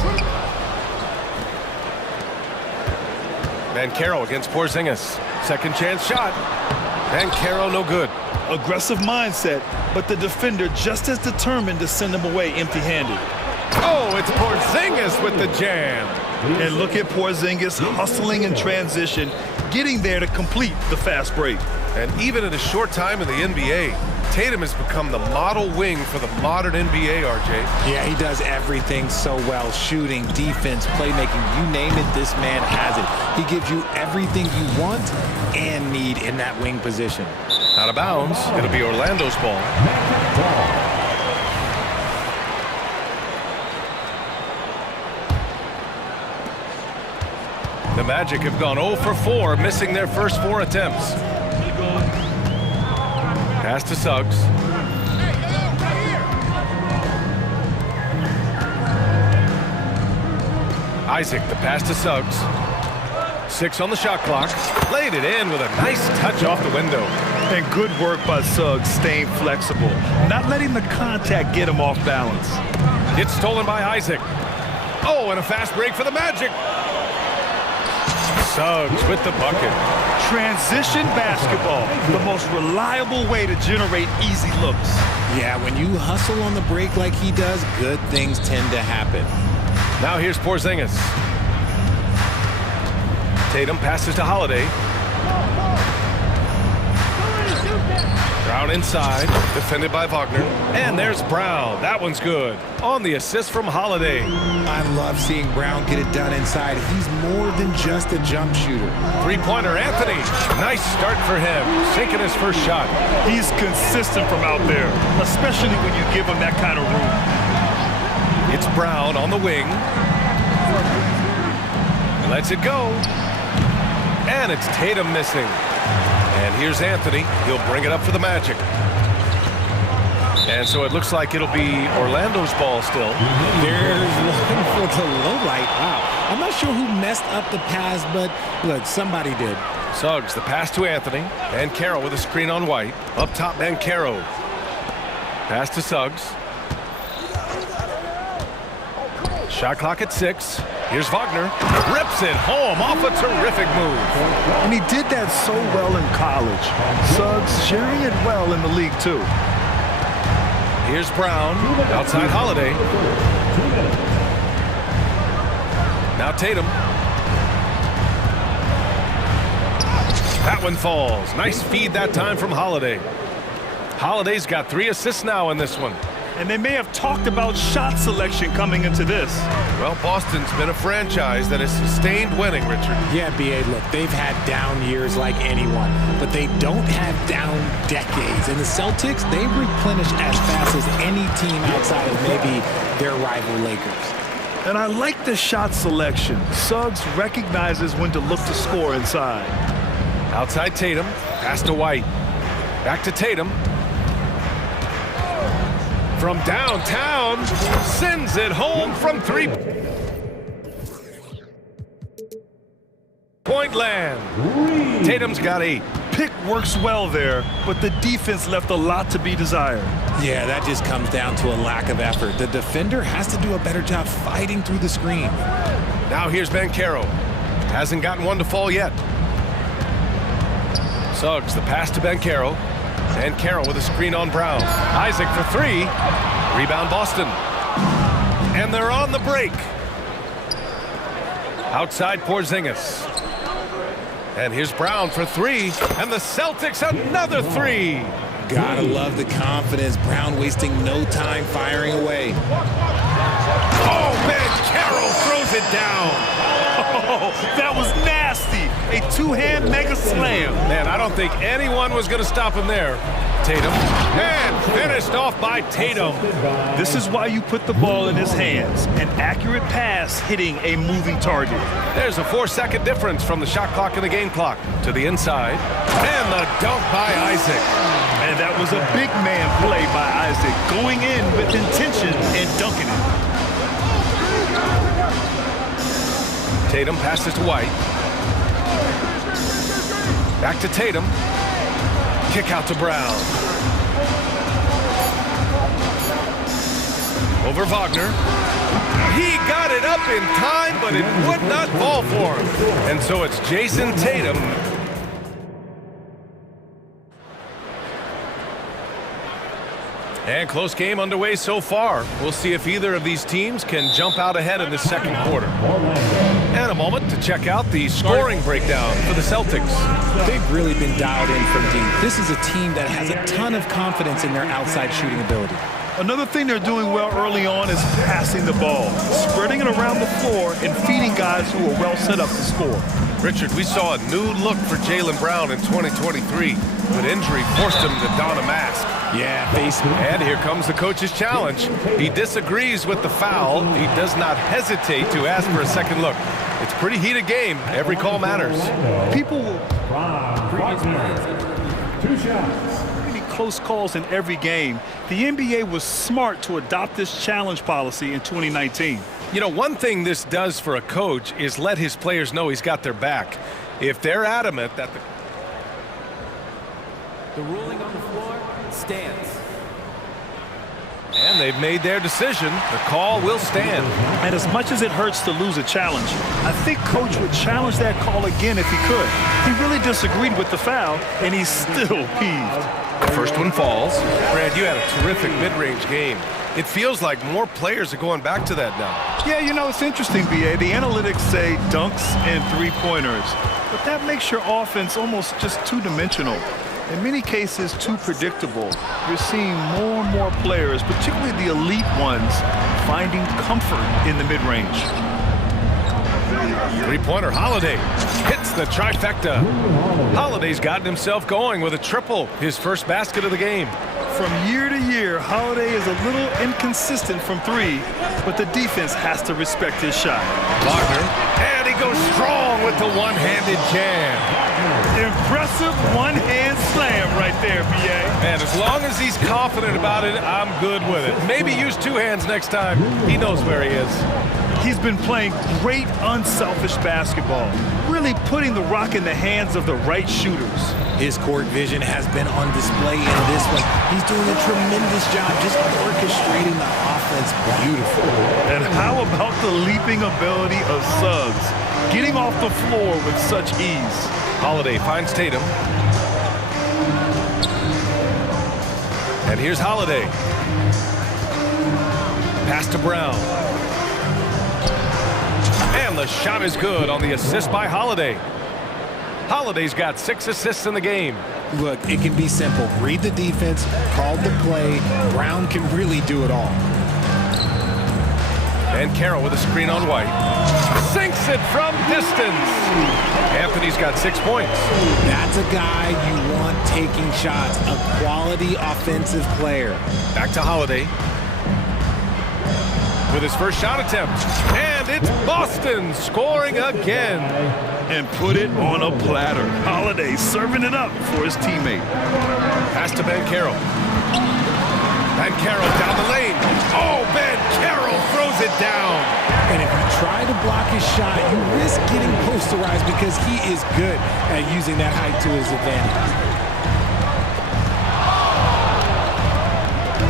Banchero against Porzingis. Second chance shot. Banchero no good. Aggressive mindset, but the defender just as determined to send him away empty-handed. Oh, it's Porzingis with the jam. And look at Porzingis hustling in transition, getting there to complete the fast break. And even in a short time in the NBA, Tatum has become the model wing for the modern NBA, RJ. Yeah, he does everything so well. Shooting, defense, playmaking, you name it, this man has it. He gives you everything you want and need in that wing position. Out of bounds, it'll be Orlando's ball. The Magic have gone 0 for 4, missing their first 4 attempts. Pass to Suggs. Isaac, the pass to Suggs. 6 on the shot clock. Laid it in with a nice touch off the window. And good work by Suggs, staying flexible, not letting the contact get him off balance. It's stolen by Isaac. Oh, and a fast break for the Magic. Suggs with the bucket. Transition basketball, the most reliable way to generate easy looks. Yeah, when you hustle on the break like he does, good things tend to happen. Now here's Porzingis. Tatum passes to Holiday. Brown inside, defended by Wagner. And there's Brown. That one's good. On the assist from Holiday. I love seeing Brown get it done inside. He's more than just a jump shooter. Three-pointer, Anthony. Nice start for him. Sinking his first shot. He's consistent from out there, especially when you give him that kind of room. It's Brown on the wing. Lets it go. And it's Tatum missing. And here's Anthony. He'll bring it up for the Magic. And so it looks like it'll be Orlando's ball still. There's one for the low light. Wow. I'm not sure who messed up the pass, but look, somebody did. Suggs, the pass to Anthony. Banchero with a screen on White. Up top, Banchero. Pass to Suggs. Shot clock at 6. Here's Wagner. Rips it home off a terrific move. And he did that so well in college. Suggs sharing it well in the league, too. Here's Brown. Outside Holiday. Now Tatum. That one falls. Nice feed that time from Holiday. Holiday's got 3 assists now in this one. And they may have talked about shot selection coming into this. Well, Boston's been a franchise that has sustained winning, Richard. Yeah, B.A., look, they've had down years like anyone, but they don't have down decades. And the Celtics, they replenish as fast as any team outside of maybe their rival Lakers. And I like the shot selection. Suggs recognizes when to look to score inside. Outside Tatum, pass to White. Back to Tatum. From downtown, sends it home from 3-point land. Tatum's got 8. Pick works well there, but the defense left a lot to be desired. Yeah, that just comes down to a lack of effort. The defender has to do a better job fighting through the screen. Now here's Banchero. Hasn't gotten one to fall yet. Suggs, the pass to Banchero. Banchero with a screen on Brown. Isaac for 3. Rebound Boston. And they're on the break. Outside Porzingis. And here's Brown for 3. And the Celtics another 3. Gotta love the confidence. Brown wasting no time firing away. Oh, Banchero throws it down. Oh, that was nasty. two-hand mega slam. Man, I don't think anyone was going to stop him there. Tatum, and finished off by Tatum. This is why you put the ball in his hands. An accurate pass hitting a moving target. There's a 4-second difference from the shot clock and the game clock. To the inside, and the dunk by Isaac. And that was a big man play by Isaac, going in with intention and dunking it. Tatum passes to White. Back to Tatum. Kick out to Brown. Over Wagner. He got it up in time, but it would not fall for him. And so it's Jason Tatum. And close game underway so far. We'll see if either of these teams can jump out ahead in the second quarter. And a moment to check out the scoring breakdown for the Celtics. They've really been dialed in from deep. This is a team that has a ton of confidence in their outside shooting ability. Another thing they're doing well early on is passing the ball, spreading it around the floor and feeding guys who are well set up to score. Richard, we saw a new look for Jaylen Brown in 2023, but injury forced him to don a mask. Yeah, face. And here comes the coach's challenge. He disagrees with the foul. He does not hesitate to ask for a second look. It's a pretty heated game. Every call matters. People will... Two shots. Close calls in every game. The NBA was smart to adopt this challenge policy in 2019. You know, one thing this does for a coach is let his players know he's got their back. If they're adamant that the ruling on the floor stands. And they've made their decision. The call will stand. And as much as it hurts to lose a challenge, I think Coach would challenge that call again if he could. He really disagreed with the foul, and he's still peeved. The first one falls. Brad, you had a terrific mid-range game. It feels like more players are going back to that now. Yeah, you know, it's interesting, B.A. The analytics say dunks and three-pointers, but that makes your offense almost just two-dimensional. In many cases, too predictable. You're seeing more and more players, particularly the elite ones, finding comfort in the mid-range. Three-pointer, Holiday hits the trifecta. Holiday's gotten himself going with a triple, his first basket of the game. From year to year, Holiday is a little inconsistent from three, but the defense has to respect his shot. Wagner, and he goes strong with the one-handed jam. Impressive one-hand slam right there, B.A. And as long as he's confident about it, I'm good with it. Maybe use two hands next time. He knows where he is. He's been playing great, unselfish basketball, really putting the rock in the hands of the right shooters. His court vision has been on display in this one. He's doing a tremendous job just orchestrating the offense beautifully. And how about the leaping ability of Suggs, getting off the floor with such ease? Holiday finds Tatum. And here's Holiday. Pass to Brown. And the shot is good on the assist by Holiday. Holiday's got 6 assists in the game. Look, it can be simple. Read the defense, call the play. Brown can really do it all. And Carroll with a screen on White. Sinks it from distance. Anthony's got 6 points. That's a guy you want taking shots, a quality offensive player. Back to Holiday. With his first shot attempt. And it's Boston scoring again. And put it on a platter. Holiday serving it up for his teammate. Pass to Ben Carroll. Ben Carroll down the lane. Oh, Ben Carroll throws it down. And if you try to block his shot, you risk getting posterized because he is good at using that height to his advantage.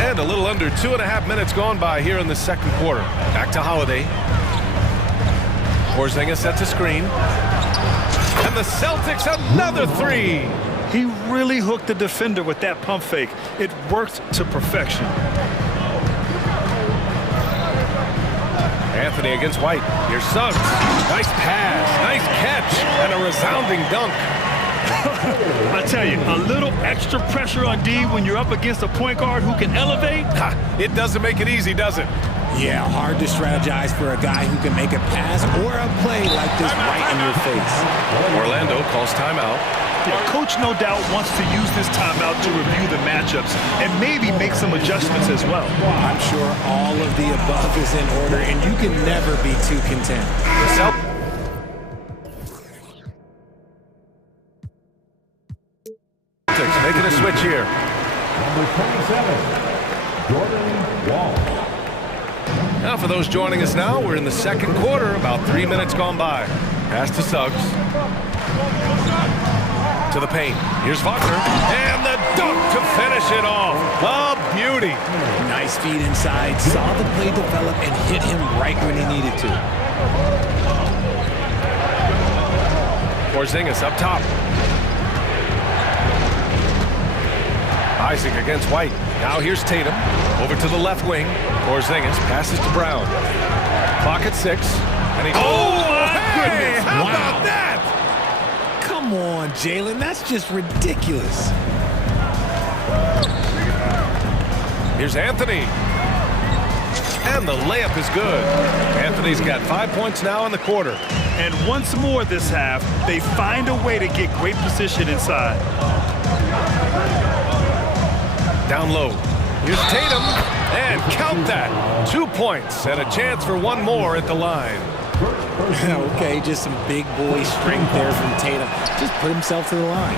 And a little under 2.5 minutes gone by here in the second quarter. Back to Holiday. Porzingis sets a screen. And the Celtics another three. He really hooked the defender with that pump fake. It worked to perfection. Anthony against White. Here's Suggs. Nice pass, nice catch, and a resounding dunk. I tell you, a little extra pressure on D when you're up against a point guard who can elevate. It doesn't make it easy, does it? Yeah, hard to strategize for a guy who can make a pass or a play like this right in your face. Orlando calls timeout. Yeah, Coach no doubt wants to use this timeout to review the matchups and maybe make some adjustments as well. I'm sure all of the above is in order, and you can never be too content. Celtics making a switch here. Number 27, Jordan Wall. Now for those joining us now, we're in the second quarter, about 3 minutes gone by. Pass to Suggs. To the paint. Here's Wagner. And the dunk to finish it off. A beauty. Nice feed inside. Saw the play develop and hit him right when he needed to. Porzingis up top. Isaac against White. Now here's Tatum. Over to the left wing. Porzingis passes to Brown. Clock at 6. And he... Oh, my goodness! How about that? Come on, Jalen. That's just ridiculous. Here's Anthony. And the layup is good. Anthony's got 5 points now in the quarter. And once more this half, they find a way to get great position inside. Down low. Here's Tatum. And count that. 2 points and a chance for one more at the line. Okay, just some big boy strength there from Tatum. Just put himself to the line.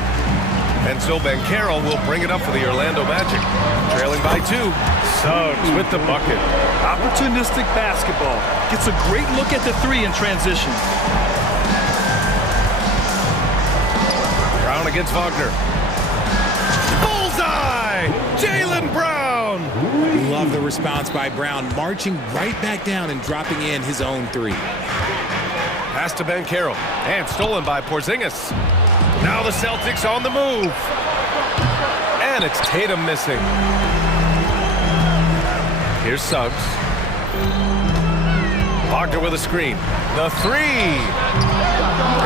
And so Banchero will bring it up for the Orlando Magic. Trailing by 2. Suggs with the bucket. Opportunistic basketball. Gets a great look at the 3 in transition. Brown against Wagner. Bullseye! Jaylen Brown! Love the response by Brown, marching right back down and dropping in his own 3. Pass to Banchero. And stolen by Porzingis. Now the Celtics on the move. And it's Tatum missing. Here's Suggs. Wagner with a screen. The 3.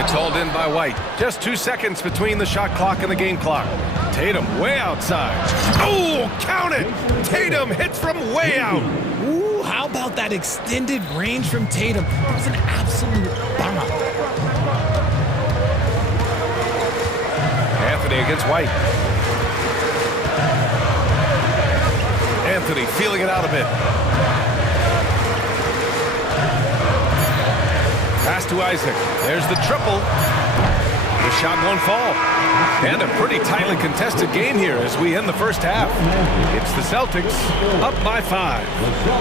It's hauled in by White. Just 2 seconds between the shot clock and the game clock. Tatum way outside. Oh, count it! Tatum hits from way out. Ooh, how about that extended range from Tatum? It was an absolute bomb. Anthony against White. Anthony feeling it out a bit. Pass to Isaac. There's the triple. The shot won't fall. And a pretty tightly contested game here as we end the first half. It's the Celtics up by 5.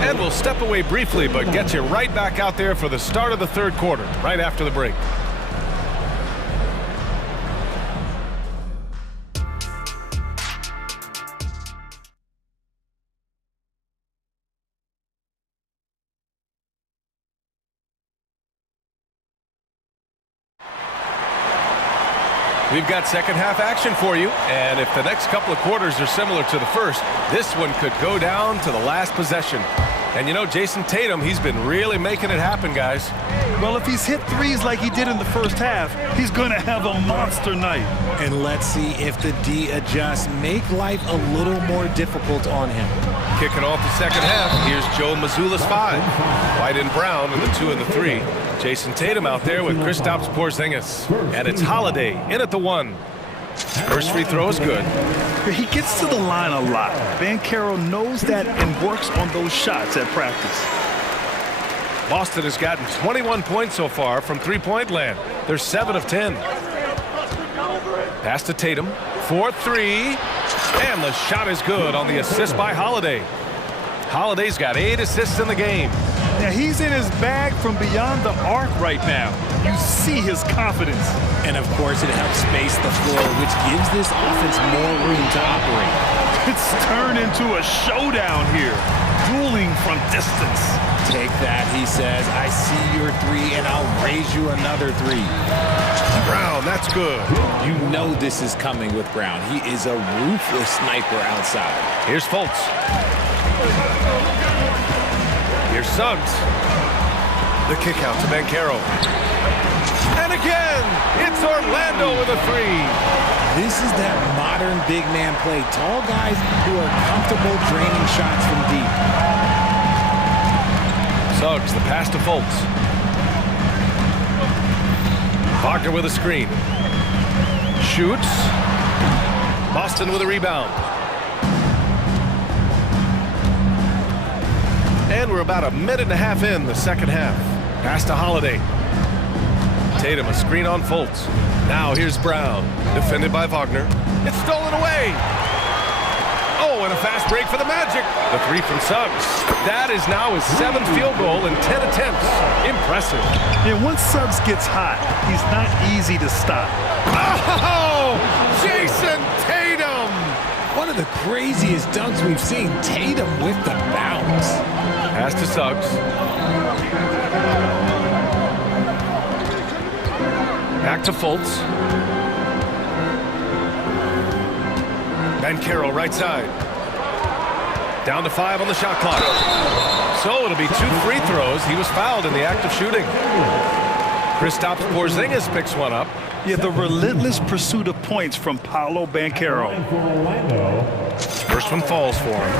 And we'll step away briefly, but get you right back out there for the start of the third quarter, right after the break. We've got second half action for you, and if the next couple of quarters are similar to the first, this one could go down to the last possession. And you know, Jason Tatum, he's been really making it happen, guys. Well, if he's hit 3s like he did in the first half, he's going to have a monster night. And let's see if the D adjusts, make life a little more difficult on him. Kicking off the second half, here's Joe Mazzulla's 5. White and Brown in the 2 and the 3. Jason Tatum out there with Kristaps Porzingis. And it's Holiday in at the 1. First free throw is good. He gets to the line a lot. Banchero knows that and works on those shots at practice. Boston has gotten 21 points so far from three-point land. They're 7 of 10. Pass to Tatum for 3. And the shot is good on the assist by Holiday. Holiday's got 8 assists in the game. Now he's in his bag from beyond the arc right now. You see his confidence. And of course it helps space the floor, which gives this offense more room to operate. It's turned into a showdown here. Dueling from distance. Take that, he says. I see your 3 and I'll raise you another 3. Brown, that's good. You know this is coming with Brown. He is a ruthless sniper outside. Here's Fultz. Here's Suggs. The kick out to Banchero. And again, it's Orlando with a 3. This is that modern big man play. Tall guys who are comfortable draining shots from deep. Suggs, the pass to Fultz. Wagner with a screen. Shoots. Boston with a rebound. And we're about a minute and a half in the second half. Pass to Holiday. Tatum, a screen on Fultz. Now here's Brown, defended by Wagner. It's stolen away. Oh, and a fast break for the Magic. The three from Suggs. That is now his 7th field goal in 10 attempts. Impressive. Yeah, once Suggs gets hot, he's not easy to stop. Oh, Jason Tatum. One of the craziest dunks we've seen. Tatum with the bounce. Pass to Suggs. Back to Fultz. Banchero right side. Down to 5 on the shot clock. So it'll be 2 free throws. He was fouled in the act of shooting. Kristaps Porzingis picks one up. Yeah, the relentless pursuit of points from Paolo Banchero. First one falls for him.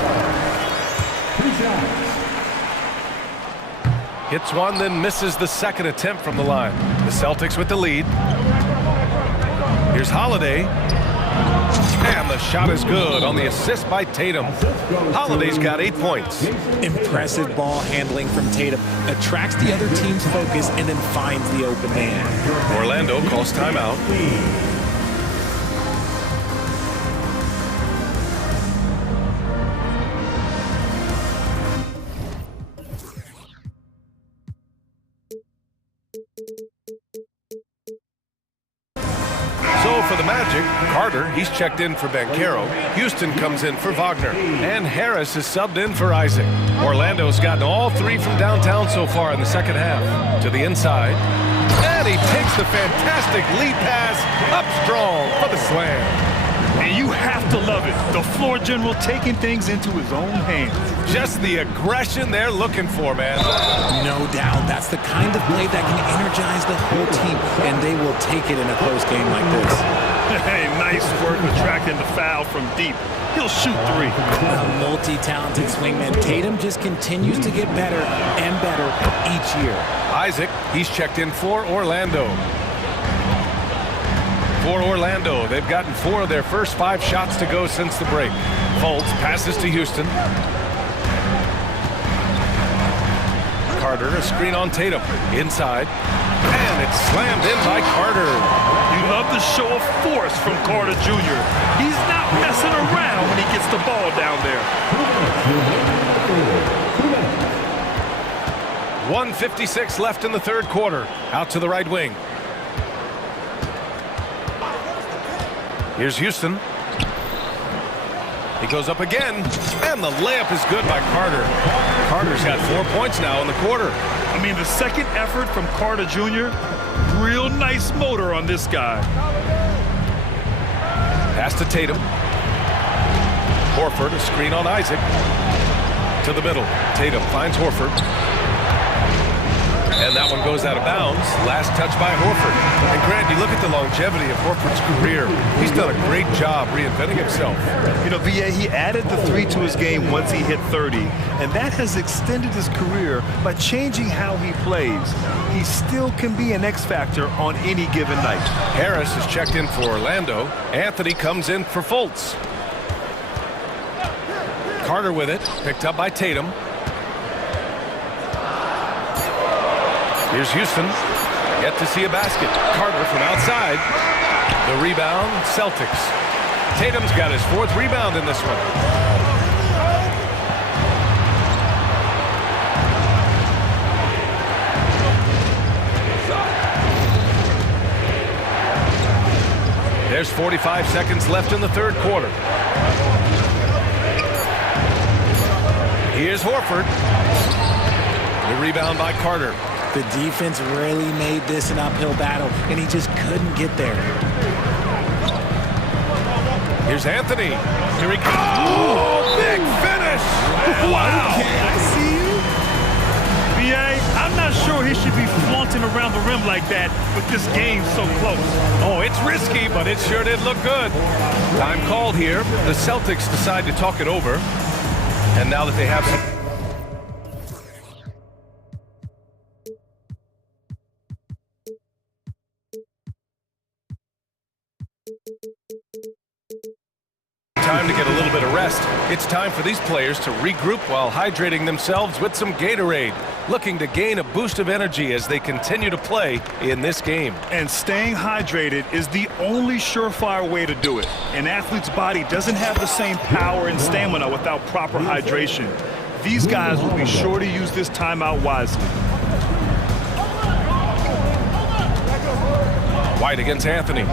Hits one, then misses the second attempt from the line. The Celtics with the lead. Here's Holiday. And the shot is good on the assist by Tatum. Holiday's got 8 points. Impressive ball handling from Tatum. Attracts the other team's focus and then finds the open man. Orlando calls timeout. So for the Magic, Carter, he's checked in for Banchero. Houston comes in for Wagner. And Harris is subbed in for Isaac. Orlando's gotten all 3 from downtown so far in the second half. To the inside. And he takes the fantastic lead pass up strong for the slam. And you have to love it. The floor general taking things into his own hands. Just the aggression they're looking for, man. No doubt. That's the kind of play that can energize the whole team, and they will take it in a close game like this. Hey, nice work attracting the foul from deep. He'll shoot 3. A multi-talented swingman. Tatum just continues to get better and better each year. Isaac, he's checked in for Orlando. For Orlando, they've gotten 4 of their first 5 shots to go since the break. Fultz passes to Houston. Carter, a screen on Tatum. Inside. And it's slammed in by Carter. You love the show of force from Carter Jr. He's not messing around when he gets the ball down there. 1:56 left in the third quarter. Out to the right wing. Here's Houston. He goes up again, and the layup is good by Carter. Carter's got 4 points now in the quarter. I mean, the second effort from Carter Jr., real nice motor on this guy. Pass to Tatum. Horford, a screen on Isaac. To the middle. Tatum finds Horford. And that one goes out of bounds. Last touch by Horford. And Grant, you look at the longevity of Horford's career. He's done a great job reinventing himself. You know, VA, he added the 3 to his game once he hit 30. And that has extended his career by changing how he plays. He still can be an X factor on any given night. Harris is checked in for Orlando. Anthony comes in for Fultz. Carter with it. Picked up by Tatum. Here's Houston. Yet to see a basket. Carter from outside. The rebound, Celtics. Tatum's got his 4th rebound in this one. There's 45 seconds left in the third quarter. Here's Horford. The rebound by Carter. The defense really made this an uphill battle, and he just couldn't get there. Here's Anthony. Here he goes. Oh, big finish. Wow. Okay, I see you. VA, I'm not sure he should be flaunting around the rim like that with this game so close. Oh, it's risky, but it sure did look good. Time called here. The Celtics decide to talk it over. And now that they have some... rest. It's time for these players to regroup while hydrating themselves with some Gatorade, looking to gain a boost of energy as they continue to play in this game. And staying hydrated is the only surefire way to do it. An athlete's body doesn't have the same power and stamina without proper hydration. These guys will be sure to use this timeout wisely. White against Anthony.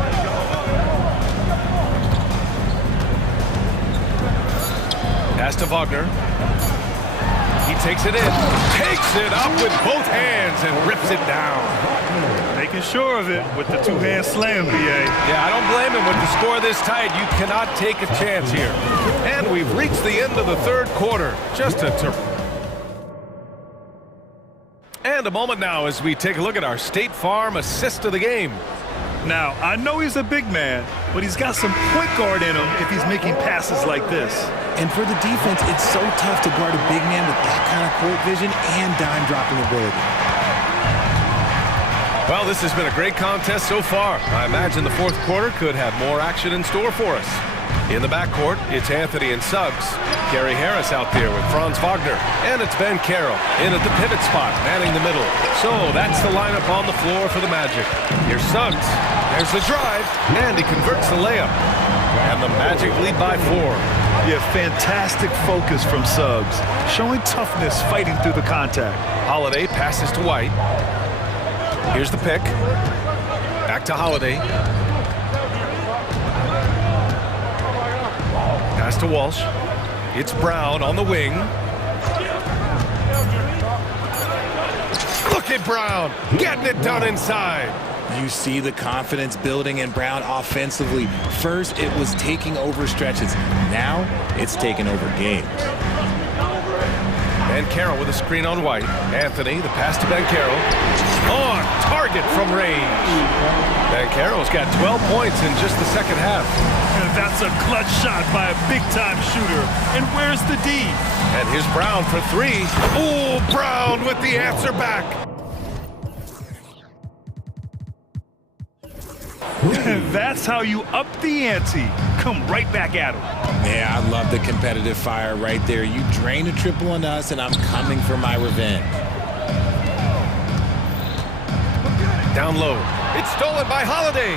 Pass to Wagner. He takes it in, takes it up with both hands and rips it down. Making sure of it with the two-hand slam, BA. Yeah, I don't blame him. With the score this tight, you cannot take a chance here. And we've reached the end of the third quarter. Just a And a moment now as we take a look at our State Farm assist of the game. Now, I know he's a big man, but he's got some point guard in him if he's making passes like this. And for the defense, it's so tough to guard a big man with that kind of court vision and dime-dropping ability. Well, this has been a great contest so far. I imagine the fourth quarter could have more action in store for us. In the backcourt, it's Anthony and Suggs. Gary Harris out there with Franz Wagner. And it's Ben Carroll in at the pivot spot, manning the middle. So that's the lineup on the floor for the Magic. Here's Suggs. There's the drive. And he converts the layup. And the Magic lead by 4. Yeah, fantastic focus from Suggs. Showing toughness fighting through the contact. Holiday passes to White. Here's the pick. Back to Holiday. Pass to Walsh. It's Brown on the wing. Look at Brown getting it done inside. You see the confidence building in Brown offensively. First, it was taking over stretches. Now, it's taking over games. Ben Carroll with a screen on White. Anthony, the pass to Ben Carroll. On target from range. Ben Carroll's got 12 points in just the second half. And that's a clutch shot by a big-time shooter. And where's the D? And here's Brown for 3. Oh, Brown with the answer back. That's how you up the ante. Come right back at him. Yeah, I love the competitive fire right there. You drain a triple on us, and I'm coming for my revenge. Down low. It's stolen by Holiday.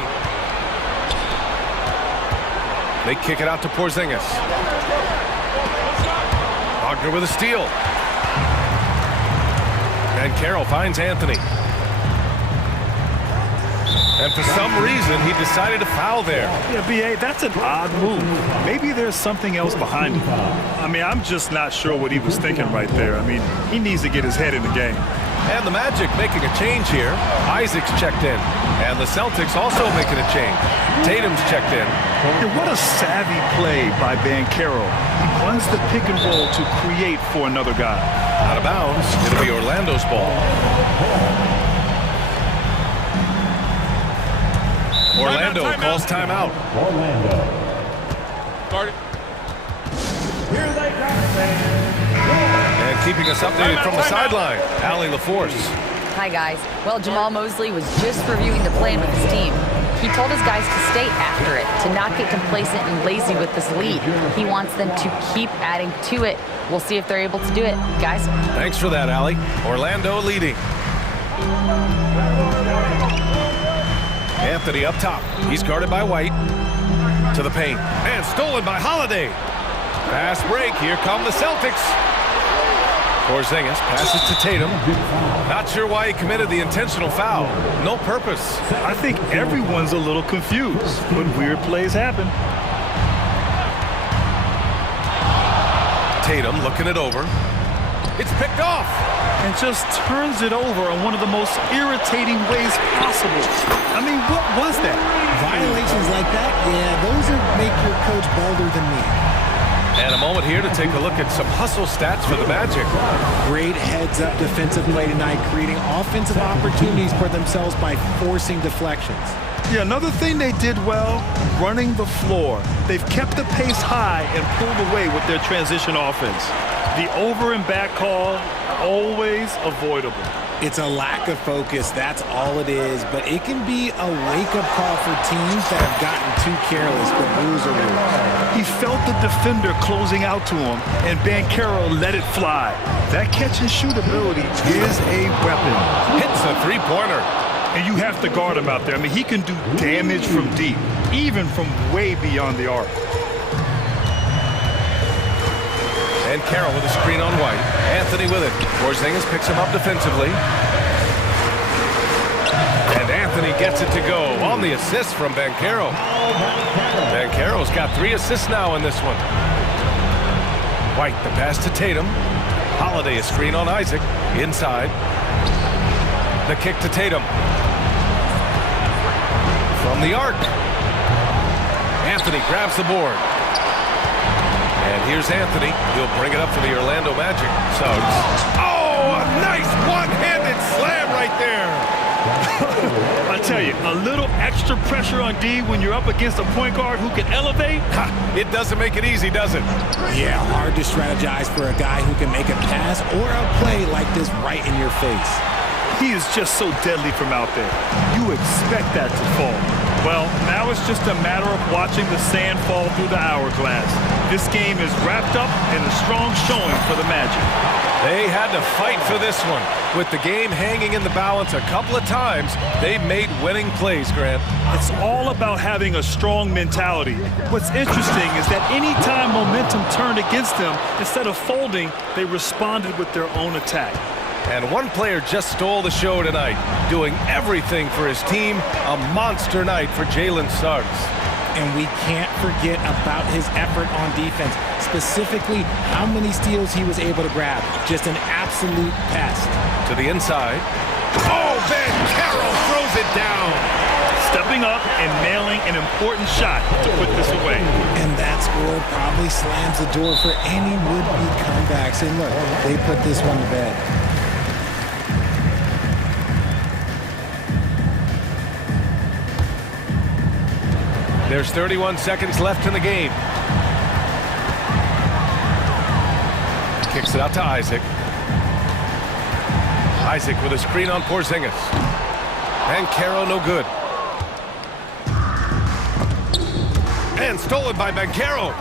They kick it out to Porzingis. Wagner with a steal. And Carroll finds Anthony. And for some reason, he decided to foul there. Yeah, B.A., that's an odd move. Maybe there's something else behind it. I mean, I'm just not sure what he was thinking right there. I mean, he needs to get his head in the game. And the Magic making a change here. Isaac's checked in. And the Celtics also making a change. Tatum's checked in. And what a savvy play by Van Carroll. He runs the pick and roll to create for another guy. Out of bounds. It'll be Orlando's ball. Orlando calls timeout. Orlando. Start it. And keeping us updated from the sideline, Allie LaForce. Hi, guys. Well, Jamal Mosley was just reviewing the plan with his team. He told his guys to stay after it, to not get complacent and lazy with this lead. He wants them to keep adding to it. We'll see if they're able to do it, guys. Thanks for that, Allie. Orlando leading. Anthony up top. He's guarded by White. To the paint. And stolen by Holiday. Fast break. Here come the Celtics. Porzingis passes to Tatum. Not sure why he committed the intentional foul. No purpose. I think everyone's a little confused, but weird plays happen. Tatum looking it over. It's picked off. And just turns it over in one of the most irritating ways possible. I mean, what was that? Violations like that, yeah, those make your coach bolder than me. And a moment here to take a look at some hustle stats for the Magic. Great heads-up defensive play tonight, creating offensive opportunities for themselves by forcing deflections. Yeah, another thing they did well, running the floor. They've kept the pace high and pulled away with their transition offense. The over and back call, always avoidable. It's a lack of focus. That's all it is. But it can be a wake-up call for teams that have gotten too careless. But rules are rules. He felt the defender closing out to him, and Banchero let it fly. That catch-and-shoot ability is a weapon. Hits a three-pointer. And you have to guard him out there. I mean, he can do damage from deep, even from way beyond the arc. And Carroll with a screen on White. Anthony with it. Porzingis picks him up defensively. And Anthony gets it to go on the assist from Banchero. Banchero's got 3 assists now in this one. White, the pass to Tatum. Holiday, a screen on Isaac. Inside. The kick to Tatum. From the arc. Anthony grabs the board. And here's Anthony. He'll bring it up for the Orlando Magic. Suggs. Oh, a nice one-handed slam right there. I tell you, a little extra pressure on D when you're up against a point guard who can elevate. It doesn't make it easy, does it? Yeah, hard to strategize for a guy who can make a pass or a play like this right in your face. He is just so deadly from out there. You expect that to fall. Well, now it's just a matter of watching the sand fall through the hourglass. This game is wrapped up in a strong showing for the Magic. They had to fight for this one. With the game hanging in the balance a couple of times, they made winning plays, Grant. It's all about having a strong mentality. What's interesting is that any time momentum turned against them, instead of folding, they responded with their own attack. And one player just stole the show tonight, doing everything for his team. A monster night for Jalen Suggs. And we can't forget about his effort on defense, specifically how many steals he was able to grab. Just an absolute pest. To the inside. Oh, Banchero throws it down. Stepping up and nailing an important shot to put this away. And that score probably slams the door for any would-be comebacks. And look, they put this one to bed. There's 31 seconds left in the game. Kicks it out to Isaac. Isaac with a screen on Porzingis. Banchero no good. And stolen by Banchero.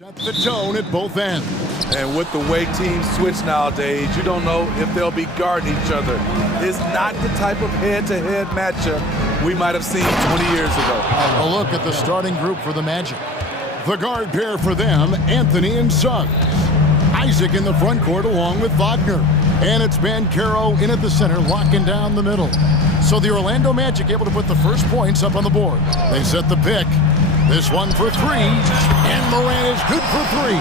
Set the tone at both ends. And with the way teams switch nowadays, you don't know if they'll be guarding each other. It's not the type of head-to-head matchup we might have seen 20 years ago. A look at the starting group for the Magic. The guard pair for them, Anthony and Suggs. Isaac in the front court along with Wagner. And it's Banchero in at the center, locking down the middle. So the Orlando Magic able to put the first points up on the board. They set the pick. This one for three, and Morant is good for three.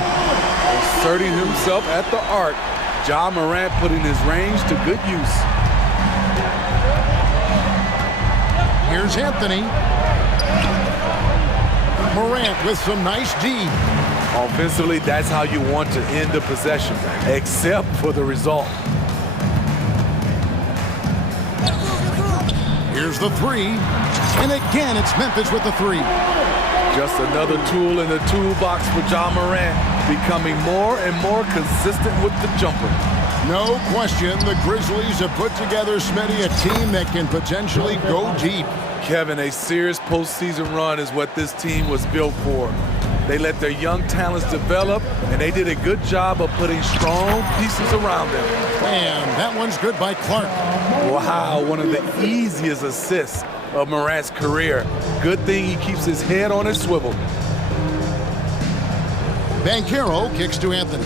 Asserting himself at the arc. Ja Morant putting his range to good use. Here's Anthony. Morant with some nice D. Offensively, that's how you want to end the possession, except for the result. Here's the three, and again it's Memphis with the three. Just another tool in the toolbox for Ja Morant, becoming more and more consistent with the jumper. No question, the Grizzlies have put together, Smitty, a team that can potentially go deep. Kevin, a serious postseason run is what this team was built for. They let their young talents develop, and they did a good job of putting strong pieces around them. And that one's good by Clark. Wow, one of the easiest assists of Morant's career. Good thing he keeps his head on his swivel. Banchero kicks to Anthony.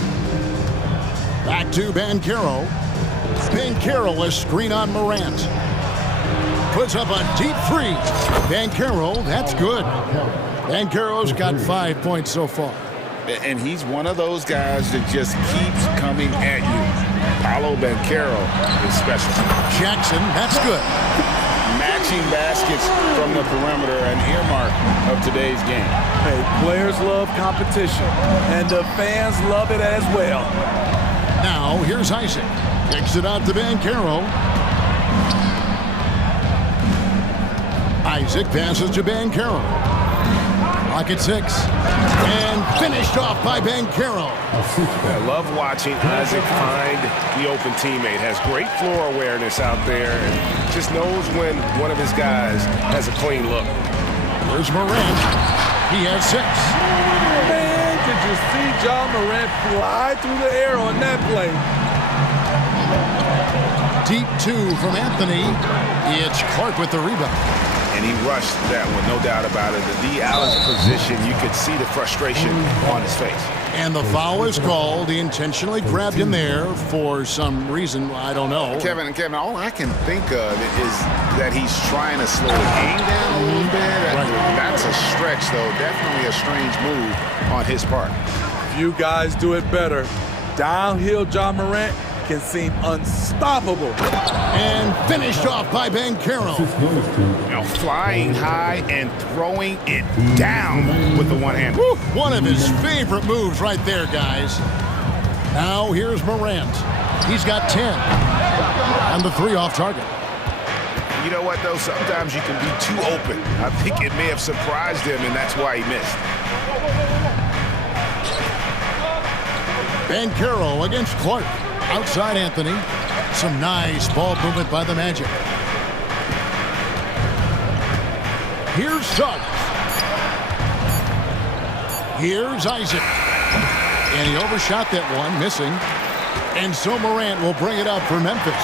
Back to Banchero. Banchero, a screen on Morant. Puts up a deep three. Banchero, that's good. Banchero's got 5 points so far. And he's one of those guys that just keeps coming at you. Paolo Banchero is special. Jackson, that's good. Matching baskets from the perimeter, an earmark of today's game. Hey, players love competition, and the fans love it as well. Now, here's Isaac. Kicks it out to Banchero. Isaac passes to Banchero. Clock at 6. And finished off by Banchero. I love watching Isaac find the open teammate. Has great floor awareness out there and just knows when one of his guys has a clean look. There's Morant. He has 6. Man, did you see Ja Morant fly through the air on that play? Deep 2 from Anthony. It's Clark with the rebound. And he rushed that one, no doubt about it. The D. Allen's position, you could see the frustration on his face. And the foul is called. He intentionally grabbed him there for some reason, I don't know. Kevin, all I can think of is that he's trying to slow the game down a little bit. Right. That's a stretch, though. Definitely a strange move on his part. If you guys do it better, downhill Ja Morant can seem unstoppable. And finished off by Banchero. Flying high and throwing it down with the one hand. Woo, one of his favorite moves right there, guys. Now here's Morant. He's got 10. And the 3 off target. You know what, though? Sometimes you can be too open. I think it may have surprised him, and that's why he missed. Banchero against Clark. Outside Anthony. Some nice ball movement by the Magic. Here's Suggs. Here's Isaac. And he overshot that one, missing. And so Morant will bring it up for Memphis.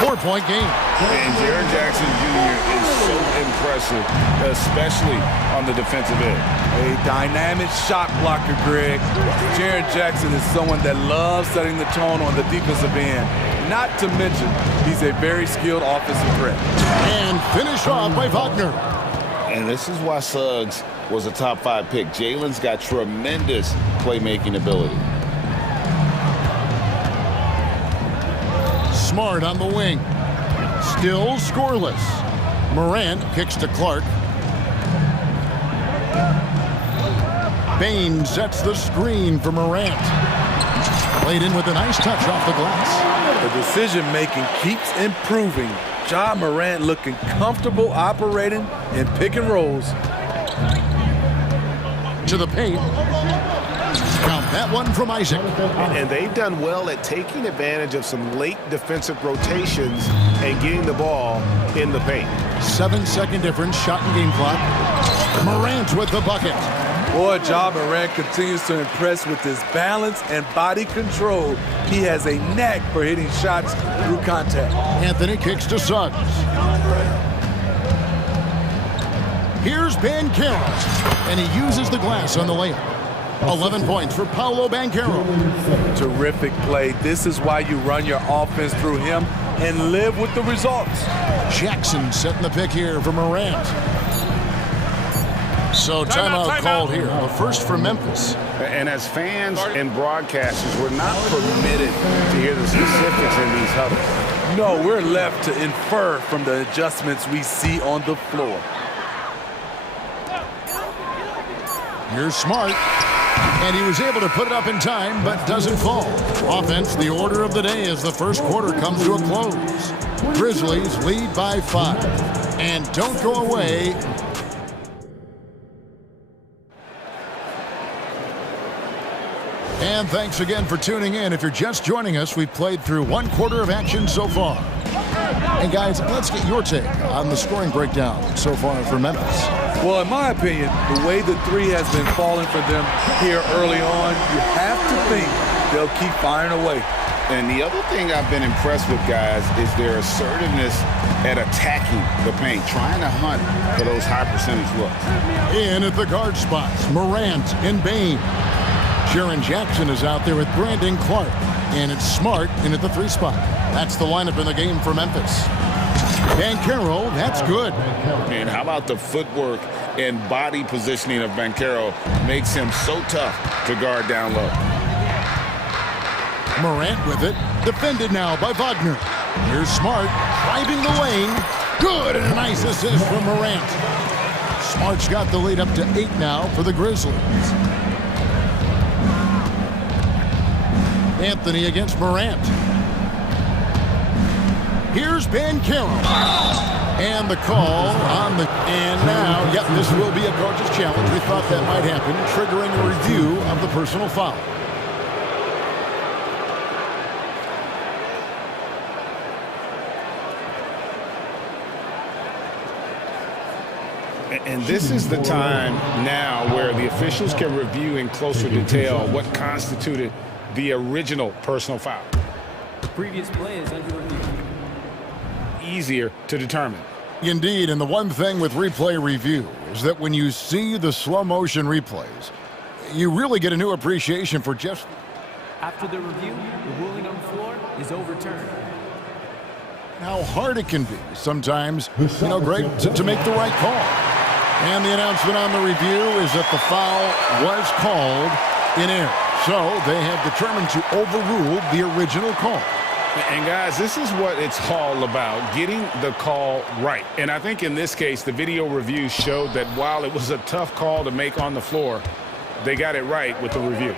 4-point game. And Jaren Jackson Jr. is so impressive, especially on the defensive end. A dynamic shot blocker, Greg. Jaren Jackson is someone that loves setting the tone on the defensive end. Not to mention, he's a very skilled offensive threat. And finished off by Wagner. And this is why Suggs was a top 5 pick. Jalen's got tremendous playmaking ability. Smart on the wing. Still scoreless. Morant kicks to Clark. Bain sets the screen for Morant. Played in with a nice touch off the glass. The decision-making keeps improving. Ja Morant looking comfortable operating in pick and rolls. To the paint. Count that one from Isaac. And they've done well at taking advantage of some late defensive rotations and getting the ball in the paint. 7-second difference, shot and game clock. Morant with the bucket. Boy, Ja Morant continues to impress with his balance and body control. He has a knack for hitting shots through contact. Anthony kicks to Suggs. Here's Banchero, and he uses the glass on the layup. 11 points for Paolo Banchero. Terrific play. This is why you run your offense through him and live with the results. Jackson setting the pick here for Morant. So timeout called here, the first for Memphis. And as fans and broadcasters, we're not permitted to hear the specifics in these huddles. No, we're left to infer from the adjustments we see on the floor. Here's Smart. And he was able to put it up in time, but doesn't fall. Offense, the order of the day as the first quarter comes to a close. Grizzlies lead by 5. And don't go away. And thanks again for tuning in. If you're just joining us, we've played through one quarter of action so far. And guys, let's get your take on the scoring breakdown so far for Memphis. Well, in my opinion, the way the three has been falling for them here early on, you have to think they'll keep firing away. And the other thing I've been impressed with, guys, is their assertiveness at attacking the paint, trying to hunt for those high percentage looks. In at the guard spots, Morant and Bane. Jaren Jackson is out there with Brandon Clark. And it's Smart in at the 3 spot. That's the lineup in the game for Memphis. Banchero, that's good. And how about the footwork and body positioning of Banchero makes him so tough to guard down low. Morant with it. Defended now by Wagner. Here's Smart driving the lane. Good, and a nice assist from Morant. Smart's got the lead up to 8 now for the Grizzlies. Anthony against Morant. Here's Banchero. And the call on the... And now, yep, this will be a coach's challenge. We thought that might happen, triggering a review of the personal foul. And this is the time now where the officials can review in closer detail what constituted the original personal foul. The previous play is under review. Easier to determine. Indeed, and the one thing with replay review is that when you see the slow motion replays, you really get a new appreciation for just... After the review, the ruling on the floor is overturned. How hard it can be sometimes, great to make the right call. And the announcement on the review is that the foul was called in error. So they have determined to overrule the original call. And guys, this is what it's all about, getting the call right. And I think in this case, the video review showed that while it was a tough call to make on the floor, they got it right with the review.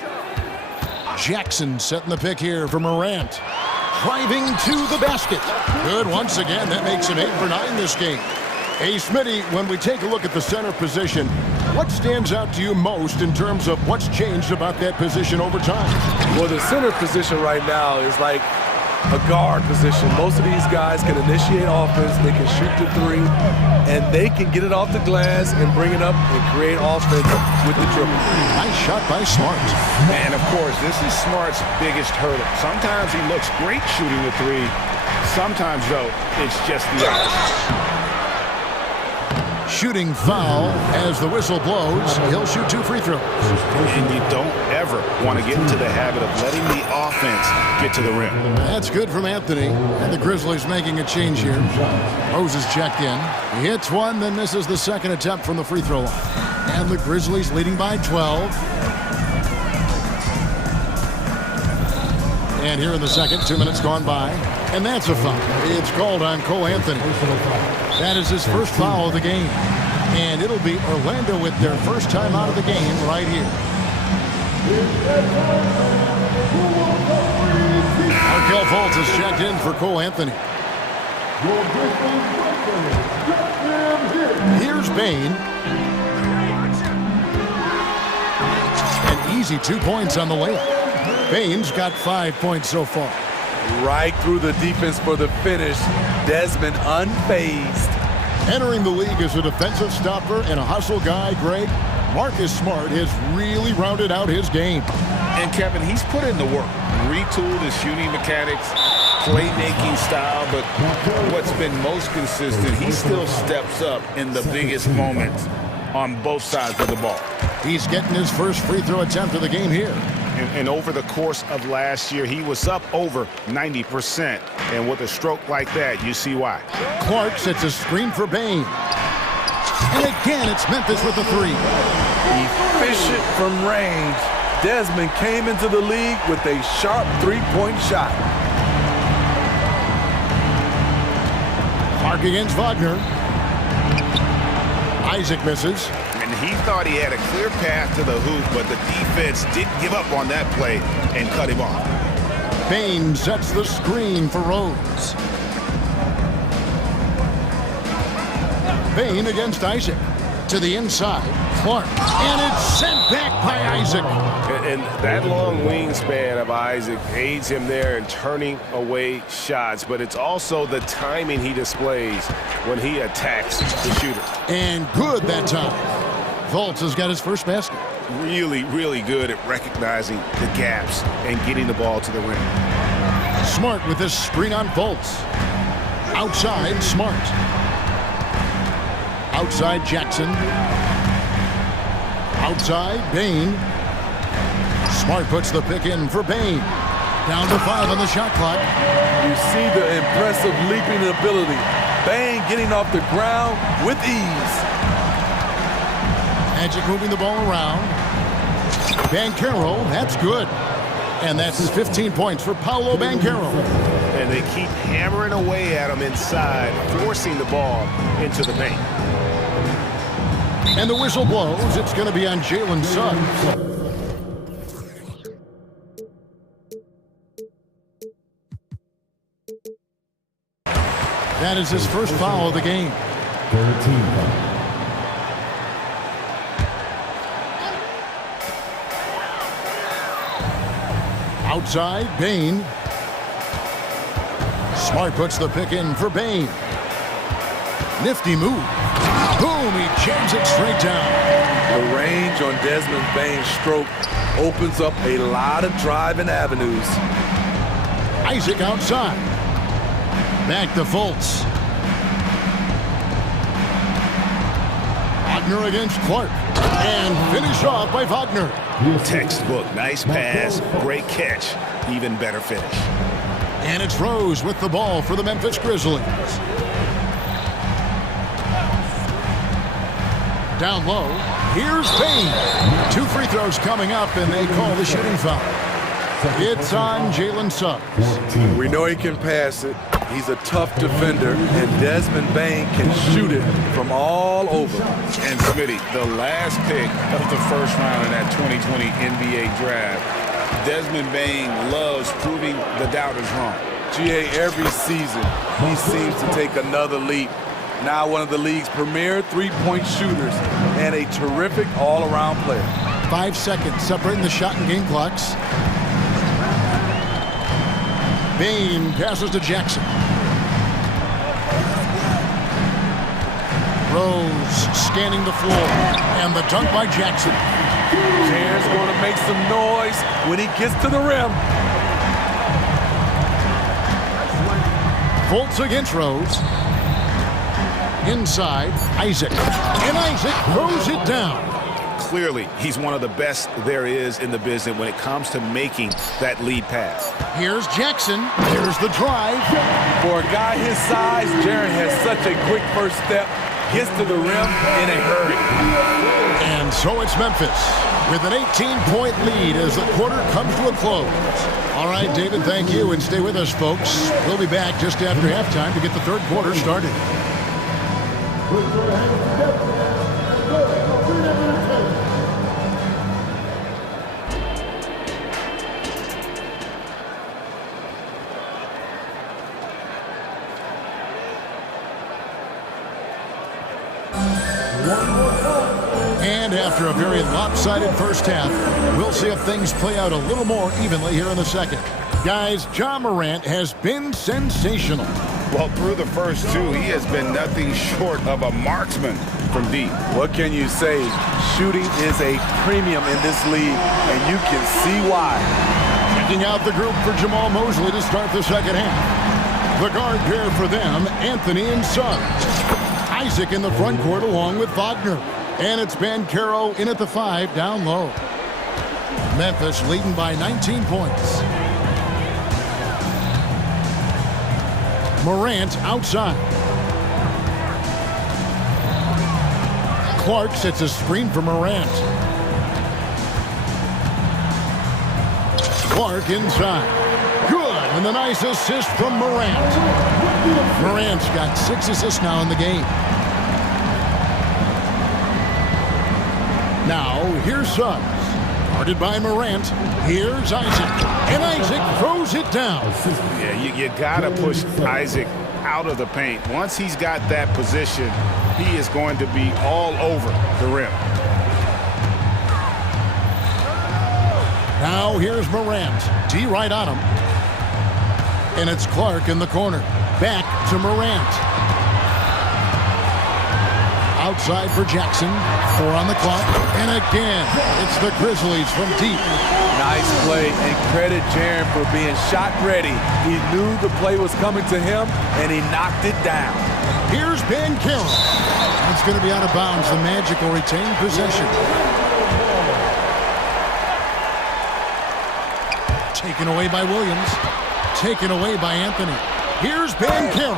Jackson setting the pick here for Morant. Driving to the basket. Good once again. That makes him 8 for 9 this game. Hey, Smitty, when we take a look at the center position, what stands out to you most in terms of what's changed about that position over time? Well, the center position right now is like a guard position. Most of these guys can initiate offense, they can shoot the 3, and they can get it off the glass and bring it up and create offense with the dribble. Nice shot by Smart. And, of course, this is Smart's biggest hurdle. Sometimes he looks great shooting the 3. Sometimes, though, it's just the opposite. Shooting foul as the whistle blows. He'll shoot 2 free throws. And you don't ever want to get into the habit of letting the offense get to the rim. That's good from Anthony. And the Grizzlies making a change here. Moses checked in. He hits one, then misses the second attempt from the free throw line. And the Grizzlies leading by 12. And here in the second, 2 minutes gone by. And that's a foul. It's called on Cole Anthony. That is his first foul of the game. And it'll be Orlando with their first time out of the game right here. Markelle Fultz has checked in for Cole Anthony. Here's Bane. An easy 2 points on the layup. Bane's got 5 points so far. Right through the defense for the finish. Desmond unfazed. Entering the league as a defensive stopper and a hustle guy, Greg, Marcus Smart has really rounded out his game. And Kevin, he's put in the work, retooled his shooting mechanics, playmaking style, but what's been most consistent, he still steps up in the biggest moments on both sides of the ball. He's getting his first free throw attempt of the game here. And over the course of last year, he was up over 90%. And with a stroke like that, you see why. Clark sets a screen for Bain. And again, it's Memphis with the three. Efficient from range. Desmond came into the league with a sharp three-point shot. Clark against Wagner. Isaac misses. And he thought he had a clear path to the hoop, but the defense didn't give up on that play and cut him off. Bain sets the screen for Rose. Bain against Isaac. To the inside. Clark. And it's sent back by Isaac. And that long wingspan of Isaac aids him there in turning away shots, but it's also the timing he displays when he attacks the shooter. And good that time. Fultz has got his first basket. Really, really good at recognizing the gaps and getting the ball to the rim. Smart with this screen on Fultz. Outside, Smart. Outside, Jackson. Outside, Bain. Smart puts the pick in for Bain. Down to 5 on the shot clock. You see the impressive leaping ability. Bain getting off the ground with ease. Magic moving the ball around. Banchero, that's good. And that's 15 points for Paolo Banchero. And they keep hammering away at him inside, forcing the ball into the paint. And the whistle blows. It's going to be on Jalen Suggs. That is his first foul of the game. 13. Outside, Bain. Smart puts the pick in for Bain. Nifty move. Boom, he jams it straight down. The range on Desmond Bain's stroke opens up a lot of driving avenues. Isaac outside. Back to Fultz. Wagner against Clark. And finish off by Wagner. Textbook, nice pass, great catch, even better finish. And it's Rose with the ball for the Memphis Grizzlies. Down low, here's Bain. 2 free throws coming up, and they call the shooting foul. It's on Jalen Suggs. We know he can pass it. He's a tough defender, and Desmond Bain can shoot it from all over. And Smitty, the last pick of the first round in that 2020 NBA draft, Desmond Bain loves proving the doubters wrong. GA, every season, he seems to take another leap. Now one of the league's premier three-point shooters and a terrific all-around player. 5 seconds separating the shot and game clocks. Bain passes to Jackson. Rose scanning the floor. And the dunk by Jackson. Jaren's going to make some noise when he gets to the rim. Fultz against Rose. Inside, Isaac. And Isaac throws it down. Clearly, he's one of the best there is in the business when it comes to making that lead pass. Here's Jackson. Here's the drive. For a guy his size, Jaren has such a quick first step. Gets to the rim in a hurry. And so it's Memphis with an 18-point lead as the quarter comes to a close. All right, David, thank you, and stay with us, folks. We'll be back just after halftime to get the third quarter started. And after a very lopsided first half, we'll see if things play out a little more evenly here in the second. Guys, Ja Morant has been sensational. Well, through the first two, he has been nothing short of a marksman from deep. What can you say? Shooting is a premium in this league, and you can see why. Checking out the group for Jamal Mosley to start the second half. The guard pair for them, Anthony and Suggs. Isaac in the front court along with Wagner. And it's Banchero in at the 5 down low. Memphis leading by 19 points. Morant outside. Clark sets a screen for Morant. Clark inside. Good, and the nice assist from Morant. Morant's got 6 assists now in the game. Now, here's Suggs. Guarded by Morant. Here's Isaac. And Isaac throws it down. Yeah, you got to push Isaac out of the paint. Once he's got that position, he is going to be all over the rim. Now here's Morant. D right on him. And it's Clark in the corner. Back to Morant. Outside for Jackson. 4 on the clock. And again, it's the Grizzlies from deep. Nice play, and credit Jaren for being shot ready. He knew the play was coming to him, and he knocked it down. Here's Banchero. It's going to be out of bounds. The Magic will retain possession. Taken away by Williams. Taken away by Anthony. Here's Banchero.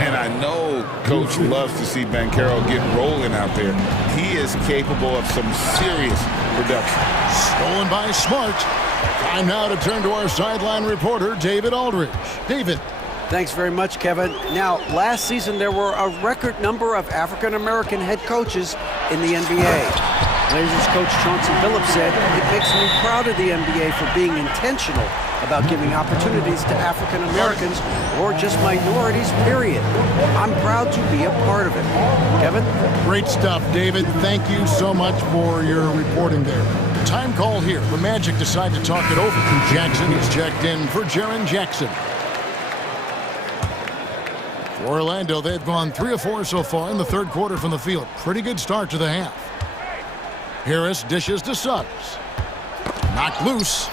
And I know Coach loves to see Banchero get rolling out there. He is capable of some serious production. Stolen by Smart. Time now to turn to our sideline reporter, David Aldridge. David. Thanks very much, Kevin. Now, last season there were a record number of African-American head coaches in the NBA. Blazers coach Chauncey Billups said, "It makes me proud of the NBA for being intentional about giving opportunities to African Americans or just minorities, period. I'm proud to be a part of it." Kevin? Great stuff, David. Thank you so much for your reporting there. Time called here. The Magic decide to talk it over. Jackson is checked in for Jaren Jackson. For Orlando, they've gone 3 of 4 so far in the third quarter from the field. Pretty good start to the half. Harris dishes to Suggs. Knocked loose.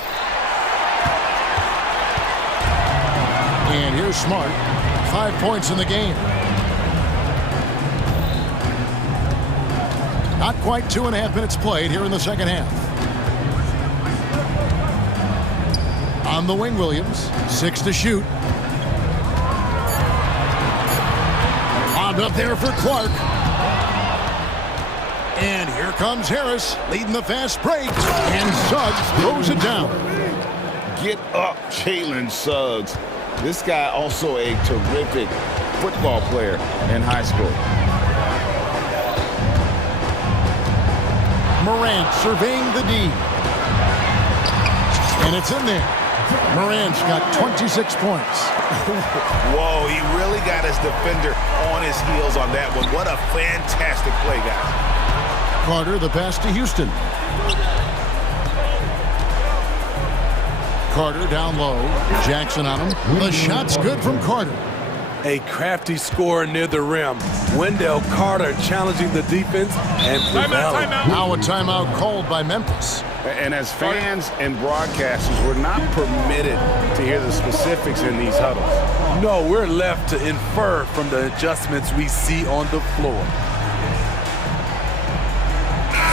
And here's Smart. 5 points in the game. Not quite 2.5 minutes played here in the second half. On the wing, Williams. 6 to shoot. Lobbed up there for Clark. And here comes Harris, leading the fast break. And Suggs throws it down. Get up, Jalen Suggs. This guy also a terrific football player in high school. Morant surveying the D. And it's in there. Morant's got 26 points. Whoa, he really got his defender on his heels on that one. What a fantastic play, guys. Carter, the pass to Houston. Carter down low. Jackson on him. The shot's good from Carter. A crafty score near the rim. Wendell Carter challenging the defense and prevailing. Now a timeout called by Memphis. And as fans and broadcasters, we're not permitted to hear the specifics in these huddles. No, we're left to infer from the adjustments we see on the floor.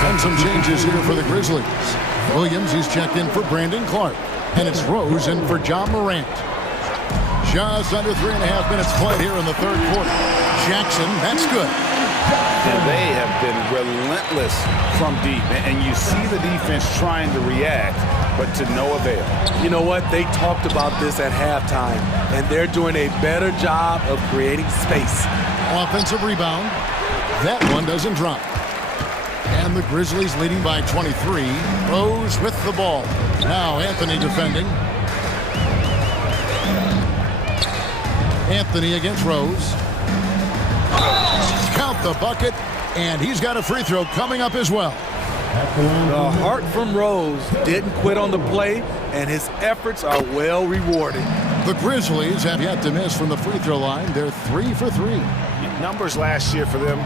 And some changes here for the Grizzlies. Williams, he's checked in for Brandon Clark. And it's Rose in for John Morant. Just under 3.5 minutes played here in the third quarter. Jackson, that's good. And they have been relentless from deep. And you see the defense trying to react, but to no avail. You know what? They talked about this at halftime, and they're doing a better job of creating space. Offensive rebound. That one doesn't drop. And the Grizzlies leading by 23. Rose with the ball. Now Anthony defending. Anthony against Rose. Count the bucket, and he's got a free throw coming up as well. The heart from Rose didn't quit on the play, and his efforts are well rewarded. The Grizzlies have yet to miss from the free throw line. They're 3 for 3. Numbers last year for them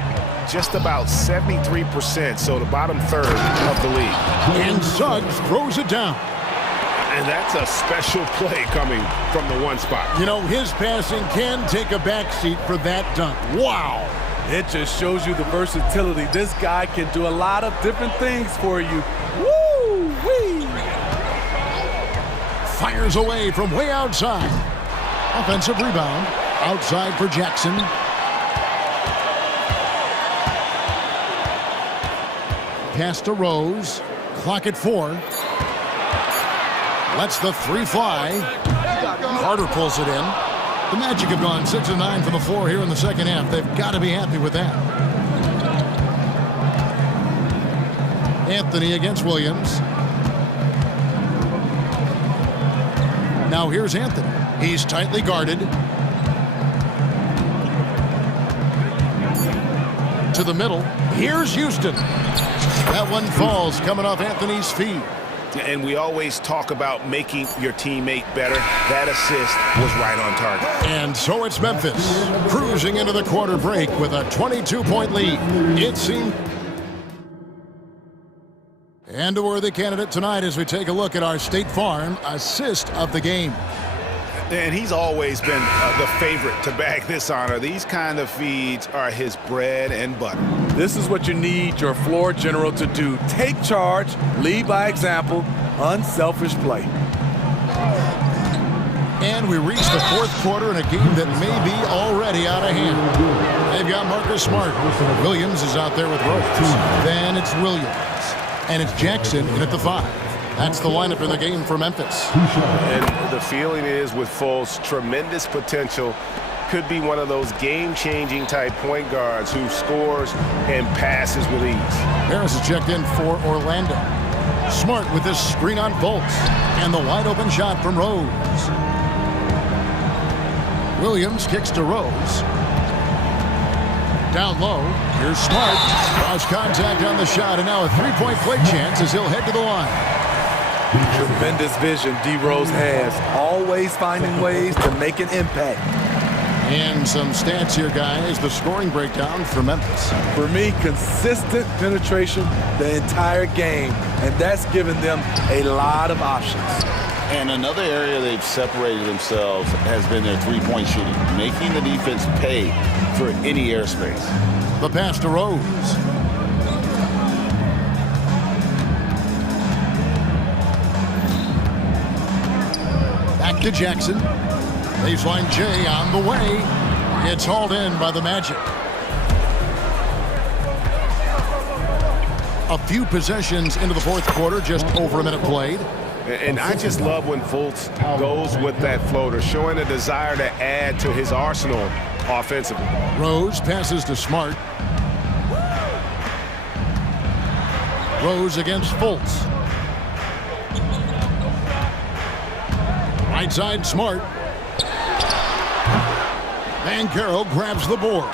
just about 73%, so the bottom third of the league. And Suggs throws it down. And that's a special play coming from the one spot. You know, his passing can take a backseat for that dunk. Wow. It just shows you the versatility. This guy can do a lot of different things for you. Woo-wee! Fires away from way outside. Offensive rebound. Outside for Jackson. Pass to Rose. Clock at 4. Lets the 3 fly. Carter pulls it in. The Magic have gone 6 of 9 from the floor here in the second half. They've got to be happy with that. Anthony against Williams. Now here's Anthony. He's tightly guarded. To the middle. Here's Houston. That one falls coming off Anthony's feet. And we always talk about making your teammate better. That assist was right on target. And so it's Memphis, cruising into the quarter break with a 22-point lead. It seemed... And a worthy candidate tonight as we take a look at our State Farm assist of the game. And he's always been the favorite to bag this honor. These kind of feeds are his bread and butter. This is what you need your floor general to do. Take charge, lead by example, unselfish play. And we reach the fourth quarter in a game that may be already out of hand. They've got Marcus Smart. Williams is out there with Rose. Then it's Williams. And it's Jackson in at the 5. That's the lineup in the game for Memphis. And the feeling is with Fultz, tremendous potential. Could be one of those game-changing type point guards who scores and passes with ease. Harris is checked in for Orlando. Smart with this screen on Fultz. And the wide-open shot from Rose. Williams kicks to Rose. Down low. Here's Smart. Cross contact on the shot, and now a three-point play chance as he'll head to the line. Tremendous vision D. Rose has. Always finding ways to make an impact. And some stats here, guys. The scoring breakdown for Memphis. For me, consistent penetration the entire game, and that's given them a lot of options. And another area they've separated themselves has been their three-point shooting, making the defense pay for any airspace. The pass to Rose. Back to Jackson. Baseline J on the way. It's hauled in by the Magic. A few possessions into the fourth quarter, just over a minute played. And I just love when Fultz goes with that floater, showing a desire to add to his arsenal offensively. Rose passes to Smart. Rose against Fultz. Right side, Smart. Banchero grabs the board.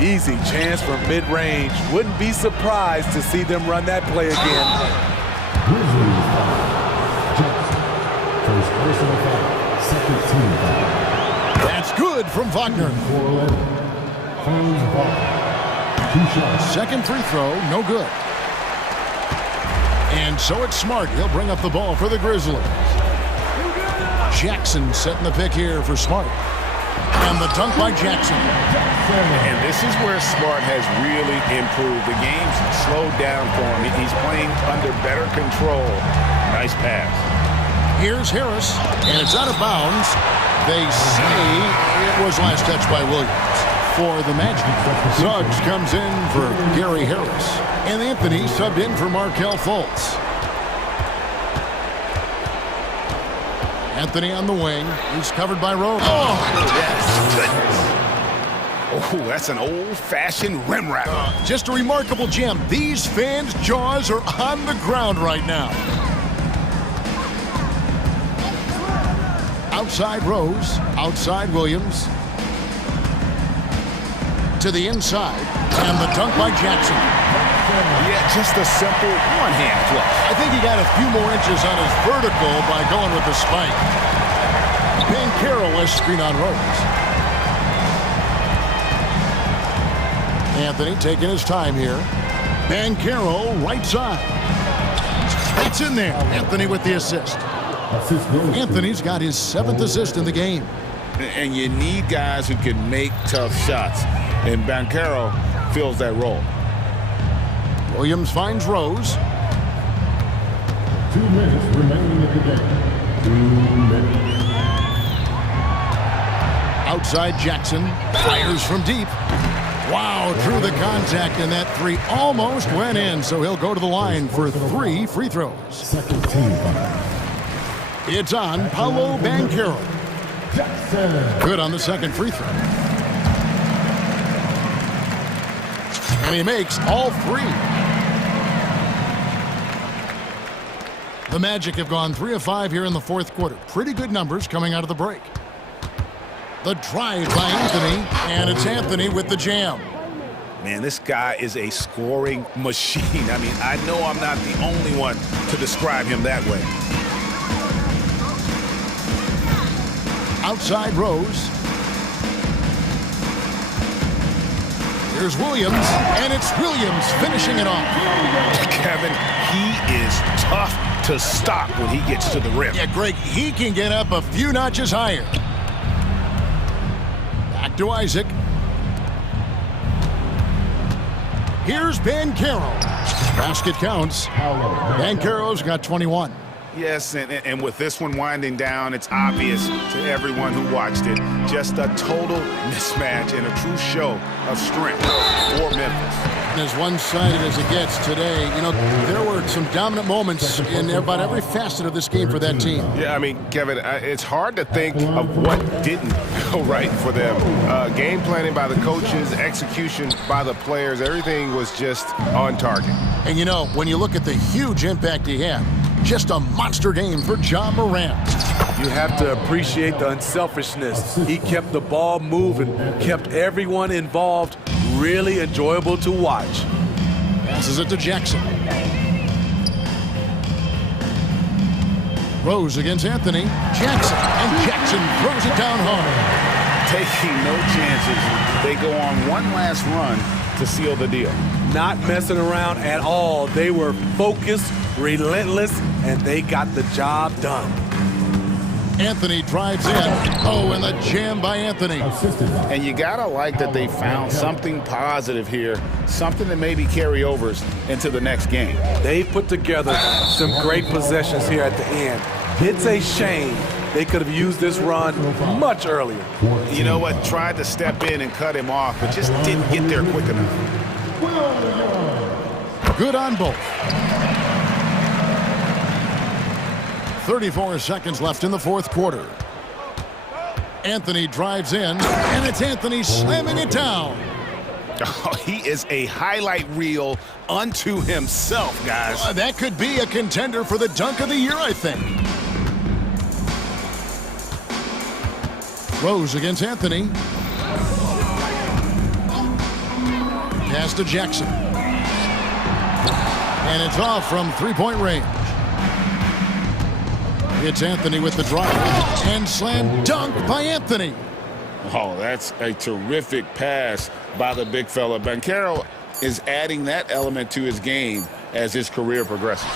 Easy chance from mid-range. Wouldn't be surprised to see them run that play again. First personal foul, second team foul. That's good from Wagner. Second free throw, no good. And so it's Smart. He'll bring up the ball for the Grizzlies. Jackson setting the pick here for Smart. And the dunk by Jackson. And this is where Smart has really improved. The game's slowed down for him. He's playing under better control. Nice pass. Here's Harris, and it's out of bounds. They say it was last touched by Williams for the Magic. Suggs comes in for Gary Harris. And Anthony subbed in for Markelle Fultz. Anthony on the wing. He's covered by Rose. Oh, yes. Oh, that's an old-fashioned rim wrap. Just a remarkable gem. These fans' jaws are on the ground right now. Outside Rose, outside Williams. To the inside, and the dunk by Jackson. Yeah, just a simple one-hand flush. I think he got a few more inches on his vertical by going with the spike. Banchero was screen on Rose. Anthony taking his time here. Banchero, right side. That's in there. Anthony with the assist. Anthony's got his 7th assist in the game. And you need guys who can make tough shots. And Banchero fills that role. Williams finds Rose. 2 minutes remaining in the game. 2 minutes. Outside Jackson. Fires from deep. Wow, drew the contact, and that 3 almost went in, so he'll go to the line for 3 free throws. Second team foul. It's on Paolo Banchero. Good on the second free throw. And he makes all 3. The Magic have gone 3 of 5 here in the fourth quarter. Pretty good numbers coming out of the break. The drive by Anthony, and it's Anthony with the jam. Man, this guy is a scoring machine. I mean, I know I'm not the only one to describe him that way. Outside Rose. Here's Williams, and it's Williams finishing it off. Kevin, he is tough to stop when he gets to the rim. Yeah, Greg, he can get up a few notches higher. Back to Isaac. Here's Banchero. Basket counts. Banchero's got 21. Yes, and with this one winding down, it's obvious to everyone who watched it. Just a total mismatch and a true show of strength for Memphis. As one-sided as it gets today, you know, there were some dominant moments in about every facet of this game for that team. Yeah, I mean, Kevin, it's hard to think of what didn't go right for them. Game planning by the coaches, execution by the players, everything was just on target. And, you know, when you look at the huge impact he had, just a monster game for John Morant. You have to appreciate the unselfishness. He kept the ball moving, kept everyone involved, really enjoyable to watch. Passes it to Jackson. Rose against Anthony. Jackson, and Jackson throws it down hard. Taking no chances. They go on one last run to seal the deal. Not messing around at all. They were focused, relentless, and they got the job done. Anthony drives in. Oh, and the jam by Anthony. And you gotta like that they found something positive here, something that maybe carry overs into the next game. They put together some great possessions here at the end. It's a shame they could have used this run much earlier. You know what? Tried to step in and cut him off, but just didn't get there quick enough. Good on both. 34 seconds left in the fourth quarter. Anthony drives in, and it's Anthony slamming it down. Oh, he is a highlight reel unto himself, guys. That could be a contender for the dunk of the year, I think. Rose against Anthony. Pass to Jackson. And it's off from three-point range. It's Anthony with the drive. And slam dunk by Anthony. Oh, that's a terrific pass by the big fella. Banchero is adding that element to his game as his career progresses.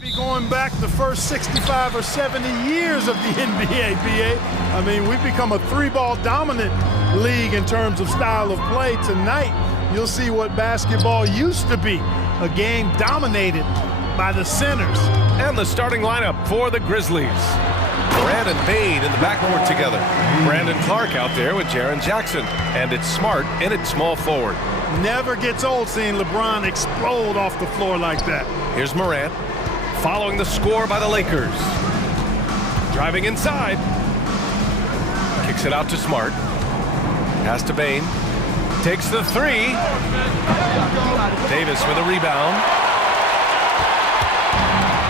Be going back the first 65 or 70 years of the NBA, BA. I mean, we've become a three-ball dominant league in terms of style of play. Tonight, you'll see what basketball used to be, a game dominated by the centers. And the starting lineup for the Grizzlies. Morant and Bane in the backcourt together. Brandon Clark out there with Jaren Jackson. And it's Smart in at small forward. Never gets old seeing LeBron explode off the floor like that. Here's Morant, following the score by the Lakers. Driving inside. Kicks it out to Smart. Pass to Bane. Takes the three. Davis with a rebound.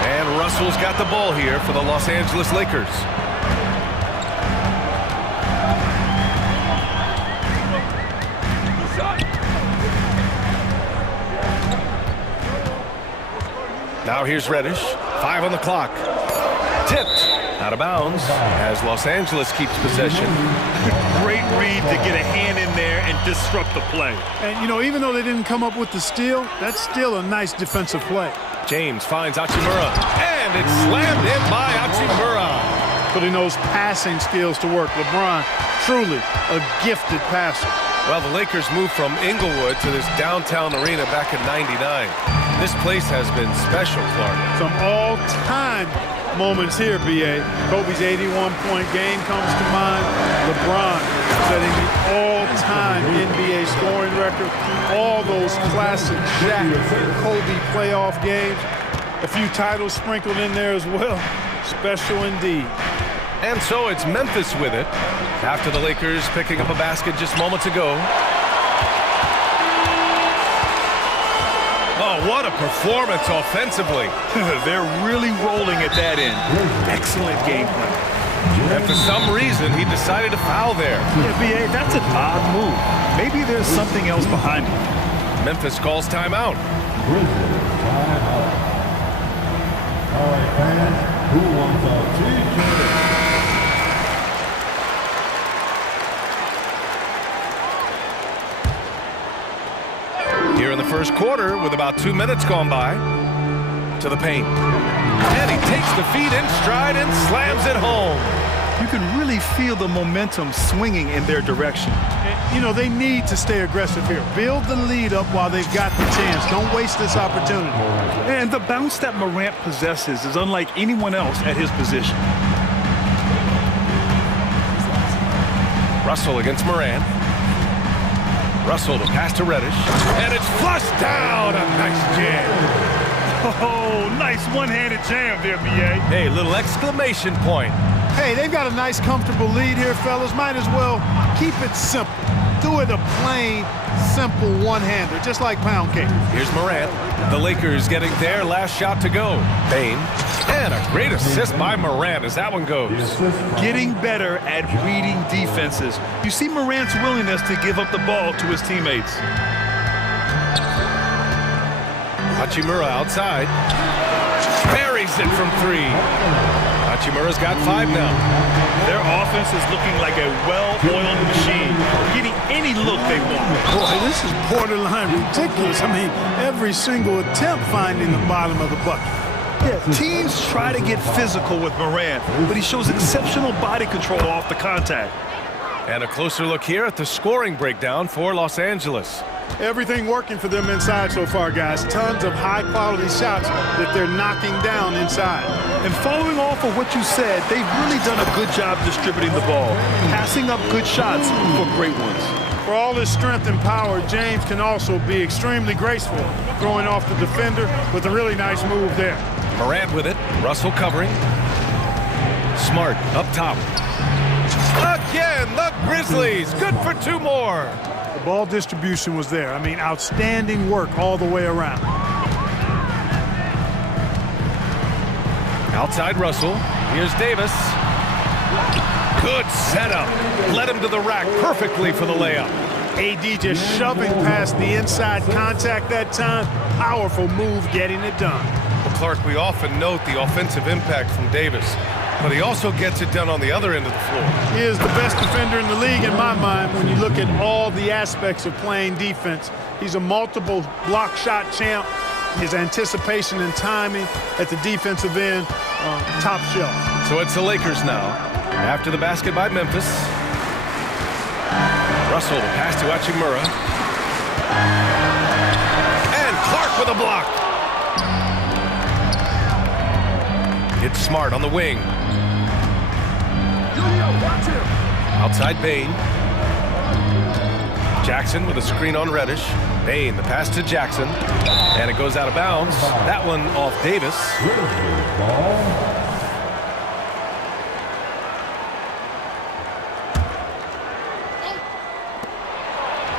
And Russell's got the ball here for the Los Angeles Lakers. Now here's Reddish. 5 on the clock. Tipped. Out of bounds as Los Angeles keeps possession. Great read to get a hand in there and disrupt the play. And, you know, even though they didn't come up with the steal, that's still a nice defensive play. James finds Hachimura. And it's slammed in by Hachimura. Putting those passing skills to work. LeBron, truly a gifted passer. Well, the Lakers moved from Inglewood to this downtown arena back in '99. This place has been special, Clark. Some all-time moments here, B.A. Kobe's 81-point game comes to mind. LeBron setting the all-time NBA scoring record. All those classic Shaq and Kobe playoff games. A few titles sprinkled in there as well. Special indeed. And so it's Memphis with it after the Lakers picking up a basket just moments ago. Oh, what a performance offensively. They're really rolling at that end. Excellent game plan. And for some reason, he decided to foul there. Yeah, B.A., that's an odd move. Maybe there's something else behind it. Memphis calls timeout. All right, fans, who wants a t-shirt? Here in the first quarter, with about 2 minutes gone by, to the paint. And he takes the feet in stride and slams it home. You can really feel the momentum swinging in their direction. And, you know, they need to stay aggressive here. Build the lead up while they've got the chance. Don't waste this opportunity. And the bounce that Morant possesses is unlike anyone else at his position. Russell against Morant. Russell to pass to Reddish. And it's flushed down. A nice jam. Oh, nice one-handed jam there, B.A. Hey, little exclamation point. Hey, they've got a nice, comfortable lead here, fellas. Might as well keep it simple. Do it a plain, simple one-hander, just like pound cake. Here's Morant. The Lakers getting their last shot to go. Bane. And a great assist by Morant as that one goes. Getting better at reading defenses. You see Morant's willingness to give up the ball to his teammates. Hachimura outside. Buries it from 3. Hachimura's got 5 now. Their offense is looking like a well-oiled machine, getting any look they want. Boy, this is borderline ridiculous. I mean, every single attempt finding the bottom of the bucket. Yeah, teams try to get physical with Morant, but he shows exceptional body control off the contact. And a closer look here at the scoring breakdown for Los Angeles. Everything working for them inside so far, guys. Tons of high-quality shots that they're knocking down inside. And following off of what you said, they've really done a good job distributing the ball, passing up good shots for great ones. For all his strength and power, James can also be extremely graceful, throwing off the defender with a really nice move there. Morant with it. Russell covering. Smart up top. Again, the Grizzlies. Good for 2 more. The ball distribution was there. I mean, outstanding work all the way around. Outside Russell. Here's Davis. Good setup. Led him to the rack perfectly for the layup. AD just shoving past the inside contact that time. Powerful move getting it done. Well, Clark, we often note the offensive impact from Davis, but he also gets it done on the other end of the floor. He is the best defender in the league in my mind when you look at all the aspects of playing defense. He's a multiple block shot champ, His anticipation and timing at the defensive end, top shelf. So it's the Lakers now. After the basket by Memphis. Russell, the pass to Hachimura. And Clark with a block. It's Smart on the wing. Outside Bain. Jackson with a screen on Reddish. Bain, the pass to Jackson. And it goes out of bounds. That one off Davis.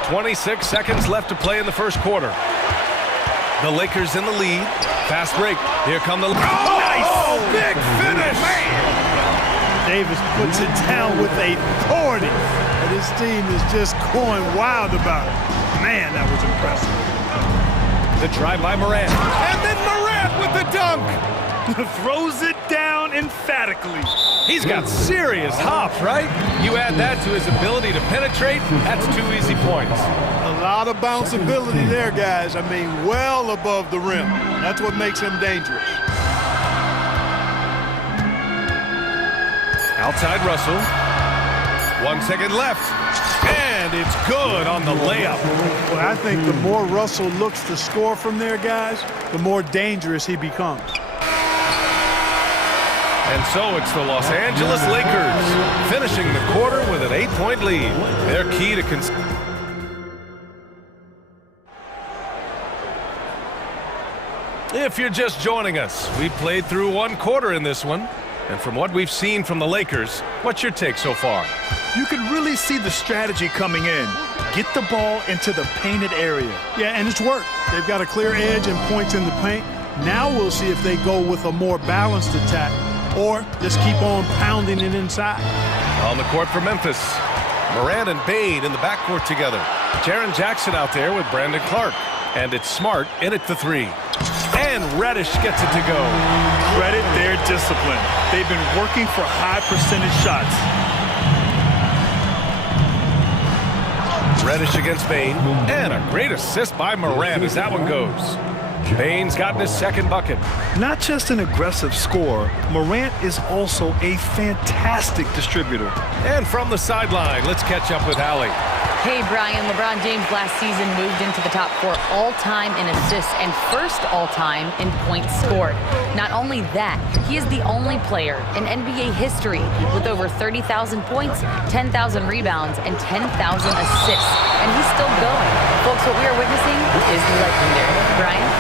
26 seconds left to play in the first quarter. The Lakers in the lead. Fast break. Here come the... Oh, nice! Big finish! Man. Davis puts it down with authority. And his team is just going wild about it. Man, that was impressive. The drive by Morant. And then Morant with the dunk! Throws it down emphatically. He's got serious hop, right? You add that to his ability to penetrate, that's 2 easy points. A lot of bounceability there, guys. I mean, well above the rim. That's what makes him dangerous. Outside Russell. 1 second left. And it's good on the layup. Well, I think the more Russell looks to score from there, guys, the more dangerous he becomes. And so it's the Los Angeles Lakers finishing the quarter with an 8-point lead. Their key to If you're just joining us, we played through 1 quarter in this one. And from what we've seen from the Lakers, what's your take so far? You can really see the strategy coming in. Get the ball into the painted area. Yeah, and it's worked. They've got a clear edge and points in the paint. Now we'll see if they go with a more balanced attack or just keep on pounding it inside. On the court for Memphis, Morant and Bain in the backcourt together. Jaren Jackson out there with Brandon Clark. And it's Smart in at the 3. And Reddish gets it to go. Credit their discipline. They've been working for high percentage shots. Reddish against Bain. And a great assist by Morant as that one goes. Bain's gotten his second bucket. Not just an aggressive scorer, Morant is also a fantastic distributor. And from the sideline, let's catch up with Allie. Hey, Brian, LeBron James last season moved into the top 4 all-time in assists and first all-time in points scored. Not only that, he is the only player in NBA history with over 30,000 points, 10,000 rebounds, and 10,000 assists. And he's still going. Folks, what we are witnessing is legendary. Brian?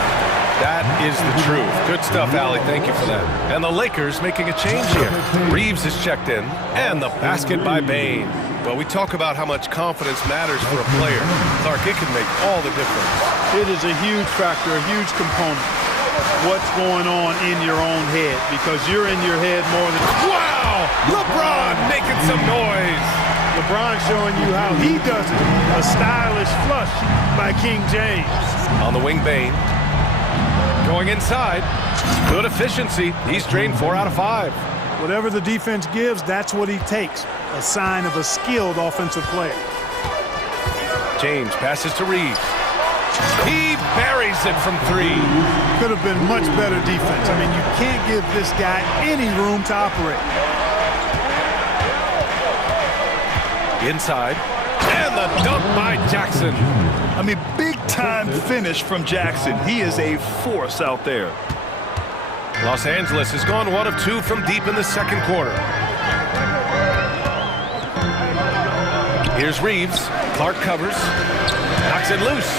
That is the truth. Good stuff, Allie. Thank you for that. And the Lakers making a change here. Reeves is checked in. And the basket by Bain. Well, we talk about how much confidence matters for a player. Clark, it can make all the difference. It is a huge factor, a huge component. What's going on in your own head, because you're in your head more than... Wow! LeBron making some noise. LeBron showing you how he does it. A stylish flush by King James. On the wing, Bain. Going inside. Good efficiency. He's drained 4 out of 5. Whatever the defense gives, that's what he takes. A sign of a skilled offensive player. James passes to Reeves. He buries it from 3. Could have been much better defense. I mean, you can't give this guy any room to operate. Inside. And the dunk by Jackson. I mean, big-time finish from Jackson. He is a force out there. Los Angeles has gone 1 of 2 from deep in the second quarter. Here's Reeves. Clark covers. Knocks it loose.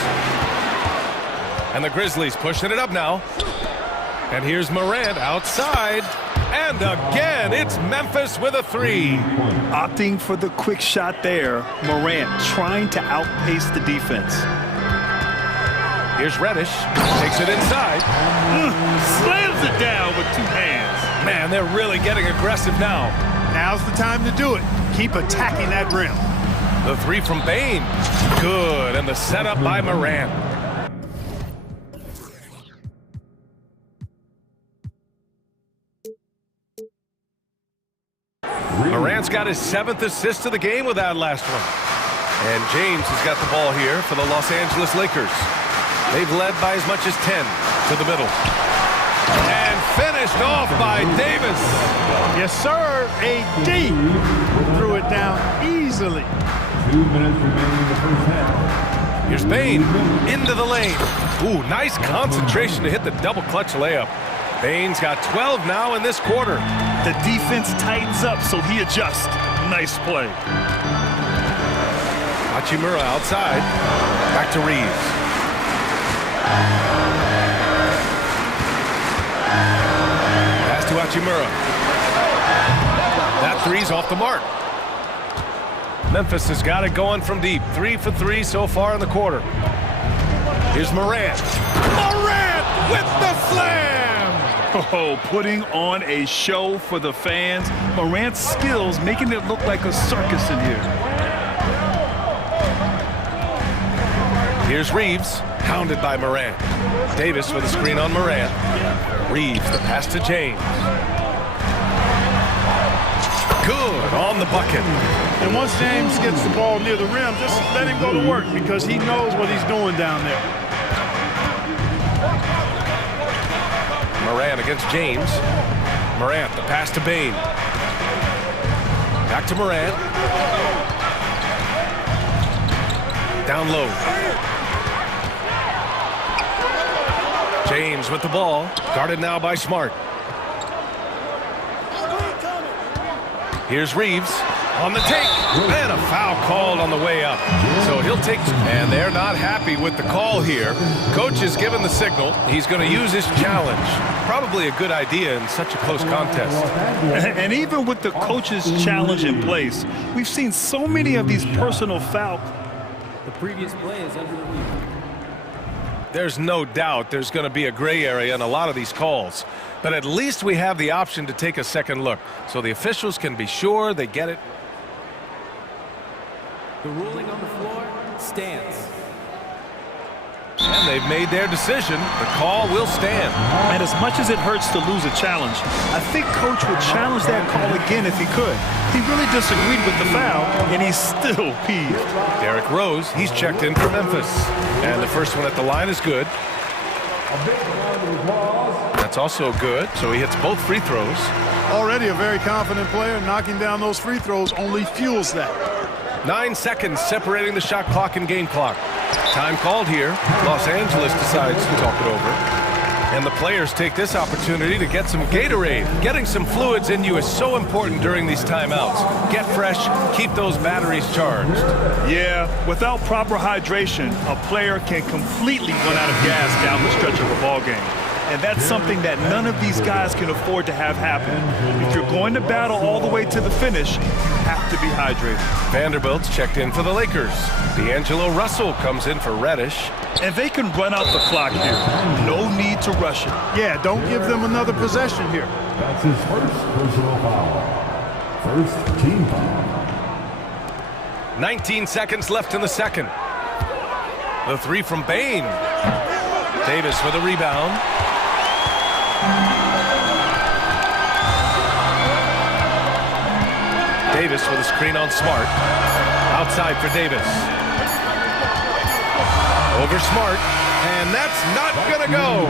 And the Grizzlies pushing it up now. And here's Morant outside. And again, it's Memphis with a 3. Opting for the quick shot there. Morant trying to outpace the defense. Here's Reddish. Takes it inside. Slams it down with 2 hands. Man, they're really getting aggressive now. Now's the time to do it. Keep attacking that rim. The 3 from Bain. Good. And the setup by Morant. Morant's got his 7th assist of the game with that last one. And James has got the ball here for the Los Angeles Lakers. They've led by as much as 10. to the middle. And finished off by Davis. Yes, sir. AD threw it down easily. 2 minutes remaining in the first half. Here's Bain into the lane. Ooh, nice concentration to hit the double clutch layup. Bain's got 12 now in this quarter. The defense tightens up, so he adjusts. Nice play. Hachimura outside. Back to Reeves. Pass to Hachimura. That three's off the mark. Memphis has got it going from deep. 3 for 3 so far in the quarter. Here's Morant. Morant with the slam! Oh, putting on a show for the fans. Morant's skills making it look like a circus in here. Here's Reeves, hounded by Morant. Davis with a screen on Morant. Reeves, the pass to James. Good on the bucket. And once James gets the ball near the rim, just let him go to work because he knows what he's doing down there. Morant against James. Morant, the pass to Bain. Back to Morant. Down low. James with the ball. Guarded now by Smart. Here's Reeves on the take. And a foul called on the way up. So he'll take, and they're not happy with the call here. Coach has given the signal. He's going to use his challenge. Probably a good idea in such a close contest. And even with the coach's challenge in place, we've seen so many of these personal fouls. The previous play is under review. There's no doubt there's going to be a gray area in a lot of these calls. But at least we have the option to take a second look, so the officials can be sure they get it. The ruling on the floor stands. And they've made their decision. The call will stand. And as much as it hurts to lose a challenge, I think Coach would challenge that call again if he could. He really disagreed with the foul, and he's still peeved. Derrick Rose, he's checked in for Memphis. And the first one at the line is good. That's also good, so he hits both free throws. Already a very confident player. Knocking down those free throws only fuels that. 9 seconds separating the shot clock and game clock. Time called here. Los Angeles decides to talk it over. And the players take this opportunity to get some Gatorade. Getting some fluids in you is so important during these timeouts. Get fresh, keep those batteries charged. Yeah, without proper hydration, a player can completely run out of gas down the stretch of a ball game. And that's something that none of these guys can afford to have happen. If you're going to battle all the way to the finish, you have to be hydrated. Vanderbilt's checked in for the Lakers. D'Angelo Russell comes in for Reddish. And they can run out the clock here. No need to rush it. Yeah, don't give them another possession here. That's his first personal foul. First team foul. 19 seconds left in the second. The three from Bain. Davis with a rebound. Davis with a screen on Smart. Outside for Davis. Over Smart. And that's not going to go.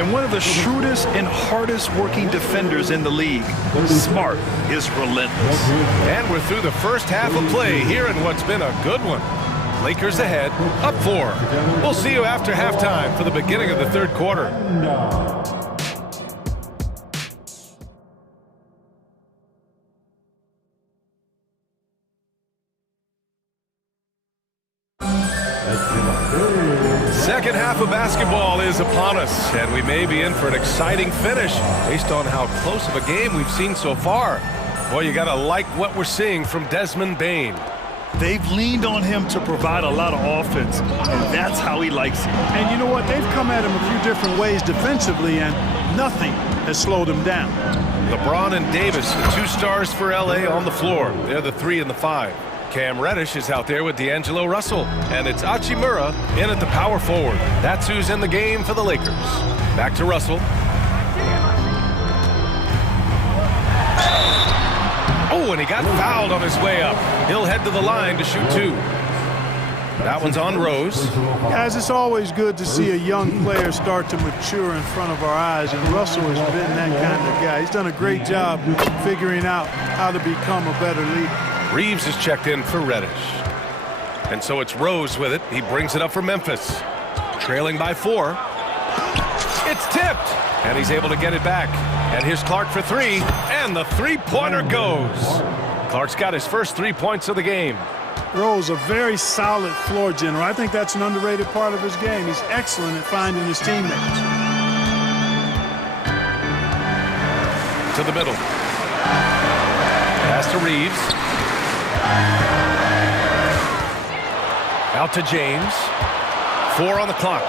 And one of the shrewdest and hardest working defenders in the league. Smart is relentless. And we're through the first half of play here in what's been a good one. Lakers ahead, up 4. We'll see you after halftime for the beginning of the third quarter. Second half of basketball is upon us, and we may be in for an exciting finish based on how close of a game we've seen so far. Boy, you gotta like what we're seeing from Desmond Bain. They've leaned on him to provide a lot of offense, and that's how he likes it. And you know what? They've come at him a few different ways defensively, and nothing has slowed him down. LeBron and Davis, the 2 stars for LA on the floor. They're the 3 and the 5. Cam Reddish is out there with D'Angelo Russell, and it's Hachimura in at the power forward. That's who's in the game for the Lakers. Back to Russell. Oh, and he got fouled on his way up. He'll head to the line to shoot 2. That one's on Rose. Guys, it's always good to see a young player start to mature in front of our eyes, and Russell has been that kind of guy. He's done a great job figuring out how to become a better leader. Reeves is checked in for Reddish. And so it's Rose with it. He brings it up for Memphis. Trailing by 4. It's tipped. And he's able to get it back. And here's Clark for 3. And the three-pointer goes. Clark's got his first 3 points of the game. Rose, a very solid floor general. I think that's an underrated part of his game. He's excellent at finding his teammates. To the middle. Pass to Reeves. Out to James. 4 on the clock.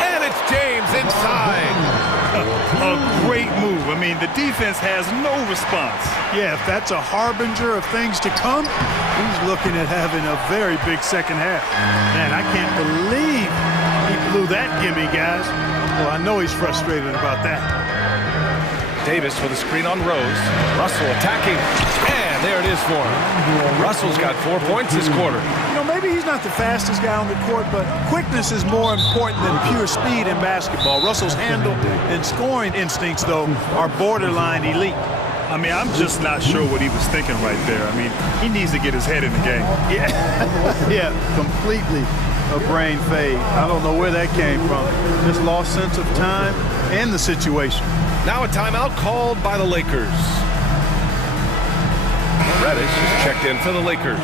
And it's James inside. A great move. I mean, the defense has no response. Yeah, if that's a harbinger of things to come, he's looking at having a very big second half. Man, I can't believe he blew that gimme, guys. Well, I know he's frustrated about that. Davis with a screen on Rose. Russell attacking. And there it is for him. Russell's got 4 points this quarter. You know, maybe he's not the fastest guy on the court, but quickness is more important than pure speed in basketball. Russell's handle and scoring instincts, though, are borderline elite. I mean, I'm just not sure what he was thinking right there. I mean, he needs to get his head in the game. Yeah, completely a brain fade. I don't know where that came from. Just lost sense of time and the situation. Now a timeout called by the Lakers. Reddish is checked in for the Lakers.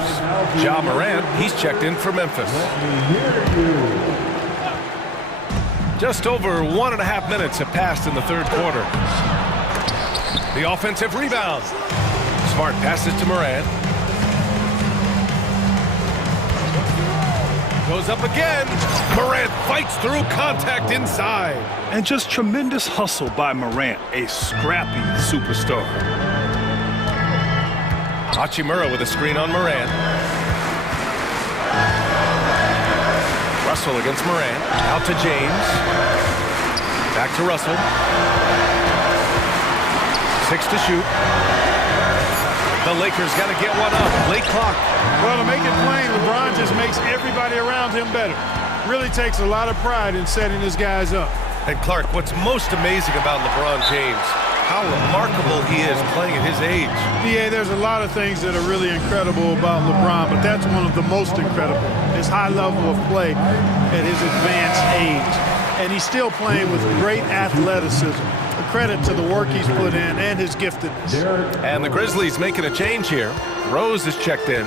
Ja Morant, he's checked in for Memphis. Just over 1.5 minutes have passed in the third quarter. The offensive rebound. Smart passes to Morant. Goes up again. Morant fights through contact inside. And just tremendous hustle by Morant, a scrappy superstar. Hachimura with a screen on Morant. Russell against Morant. Out to James. Back to Russell. 6 to shoot. The Lakers got to get one up. Late clock. Well, to make it plain, LeBron just makes everybody around him better. Really takes a lot of pride in setting his guys up. And Clark, what's most amazing about LeBron James, how remarkable he is playing at his age. Yeah, there's a lot of things that are really incredible about LeBron, but that's one of the most incredible. His high level of play at his advanced age. And he's still playing with great athleticism. A credit to the work he's put in and his giftedness. And the Grizzlies making a change here. Rose is checked in.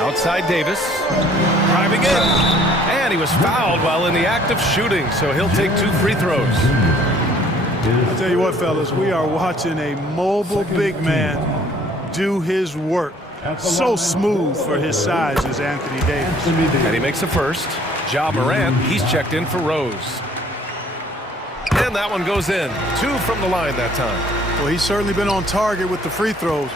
Outside Davis. Driving in. And he was fouled while in the act of shooting, so he'll take 2 free throws. I'll tell you what, fellas, we are watching a mobile big man do his work. So smooth for his size is Anthony Davis. And he makes a first. Ja Morant, he's checked in for Rose. And that one goes in. 2 from the line that time. Well, he's certainly been on target with the free throws.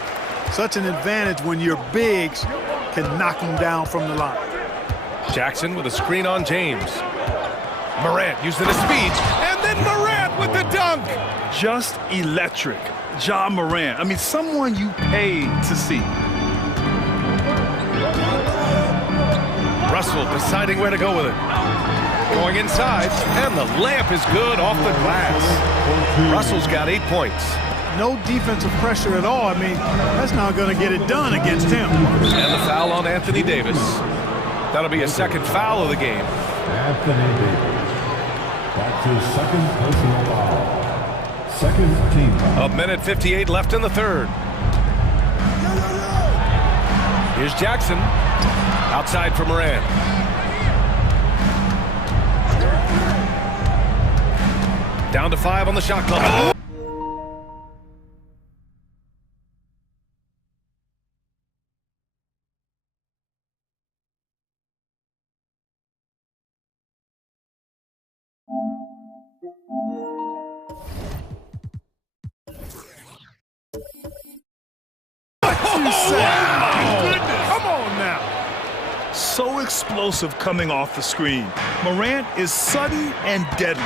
Such an advantage when your bigs can knock him down from the line. Jackson with a screen on James. Morant using his speed. And then Morant with the dunk. Just electric. Ja Morant. I mean, someone you paid to see. Russell deciding where to go with it. Going inside, and the layup is good off the glass. Russell's got 8 points. No defensive pressure at all. I mean, that's not going to get it done against him. And the foul on Anthony Davis. That'll be a second foul of the game. Anthony Davis. That's his second personal foul. Second team foul. 1:58 left in the third. Here's Jackson. Outside for Morant. Down to 5 on the shot clock. Oh! So explosive coming off the screen. Morant is sudden and deadly.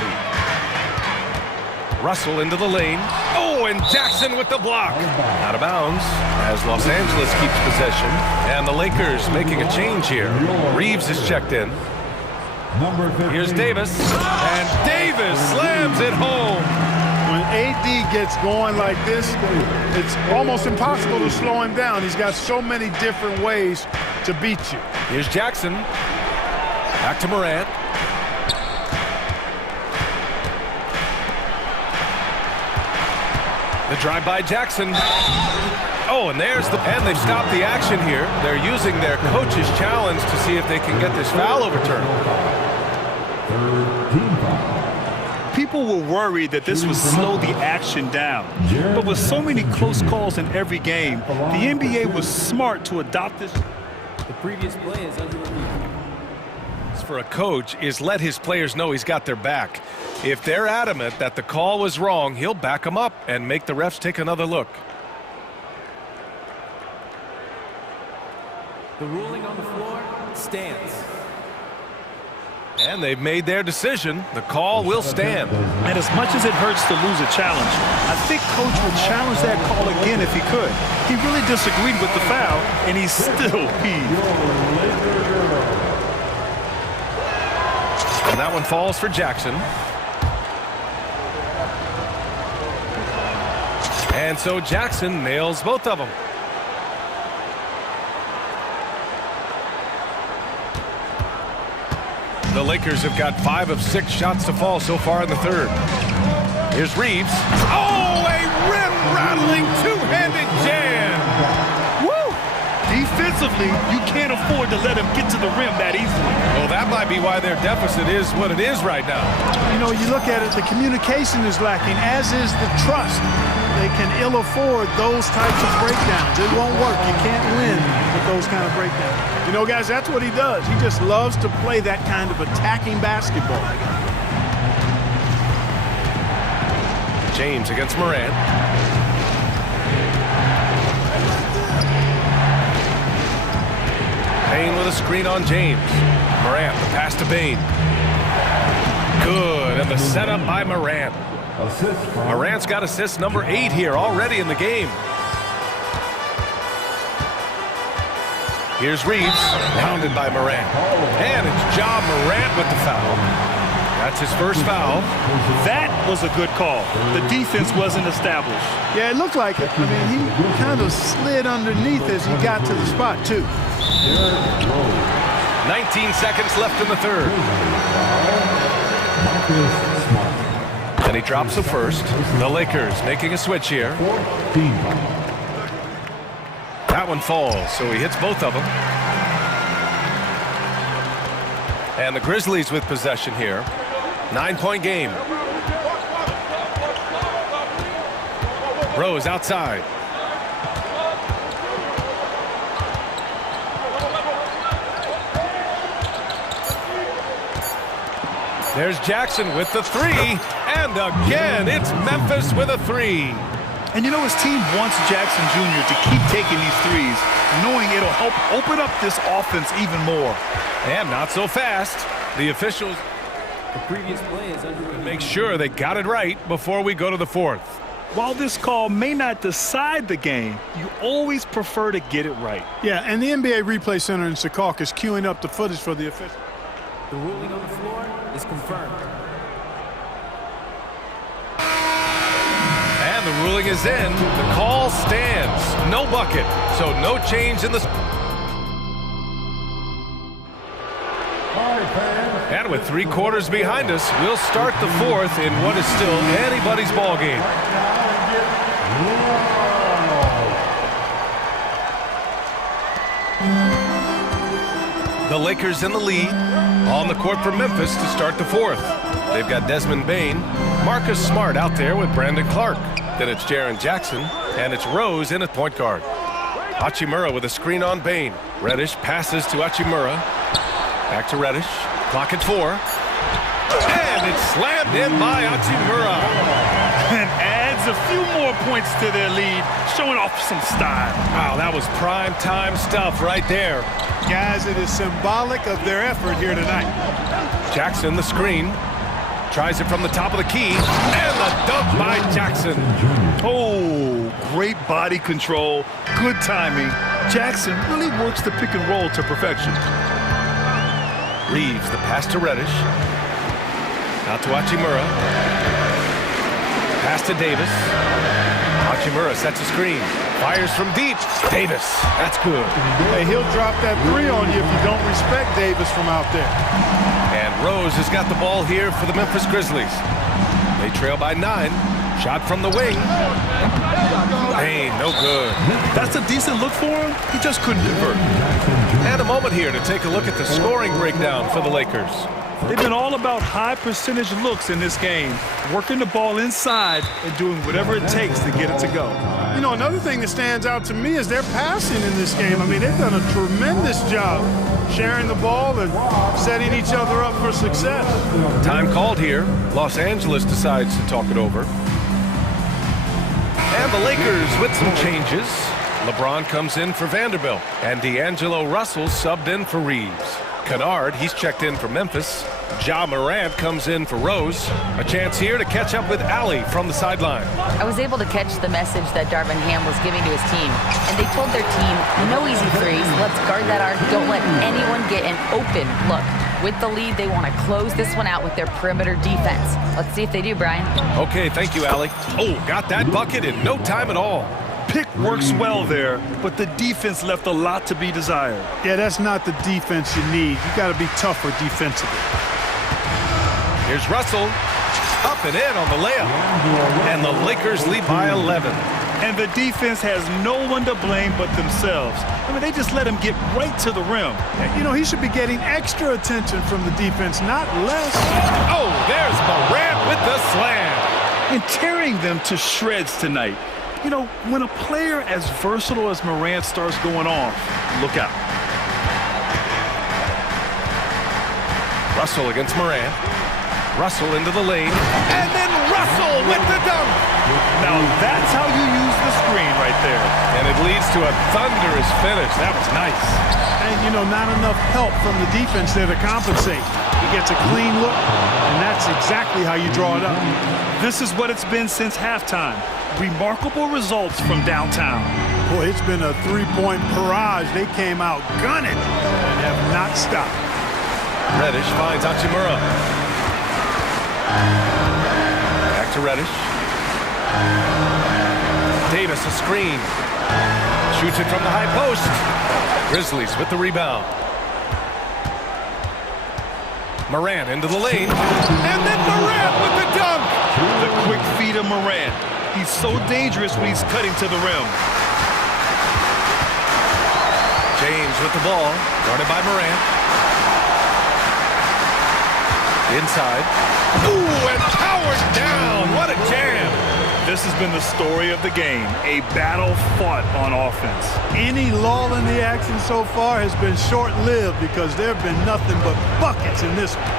Russell into the lane. Oh, and Jackson with the block. Out of bounds as Los Angeles keeps possession. And the Lakers making a change here. Reeves is checked in. Here's Davis. And Davis slams it home. When AD gets going like this, it's almost impossible to slow him down. He's got so many different ways to beat you. Here's Jackson. Back to Morant. The drive by Jackson. Oh, and and they've stopped the action here. They're using their coach's challenge to see if they can get this foul overturned. People were worried that this would slow the action down. But with so many close calls in every game, the NBA was smart to adopt this. The previous play is under review. For a coach is let his players know he's got their back. If they're adamant that the call was wrong, he'll back them up and make the refs take another look. The ruling on the floor stands. And they've made their decision. The call will stand. And as much as it hurts to lose a challenge, I think Coach would challenge that call again if he could. He really disagreed with the foul, and he's still peeved. And that one falls for Jackson. And so Jackson nails both of them. The Lakers have got 5 of 6 shots to fall so far in the third. Here's Reeves. Oh, a rim-rattling two-handed jam. Woo! Defensively, you can't afford to let him get to the rim that easily. Well, that might be why their deficit is what it is right now. You know, you look at it, the communication is lacking, as is the trust. They can ill afford those types of breakdowns. It won't work. You can't win with those kind of breakdowns. You know, guys, that's what he does. He just loves to play that kind of attacking basketball. James against Morant. Bain with a screen on James. Morant, the pass to Bain. Good, and the setup by Morant. Morant's got assist number 8 here already in the game. Here's Reeves, pounded by Morant. And it's Ja Morant with the foul. That's his first foul. That was a good call. The defense wasn't established. Yeah, it looked like it. I mean, he kind of slid underneath as he got to the spot, too. 19 seconds left in the third. And he drops the first. The Lakers making a switch here. That one falls, so he hits both of them. And the Grizzlies with possession here. 9-point game. Rose outside. There's Jackson with the 3. And again, it's Memphis with a 3. And you know, his team wants Jackson Jr. to keep taking these threes, knowing it'll help open up this offense even more. And not so fast. The officials The previous play is under review. make sure they got it right before we go to the fourth. While this call may not decide the game, you always prefer to get it right. Yeah, and the NBA Replay Center in Secaucus is queuing up the footage for the official. The ruling on the floor is confirmed. And the ruling is in. The call stands. No bucket. So no change in the... And with 3 quarters behind us, we'll start the fourth in what is still anybody's ball game. The Lakers in the lead. On the court for Memphis to start the fourth. They've got Desmond Bain, Marcus Smart out there with Brandon Clark. Then it's Jaren Jackson, and it's Rose in at point guard. Hachimura with a screen on Bain. Reddish passes to Hachimura. Back to Reddish. Clock at 4. And it's slammed in by Hachimura. And adds a few more points to their lead, showing off some style. Wow, that was prime time stuff right there. Guys, it is symbolic of their effort here tonight. Jackson the screen. Tries it from the top of the key. And the dunk by Jackson. Oh, great body control, good timing. Jackson really works the pick and roll to perfection. Reeves, the pass to Reddish. Out to Hachimura. Pass to Davis. Hachimura sets a screen. Fires from deep. Davis, that's good. Hey, he'll drop that three on you if you don't respect Davis from out there. And Rose has got the ball here for the Memphis Grizzlies. They trail by 9. Shot from the wing. Hey, no good. That's a decent look for him. He just couldn't convert. And a moment here to take a look at the scoring breakdown for the Lakers. They've been all about high percentage looks in this game, working the ball inside and doing whatever it takes to get it to go. You know, another thing that stands out to me is their passing in this game. I mean, they've done a tremendous job sharing the ball and setting each other up for success. Time called here. Los Angeles decides to talk it over. And the Lakers with some changes. LeBron comes in for Vanderbilt, and D'Angelo Russell subbed in for Reeves. Kennard, he's checked in for Memphis. Ja Morant comes in for Rose. A chance here to catch up with Allie from the sideline. I was able to catch the message that Darvin Ham was giving to his team, and they told their team, no easy threes, let's guard that arc, don't let anyone get an open look. With the lead, they want to close this one out with their perimeter defense. Let's see if they do, Brian. Okay, thank you, Allie. Oh, got that bucket in no time at all. Pick works well there, but the defense left a lot to be desired. Yeah, that's not the defense you need. You got to be tougher defensively. Here's Russell. Up and in on the layup. And the Lakers lead by 11. And the defense has no one to blame but themselves. I mean, they just let him get right to the rim. You know, he should be getting extra attention from the defense, not less. Oh, there's Morant with the slam. And tearing them to shreds tonight. You know, when a player as versatile as Morant starts going off, look out. Russell against Morant. Russell into the lane. And then Russell with the dunk. Now that's how you use the screen right there. And it leads to a thunderous finish. That was nice. And, you know, not enough help from the defense there to compensate. He gets a clean look, and that's exactly how you draw it up. This is what it's been since halftime. Remarkable results from downtown. Boy, it's been a three-point barrage. They came out gunning and have not stopped. Reddish finds Hachimura. Back to Reddish. Davis a screen. Shoots it from the high post. Grizzlies with the rebound. Morant into the lane. And then Morant with the dunk. The quick feed of Morant. He's so dangerous when he's cutting to the rim. James with the ball. Guarded by Morant. Inside. Ooh, and powered down. What a jam. This has been the story of the game. A battle fought on offense. Any lull in the action so far has been short-lived because there have been nothing but buckets in this one.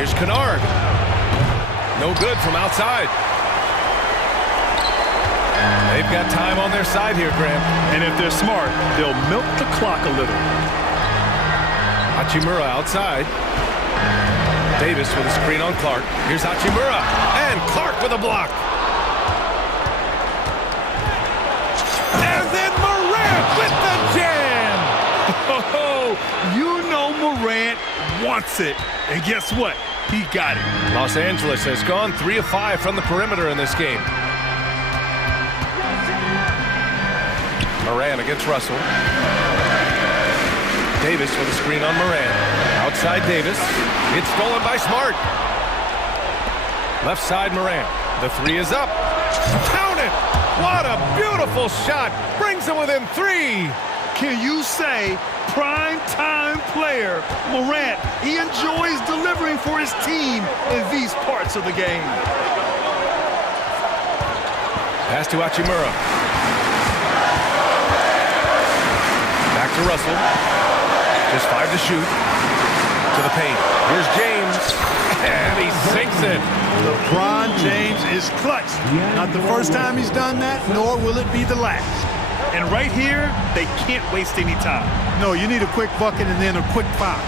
Here's Kennard. No good from outside. They've got time on their side here, Graham. And if they're smart, they'll milk the clock a little. Hachimura outside. Davis with a screen on Clark. Here's Hachimura. And Clark with a block. And then Morant with the jam. Oh, you know Morant wants it. And guess what? He got it. Los Angeles has gone 3 of 5 from the perimeter in this game. Morant against Russell. Davis with a screen on Morant. Outside Davis. It's stolen by Smart. Left side Morant. The 3 is up. Count it! What a beautiful shot. Brings it within 3. Can you say prime time player Morant? He enjoys delivering for his team in these parts of the game. Pass to Hachimura. Back to Russell. Just 5 to shoot. To the paint. Here's James. And he sinks it. LeBron James is clutch. Not the first time he's done that, nor will it be the last. And right here, they can't waste any time. No, you need a quick bucket and then a quick foul.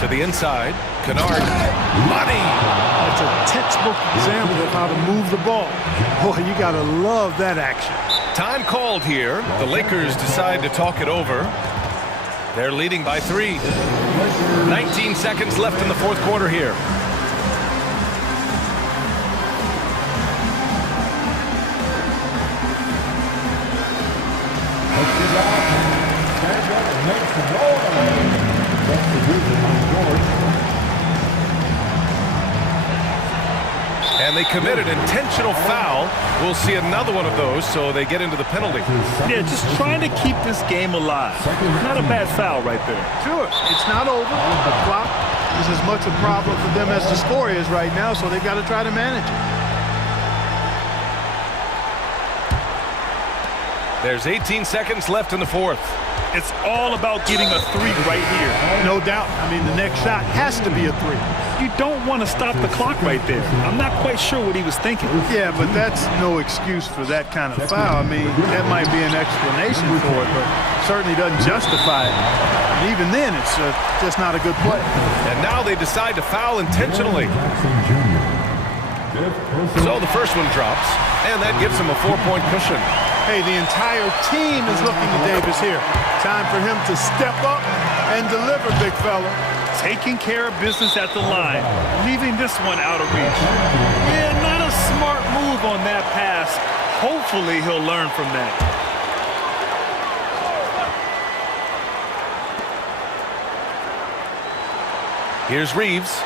To the inside. Kennard, money. That's a textbook example of how to move the ball. Boy, you got to love that action. Time called here. The Lakers decide to talk it over. They're leading by 3. 19 seconds left in the fourth quarter here. And they committed intentional foul. We'll see another one of those, so they get into the penalty. Yeah, just trying to keep this game alive. Not a bad foul right there. Sure, it's not over. The clock is as much a problem for them as the score is right now, so they've got to try to manage it. There's 18 seconds left in the fourth. It's all about getting a 3 right here. No doubt. I mean, the next shot has to be a 3. You don't want to stop the clock right there. I'm not quite sure what he was thinking. Yeah, but that's no excuse for that kind of foul. I mean, that might be an explanation for it, but certainly doesn't justify it. And even then, it's just not a good play. And now they decide to foul intentionally. So the first one drops, and that gives him a 4-point cushion. Hey, the entire team is looking to Davis here. Time for him to step up and deliver, big fella. Taking care of business at the line, leaving this one out of reach. Yeah, not a smart move on that pass. Hopefully he'll learn from that. Here's Reeves.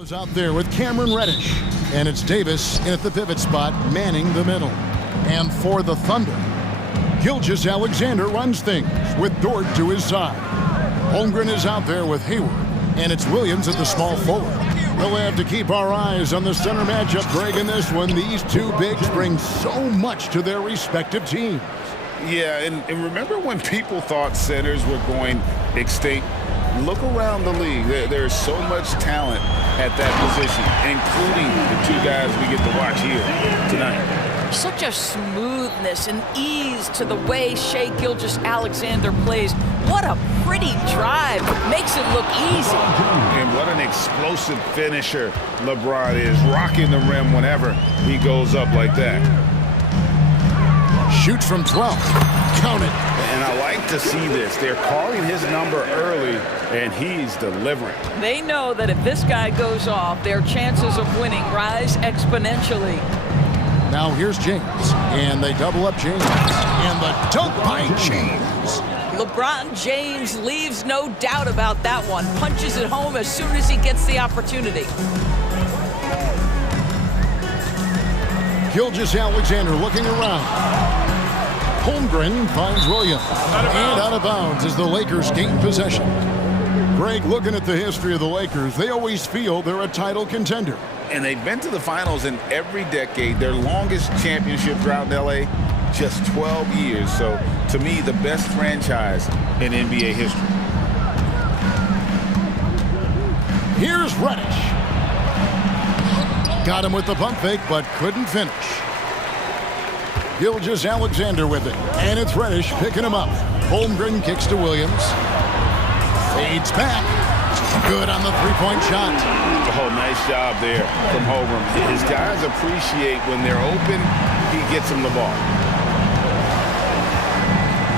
Was out there with Cameron Reddish, and it's Davis in at the pivot spot, manning the middle. And for the Thunder, Gilgeous-Alexander runs things with Dort to his side. Holmgren is out there with Hayward, and it's Williams at the small forward. We'll have to keep our eyes on the center matchup, Greg, in this one. These two bigs bring so much to their respective teams. Yeah, and remember when people thought centers were going extinct? Look around the league. There's so much talent at that position, including the two guys we get to watch here tonight. Such a smoothness and ease to the way Shai Gilgeous-Alexander plays. What a pretty drive. Makes it look easy. And what an explosive finisher LeBron is, rocking the rim whenever he goes up like that. Shoots from 12. Count it. And I like to see this. They're calling his number early, and he's delivering. They know that if this guy goes off, their chances of winning rise exponentially. Now here's James, and they double up James. And the dunk by James. LeBron James leaves no doubt about that one. Punches it home as soon as he gets the opportunity. Gilgeous-Alexander looking around. Holmgren finds Williams. And out of bounds as the Lakers gain possession. Greg, looking at the history of the Lakers, they always feel they're a title contender. And they've been to the finals in every decade. Their longest championship drought in LA, just 12 years. So, to me, the best franchise in NBA history. Here's Reddish. Got him with the pump fake, but couldn't finish. Gilgeous-Alexander with it, and it's Reddish picking him up. Holmgren kicks to Williams. Fades back. Good on the three-point shot. Oh, nice job there from Holmgren. His guys appreciate when they're open, he gets them the ball.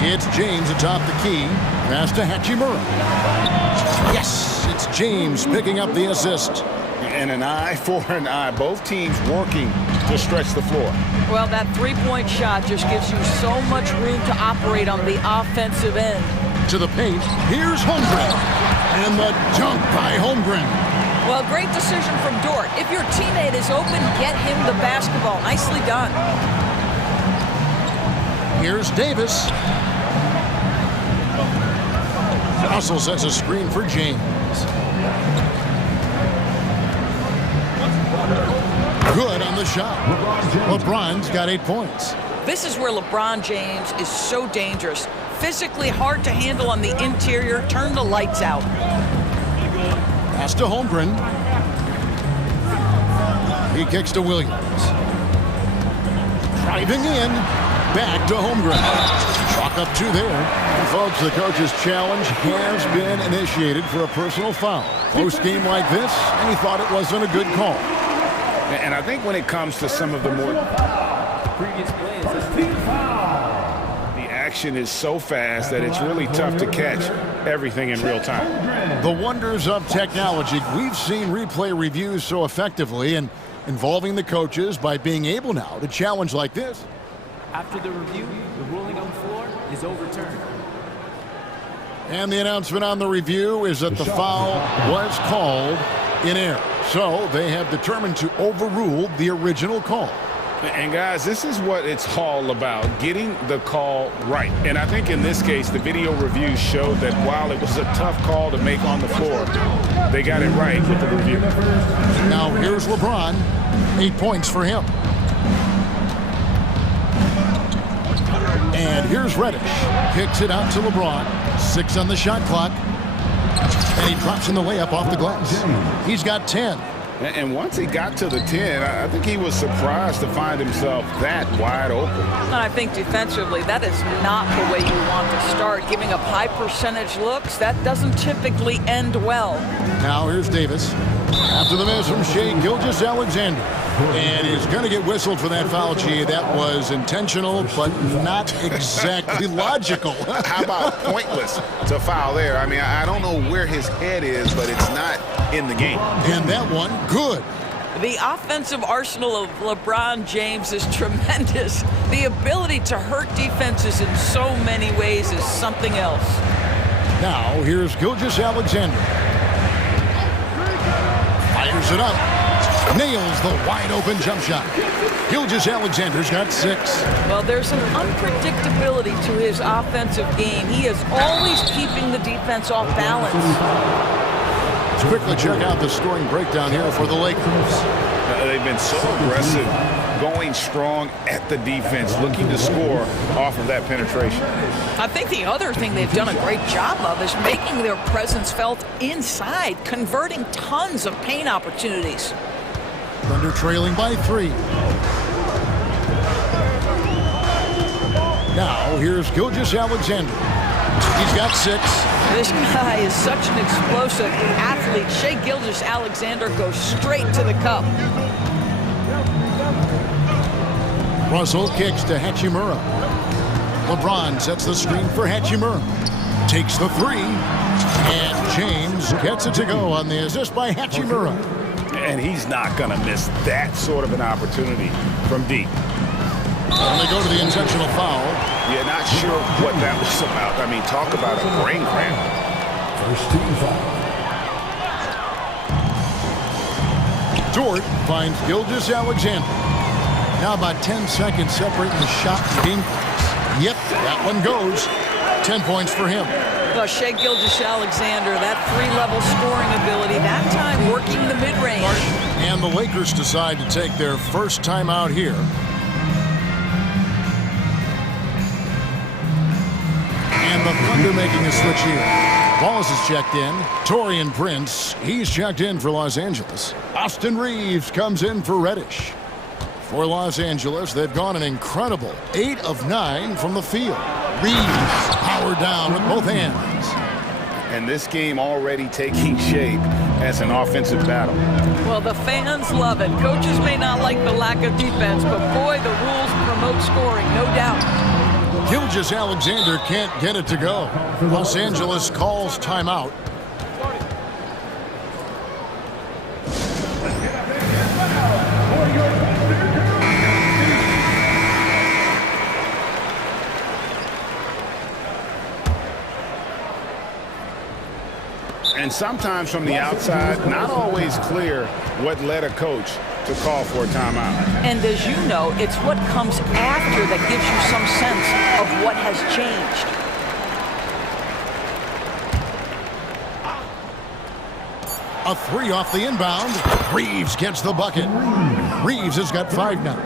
It's James atop the key. Pass to Hachimura. Yes, it's James picking up the assist. And an eye for an eye. Both teams working to stretch the floor. Well, that three-point shot just gives you so much room to operate on the offensive end. To the paint, here's Holmgren. And the dunk by Holmgren. Well, great decision from Dort. If your teammate is open, get him the basketball. Nicely done. Here's Davis. Russell sets a screen for James. Good on the shot. LeBron's got 8 points. This is where LeBron James is so dangerous. Physically hard to handle on the interior. Turn the lights out. Pass to Holmgren. He kicks to Williams. Driving in. Back to Holmgren. Chalk up 2 there. And folks, the coach's challenge has been initiated for a personal foul. Close game like this, and he thought it wasn't a good call. And I think when it comes to some of the more... The action is so fast that it's really tough to catch everything in real time. The wonders of technology. We've seen replay reviews so effectively and involving the coaches by being able now to challenge like this. After the review, the ruling on the floor is overturned. And the announcement on the review is that the foul was called in error. So they have determined to overrule the original call. And guys, this is what it's all about, getting the call right. And I think in this case, the video review showed that while it was a tough call to make on the floor, they got it right with the review. Now here's LeBron, 8 points for him. And here's Reddish, kicks it out to LeBron, 6 on the shot clock. And he drops in the layup off the glass. He's got 10. And once he got to the 10, I think he was surprised to find himself that wide open. And I think defensively, that is not the way you want to start. Giving up high percentage looks, that doesn't typically end well. Now here's Davis. After the miss from Shai Gilgeous-Alexander. And he's going to get whistled for that foul, G. That was intentional, but not exactly logical. How about pointless to foul there? I mean, I don't know where his head is, but it's not in the game. And that one, good. The offensive arsenal of LeBron James is tremendous. The ability to hurt defenses in so many ways is something else. Now, here's Gilgeous-Alexander. Fires Fires it up. Nails the wide-open jump shot. Gilgeous-Alexander's got 6. Well, there's an unpredictability to his offensive game. He is always keeping the defense off balance. Let's quickly check out the scoring breakdown here for the Lakers. They've been so aggressive, going strong at the defense, looking to score off of that penetration. I think the other thing they've done a great job of is making their presence felt inside, converting tons of paint opportunities. Thunder trailing by 3. Now, here's Gilgeous-Alexander. He's got 6. This guy is such an explosive athlete. Shai Gilgeous-Alexander goes straight to the cup. Russell kicks to Hachimura. LeBron sets the screen for Hachimura. Takes the 3. And James gets it to go on the assist by Hachimura. And he's not going to miss that sort of an opportunity from deep. And they go to the intentional foul. Yeah, not sure what that was about. I mean, talk about a brain cramp. First team foul. Dort finds Gilgeous-Alexander. Now about 10 seconds separating the shot and game clocks. Yep, that one goes. 10 points for him. Well, Shai Gilgeous-Alexander, that 3-level scoring ability, that time working the mid-range. And the Lakers decide to take their first timeout here. And the Thunder making a switch here. Balls is checked in. Taurean Prince, he's checked in for Los Angeles. Austin Reeves comes in for Reddish. For Los Angeles, they've gone an incredible 8 of 9 from the field. Reeves powered down with both hands. And this game already taking shape as an offensive battle. Well, the fans love it. Coaches may not like the lack of defense, but boy, the rules promote scoring, no doubt. Gilgeous-Alexander can't get it to go. Los Angeles calls timeout. And sometimes from the outside, not always clear what led a coach to call for a timeout. And as you know, it's what comes after that gives you some sense of what has changed. A 3 off the inbound. Reeves gets the bucket. Reeves has got 5 now.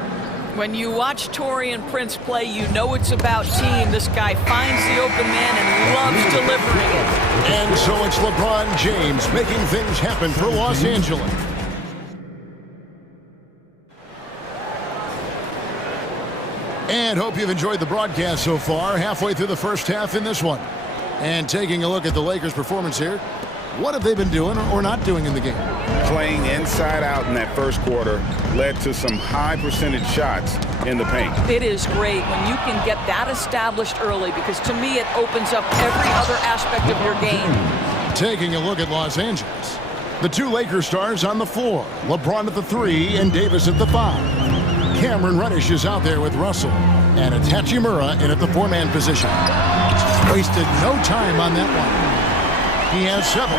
When you watch Taurean Prince play, you know it's about team. This guy finds the open man and loves delivering it. And so it's LeBron James making things happen for Los Angeles. And hope you've enjoyed the broadcast so far. Halfway through the first half in this one. And taking a look at the Lakers' performance here. What have they been doing or not doing in the game? Playing inside out in that first quarter led to some high percentage shots in the paint. It is great when you can get that established early, because to me it opens up every other aspect of your game. Taking a look at Los Angeles. The 2 Lakers stars on the floor. LeBron at the 3 and Davis at the 5. Cameron Reddish is out there with Russell. And it's Hachimura in at the 4-man position. Wasted no time on that one. He has 7,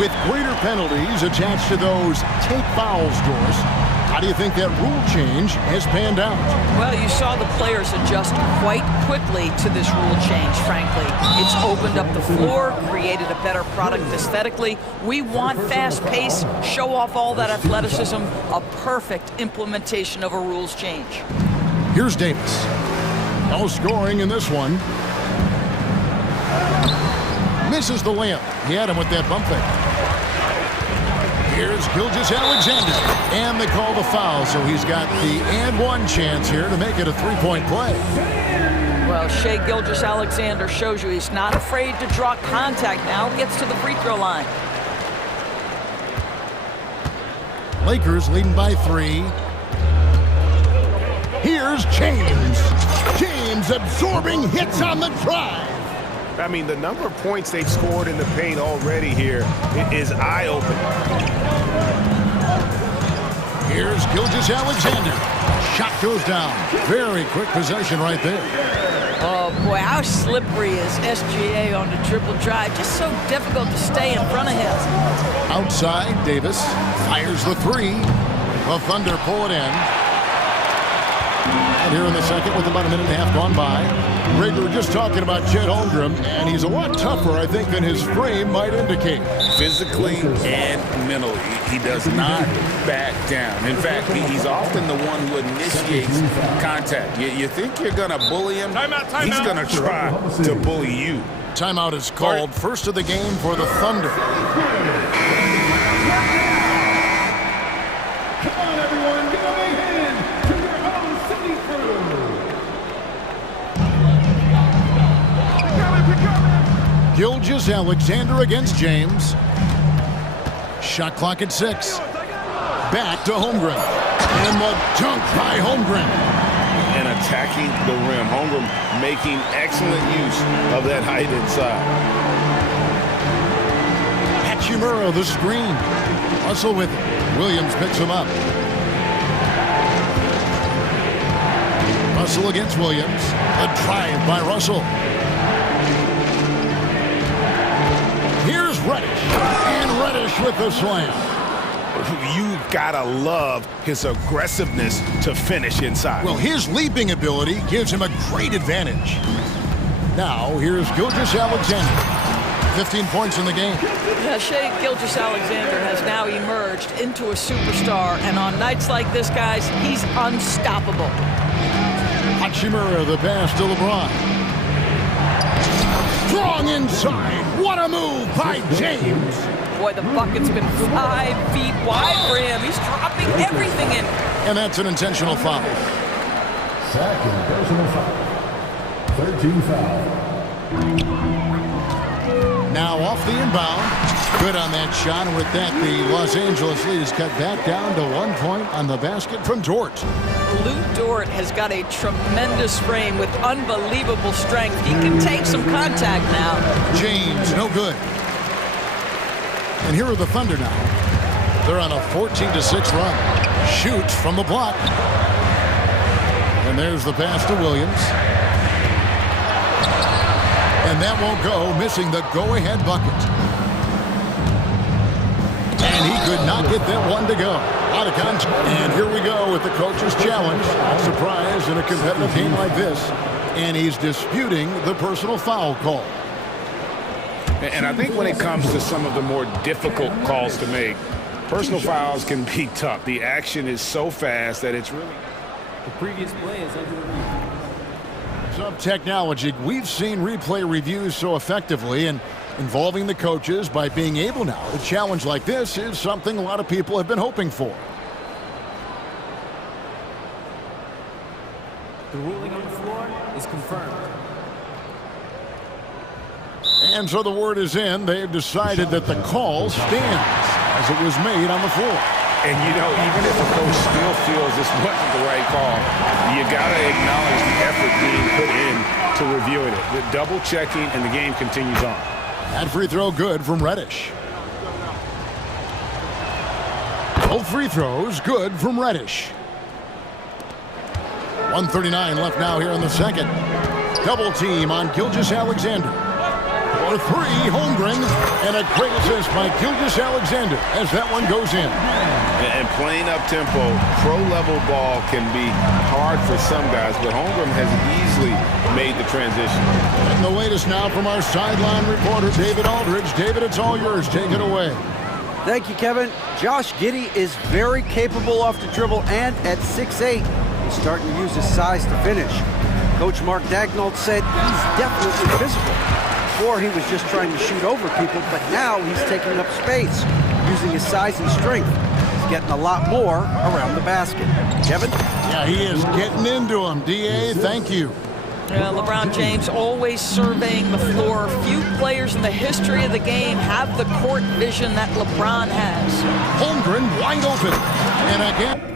with greater penalties attached to those take fouls, Doris. How do you think that rule change has panned out? Well, you saw the players adjust quite quickly to this rule change, frankly. It's opened up the floor, created a better product aesthetically. We want fast pace, show off all that athleticism, a perfect implementation of a rules change. Here's Davis. No scoring in this one. Misses the layup. He had him with that bump fake. Here's Gilgeous-Alexander. And they call the foul, so he's got the and one chance here to make it a 3-point play. Well, Shai Gilgeous-Alexander shows you he's not afraid to draw contact now. Gets to the free throw line. Lakers leading by 3. Here's James. James absorbing hits on the drive. I mean, the number of points they've scored in the paint already here is eye-opening. Here's Gilgeous-Alexander. Shot goes down. Very quick possession right there. Oh, boy, how slippery is SGA on the dribble drive? Just so difficult to stay in front of him. Outside, Davis fires the three. The Thunder pull it in. And here in the second with about a minute and a half gone by. Greg, we were just talking about Chet Holmgren, and he's a lot tougher, I think, than his frame might indicate. Physically and mentally, he does not back down. In fact, he's often the one who initiates contact. You think you're going to bully him? He's going to try to bully you. Timeout is called. First of the game for the Thunder. Come on, everyone, give a big hand to your own city crew. Gilgeous-Alexander against James. Shot clock at 6. Back to Holmgren. And the dunk by Holmgren. And attacking the rim. Holmgren making excellent use of that height inside. Hachimura the screen. Russell with it. Williams picks him up. Russell against Williams. A drive by Russell. Here's Reddish. And Reddish with the slam. You gotta love his aggressiveness to finish inside. Well, his leaping ability gives him a great advantage. Now, here's Gilgeous-Alexander. 15 points in the game. Shea Gilgeous-Alexander has now emerged into a superstar, and on nights like this, guys, he's unstoppable. Hachimura, the pass to LeBron. Strong inside. What a move by James. Boy, the bucket's been 5 feet wide for him. He's dropping everything in. And that's an intentional foul. Second personal foul. 13 foul. Now off the inbound. Good on that shot. And with that, the Los Angeles lead is cut back down to 1 point on the basket from Dort. Lou Dort has got a tremendous frame with unbelievable strength. He can take some contact now. James, no good. And here are the Thunder now. They're on a 14-6 run. Shoots from the block. And there's the pass to Williams. And that won't go, missing the go-ahead bucket. And he could not get that one to go. Out of contact. And here we go with the coach's challenge. Not surprised in a competitive game like this. And he's disputing the personal foul call. And I think when it comes to some of the more difficult calls to make, personal fouls can be tough. The action is so fast that it's really... The previous play is under review. Some technology. We've seen replay reviews so effectively, and involving the coaches by being able now to challenge like this is something a lot of people have been hoping for. The ruling on the floor is confirmed. And so the word is in. They've decided that the call stands as it was made on the floor. And, you know, even if a coach still feels this wasn't the right call, you got to acknowledge the effort being put in to reviewing it. The double checking, and the game continues on. That free throw good from Reddish. Both free throws good from Reddish. 1:39 left now here in the second. Double team on Gilgeous-Alexander. For three, Holmgren, and a great assist by Gilgeous-Alexander as that one goes in. And playing up-tempo, pro-level ball can be hard for some guys, but Holmgren has easily made the transition. And the latest now from our sideline reporter, David Aldridge. David, it's all yours. Take it away. Thank you, Kevin. Josh Giddey is very capable off the dribble, and at 6'8", he's starting to use his size to finish. Coach Mark Daignault said he's definitely physical. Before, he was just trying to shoot over people, but now he's taking up space, using his size and strength. He's getting a lot more around the basket. Kevin? Yeah, he is getting into him. D.A., thank you. LeBron James always surveying the floor. Few players in the history of the game have the court vision that LeBron has. Holmgren wide open. And again.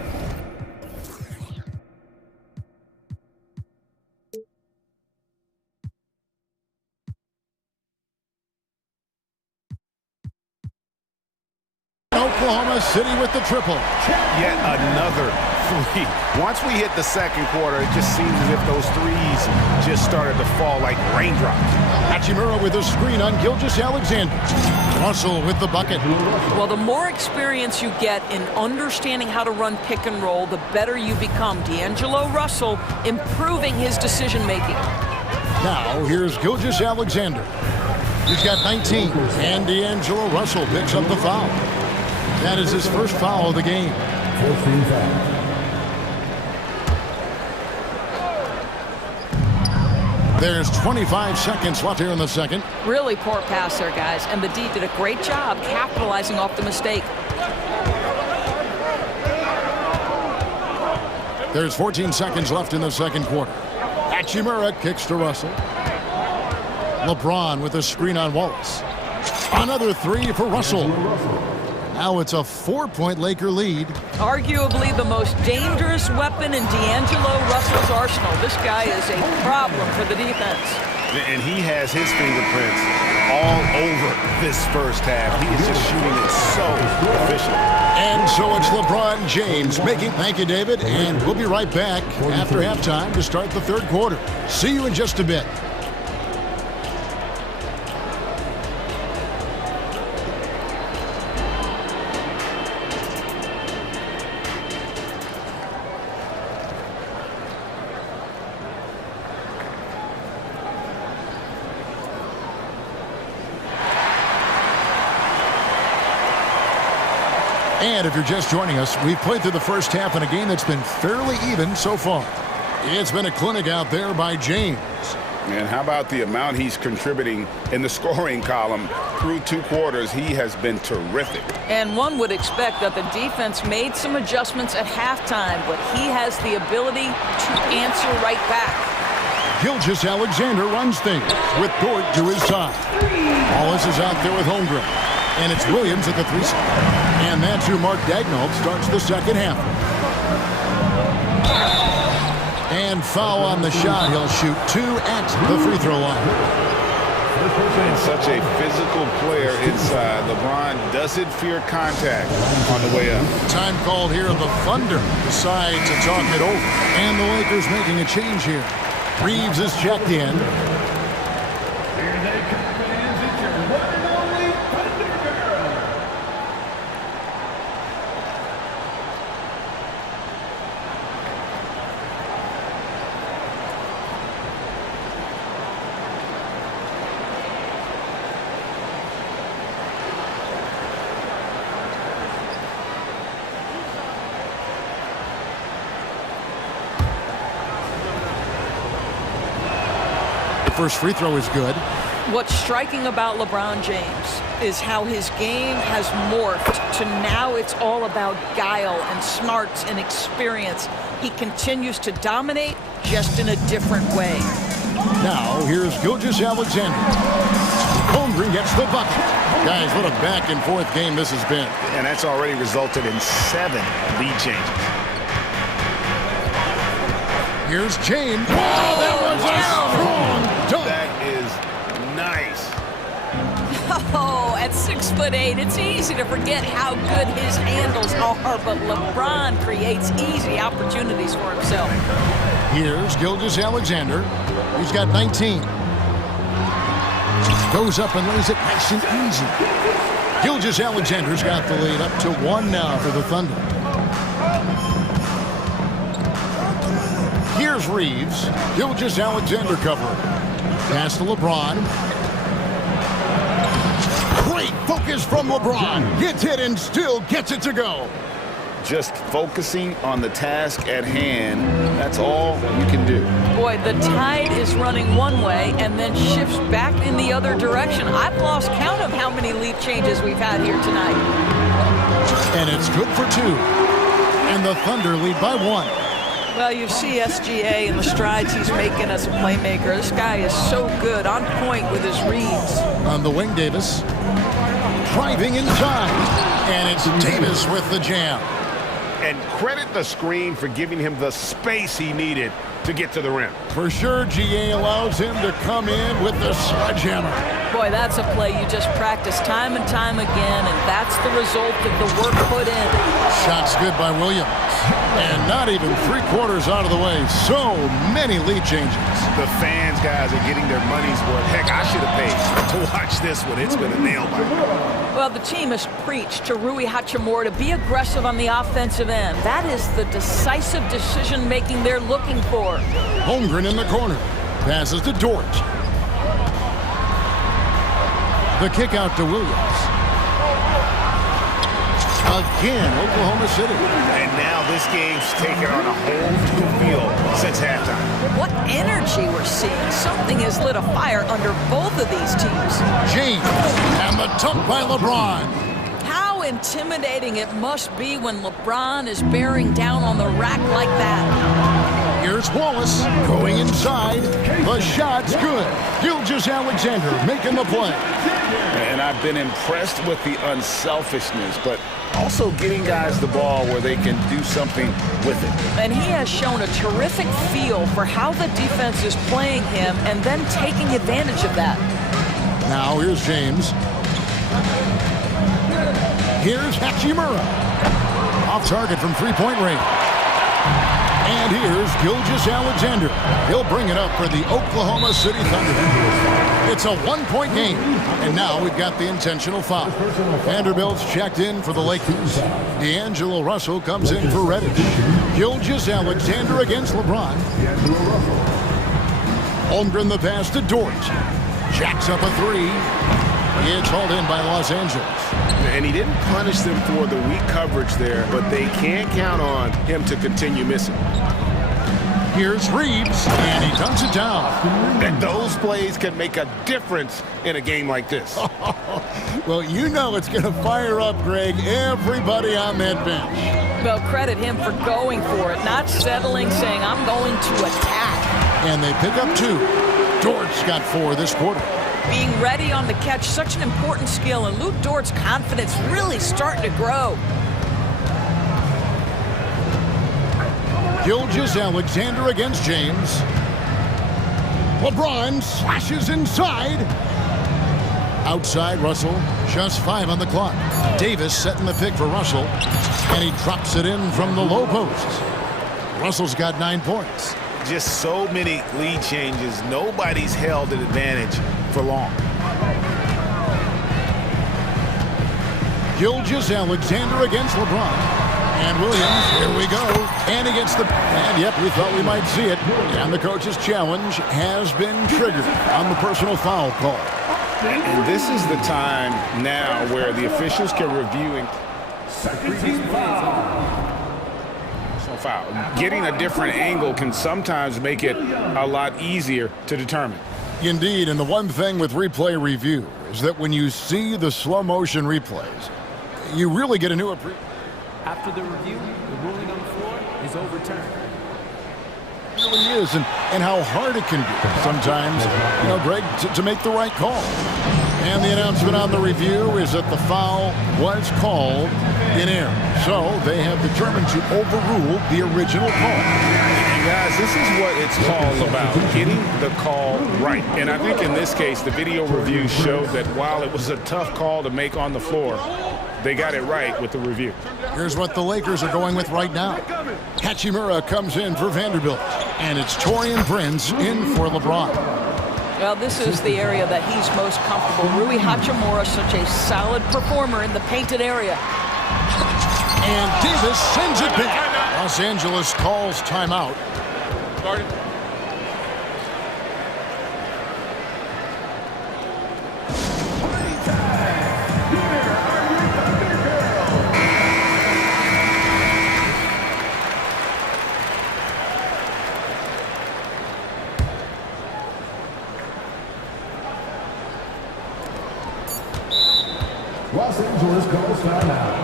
Oklahoma City with the triple. Yet another three. Once we hit the second quarter, it just seems as if those threes just started to fall like raindrops. Hachimura with a screen on Gilgeous-Alexander. Russell with the bucket. Well, the more experience you get in understanding how to run pick and roll, the better you become. D'Angelo Russell improving his decision-making. Now, here's Gilgeous-Alexander. He's got 19, and D'Angelo Russell picks up the foul. That is his first foul of the game. There's 25 seconds left here in the second. Really poor pass there, guys, and the D did a great job capitalizing off the mistake. There's 14 seconds left in the second quarter. Hachimura kicks to Russell. LeBron with a screen on Wallace. Another three for Russell. Now it's a 4-point Laker lead. Arguably the most dangerous weapon in D'Angelo Russell's arsenal. This guy is a problem for the defense. And he has his fingerprints all over this first half. He is just shooting it so efficiently. And so it's LeBron James making... Thank you, David. And we'll be right back after halftime to start the third quarter. See you in just a bit. And if you're just joining us, we've played through the first half in a game that's been fairly even so far. It's been a clinic out there by James. And how about the amount he's contributing in the scoring column through two quarters? He has been terrific. And one would expect that the defense made some adjustments at halftime, but he has the ability to answer right back. Gilgeous-Alexander runs things with Dort to his side. Wallace is out there with Holmgren. And it's Williams at the 3 spot. And that's who Mark Daigneault starts the second half. And foul on the shot. He'll shoot 2 at the free throw line. And such a physical player inside. LeBron doesn't fear contact on the way up. Time called here. The Thunder decide to talk it over. And the Lakers making a change here. Reeves is checked in. Here they come, fans. It's your one and only Thunder Girl. First free throw is good. What's striking about LeBron James is how his game has morphed to now it's all about guile and smarts and experience. He continues to dominate, just in a different way. Now, here's Gilgeous-Alexander. Holmgren gets the bucket. Guys, what a back-and-forth game this has been. And that's already resulted in 7 lead changes. Here's James. Oh, that was a strong dunk. That is nice. Oh, at 6'8", it's easy to forget how good his handles are, but LeBron creates easy opportunities for himself. Here's Gilgeous-Alexander. He's got 19. Goes up and lays it nice and easy. Gilgeous-Alexander's got the lead up to 1 now for the Thunder. Here's Reeves. Gilgeous-Alexander covering. Pass to LeBron. Great focus from LeBron. Gets hit and still gets it to go. Just focusing on the task at hand, that's all you can do. Boy, the tide is running one way and then shifts back in the other direction. I've lost count of how many lead changes we've had here tonight. And it's good for 2. And the Thunder lead by 1. Well, you see SGA and the strides he's making as a playmaker. This guy is so good, on point with his reads. On the wing, Davis. Driving inside. And it's Davis with the jam. And credit the screen for giving him the space he needed to get to the rim. For sure, GA allows him to come in with the sledgehammer. Boy, that's a play you just practice time and time again, and that's the result of the work put in. Shot's good by Williams. And not even 3/4 out of the way. So many lead changes. The fans, guys, are getting their money's worth. Heck, I should have paid to watch this one. It's been a nail-biter. Well, the team has preached to Rui Hachimura to be aggressive on the offensive end. That is the decisive decision-making they're looking for. Holmgren in the corner. Passes to Dort. The kick out to Williams. Again, Oklahoma City. And now this game's taken on a whole new feel since halftime. What energy we're seeing. Something has lit a fire under both of these teams. James and the dunk by LeBron. How intimidating it must be when LeBron is bearing down on the rack like that. Here's Wallace going inside. The shot's good. Gilgeous-Alexander making the play. And I've been impressed with the unselfishness, but also getting guys the ball where they can do something with it. And he has shown a terrific feel for how the defense is playing him and then taking advantage of that. Now here's James. Here's Hachimura. Off target from three-point range. And here's Gilgeous-Alexander. He'll bring it up for the Oklahoma City Thunder. It's a one-point game. And now we've got the intentional foul. Vanderbilt's checked in for the Lakers. D'Angelo Russell comes in for Reddish. Gilgeous-Alexander against LeBron. Holmgren the pass to Dort. Jacks up a three. It's hauled in by Los Angeles. And he didn't punish them for the weak coverage there, but they can't count on him to continue missing. Here's Reeves, and he dunks it down. And those plays can make a difference in a game like this. Well, you know it's going to fire up, Greg, everybody on that bench. Well, credit him for going for it, not settling, saying, I'm going to attack. And they pick up two. Dort's got 4 this quarter. Being ready on the catch, such an important skill, and Luke Dort's confidence really starting to grow. Gilgeous-Alexander against James. LeBron slashes inside. Outside Russell, just 5 on the clock. Davis setting the pick for Russell, and he drops it in from the low post. Russell's got 9 points. Just so many lead changes. Nobody's held an advantage for long. Gilgeous-Alexander against LeBron. And Williams, here we go. And he gets the... And yep, we thought we might see it. And the coach's challenge has been triggered on the personal foul call. And this is the time now where the officials can review foul. Getting a different angle can sometimes make it a lot easier to determine. Indeed, and the one thing with replay review is that when you see the slow motion replays, you really get a new appreciation. After the review, the ruling on the floor is overturned. It really is, and how hard it can be sometimes, you know, Greg, to make the right call. And the announcement on the review is that the foul was called in error. So they have determined to overrule the original call. And guys, this is what it's all about, getting the call right. And I think in this case, the video review showed that while it was a tough call to make on the floor, they got it right with the review. Here's what the Lakers are going with right now. Hachimura comes in for Vanderbilt, and it's Taurean Prince in for LeBron. Well, this is the area that he's most comfortable. Rui Hachimura, such a solid performer in the painted area. And Davis sends it back. Los Angeles calls timeout. Los Angeles calls timeout.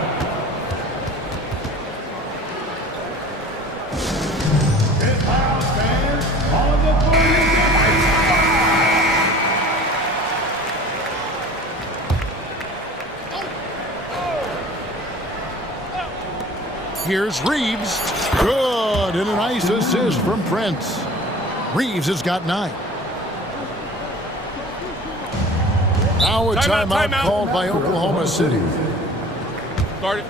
Here's Reeves. Good, and a nice assist from Prince. Reeves has got 9. Now a timeout called by Oklahoma City. Start it.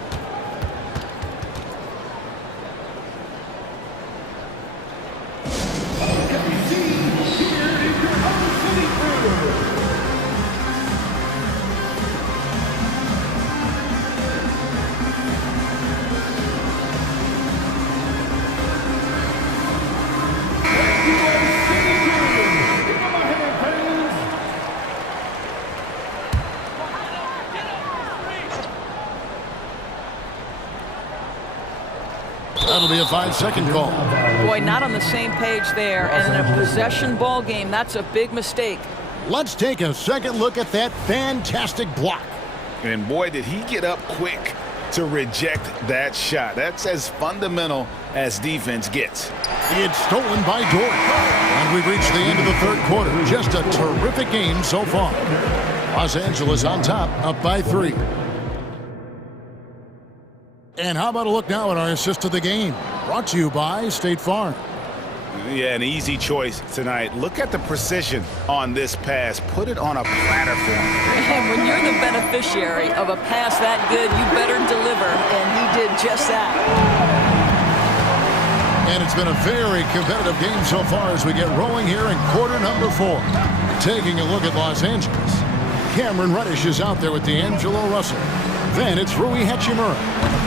That'll be a 5-second call. Boy, not on the same page there. And in a possession ball game, that's a big mistake. Let's take a second look at that fantastic block. And boy, did he get up quick to reject that shot. That's as fundamental as defense gets. It's stolen by Dort. And we've reached the end of the third quarter. Just a terrific game so far. Los Angeles on top, up by 3. And how about a look now at our assist of the game? Brought to you by State Farm. Yeah, an easy choice tonight. Look at the precision on this pass. Put it on a platter for him. And when you're the beneficiary of a pass that good, you better deliver, and he did just that. And it's been a very competitive game so far as we get rolling here in quarter number 4. Taking a look at Los Angeles. Cameron Reddish is out there with D'Angelo Russell. Then it's Rui Hachimura.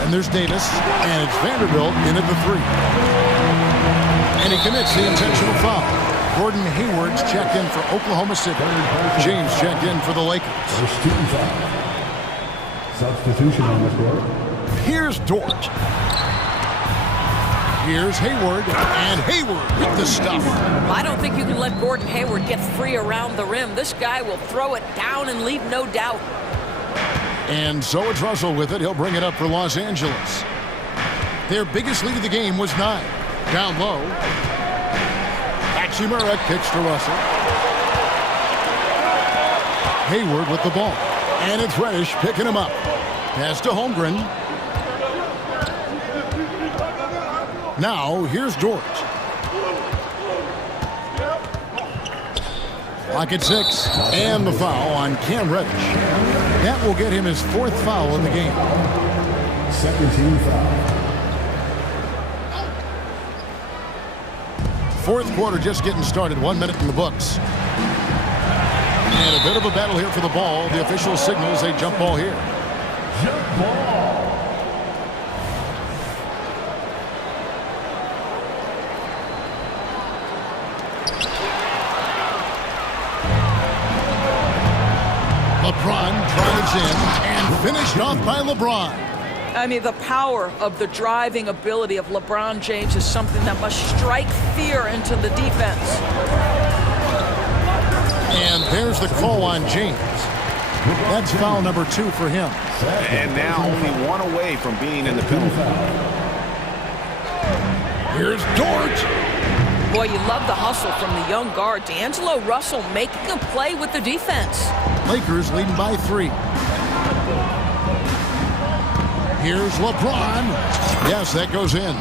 And there's Davis. And it's Vanderbilt in at the 3. And he commits the intentional foul. Gordon Hayward's checked in for Oklahoma City. James checked in for the Lakers. First team foul. Substitution on the court. Here's Dort. Here's Hayward. And Hayward with the stuff. I don't think you can let Gordon Hayward get free around the rim. This guy will throw it down and leave no doubt. And so it's Russell with it. He'll bring it up for Los Angeles. Their biggest lead of the game was 9. Down low. Hachimura kicks to Russell. Hayward with the ball. And it's Reddish picking him up. Pass to Holmgren. Now, here's Dort. Clock at 6. And the foul on Cam Reddish. That will get him his 4th foul in the game. Second team foul. 4th quarter just getting started. 1 minute in the books. And a bit of a battle here for the ball. The official signals a jump ball here. Jump ball. LeBron drives in and finished off by LeBron. I mean, the power of the driving ability of LeBron James is something that must strike fear into the defense. And there's the call on James. That's foul number 2 for him. And now only 1 away from being in the penalty. Here's Dort. Boy, you love the hustle from the young guard. D'Angelo Russell making a play with the defense. Lakers leading by 3. Here's LeBron. Yes, that goes in.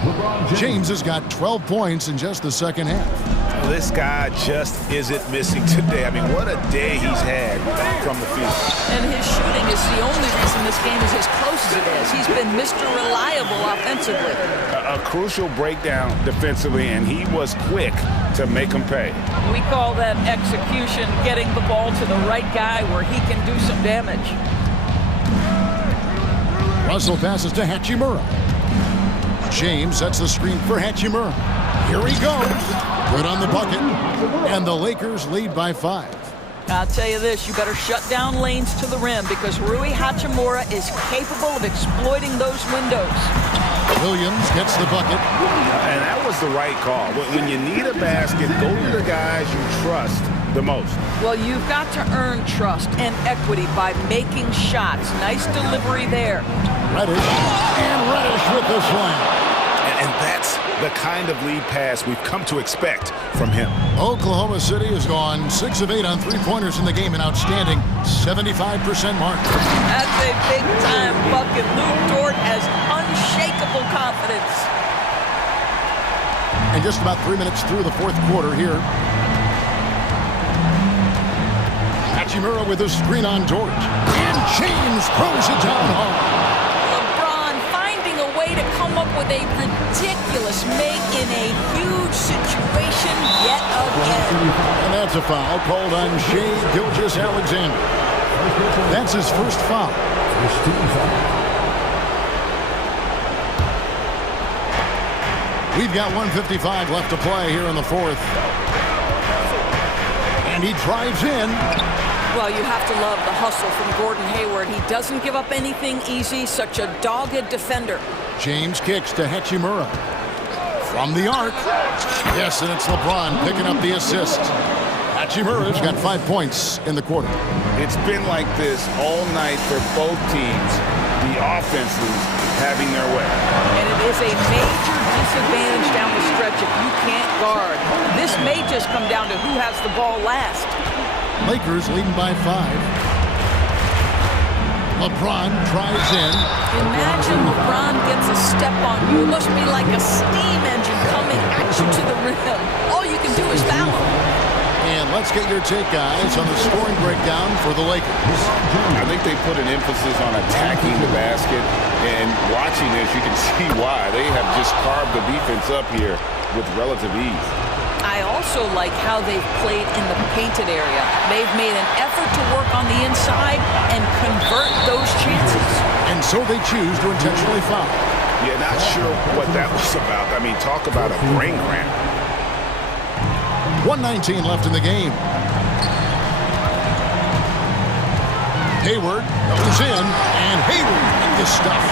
James has got 12 points in just the second half. This guy just isn't missing today. I mean, what a day he's had from the field. And his shooting is the only reason this game is as close as it is. He's been Mr. Reliable offensively. A crucial breakdown defensively, and he was quick to make him pay. We call that execution, getting the ball to the right guy where he can do some damage. Russell passes to Hachimura. James sets the screen for Hachimura. Here he goes. Good on the bucket. And the Lakers lead by 5. I'll tell you this, you better shut down lanes to the rim because Rui Hachimura is capable of exploiting those windows. Williams gets the bucket. And that was the right call. When you need a basket, go to the guys you trust the most. Well, you've got to earn trust and equity by making shots. Nice delivery there. Reddish. And Reddish with the slam. And that's the kind of lead pass we've come to expect from him. Oklahoma City has gone 6 of 8 on three-pointers in the game, an outstanding 75% mark. That's a big-time bucket. Luke Dort has unshakable confidence. And just about 3 minutes through the fourth quarter here. Hachimura with a screen on Dort. And James throws it down hard. LeBron finding a way to come up with a ridiculous make in a huge situation yet again. And that's a foul called on Shai Gilgeous-Alexander. That's his first foul. We've got 1:55 left to play here in the fourth. And he drives in. Well, you have to love the hustle from Gordon Hayward. He doesn't give up anything easy, such a dogged defender. James kicks to Hachimura. From the arc. Yes, and it's LeBron picking up the assist. Hachimura's got 5 points in the quarter. It's been like this all night for both teams. The offenses having their way. And it is a major disadvantage down the stretch if you can't guard. This may just come down to who has the ball last. Lakers leading by 5. LeBron drives in. Imagine LeBron gets a step on you. It must be like a steam engine coming at you to the rim. All you can do is foul him. And let's get your take, guys, on the scoring breakdown for the Lakers. I think they put an emphasis on attacking the basket, and watching this, you can see why. They have just carved the defense up here with relative ease. I also like how they've played in the painted area. They've made an effort to work on the inside and convert those chances. And so they choose to intentionally foul. Yeah, not sure what that was about. I mean, talk about a brain cramp. 1:19 left in the game. Hayward goes in, and Hayward in the stuff.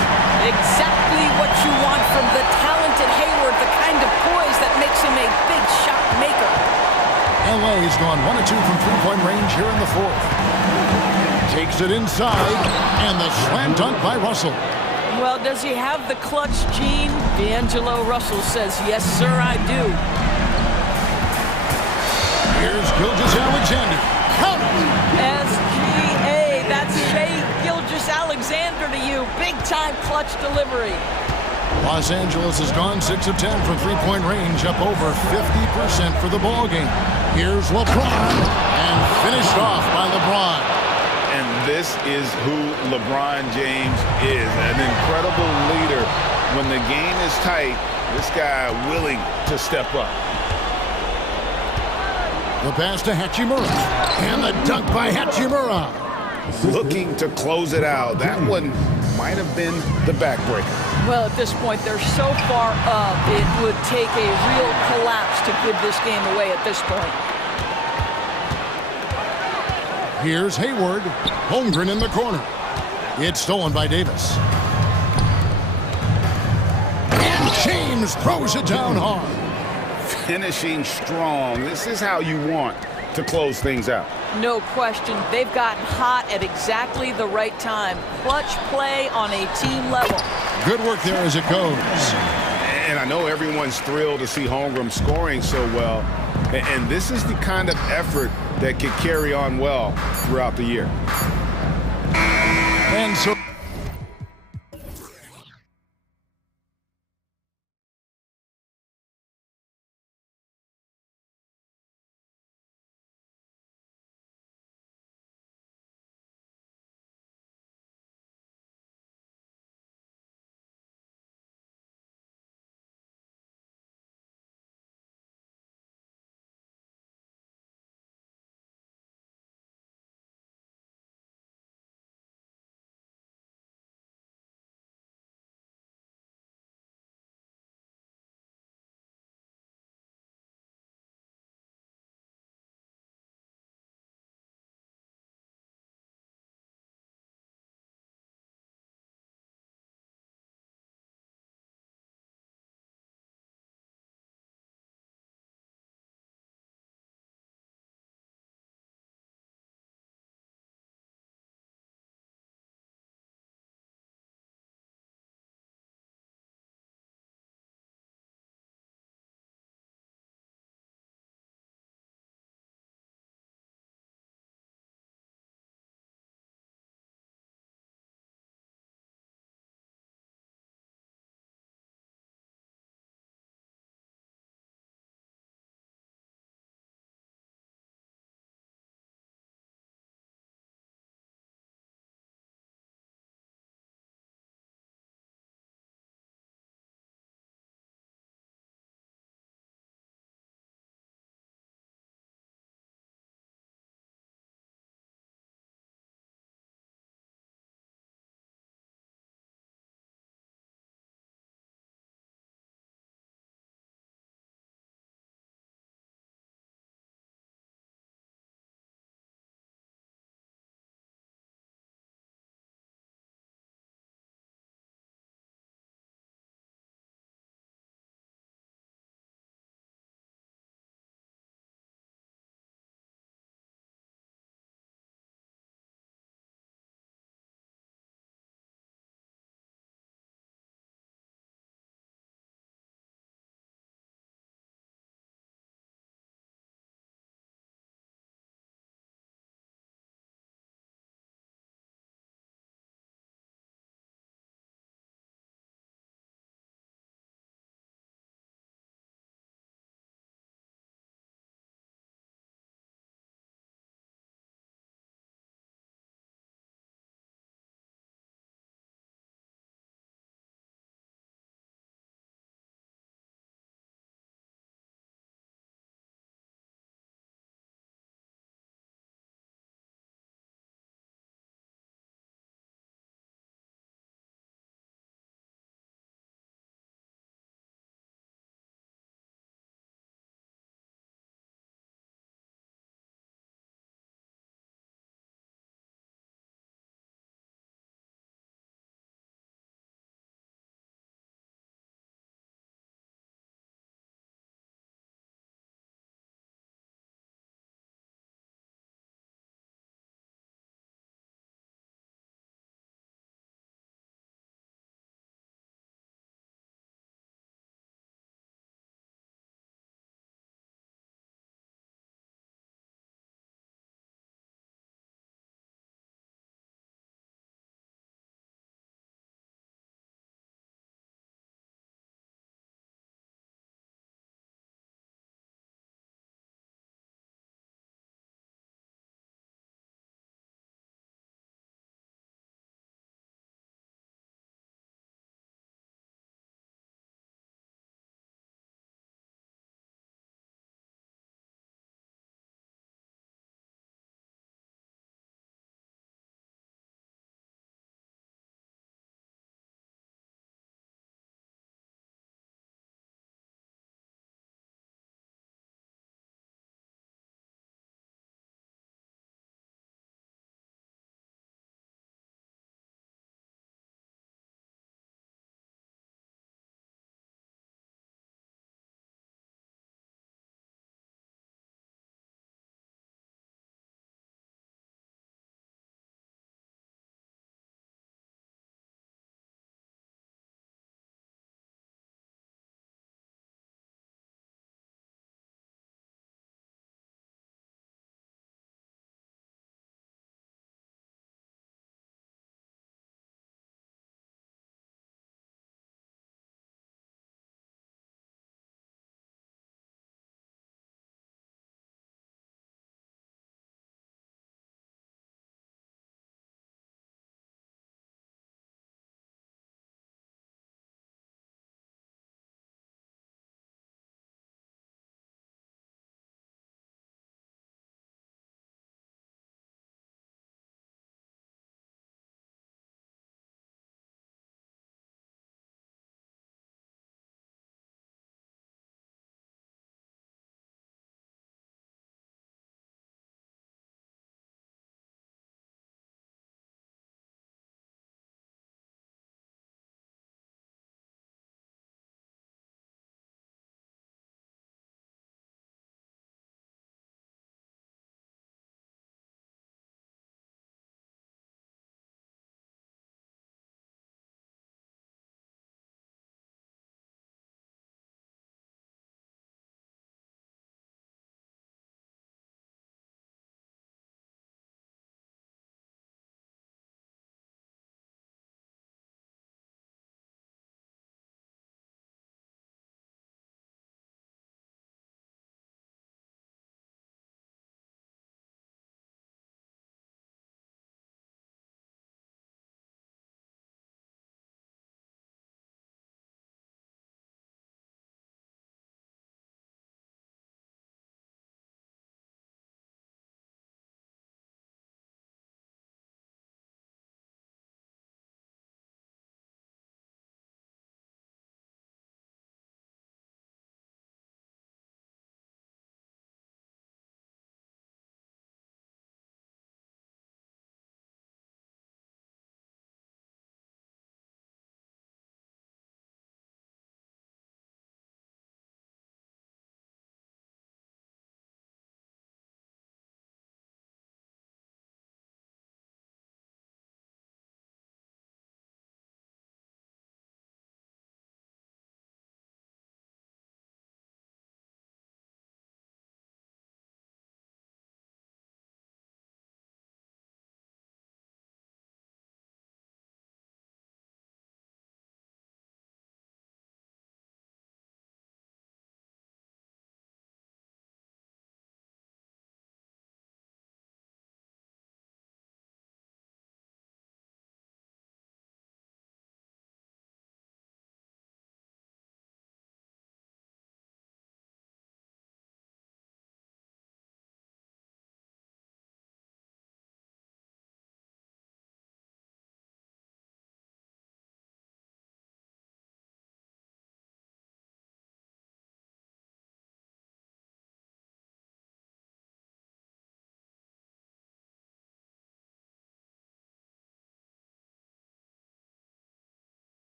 Exactly what you want from the talented Hayward, the kind of poise that makes him a big shot maker. LA's gone 1 of 2 from three-point range here in the fourth. Takes it inside, and the slam dunk by Russell. Well, does he have the clutch gene? D'Angelo Russell says, yes, sir, I do. Here's Gilgeous-Alexander. Count it! SGA, that's Shai Gilgeous-Alexander to you. Big-time clutch delivery. Los Angeles has gone 6 of 10 from three-point range, up over 50% for the ball game. Here's LeBron, and finished off by LeBron. And this is who LeBron James is, an incredible leader. When the game is tight, this guy willing to step up. The pass to Hachimura, and the dunk by Hachimura. Looking to close it out. That one might have been the backbreaker. Well, at this point, they're so far up, it would take a real collapse to give this game away at this point. Here's Hayward. Holmgren in the corner. It's stolen by Davis. And James throws it down hard. Finishing strong. This is how you want to close things out. No question. They've gotten hot at exactly the right time. Clutch play on a team level. Good work there as it goes. And I know everyone's thrilled to see Holmgren scoring so well. And this is the kind of effort that could carry on well throughout the year. And so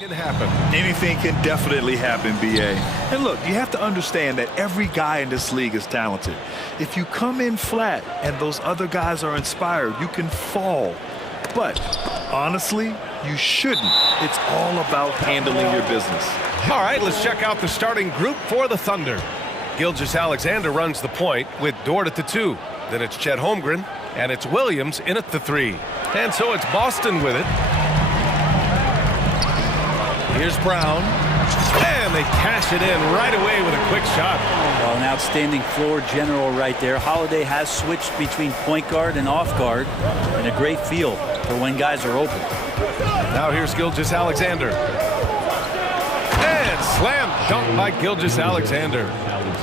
Can happen. Anything can definitely happen, BA. And look, you have to understand that every guy in this league is talented. If you come in flat and those other guys are inspired, you can fall. But honestly, you shouldn't. It's all about handling your business. All right, let's check out the starting group for the Thunder. Gilgeous-Alexander runs the point with Dort at the 2. Then it's Chet Holmgren, and it's Williams in at the 3. And so it's Boston with it. Here's Brown, and they cash it in right away with a quick shot. Well, an outstanding floor general right there. Holiday has switched between point guard and off guard, and a great feel for when guys are open. Now here's Gilgeous-Alexander. And slam dunk by Gilgeous-Alexander.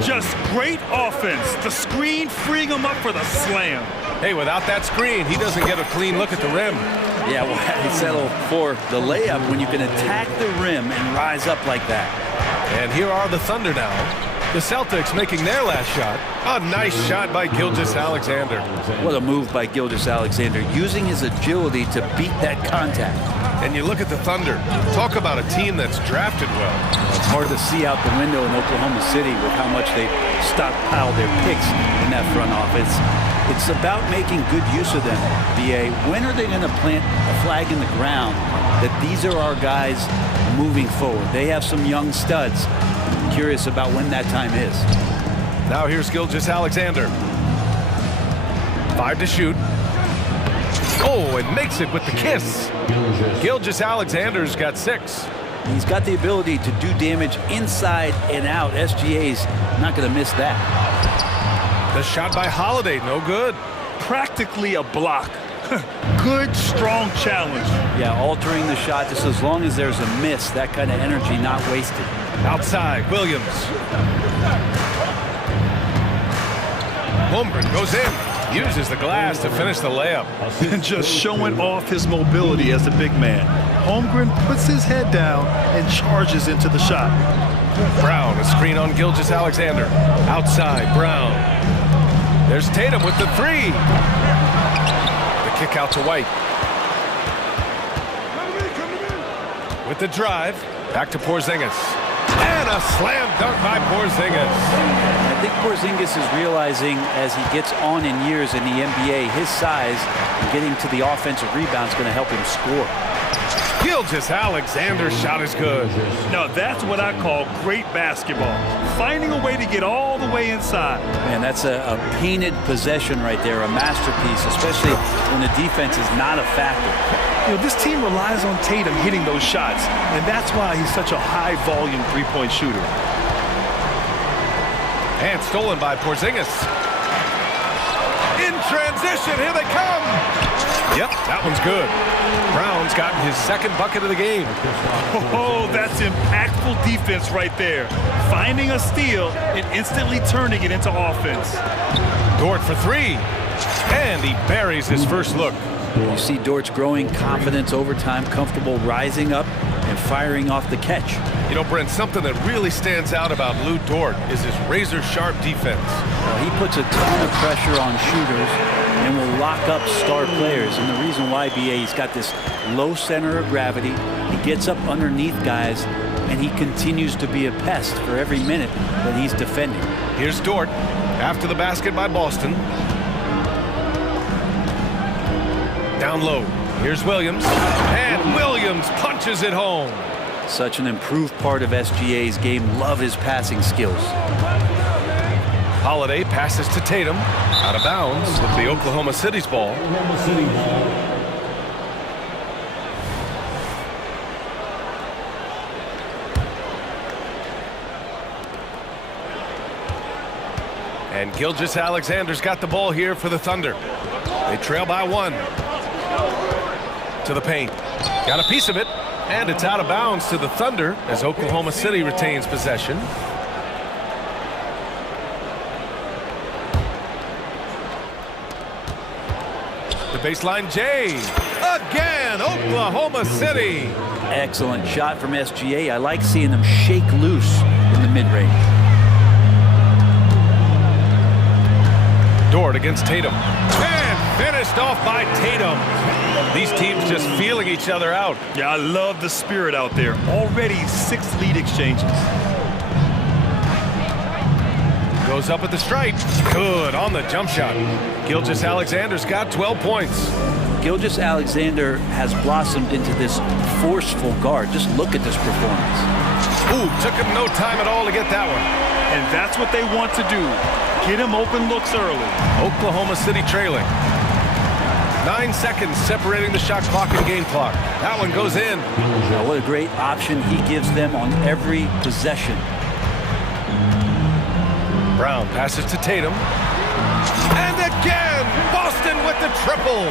Just great offense. The screen freeing him up for the slam. Hey, without that screen, he doesn't get a clean look at the rim. Yeah, well, he settled for the layup when you can attack the rim and rise up like that. And here are the Thunder now. The Celtics making their last shot. A nice shot by Gilgeous-Alexander. What a move by Gilgeous-Alexander, using his agility to beat that contact. And you look at the Thunder. Talk about a team that's drafted well. It's hard to see out the window in Oklahoma City with how much they stockpile their picks in that front office. It's about making good use of them, BA. When are they going to plant a flag in the ground that these are our guys moving forward? They have some young studs. I'm curious about when that time is. Now here's Gilgeous-Alexander. 5 to shoot. Oh, and makes it with the kiss. Gilgeous-Alexander's got 6. He's got the ability to do damage inside and out. SGA's not going to miss that. The shot by Holiday, no good. Practically a block. Good, strong challenge. Yeah, altering the shot just as long as there's a miss. That kind of energy not wasted. Outside, Williams. Holmgren goes in. Uses the glass to finish the layup. And just showing off his mobility as a big man. Holmgren puts his head down and charges into the shot. Brown, a screen on Gilgeous-Alexander. Outside, Brown. There's Tatum with the 3. The kick out to White. With the drive, back to Porzingis. And a slam dunk by Porzingis. I think Porzingis is realizing as he gets on in years in the NBA, his size and getting to the offensive rebound is going to help him score. Gilgeous-Alexander's shot is good. Now that's what I call great basketball. Finding a way to get all the way inside. Man, that's a painted possession right there, a masterpiece, especially when the defense is not a factor. You know, this team relies on Tatum hitting those shots, and that's why he's such a high-volume three-point shooter. And stolen by Porzingis. In transition, here they come. Yep, that one's good. Brown's gotten his second bucket of the game. Oh, that's impactful defense right there. Finding a steal and instantly turning it into offense. Dort for 3. And he buries his first look. You see Dort's growing confidence over time, comfortable rising up and firing off the catch. You know, Brent, something that really stands out about Lou Dort is his razor-sharp defense. Well, he puts a ton of pressure on shooters and will lock up star players. And the reason why, BA, he's got this low center of gravity. He gets up underneath guys, and he continues to be a pest for every minute that he's defending. Here's Dort after the basket by Boston. Down low. Here's Williams. And Williams punches it home. Such an improved part of SGA's game. Love his passing skills. Holiday passes to Tatum. Out of bounds with the Oklahoma City's ball. And Gilgeous-Alexander's got the ball here for the Thunder. They trail by 1. To the paint. Got a piece of it. And it's out of bounds to the Thunder as Oklahoma City retains possession. The baseline J. Again, Oklahoma City. Excellent shot from SGA. I like seeing them shake loose in the mid-range. Dort against Tatum. And Finished off by Tatum. These teams just feeling each other out. Yeah, I love the spirit out there. Already 6 lead exchanges. Goes up at the stripe. Good on the jump shot. Gilgeous-Alexander's got 12 points. Gilgeous-Alexander has blossomed into this forceful guard. Just look at this performance. Ooh, took him no time at all to get that one. And that's what they want to do. Get him open looks early. Oklahoma City trailing. 9 seconds separating the shot clock and game clock. That one goes in. Now, what a great option he gives them on every possession. Brown passes to Tatum. And again, Boston with the triple.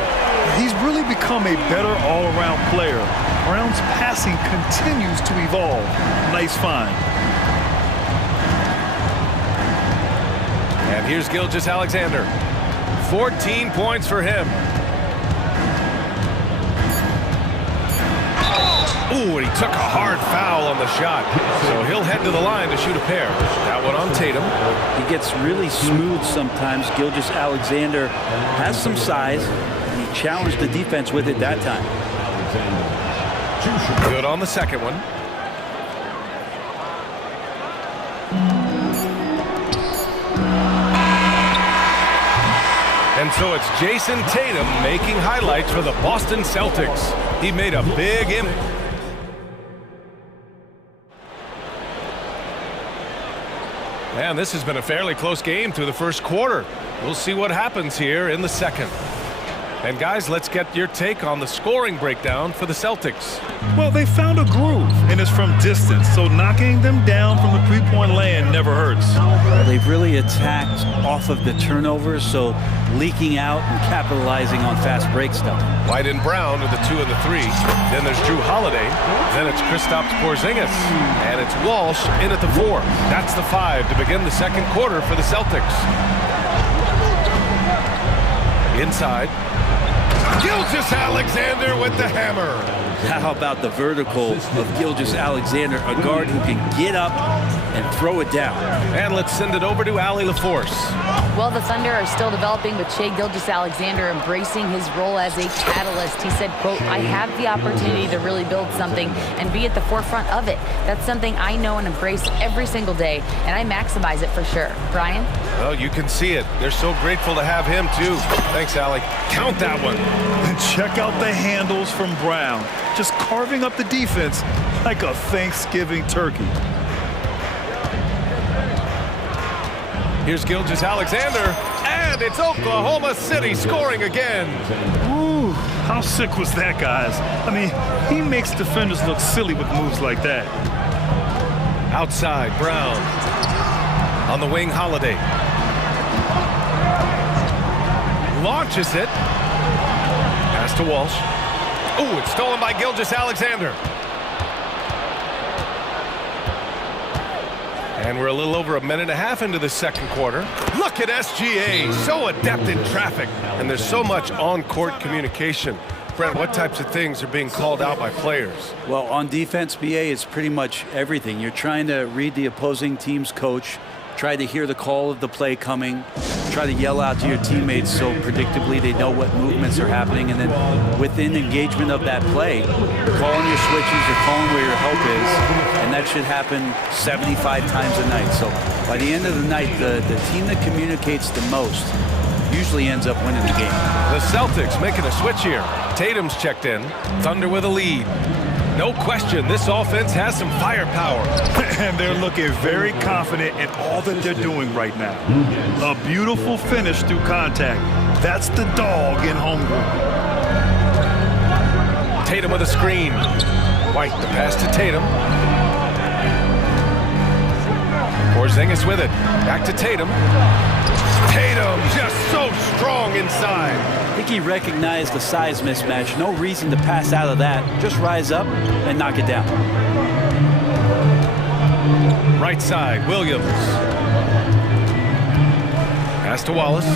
He's really become a better all-around player. Brown's passing continues to evolve. Nice find. And here's Gilgeous-Alexander. 14 points for him. Ooh, and he took a hard foul on the shot. So he'll head to the line to shoot a pair. That one on Tatum. He gets really smooth sometimes. Gilgeous-Alexander has some size, and he challenged the defense with it that time. Good on the second one. And so it's Jason Tatum making highlights for the Boston Celtics. He made a big impact. And this has been a fairly close game through the first quarter. We'll see what happens here in the second. And guys, let's get your take on the scoring breakdown for the Celtics. Well, they found a groove, and it's from distance, so knocking them down from the three-point land never hurts. They've really attacked off of the turnovers, so leaking out and capitalizing on fast break stuff. White and Brown are the 2 and the 3. Then there's Drew Holiday. Then it's Kristaps Porzingis. And it's Walsh in at the 4. That's the 5 to begin the second quarter for the Celtics. Inside. Gilgeous-Alexander with the hammer. How about the vertical of Gilgeous-Alexander, a guard who can get up and throw it down. And let's send it over to Allie LaForce. Well, the Thunder are still developing with Shai Gilgeous-Alexander embracing his role as a catalyst. He said, quote, "I have the opportunity to really build something and be at the forefront of it. That's something I know and embrace every single day, and I maximize it for sure." Brian? Well, you can see it. They're so grateful to have him, too. Thanks, Allie. Count that one. And check out the handles from Brown. Just carving up the defense like a Thanksgiving turkey. Here's Gilgeous-Alexander, and it's Oklahoma City scoring again. Ooh, how sick was that, guys? I mean, he makes defenders look silly with moves like that. Outside, Brown. On the wing, Holiday. Launches it. Pass to Walsh. Ooh, it's stolen by Gilgeous-Alexander. And we're a little over a minute and a half into the second quarter. Look at SGA, so adept in traffic. And there's so much on-court communication. Brent, what types of things are being called out by players? Well, on defense, BA, it's pretty much everything. You're trying to read the opposing team's coach, try to hear the call of the play coming, try to yell out to your teammates so predictably they know what movements are happening, and then within engagement of that play, you're calling your switches, you're calling where your help is, and that should happen 75 times a night. So by the end of the night, the team that communicates the most usually ends up winning the game. The Celtics making a switch here. Tatum's checked in. Thunder with a lead. No question, this offense has some firepower. And they're looking very confident in all that they're doing right now. A beautiful finish through contact. That's the dog in home group. Tatum with a screen. White, the pass to Tatum. Porzingis with it. Back to Tatum. Tatum just so strong inside. I think he recognized the size mismatch. No reason to pass out of that. Just rise up and knock it down. Right side, Williams. Pass to Wallace.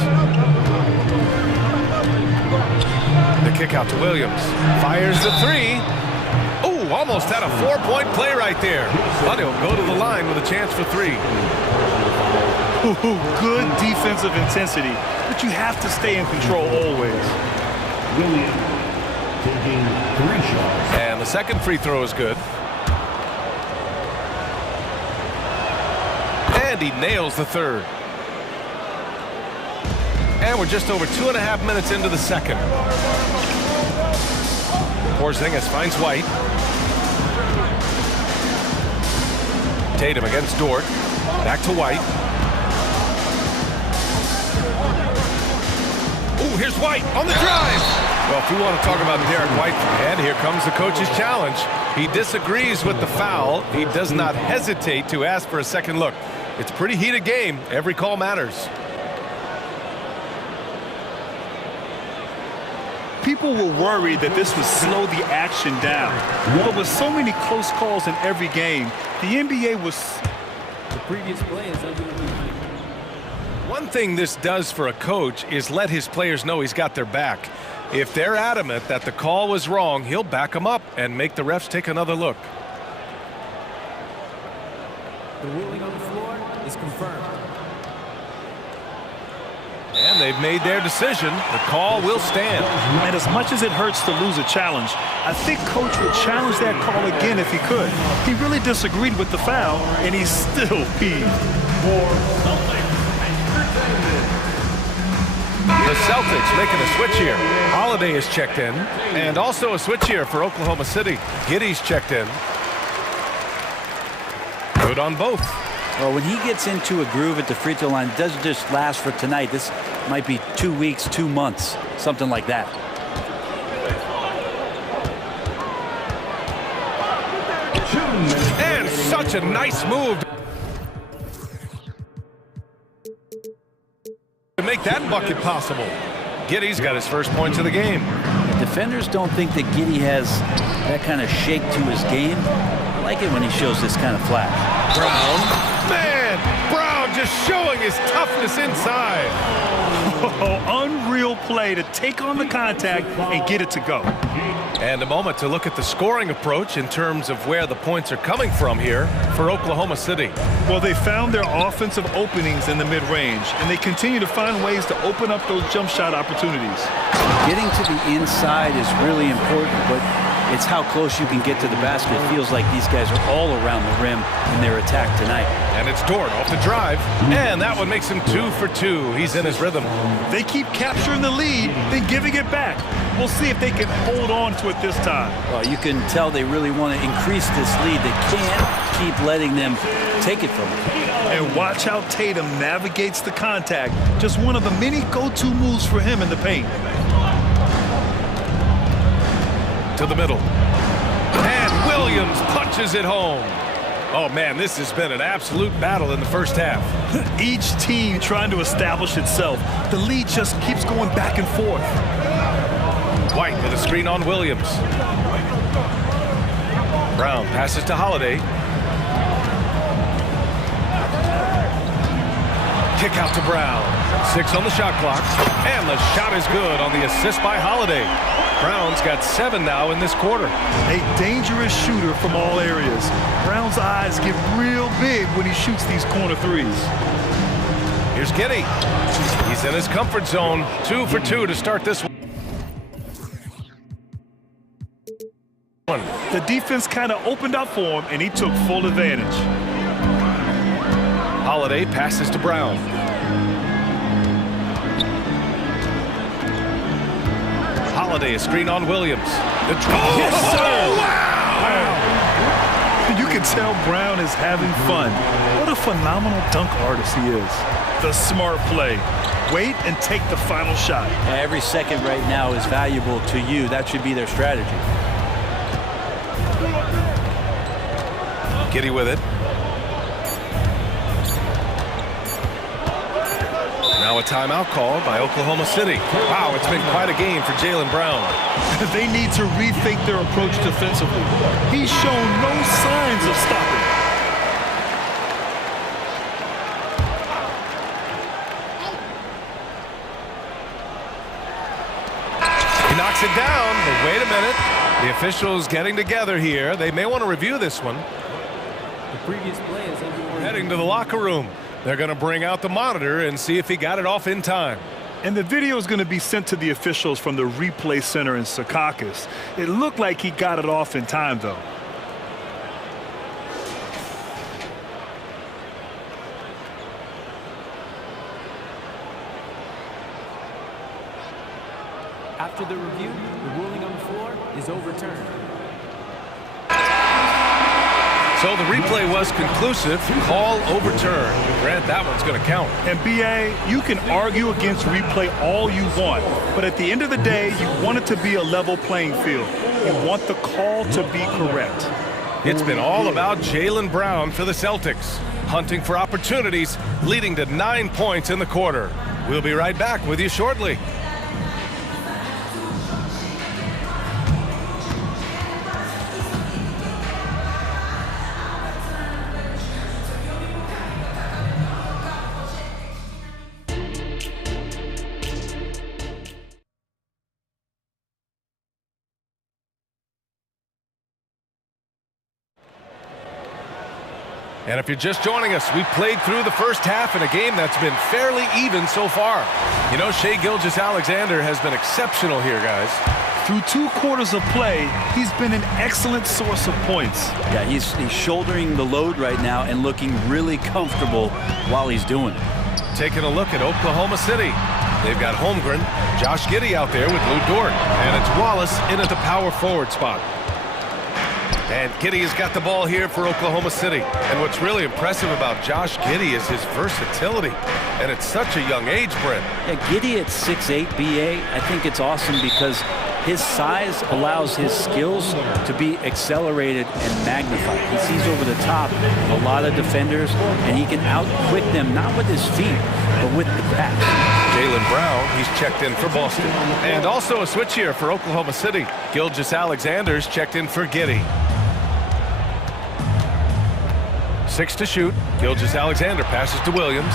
The kick out to Williams. Fires the 3. Ooh, almost had a 4-point play right there. But he'll go to the line with a chance for 3. Ooh, good defensive intensity. but you have to stay in control always. Williams taking 3 shots. And the second free throw is good. And he nails the third. And we're just over 2.5 minutes into the second. Porzingis finds White. Tatum against Dort. Back to White. Ooh, here's White on the drive. Well, if we want to talk about Derek White, and here comes the coach's challenge. He disagrees with the foul. He does not hesitate to ask for a second look. It's a pretty heated game. Every call matters. People were worried that this would slow the action down. But with so many close calls in every game, the NBA was... The previous play is under the review. One thing this does for a coach is let his players know he's got their back. If they're adamant that the call was wrong, he'll back them up and make the refs take another look. The ruling on the floor is confirmed. And they've made their decision. The call will stand. And as much as it hurts to lose a challenge, I think Coach would challenge that call again if he could. He really disagreed with the foul, and he's still peeved. The Celtics making a switch here. Holiday is checked in. And also a switch here for Oklahoma City. Giddey's checked in. Good on both. Well, when he gets into a groove at the free throw line, it doesn't just last for tonight. This might be 2 weeks, 2 months, something like that. And such a nice move to make that bucket possible. Giddey's got his first points of the game. Defenders don't think that Giddey has that kind of shake to his game. I like it when he shows this kind of flash. Brown. Man, Brown just showing his toughness inside. Oh, unreal play to take on the contact and get it to go. And a moment to look at the scoring approach in terms of where the points are coming from here for Oklahoma City. Well, they found their offensive openings in the mid-range, and they continue to find ways to open up those jump shot opportunities. Getting to the inside is really important, but it's how close you can get to the basket. It feels like these guys are all around the rim in their attack tonight. And it's Dort off the drive, and that one makes him 2 for 2. He's in his rhythm. They keep capturing the lead, then giving it back. We'll see if they can hold on to it this time. Well, you can tell they really want to increase this lead. They can't keep letting them take it from them. And watch how Tatum navigates the contact. Just one of the many go-to moves for him in the paint. To the middle. And Williams punches it home. Oh, man, this has been an absolute battle in the first half. Each team trying to establish itself. The lead just keeps going back and forth. White with a screen on Williams. Brown passes to Holiday. Kick out to Brown. 6 on the shot clock. And the shot is good on the assist by Holiday. Brown's got 7 now in this quarter. A dangerous shooter from all areas. Brown's eyes get real big when he shoots these corner threes. Here's Giddey. He's in his comfort zone. 2 for 2 to start this one. The defense kind of opened up for him, and he took full advantage. Holiday passes to Brown. Holiday, a screen on Williams. The yes, sir! Wow! You can tell Brown is having fun. What a phenomenal dunk artist he is. The smart play. Wait and take the final shot. Every second right now is valuable to you. That should be their strategy. Giddey with it. Now a timeout called by Oklahoma City. Wow, it's been quite a game for Jaylen Brown. They need to rethink their approach defensively. He's shown no signs of stopping. He knocks it down, but wait a minute. The officials getting together here. They may want to review this one. The previous play is under Heading to the locker room. They're going to bring out the monitor and see if he got it off in time. And the video is going to be sent to the officials from the replay center in Secaucus. It looked like he got it off in time, though. After the review, the ruling on the floor is overturned. So the replay was conclusive. Call overturned. Grant, that one's going to count. And BA, you can argue against replay all you want, but at the end of the day, you want it to be a level playing field. You want the call to be correct. It's been all about Jaylen Brown for the Celtics, hunting for opportunities, leading to 9 points in the quarter. We'll be right back with you shortly. And if you're just joining us, we played through the first half in a game that's been fairly even so far. You know, Shai Gilgeous-Alexander has been exceptional here, guys. Through 2 quarters of play, he's been an excellent source of points. Yeah, he's shouldering the load right now and looking really comfortable while he's doing it. Taking a look at Oklahoma City. They've got Holmgren, Josh Giddey out there with Lou Dort, and it's Wallace in at the power forward spot. And Giddey has got the ball here for Oklahoma City. And what's really impressive about Josh Giddey is his versatility. And at such a young age, Brent. Yeah, Giddey at 6'8", BA, I think it's awesome because his size allows his skills to be accelerated and magnified. He sees over the top of a lot of defenders, and he can out-quick them, not with his feet, but with the pass. Jaylen Brown, he's checked in for Boston. And also a switch here for Oklahoma City. Gilgeous-Alexander's checked in for Giddey. 6 to shoot. Gilgeous-Alexander passes to Williams.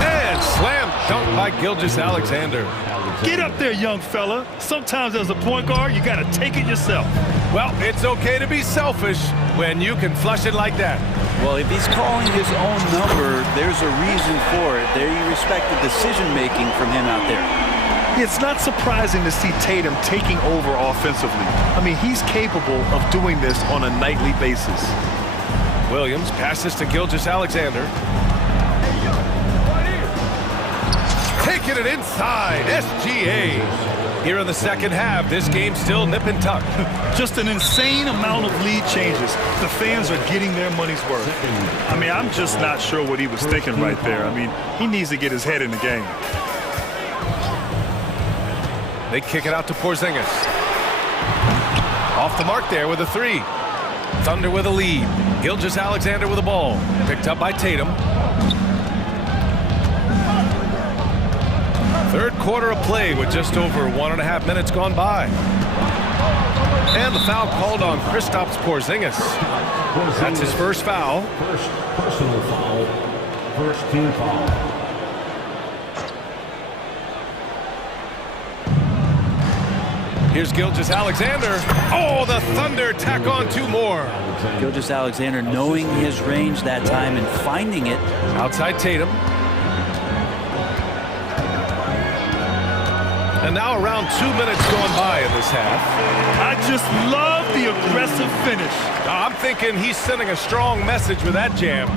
And slam dunk by Gilgeous-Alexander. Get up there, young fella. Sometimes as a point guard, you got to take it yourself. Well, it's okay to be selfish when you can flush it like that. Well, if he's calling his own number, there's a reason for it. There you respect the decision-making from him out there. It's not surprising to see Tatum taking over offensively. I mean, he's capable of doing this on a nightly basis. Williams passes to Gilgeous-Alexander. Taking it inside, SGA. Here in the second half, this game's still nip and tuck. Just an insane amount of lead changes. The fans are getting their money's worth. I mean, I'm just not sure what he was thinking right there. I mean, he needs to get his head in the game. They kick it out to Porzingis. Off the mark there with a 3. Thunder with a lead. Gilgeous-Alexander with the ball. Picked up by Tatum. Third quarter of play with just over 1.5 minutes gone by. And the foul called on Kristaps Porzingis. That's his first foul. First personal foul. First team foul. Here's Gilgeous-Alexander. Oh, the Thunder tack on 2 more. Gilgeous-Alexander knowing his range that time and finding it. Outside Tatum. And now around 2 minutes going by in this half. I just love the aggressive finish. I'm thinking he's sending a strong message with that jam.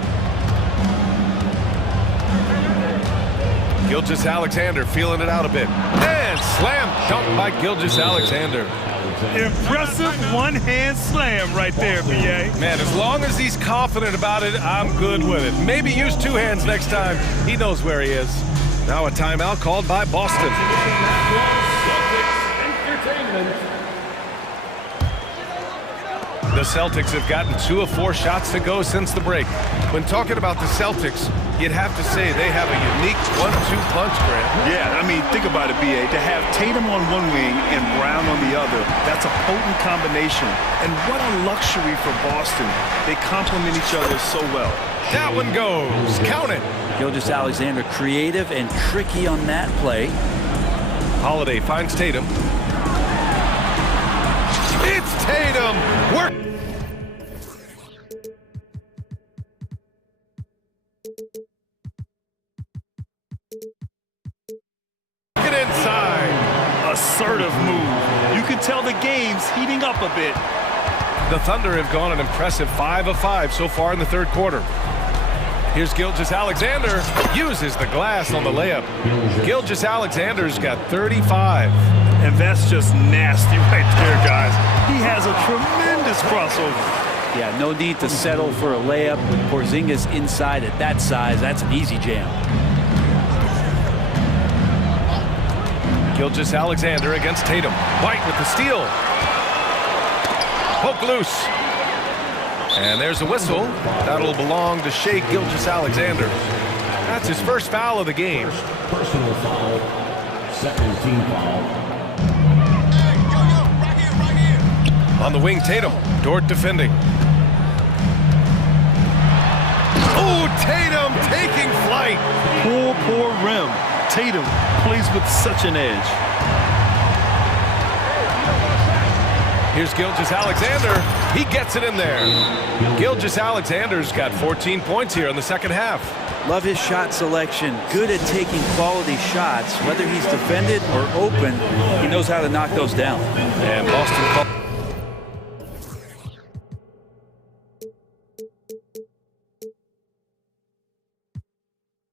Gilgeous-Alexander feeling it out a bit. And slam dunk by Gilgeous-Alexander. Impressive one-hand slam right there, BA. Man, as long as he's confident about it, I'm good with it. Maybe use 2 hands next time. He knows where he is. Now a timeout called by Boston. The Celtics have gotten 2 of 4 shots to go since the break. When talking about the Celtics, you'd have to say they have a unique 1-2 punch, Grant. Yeah, I mean, think about it, BA. To have Tatum on one wing and Brown on the other, that's a potent combination. And what a luxury for Boston. They complement each other so well. That one goes. Count it. Gilgeous-Alexander creative and tricky on that play. Holiday finds Tatum. It's Tatum. Work. assertive move. You can tell the game's heating up a bit. The Thunder have gone an impressive 5 of 5 so far in the third quarter. Here's Gilgeous-Alexander, uses the glass on the layup. Gilgeous-Alexander's got 35. And that's just nasty right there, guys. He has a tremendous crossover. Yeah, no need to settle for a layup with Porzingis inside at that size. That's an easy jam. Gilgeous-Alexander against Tatum. White with the steal. Poke loose. And there's a whistle. That'll belong to Shai Gilgeous-Alexander. That's his first foul of the game. Personal foul. Second team foul. On the wing, Tatum. Dort defending. Oh, Tatum taking flight. Poor rim. Tatum plays with such an edge. Here's Gilgeous-Alexander. He gets it in there. Gilgeous-Alexander's got 14 points here in the second half. Love his shot selection. Good at taking quality shots. Whether he's defended or open, he knows how to knock those down. And Boston calls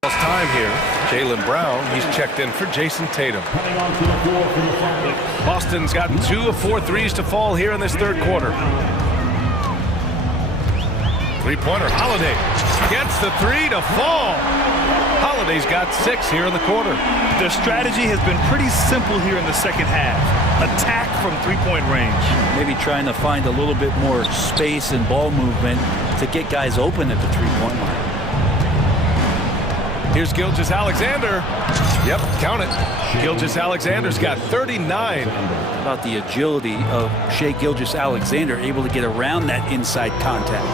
time here. Jaylen Brown, he's checked in for Jason Tatum. Boston's got 2 of 4 threes to fall here in this third quarter. Three-pointer, Holiday gets the 3 to fall. Holiday's got 6 here in the quarter. Their strategy has been pretty simple here in the second half. Attack from three-point range. Maybe trying to find a little bit more space and ball movement to get guys open at the three-point line. Here's Gilgeous-Alexander. Yep, count it. Gilgeous-Alexander's got 39. About the agility of Shai Gilgeous-Alexander, able to get around that inside contact.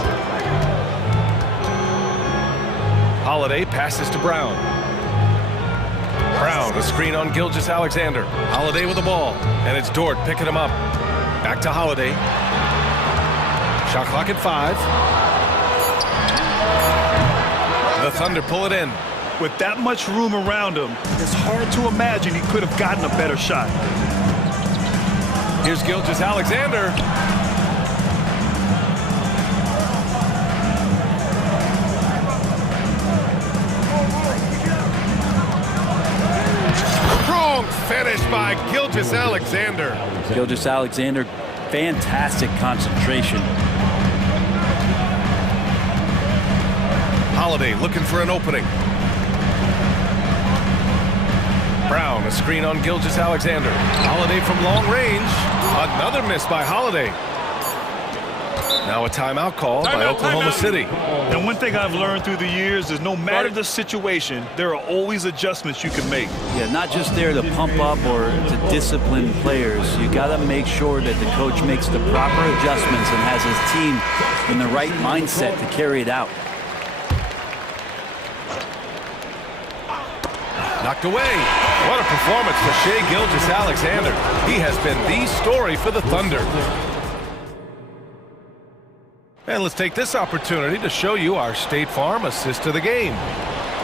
Holiday passes to Brown. Brown, a screen on Gilgeous-Alexander. Holiday with the ball, and it's Dort picking him up. Back to Holiday. Shot clock at 5. The Thunder pull it in. With that much room around him, it's hard to imagine he could have gotten a better shot. Here's Gilgeous-Alexander. Strong finish by Gilgeous-Alexander. Gilgeous-Alexander, fantastic concentration. Holiday looking for an opening. Brown, a screen on Gilgeous-Alexander. Holiday from long range. Another miss by Holiday. Now a timeout call by Oklahoma City. And one thing I've learned through the years is no matter the situation, there are always adjustments you can make. Yeah, not just there to pump up or to discipline players. You got to make sure that the coach makes the proper adjustments and has his team in the right mindset to carry it out. Knocked away. What a performance for Shai Gilgeous-Alexander. He has been the story for the Thunder. And let's take this opportunity to show you our State Farm assist to the game.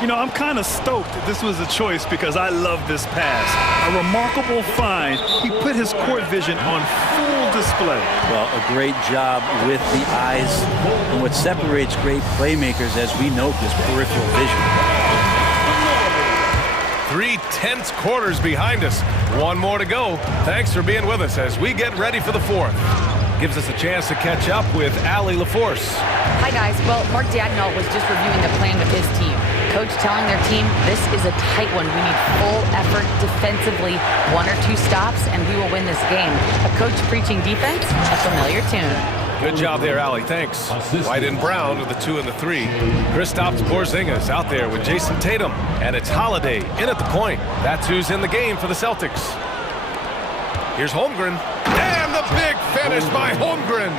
You know, I'm kind of stoked that this was a choice because I love this pass. A remarkable find. He put his court vision on full display. Well, a great job with the eyes. And what separates great playmakers, as we know, is peripheral vision. 3 tense quarters behind us. One more to go. Thanks for being with us as we get ready for the fourth. Gives us a chance to catch up with Allie LaForce. Hi, guys. Well, Mark Dagnall was just reviewing the plan with his team. Coach telling their team, this is a tight one. We need full effort defensively, 1 or 2 stops, and we will win this game. A coach preaching defense, a familiar tune. Good job there, Allie. Thanks. White and Brown with the 2 and the 3. Kristaps Porzingis out there with Jason Tatum. And it's Holiday in at the point. That's who's in the game for the Celtics. Here's Holmgren. And the big finish by Holmgren.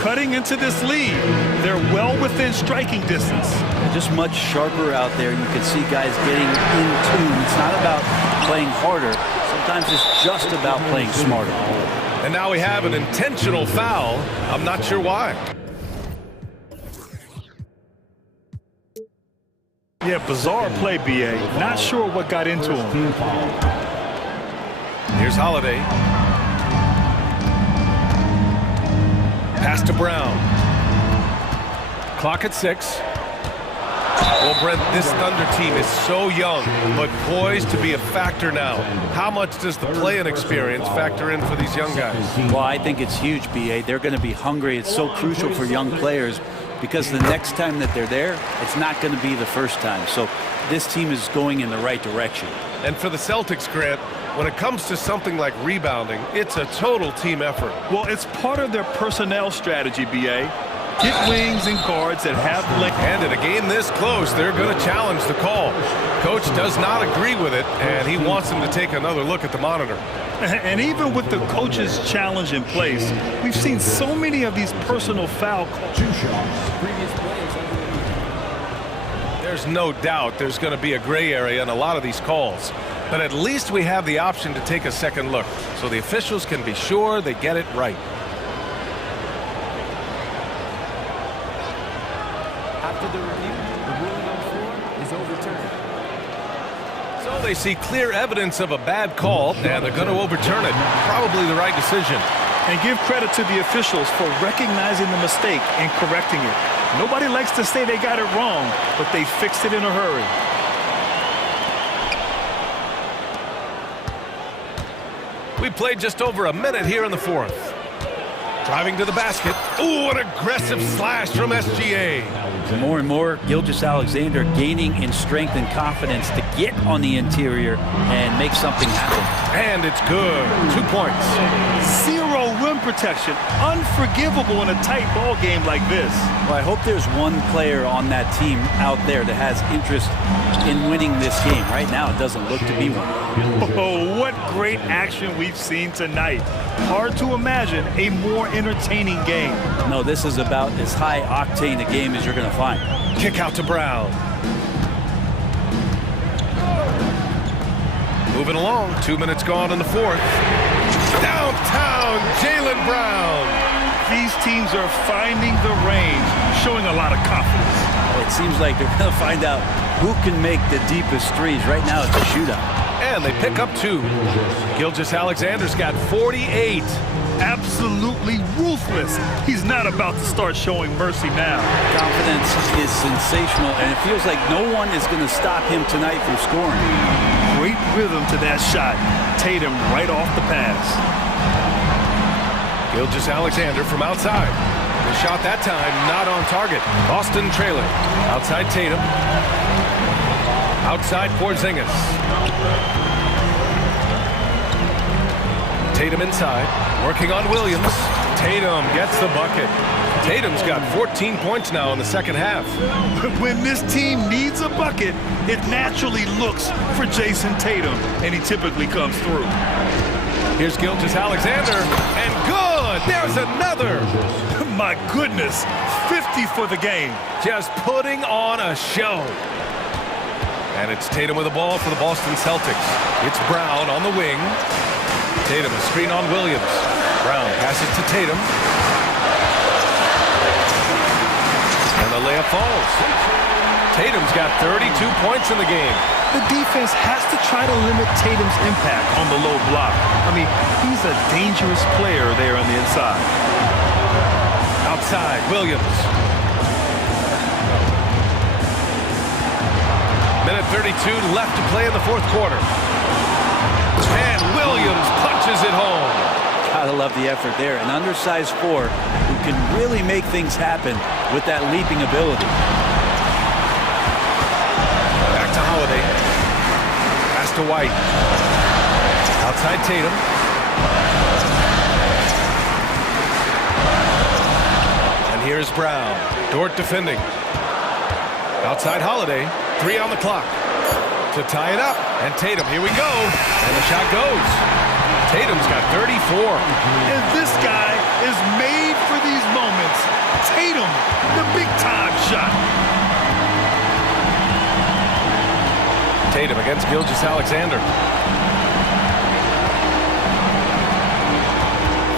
Cutting into this lead. They're well within striking distance. They're just much sharper out there. You can see guys getting in tune. It's not about playing harder. Sometimes it's just about playing smarter. And now we have an intentional foul. I'm not sure why. Yeah, bizarre play, B.A. Not sure what got into him. Here's Holiday. Pass to Brown. Clock at 6. Well, Brent, this Thunder team is so young, but poised to be a factor now. How much does the play-in experience factor in for these young guys? Well, I think it's huge, B.A. They're going to be hungry. It's so crucial for young players because the next time that they're there, it's not going to be the first time. So this team is going in the right direction. And for the Celtics, Grant, when it comes to something like rebounding, it's a total team effort. Well, it's part of their personnel strategy, B.A. Get wings and guards that have length. And in a game this close, they're going to challenge the call. Coach does not agree with it, and he wants them to take another look at the monitor. And even with the coach's challenge in place, we've seen so many of these personal foul calls. 2 shots. There's no doubt there's going to be a gray area in a lot of these calls. But at least we have the option to take a second look, so the officials can be sure they get it right. After the review, the ruling on the floor is overturned. So they see clear evidence of a bad call, and they're going to overturn it. Probably the right decision. And give credit to the officials for recognizing the mistake and correcting it. Nobody likes to say they got it wrong, but they fixed it in a hurry. We played just over a minute here in the fourth. Driving to the basket. Ooh, an aggressive slash from SGA. More and more, Gilgeous-Alexander gaining in strength and confidence to get on the interior and make something happen. And it's good. 2 points. 0 rim protection. Unforgivable in a tight ball game like this. Well, I hope there's one player on that team out there that has interest in winning this game. Right now, it doesn't look to be one. Oh, what great action we've seen tonight. Hard to imagine a more entertaining game. No, this is about as high octane a game as you're going to find. Kick out to Brown. Moving along, 2 minutes gone in the fourth. Downtown, Jaylen Brown. These teams are finding the range, showing a lot of confidence. It seems like they're going to find out who can make the deepest threes. Right now, it's a shootout. And they pick up 2. Gilgeous-Alexander's got 48. Absolutely ruthless. He's not about to start showing mercy now. Confidence is sensational, and it feels like no one is going to stop him tonight from scoring. Great rhythm to that shot. Tatum right off the pass. Gilgeous-Alexander from outside. The shot that time not on target. Boston trailing. Outside Tatum. Outside Porzingis. Tatum inside, working on Williams. Tatum gets the bucket. Tatum's got 14 points now in the second half. When this team needs a bucket, it naturally looks for Jason Tatum, and he typically comes through. Here's Gilgeous-Alexander, and good! There's another! My goodness, 50 for the game. Just putting on a show. And it's Tatum with the ball for the Boston Celtics. It's Brown on the wing. Tatum, a screen on Williams. Brown passes to Tatum. And the layup falls. Tatum's got 32 points in the game. The defense has to try to limit Tatum's impact on the low block. I mean, he's a dangerous player there on the inside. Outside, Williams. Minute 32 left to play in the fourth quarter. And Williams punches it home. Gotta love the effort there. An undersized 4 who can really make things happen with that leaping ability. Back to Holiday. Pass to White. Outside Tatum. And here's Brown. Dort defending. Outside Holiday. 3 on the clock. To tie it up. And Tatum, here we go. And the shot goes. Tatum's got 34. And this guy is made for these moments. Tatum, the big-time shot. Tatum against Gilgeous-Alexander.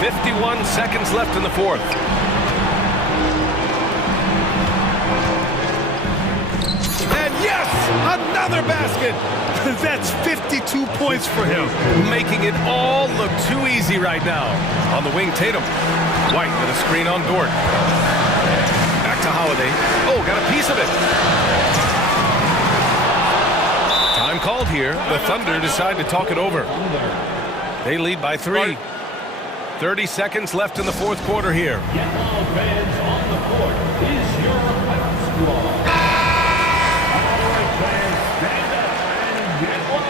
51 seconds left in the fourth. And yes, Another basket. That's 52 points for him. Making it all look too easy right now. On the wing, Tatum. White with a screen on Dort. Back to Holiday. Oh, got a piece of it. Time called here. The Thunder decide to talk it over. They lead by 3. 30 seconds left in the fourth quarter here. Yellow fans on the court is your white squad. All right, fans, stand up and get low.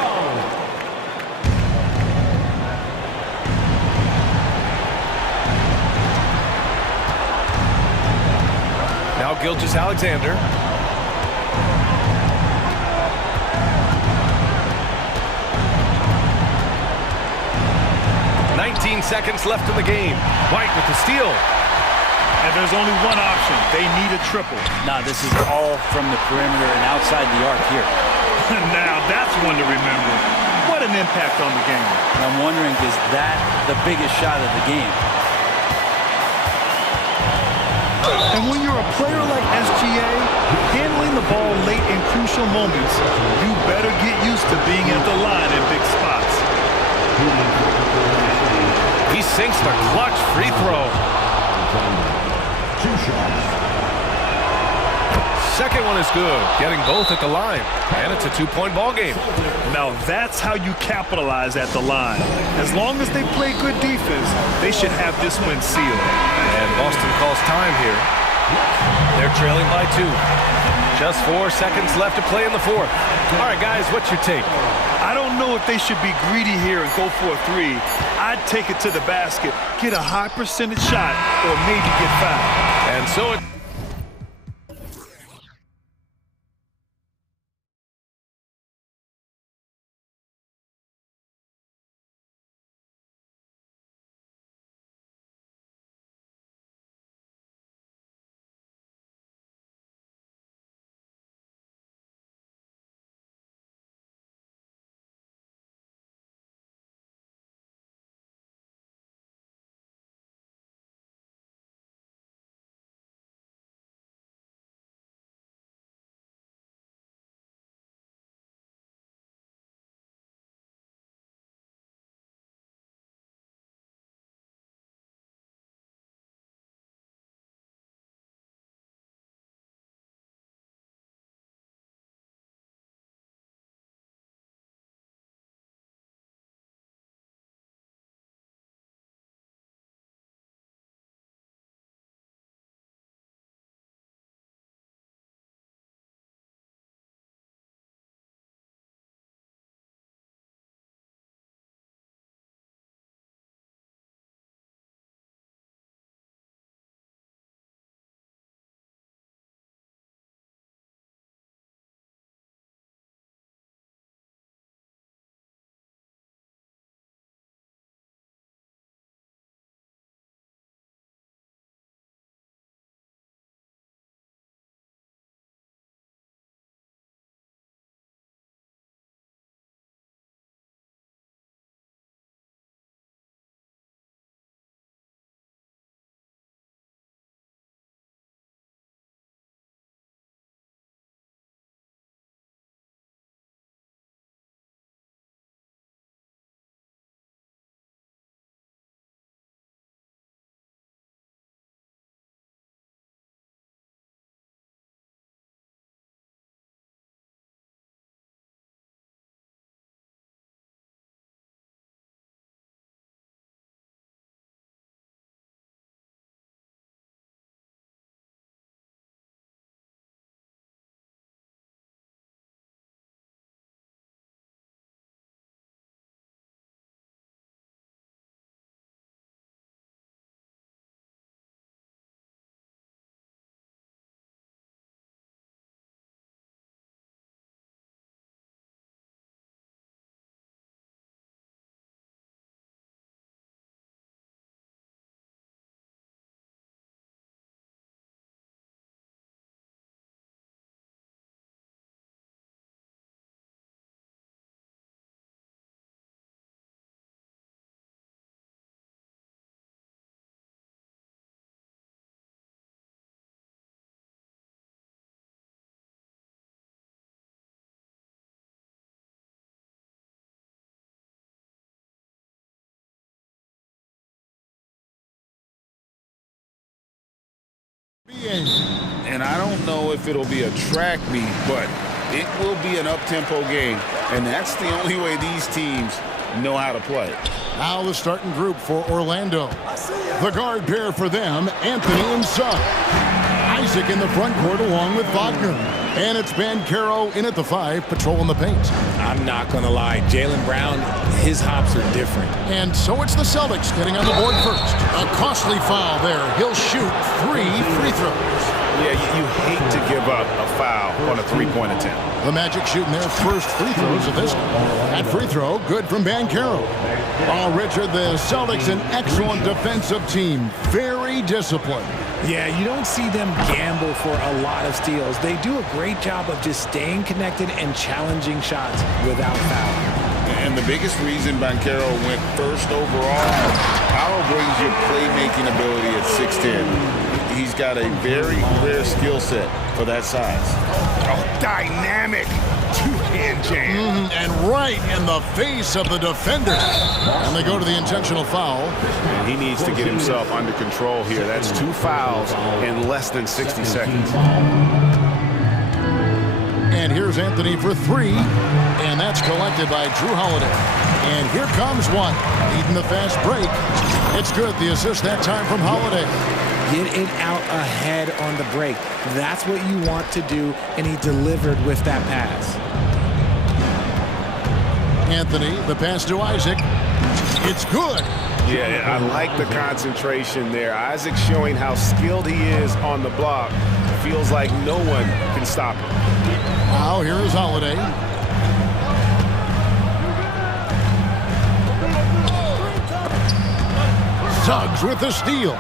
Now Gilgeous-Alexander. Seconds left in the game. White with the steal. And there's only one option. They need a triple. Nah, this is all from the perimeter and outside the arc here. Now, that's one to remember. What an impact on the game. I'm wondering, is that the biggest shot of the game? And when you're a player like SGA, handling the ball late in crucial moments, you better get used to being at the line in big spots. He sinks the clutch free throw. 2 shots. Second one is good, getting both at the line. And it's a 2-point ball game. Now that's how you capitalize at the line. As long as they play good defense, they should have this win sealed. And Boston calls time here. They're trailing by 2. Just 4 seconds left to play in the fourth. All right, guys, what's your take? I don't know if they should be greedy here and go for a 3. I'd take it to the basket, get a high percentage shot, or maybe get fouled. And so it And I don't know if it'll be a track meet, but it will be an up-tempo game. And that's the only way these teams know how to play. Now the starting group for Orlando. The guard pair for them, Anthony and Son. Isaac in the front court along with Wagner. And it's Banchero in at the 5, patrolling the paint. I'm not going to lie. Jaylen Brown, his hops are different. And so it's the Celtics getting on the board first. A costly foul there. He'll shoot 3 free throws. Yeah, you hate to give up a foul on a three-point attempt. The Magic shooting their first free throws of this one. That free throw, good from Banchero. Oh, Richard, the Celtics, an excellent defensive team. Very disciplined. Yeah, you don't see them gamble for a lot of steals. They do a great job of just staying connected and challenging shots without fouling. And the biggest reason Banchero went first overall, Powell brings your playmaking ability at 6'10". He's got a very rare skill set for that size. Oh, dynamic two-hand jam. And right in the face of the defender. And they go to the intentional foul. And he needs to get himself under control here. That's 2 fouls in less than 60 seconds. And here's Anthony for 3. And that's collected by Drew Holiday. And here comes one. Leading the fast break. It's good. The assist that time from Holiday. Get it out ahead on the break. That's what you want to do, and he delivered with that pass. Anthony, the pass to Isaac. It's good. Yeah, I like the concentration there. Isaac showing how skilled he is on the block. Feels like no one can stop him. Now here is Holiday. Suggs with the steal.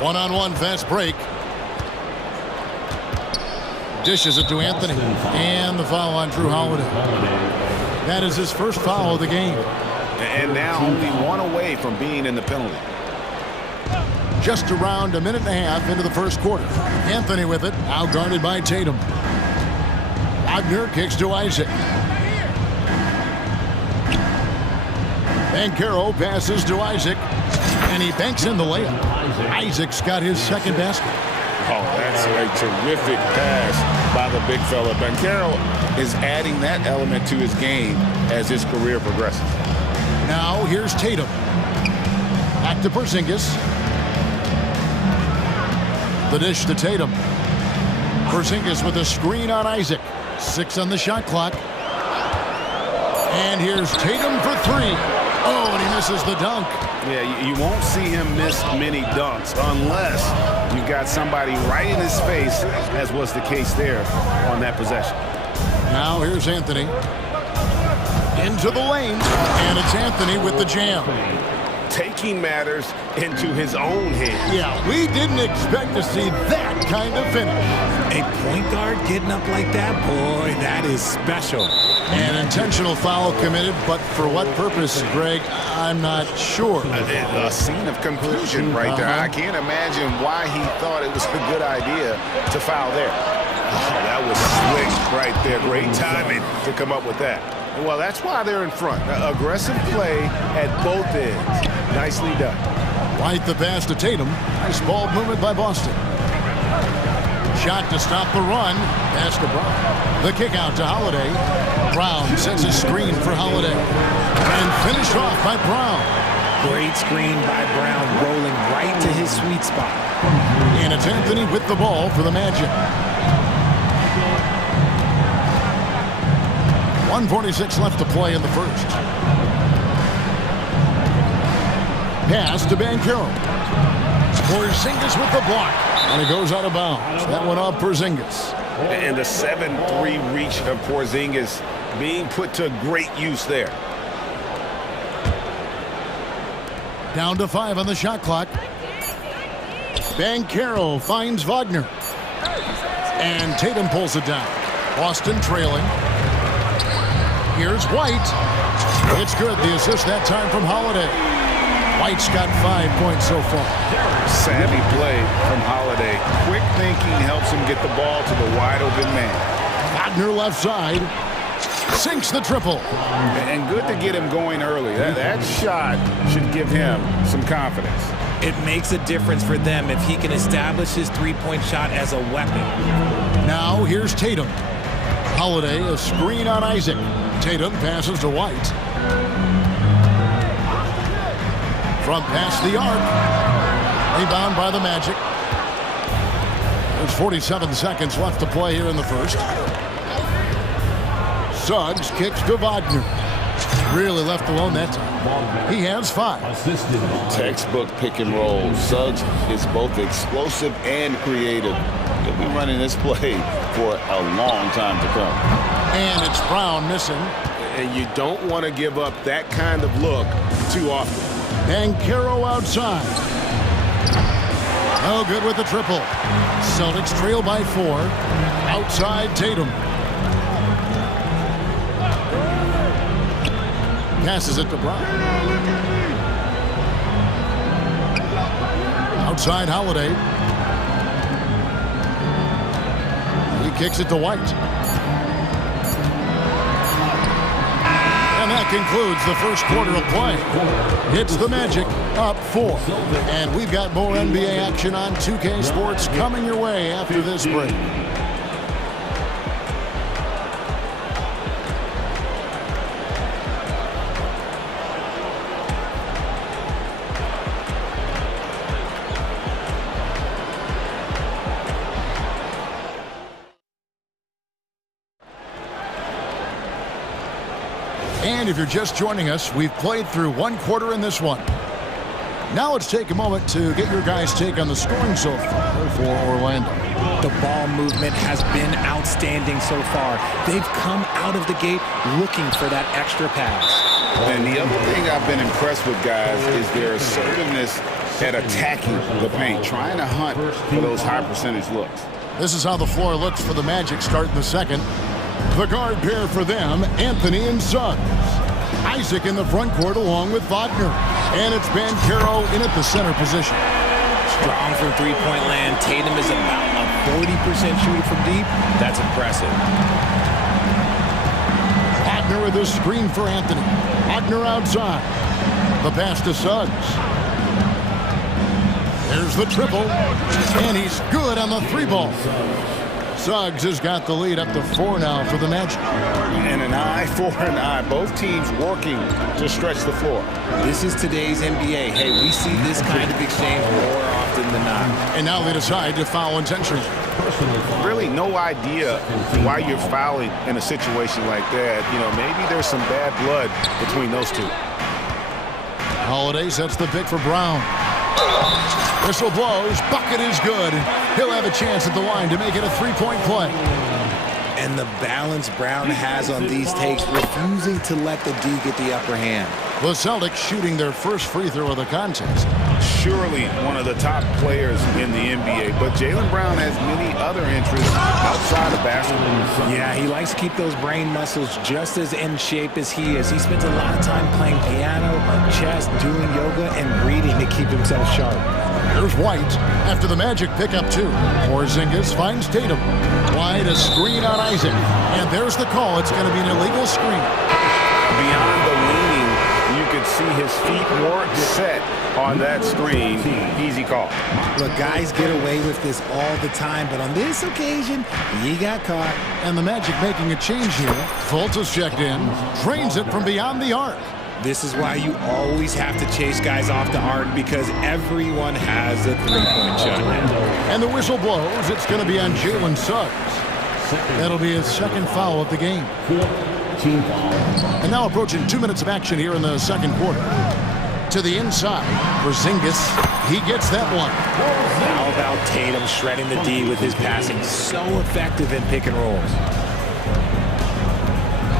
One-on-one fast break. Dishes it to Anthony. And the foul on Drew Holiday. That is his first foul of the game. And now only 1 away from being in the penalty. Just around a minute and a half into the first quarter. Anthony with it, now guarded by Tatum. Wagner kicks to Isaac. Banchero passes to Isaac. And he banks in the layup. Isaac's got his second basket. Oh, that's a terrific pass by the big fella. Banchero is adding that element to his game as his career progresses. Now here's Tatum. Back to Porzingis. The dish to Tatum. Porzingis with a screen on Isaac. 6 on the shot clock. And here's Tatum for 3. Oh, and he misses the dunk. Yeah, you won't see him miss many dunks unless you've got somebody right in his face, as was the case there on that possession. Now here's Anthony. Into the lane, and it's Anthony with the jam. Taking matters into his own hands. Yeah, we didn't expect to see that kind of finish. A point guard getting up like that, boy, that is special. An intentional foul committed, but for what purpose, Greg, I'm not sure. A scene of confusion right there. I can't imagine why he thought it was a good idea to foul there. Oh, that was slick right there. Great timing to come up with that. Well, that's why they're in front. Aggressive play at both ends. Nicely done. Right the pass to Tatum. Nice ball movement by Boston. Shot to stop the run. Pass to Brown. The kick out to Holiday. Brown sets a screen for Holiday. And finished off by Brown. Great screen by Brown, rolling right to his sweet spot. And it's Anthony with the ball for the Magic. 1:46 left to play in the first. Pass to Banchero. Porzingis with the block. And it goes out of bounds. That went off Porzingis. And the 7-3 reach of Porzingis being put to great use there. Down to 5 on the shot clock. Banchero finds Wagner. And Tatum pulls it down. Boston trailing. Here's White. It's good. The assist that time from Holiday. White's got 5 points so far. Savvy play from Holiday. Quick thinking helps him get the ball to the wide open man. Wagner left side. Sinks the triple. And good to get him going early. That shot should give him some confidence. It makes a difference for them if he can establish his three-point shot as a weapon. Now here's Tatum. Holiday, a screen on Isaac. Tatum passes to White. From past the arc. Rebound by the Magic. There's 47 seconds left to play here in the first. Suggs kicks to Wagner. Really left alone that time. He has 5. Textbook pick and roll. Suggs is both explosive and creative. He'll be running this play for a long time to come. And it's Brown missing. And you don't want to give up that kind of look too often. Banchero outside. No good with the triple. Celtics trail by 4. Outside Tatum. Passes it to Brown. Outside Holiday. He kicks it to White. And that concludes the first quarter of play. It's the Magic up 4. And we've got more NBA action on 2K Sports coming your way after this break. And if you're just joining us, we've played through one quarter in this one. Now let's take a moment to get your guys' take on the scoring so far for Orlando. The ball movement has been outstanding so far. They've come out of the gate looking for that extra pass. And the other thing I've been impressed with, guys, is their assertiveness at attacking the paint, trying to hunt for those high percentage looks. This is how the floor looks for the Magic starting the second. The guard pair for them, Anthony and Suggs. Isaac in the front court along with Wagner. And it's Banchero in at the center position. Strong from three-point land. Tatum is about a 40% shooter from deep. That's impressive. Wagner with a screen for Anthony. Wagner outside. The pass to Suggs. There's the triple. And he's good on the 3-ball. Suggs has got the lead up to 4 now for the Magic. And an eye for an eye. Both teams working to stretch the floor. This is today's NBA. Hey, we see this kind of exchange more often than not. And now they decide to foul intentionally. Really no idea why you're fouling in a situation like that. You know, maybe there's some bad blood between those two. Holiday sets the pick for Brown. Whistle blows. Bucket is good. He'll have a chance at the line to make it a 3-point play. And the balance Brown has on these takes, refusing to let the D get the upper hand. The Celtics shooting their first free throw of the contest. Surely one of the top players in the NBA, but Jaylen Brown has many other interests outside of basketball. Yeah, he likes to keep those brain muscles just as in shape as he is. He spends a lot of time playing piano, chess, doing yoga, and reading to keep himself sharp. There's White after the Magic pick up 2. Porzingis finds Tatum. White a screen on Isaac. And there's the call. It's going to be an illegal screen. Beyond the leaning, you could see his feet weren't set on that screen. Easy call. Look, guys get away with this all the time, but on this occasion, he got caught. And the Magic making a change here. Fultz is checked in. Drains it from beyond the arc. This is why you always have to chase guys off the arc, because everyone has a three-point shot now. And the whistle blows. It's going to be on Jalen Suggs. That'll be his second foul of the game. And now approaching 2 minutes of action here in the second quarter. To the inside. Porzingis. He gets that one. How about Tatum shredding the D with his passing? So effective in pick and rolls.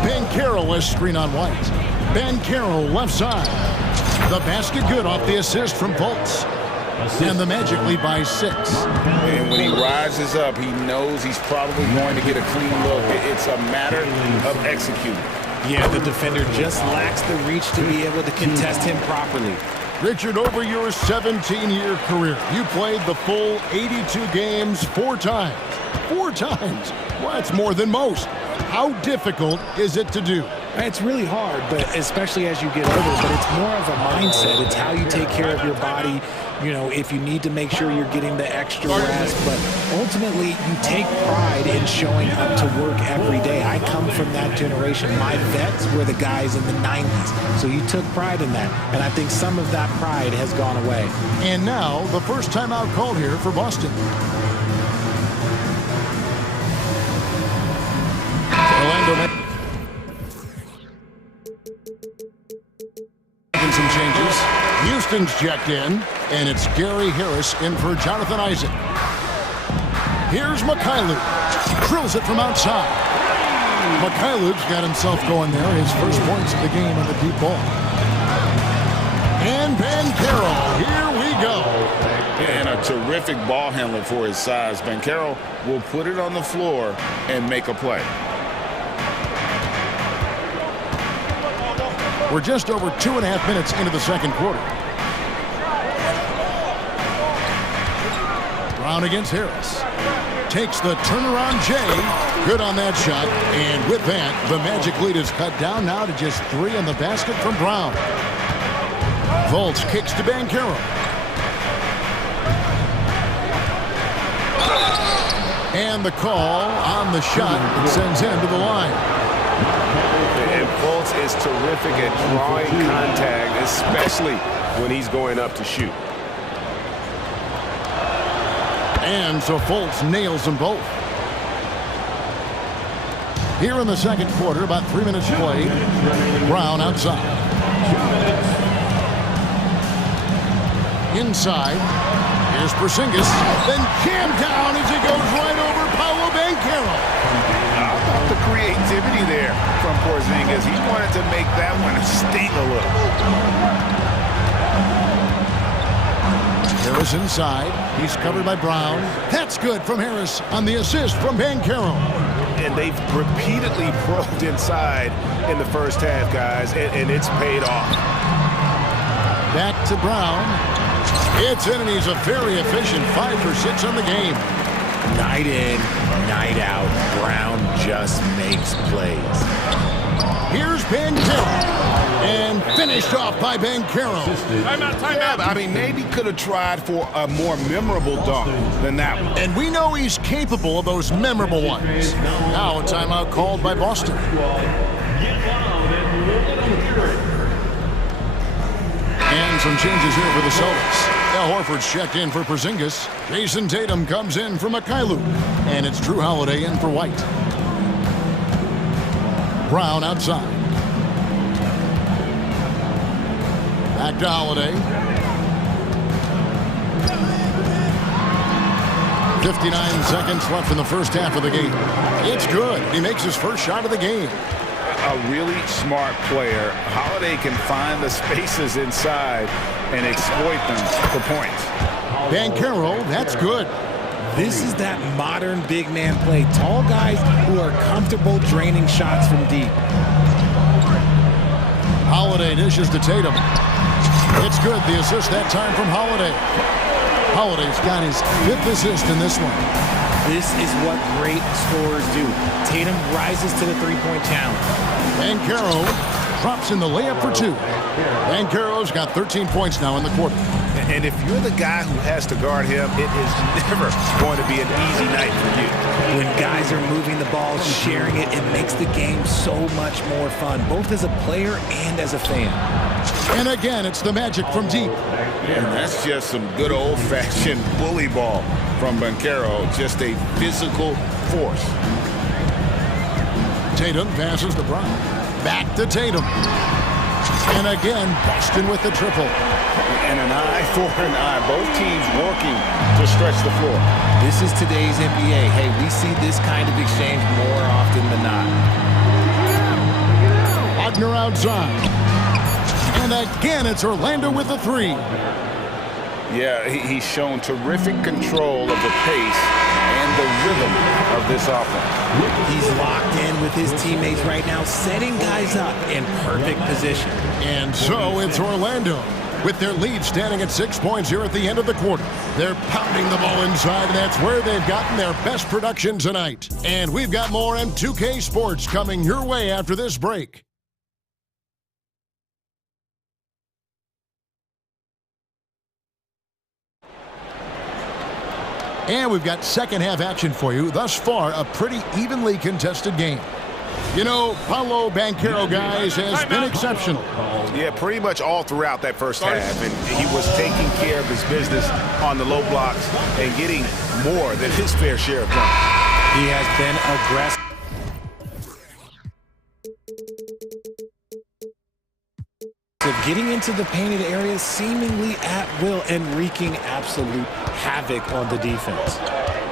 Banchero has screen on White. Banchero left side. The basket good off the assist from Fultz. And the Magic lead by 6. And when he rises up, he knows he's probably going to get a clean look. It's a matter of executing. Yeah, the defender just lacks the reach to be able to contest him properly. Richard, over your 17-year career, you played the full 82 games 4 times. 4 times. Well, that's more than most. How difficult is it to do? It's really hard, but especially as you get older, but it's more of a mindset. It's how you take care of your body, you know, if you need to make sure you're getting the extra rest. But ultimately, you take pride in showing up to work every day. I come from that generation. My vets were the guys in the 90s, so you took pride in that. And I think some of that pride has gone away. And now, the first timeout called here for Boston. Orlando making some changes. Houston's checked in, and it's Gary Harris in for Jonathan Isaac. Here's Mikhailu. Drills it from outside. Mikhailu's got himself going there. His first points of the game on the deep ball. And Banchero, here we go. And a terrific ball handler for his size. Banchero will put it on the floor and make a play. We're just over 2.5 minutes into the second quarter. Brown against Harris. Takes the turnaround J. Good on that shot. And with that, the Magic lead is cut down now to just 3 in the basket from Brown. Volts kicks to Banchero. And the call on the shot sends him to the line. And Fultz is terrific at drawing contact, especially when he's going up to shoot. And so Fultz nails them both. Here in the second quarter, about 3 minutes played. Brown outside. Inside. Here's Porzingis. Then jammed down as he goes right over Paolo Banchero. How about the creativity there from Porzingis? He wanted to make that one sting a little. Harris inside. He's covered by Brown. That's good from Harris on the assist from Banchero. And they've repeatedly probed inside in the first half, guys, and it's paid off. Back to Brown. It's in, and he's a very efficient 5 for 6 on the game. Night in, night out, Brown just makes plays. Here's Banchero. And finished off by Banchero. Timeout. I mean, maybe could have tried for a more memorable dunk than that one. And we know he's capable of those memorable ones. Now a timeout called by Boston. And some changes here for the Celtics. Al Horford's checked in for Porzingis. Jason Tatum comes in for Mikhailu. And it's Drew Holiday in for White. Brown outside. Back to Holiday. 59 seconds left in the first half of the game. It's good. He makes his first shot of the game. A really smart player. Holiday can find the spaces inside and exploit them for points. Banchero, that's good. This is that modern big man play. Tall guys who are comfortable draining shots from deep. Holiday dishes to Tatum. It's good. The assist that time from Holiday. Holiday's got his 5th assist in this one. This is what great scorers do. Tatum rises to the three-point challenge. Banchero drops in the layup for 2. Banchero's got 13 points now in the quarter. And if you're the guy who has to guard him, it is never going to be an easy night for you. When guys are moving the ball, sharing it, it makes the game so much more fun, both as a player and as a fan. And again, it's the Magic from deep. And that's just some good old-fashioned bully ball from Banchero. Just a physical force. Tatum passes to Brown. Back to Tatum. And again, Boston with the triple. And an eye for an eye. Both teams working to stretch the floor. This is today's NBA. Hey, we see this kind of exchange more often than not. Wagner outside. And again, it's Orlando with the 3. Yeah, he's shown terrific control of the pace and the rhythm of this offense. He's locked in with his teammates right now, setting guys up in perfect position. And so it's Orlando with their lead standing at 6 points here at the end of the quarter. They're pounding the ball inside, and that's where they've gotten their best production tonight. And we've got more M2K Sports coming your way after this break. And we've got second half action for you. Thus far, a pretty evenly contested game. You know, Paolo Banchero, guys, has been exceptional. Yeah, pretty much all throughout that first half. And he was taking care of his business on the low blocks and getting more than his fair share of dunks. He has been aggressive. Getting into the painted areas seemingly at will and wreaking absolute havoc on the defense.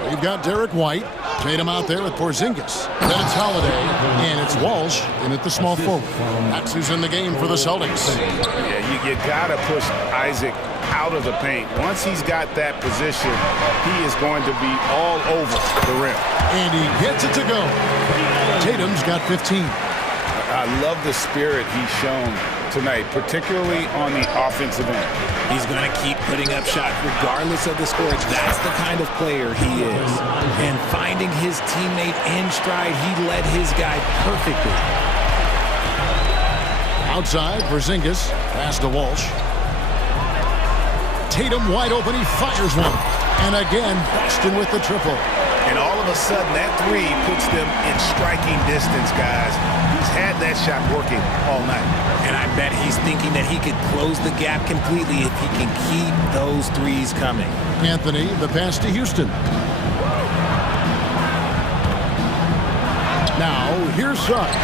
We've got Derek White. Tatum out there with Porzingis. Then it's Holiday, and it's Walsh in at the small forward. That's who's in the game for the Celtics. Yeah, you got to push Isaac out of the paint. Once he's got that position, he is going to be all over the rim. And he gets it to go. Tatum's got 15. I love the spirit he's shown tonight, particularly on the offensive end. He's going to keep putting up shots regardless of the score. That's the kind of player he is. And finding his teammate in stride, he led his guy perfectly. Outside, Porzingis, pass to Walsh. Tatum wide open, he fires one. And again, Boston with the triple. And all of a sudden, that three puts them in striking distance, guys. He's had that shot working all night. And I bet he's thinking that he could close the gap completely if he can keep those threes coming. Anthony, the pass to Houston. Now, here's Suggs,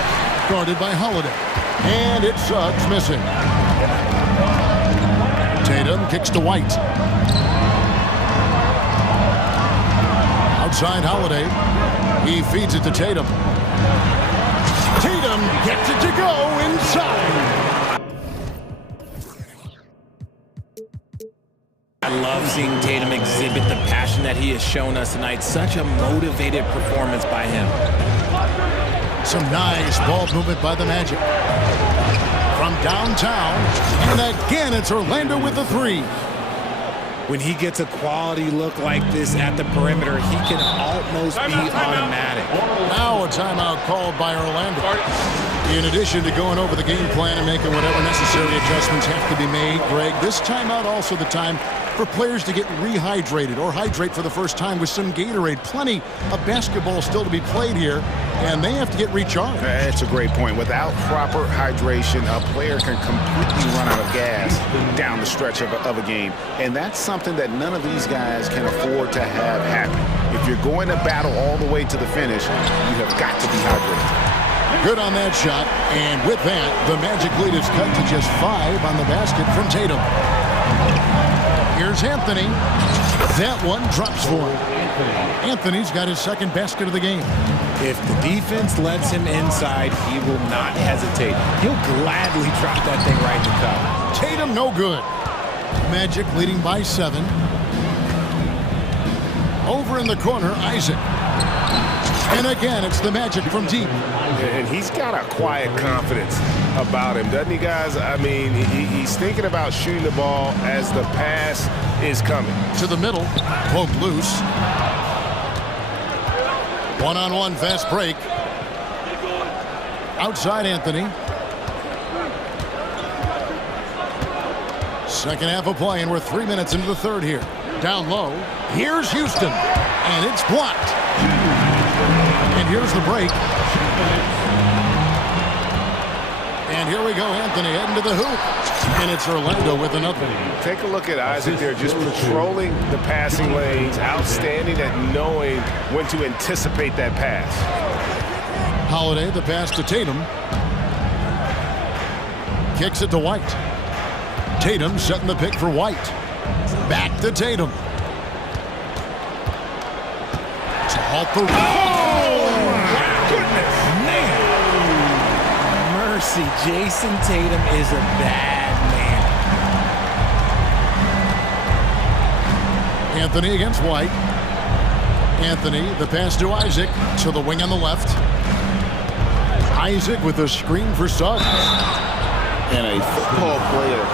guarded by Holiday. And it's Suggs missing. Tatum kicks to White. Outside Holiday. He feeds it to Tatum. Tatum gets it to go inside. I love seeing Tatum exhibit the passion that he has shown us tonight. Such a motivated performance by him. Some nice ball movement by the Magic. From downtown, and again it's Orlando with the three. When he gets a quality look like this at the perimeter, he can almost be automatic. Now a timeout called by Orlando. In addition to going over the game plan and making whatever necessary adjustments have to be made, Greg, this timeout also the time for players to get rehydrated or hydrate for the first time with some Gatorade. Plenty of basketball still to be played here, and they have to get recharged. That's a great point. Without proper hydration, a player can completely run out of gas down the stretch of a game. And that's something that none of these guys can afford to have happen. If you're going to battle all the way to the finish, you have got to be hydrated. Good on that shot, and with that, the Magic lead is cut to just 5 on the basket from Tatum. Here's Anthony. That one drops for him. Anthony's got his second basket of the game. If the defense lets him inside, he will not hesitate. He'll gladly drop that thing right in the cup. Tatum, no good. Magic leading by 7. Over in the corner, Isaac. And again, it's the Magic from deep. And he's got a quiet confidence about him, doesn't he, guys? I mean, he's thinking about shooting the ball as the pass is coming. To the middle, poked loose. One-on-one fast break. Outside Anthony. Second half of play, and we're 3 minutes into the third here. Down low, here's Houston, and it's blocked. And here's the break. And here we go, Anthony heading to the hoop. And it's Orlando with another. Take a look at Isaac there, just patrolling the passing lanes, outstanding at knowing when to anticipate that pass. Holiday, the pass to Tatum. Kicks it to White. Tatum setting the pick for White. Back to Tatum. To halt the... Oh, my goodness, man. Mercy, Jason Tatum is a bad man. Anthony against White. Anthony, the pass to Isaac, to the wing on the left. Isaac with a screen for Suggs. And a football player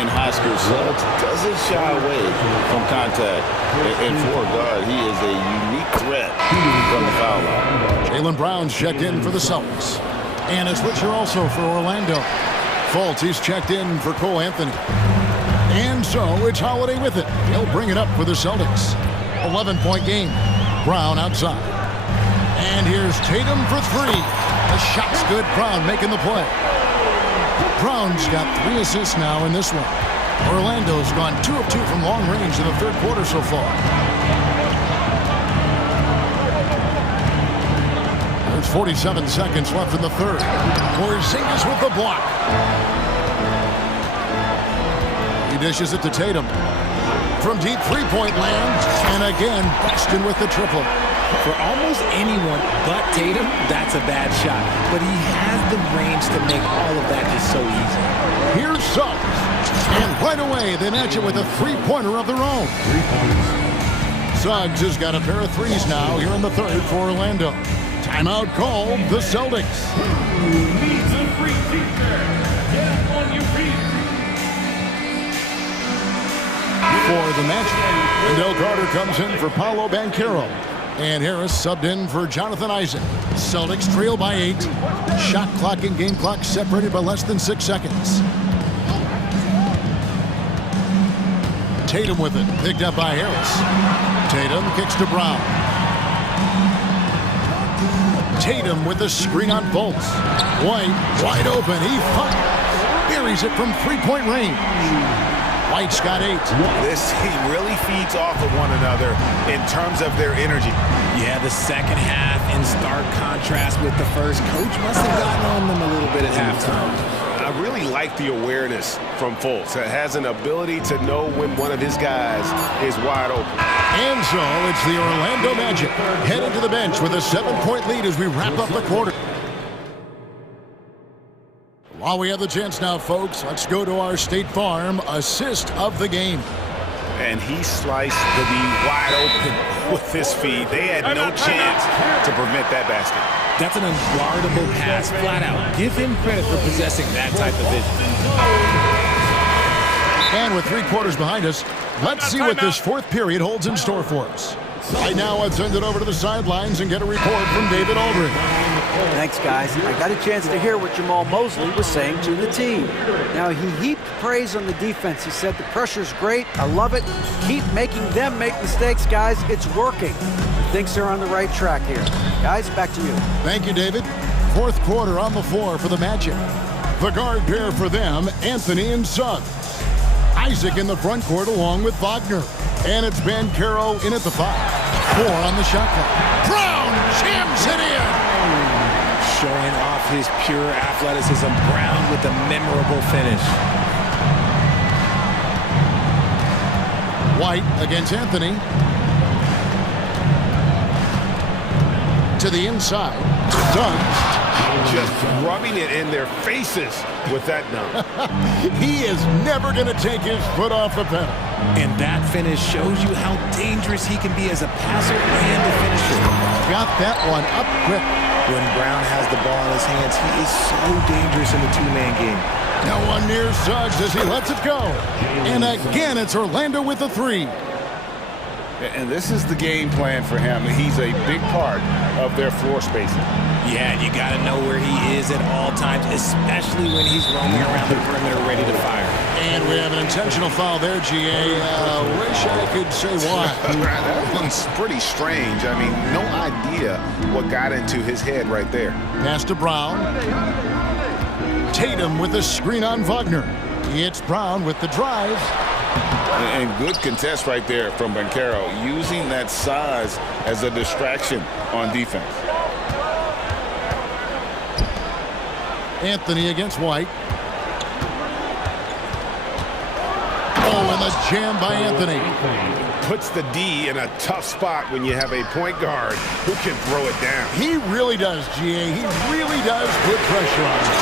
in high school, Suggs doesn't shy away from contact. And for a guard, he is a unique threat from the foul line. Jaylen Brown's checked in for the Celtics. And a switcher also for Orlando. Fultz, he's checked in for Cole Anthony. And so it's Holiday with it. He'll bring it up for the Celtics. 11-point game. Brown outside. And here's Tatum for three. The shot's good. Brown making the play. Brown's got 3 assists now in this one. Orlando's gone 2 of 2 from long range in the third quarter so far. There's 47 seconds left in the third. Porzingis with the block. He dishes it to Tatum. From deep three-point land, and again, Boston with the triple. For almost anyone but Tatum, that's a bad shot. But he has the range to make all of that just so easy. Here's Suggs. And right away, they match it with a three-pointer of their own. Suggs has got a pair of threes now here in the third for Orlando. Timeout called the Celtics. For the Magic, Wendell Carter comes in for Paolo Banchero. And Harris subbed in for Jonathan Isaac. Celtics trail by 8. Shot clock and game clock separated by less than 6 seconds. Tatum with it, picked up by Harris. Tatum kicks to Brown. Tatum with the screen on Fultz. White, wide open, he fires. Buries it from three-point range. White's got 8. This team really feeds off of one another in terms of their energy. Yeah, the second half in stark contrast with the first. Coach must have gotten on them a little bit at halftime. I really like the awareness from Fultz. It has an ability to know when one of his guys is wide open. And so it's the Orlando Magic heading to the bench with a 7-point lead as we wrap up the quarter. While we have the chance now, folks, let's go to our State Farm assist of the game. And he sliced the D wide open with his feet. They had no chance to prevent that basket. That's an unguardable pass, flat out. Give him credit for possessing that type of vision. And with 3 quarters behind us, let's see what this fourth period holds in store for us. Right now, let's send it over to the sidelines and get a report from David Aldridge. Thanks, guys. I got a chance to hear what Jamal Mosley was saying to the team. Now, he heaped praise on the defense. He said the pressure's great. I love it. Keep making them make mistakes, guys. It's working. He thinks they're on the right track here. Guys, back to you. Thank you, David. Fourth quarter on the floor for the Magic. The guard pair for them, Anthony and Suggs. Isaac in the front court along with Wagner. And it's Banchero in at the 5. 4 on the shot clock. Brown jams it in. Showing off his pure athleticism. Brown with a memorable finish. White against Anthony. To the inside. Suggs. Just rubbing it in their faces with that dunk. He is never going to take his foot off the pedal. And that finish shows you how dangerous he can be as a passer and a finisher. Got that one up quick. When Brown has the ball in his hands, he is so dangerous in the two-man game. No one near Suggs as he lets it go. And again, it's Orlando with the 3. And this is the game plan for him. He's a big part of their floor spacing. Yeah, you got to know where he is at all times, especially when he's roaming around the perimeter ready to fire. And we have an intentional foul there, GA. Wish I could say why. That one's pretty strange. I mean, no idea what got into his head right there. Pass to Brown. Tatum with the screen on Wagner. It's Brown with the drive. And good contest right there from Banchero, using that size as a distraction on defense. Anthony against White. Oh, and the jam by Anthony. Puts the D in a tough spot when you have a point guard who can throw it down. He really does, GA. He really does put pressure on him.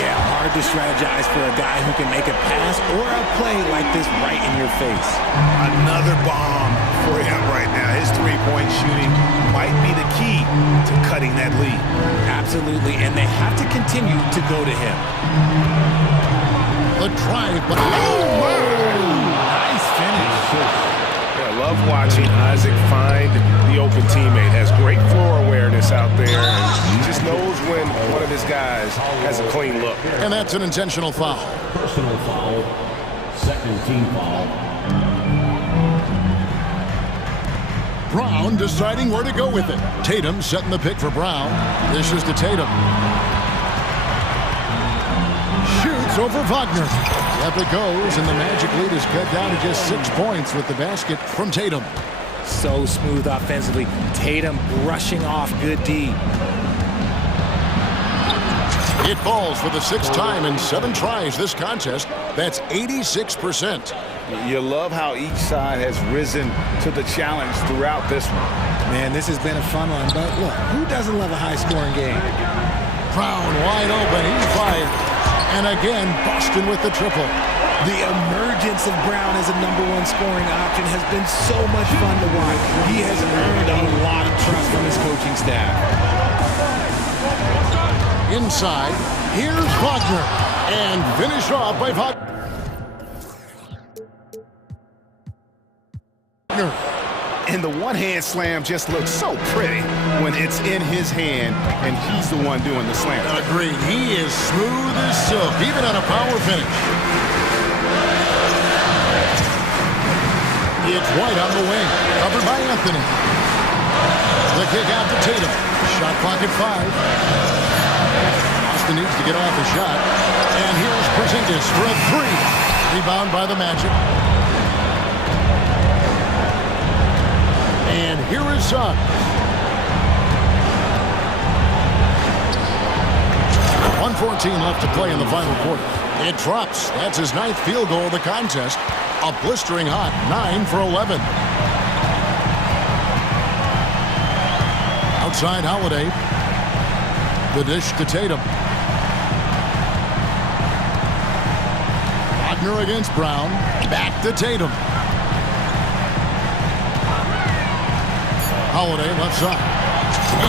Yeah, hard to strategize for a guy who can make a pass or a play like this right in your face. Another bomb for him right now. His three-point shooting might be the key to cutting that lead. Absolutely, and they have to continue to go to him. The drive, but nice finish. I love watching Isaac find the open teammate. Has great floor awareness out there, and he just knows when one of his guys has a clean look. And that's an intentional foul. Personal foul. Second team foul. Brown deciding where to go with it. Tatum setting the pick for Brown. This is to Tatum. Shoots over Wagner. Up it goes, and the Magic lead is cut down to just 6 points with the basket from Tatum. So smooth offensively. Tatum brushing off good D. It falls for the 6th time in 7 tries this contest. That's 86%. You love how each side has risen to the challenge throughout this one. Man, this has been a fun one, but look, who doesn't love a high-scoring game? Brown wide open. He's fired. And again, Boston with the triple. The emergence of Brown as a #1 scoring option has been so much fun to watch. He has earned a lot of trust from his coaching staff. Inside, here's Wagner. And finished off by Wagner. And the one-hand slam just looks so pretty when it's in his hand and he's the one doing the slam. Agreed. He is smooth as silk, even on a power finish. It's White on the wing, covered by Anthony. The kick out to Tatum. Shot clock at 5. Boston needs to get off a shot. And here's Porzingis for a 3. Rebound by the Magic. And here is Suggs. 1:14 left to play in the final quarter. It drops. That's his 9th field goal of the contest. A blistering hot 9 for 11. Outside Holiday. The dish to Tatum. Wagner against Brown. Back to Tatum. Holiday left side.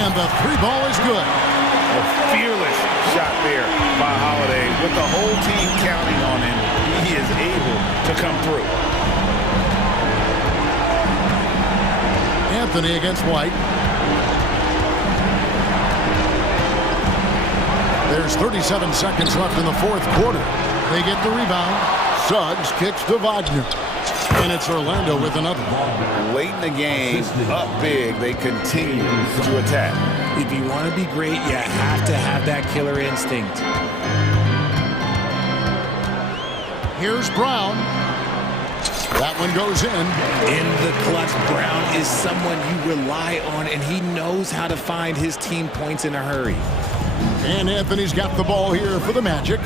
And the 3 ball is good. A fearless shot there by Holiday. With the whole team counting on him, he is able to come through. Anthony against White. There's 37 seconds left in the 4th quarter. They get the rebound. Suggs kicks to Wagner. And it's Orlando with another. Late in the game, up big, they continue to attack. If you want to be great, you have to have that killer instinct. Here's Brown. That one goes in. In the clutch, Brown is someone you rely on, and he knows how to find his team points in a hurry. And Anthony's got the ball here for the Magic.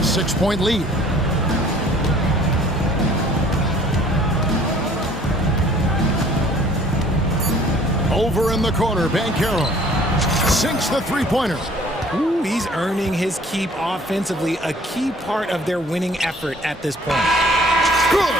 6-point lead. Over in the corner, Banchero sinks the 3-pointer. Ooh, he's earning his keep offensively, a key part of their winning effort at this point. Good.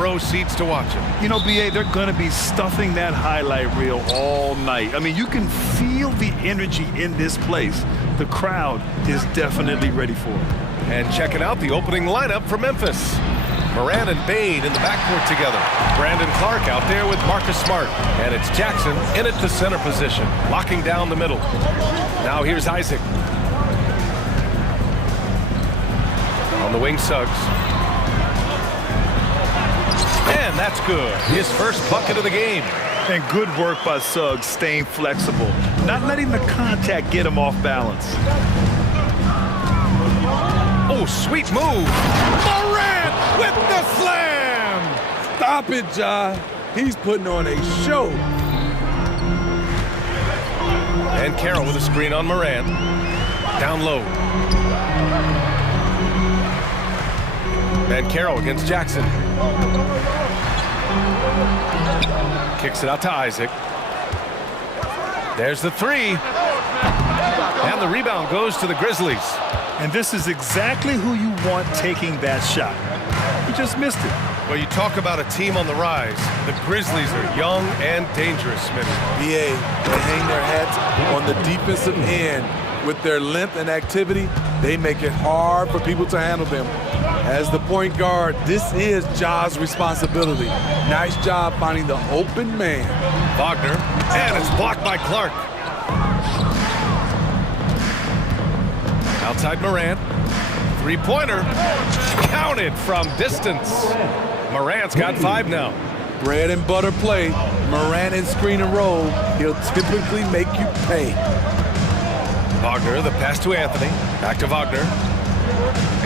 row seats to watch it. You know, BA, they're going to be stuffing that highlight reel all night. I mean, you can feel the energy in this place. The crowd is definitely ready for it. And checking out the opening lineup for Memphis. Moran and Bain in the backcourt together. Brandon Clark out there with Marcus Smart. And it's Jackson in at the center position, locking down the middle. Now here's Isaac. On the wing, Suggs. And that's good. His first bucket of the game. And good work by Suggs, staying flexible, not letting the contact get him off balance. Oh, sweet move. Morant with the slam. Stop it, Ja. He's putting on a show. And Carroll with a screen on Morant. Down low. And Carroll against Jackson. Kicks it out to Isaac. There's the three. And the rebound goes to the Grizzlies. And this is exactly who you want taking that shot. He just missed it. Well, you talk about a team on the rise. The Grizzlies are young and dangerous, Smitty. BA, they hang their hats on the defensive end. With their length and activity, they make it hard for people to handle them. As the point guard, this is Ja's responsibility. Nice job finding the open man. Wagner, and it's blocked by Clark. Outside Morant. Three-pointer. Counted from distance. Morant's got 5 now. Bread and butter play. Morant in screen and roll. He'll typically make you pay. Wagner, the pass to Anthony. Back to Wagner.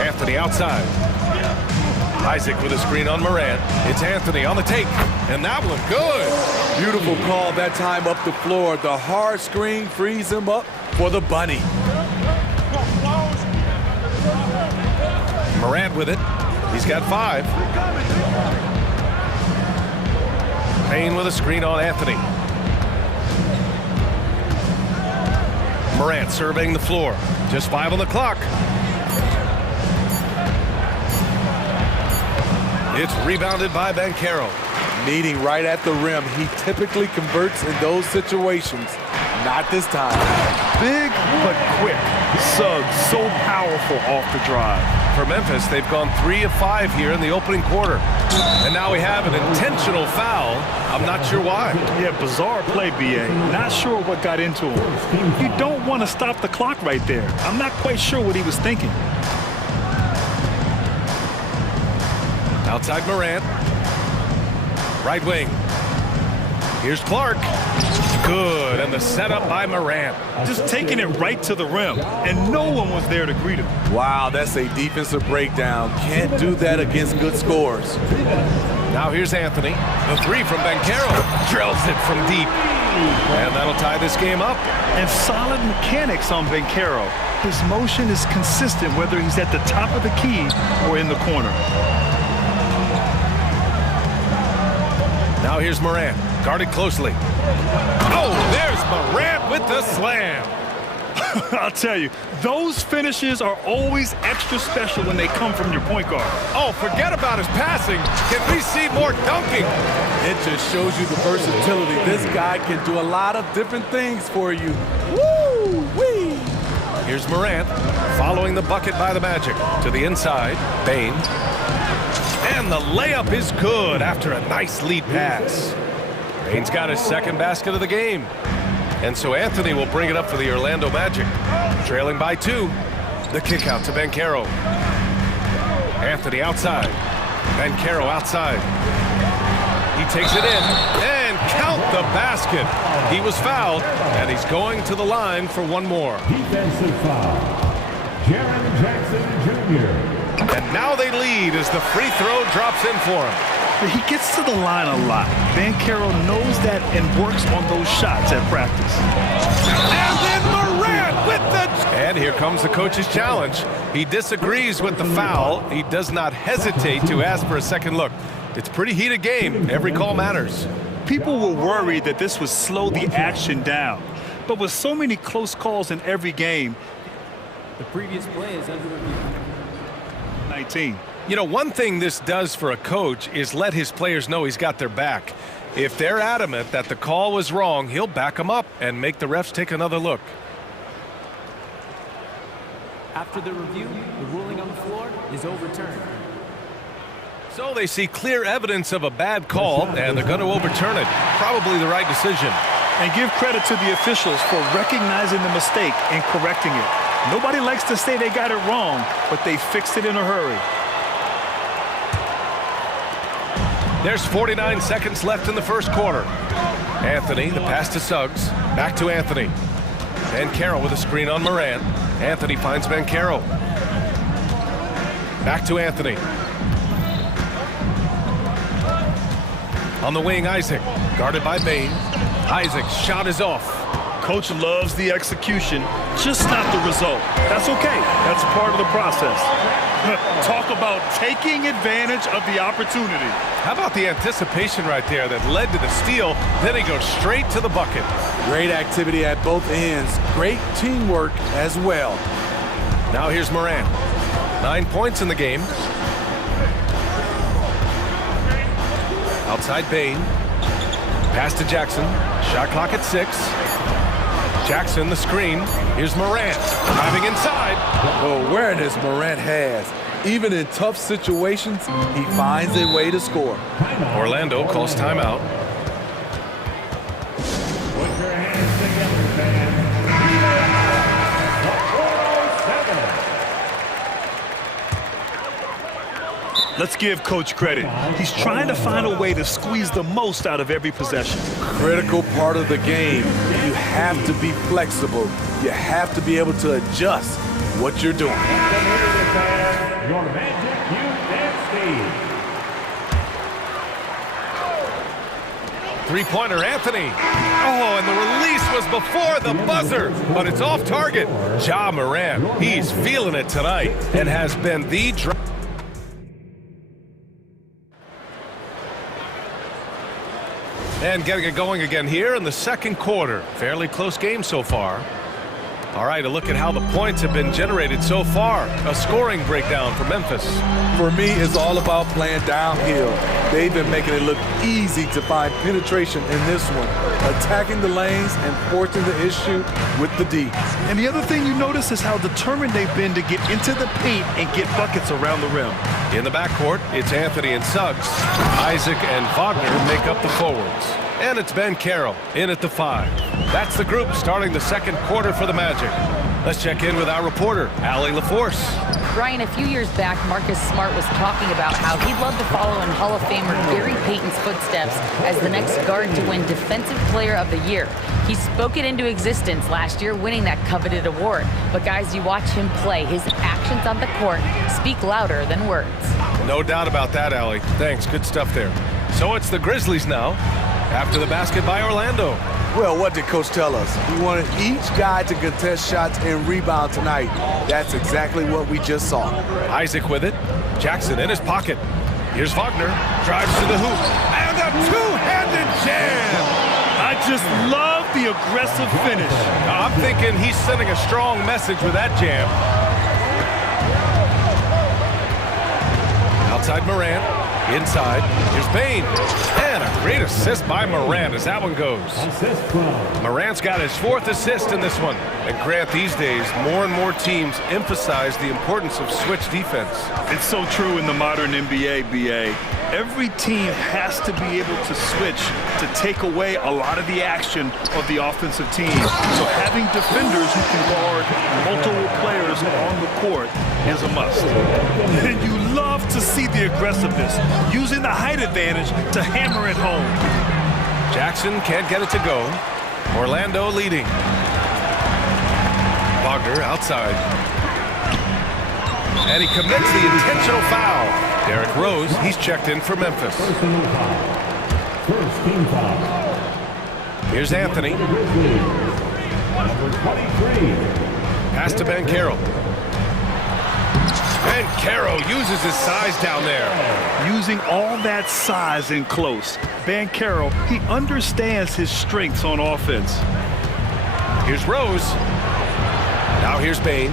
Anthony outside. Isaac with a screen on Morant. It's Anthony on the take. And that one good. Beautiful call that time up the floor. The hard screen frees him up for the bunny. Morant with it. He's got 5. Payne with a screen on Anthony. Morant surveying the floor. Just 5 on the clock. It's rebounded by Banchero. Meeting right at the rim. He typically converts in those situations. Not this time. Big but quick. Suggs so powerful off the drive. For Memphis, they've gone 3 of 5 here in the opening quarter. And now we have an intentional foul. I'm not sure why. Yeah, bizarre play, BA. Not sure what got into him. You don't want to stop the clock right there. I'm not quite sure what he was thinking. Outside Morant. Right wing. Here's Clark. Good, and the setup by Morant. Just taking it right to the rim, and no one was there to greet him. Wow, that's a defensive breakdown. Can't do that against good scores. Now here's Anthony. The 3 from Banchero. Drills it from deep. And that'll tie this game up. And solid mechanics on Banchero. His motion is consistent whether he's at the top of the key or in the corner. Now here's Morant, guarded closely. Oh, there's Morant with the slam. I'll tell you, those finishes are always extra special when they come from your point guard. Oh, forget about his passing. Can we see more dunking? It just shows you the versatility. This guy can do a lot of different things for you. Woo-wee! Here's Morant, following the bucket by the Magic. To the inside, Bain. And the layup is good after a nice lead pass. Bain's got his second basket of the game. And so Anthony will bring it up for the Orlando Magic. Trailing by 2. The kick out to Banchero. Anthony outside. Banchero outside. He takes it in and count the basket. He was fouled, and he's going to the line for one more. Defensive foul. Jaren Jackson Jr. And now they lead as the free throw drops in for him. He gets to the line a lot. Banchero knows that and works on those shots at practice. And then Morant with the... And here comes the coach's challenge. He disagrees with the foul. He does not hesitate to ask for a second look. It's a pretty heated game. Every call matters. People were worried that this would slow the action down. But with so many close calls in every game, the previous play is under review. 19. You know, one thing this does for a coach is let his players know he's got their back. If they're adamant that the call was wrong, he'll back them up and make the refs take another look. After the review, the ruling on the floor is overturned. So they see clear evidence of a bad call, and they're going to overturn it. Probably the right decision. And give credit to the officials for recognizing the mistake and correcting it. Nobody likes to say they got it wrong, but they fixed it in a hurry. There's 49 seconds left in the first quarter. Anthony, the pass to Suggs. Back to Anthony. Banchero with a screen on Moran. Anthony finds Banchero. Back to Anthony. On the wing, Isaac. Guarded by Bain. Isaac's shot is off. Coach loves the execution, just not the result. That's okay. That's part of the process. Talk about taking advantage of the opportunity. How about the anticipation right there that led to the steal? Then he goes straight to the bucket. Great activity at both ends. Great teamwork as well. Now here's Moran. 9 points in the game. Outside Bain. Pass to Jackson. Shot clock at 6. Jackson, the screen. Here's Moran. Driving inside. The awareness Moran has. Even in tough situations, he finds a way to score. Orlando calls timeout. Put your hands together, fans. Let's give Coach credit. He's trying to find a way to squeeze the most out of every possession. Critical part of the game. You have to be flexible. You have to be able to adjust what you're doing. Your Magic Youth and Steve. Three-pointer, Anthony. Oh, and the release was before the buzzer, but it's off target. Ja Moran, he's feeling it tonight and has been the drive. And getting it going again here in the second quarter. Fairly close game so far. All right, a look at how the points have been generated so far. A scoring breakdown for Memphis. For me, it's all about playing downhill. They've been making it look easy to find penetration in this one, attacking the lanes and forcing the issue with the D. And the other thing you notice is how determined they've been to get into the paint and get buckets around the rim. In the backcourt, it's Anthony and Suggs. Isaac and Wagner make up the forwards. And it's Banchero in at the 5. That's the group starting the second quarter for the Magic. Let's check in with our reporter, Allie LaForce. Brian, a few years back, Marcus Smart was talking about how he'd love to follow in Hall of Famer Gary Payton's footsteps as the next guard to win Defensive Player of the Year. He spoke it into existence last year, winning that coveted award. But guys, you watch him play, his actions on the court speak louder than words. No doubt about that, Allie. Thanks, good stuff there. So it's the Grizzlies now, after the basket by Orlando. Well, what did Coach tell us? He wanted each guy to contest shots and rebound tonight. That's exactly what we just saw. Isaac with it. Jackson in his pocket. Here's Wagner. Drives to the hoop. And a two-handed jam! I just love the aggressive finish. I'm thinking he's sending a strong message with that jam. Outside Moran. Inside, here's Bain. And a great assist by Moran as that one goes. Moran's got his 4th assist in this one. And Grant, these days, more and more teams emphasize the importance of switch defense. It's so true in the modern NBA, BA. Every team has to be able to switch to take away a lot of the action of the offensive team. So having defenders who can guard multiple players on the court is a must. And you love to see the aggressiveness, using the height advantage to hammer it home. Jackson can't get it to go. Orlando leading. Wagner outside. And he commits the intentional foul. Derrick Rose, he's checked in for Memphis. First team foul. Here's Anthony. Number 23. Pass to Banchero. Banchero uses his size down there. Using all that size in close, Banchero, he understands his strengths on offense. Here's Rose. Now here's Bain.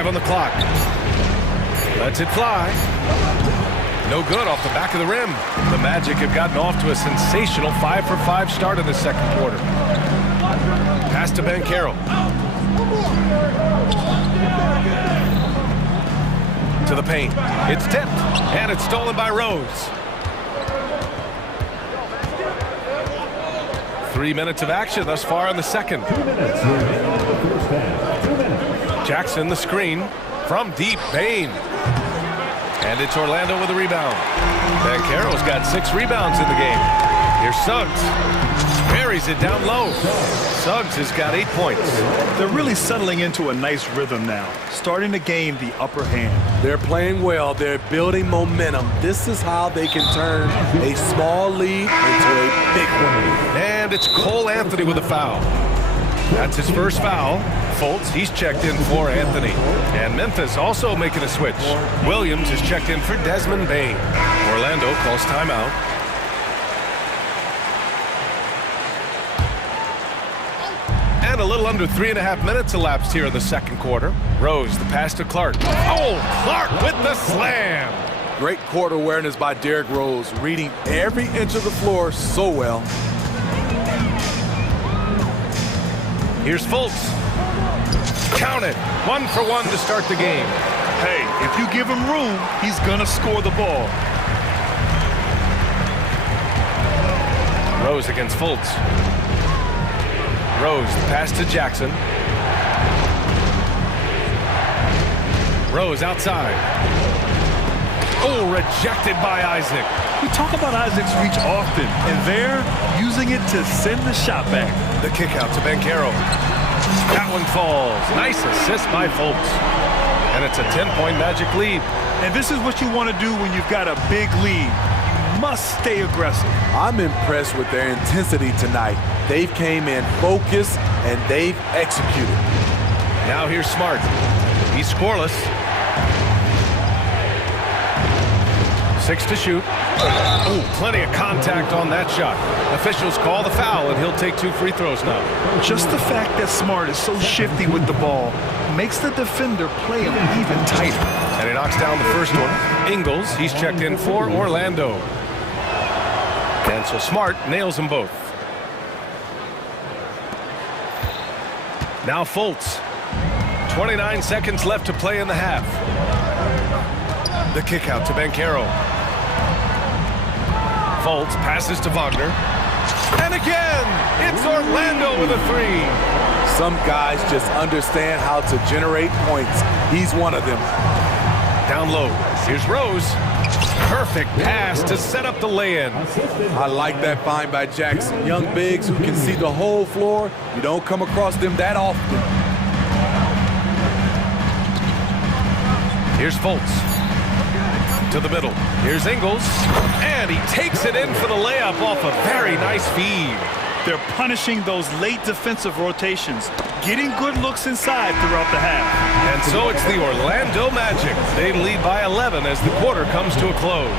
5 on the clock. Lets it fly. No good off the back of the rim. The Magic have gotten off to a sensational 5-for-5 start in the second quarter. Pass to Banchero. To the paint. It's tipped, and it's stolen by Rose. 3 minutes of action thus far in the second. Jackson the screen from deep. Bain. And it's Orlando with a rebound. Banchero's got 6 rebounds in the game. Here's Suggs. Buries it down low. Suggs has got 8 points. They're really settling into a nice rhythm now, starting to gain the upper hand. They're playing well. They're building momentum. This is how they can turn a small lead into a big one. And it's Cole Anthony with a foul. That's his first foul. Fultz, he's checked in for Anthony. And Memphis also making a switch. Williams is checked in for Desmond Bain. Orlando calls timeout. And a little under 3.5 minutes elapsed here in the second quarter. Rose, the pass to Clark. Oh, Clark with the slam. Great court awareness by Derrick Rose, reading every inch of the floor so well. Here's Fultz. Count it. 1 for 1 to start the game. Hey, if you give him room, he's gonna score the ball. Rose against Fultz. Rose, the pass to Jackson. Rose outside. Oh, rejected by Isaac. We talk about Isaac's reach often, and they're using it to send the shot back. The kick out to Banchero. That one falls. Nice assist by Fultz. And it's a 10-point Magic lead. And this is what you want to do when you've got a big lead. You must stay aggressive. I'm impressed with their intensity tonight. They've came in focused, and they've executed. Now here's Smart. He's scoreless. 6 to shoot. Oh, plenty of contact on that shot. Officials call the foul, and he'll take 2 free throws now. Just the fact that Smart is so shifty with the ball makes the defender play him even tighter. And he knocks down the first one. Ingles, he's checked in for Orlando. And so Smart nails them both. Now Fultz. 29 seconds left to play in the half. The kick out to Banchero. Fultz passes to Wagner. And again, it's Orlando with a 3. Some guys just understand how to generate points. He's one of them. Down low. Here's Rose. Perfect pass to set up the lay-in. I like that find by Jackson. Young bigs who can see the whole floor. You don't come across them that often. Here's Fultz. To the middle. Here's Ingles. And he takes it in for the layup off a very nice feed. They're punishing those late defensive rotations, getting good looks inside throughout the half. And so it's the Orlando Magic. They lead by 11 as the quarter comes to a close.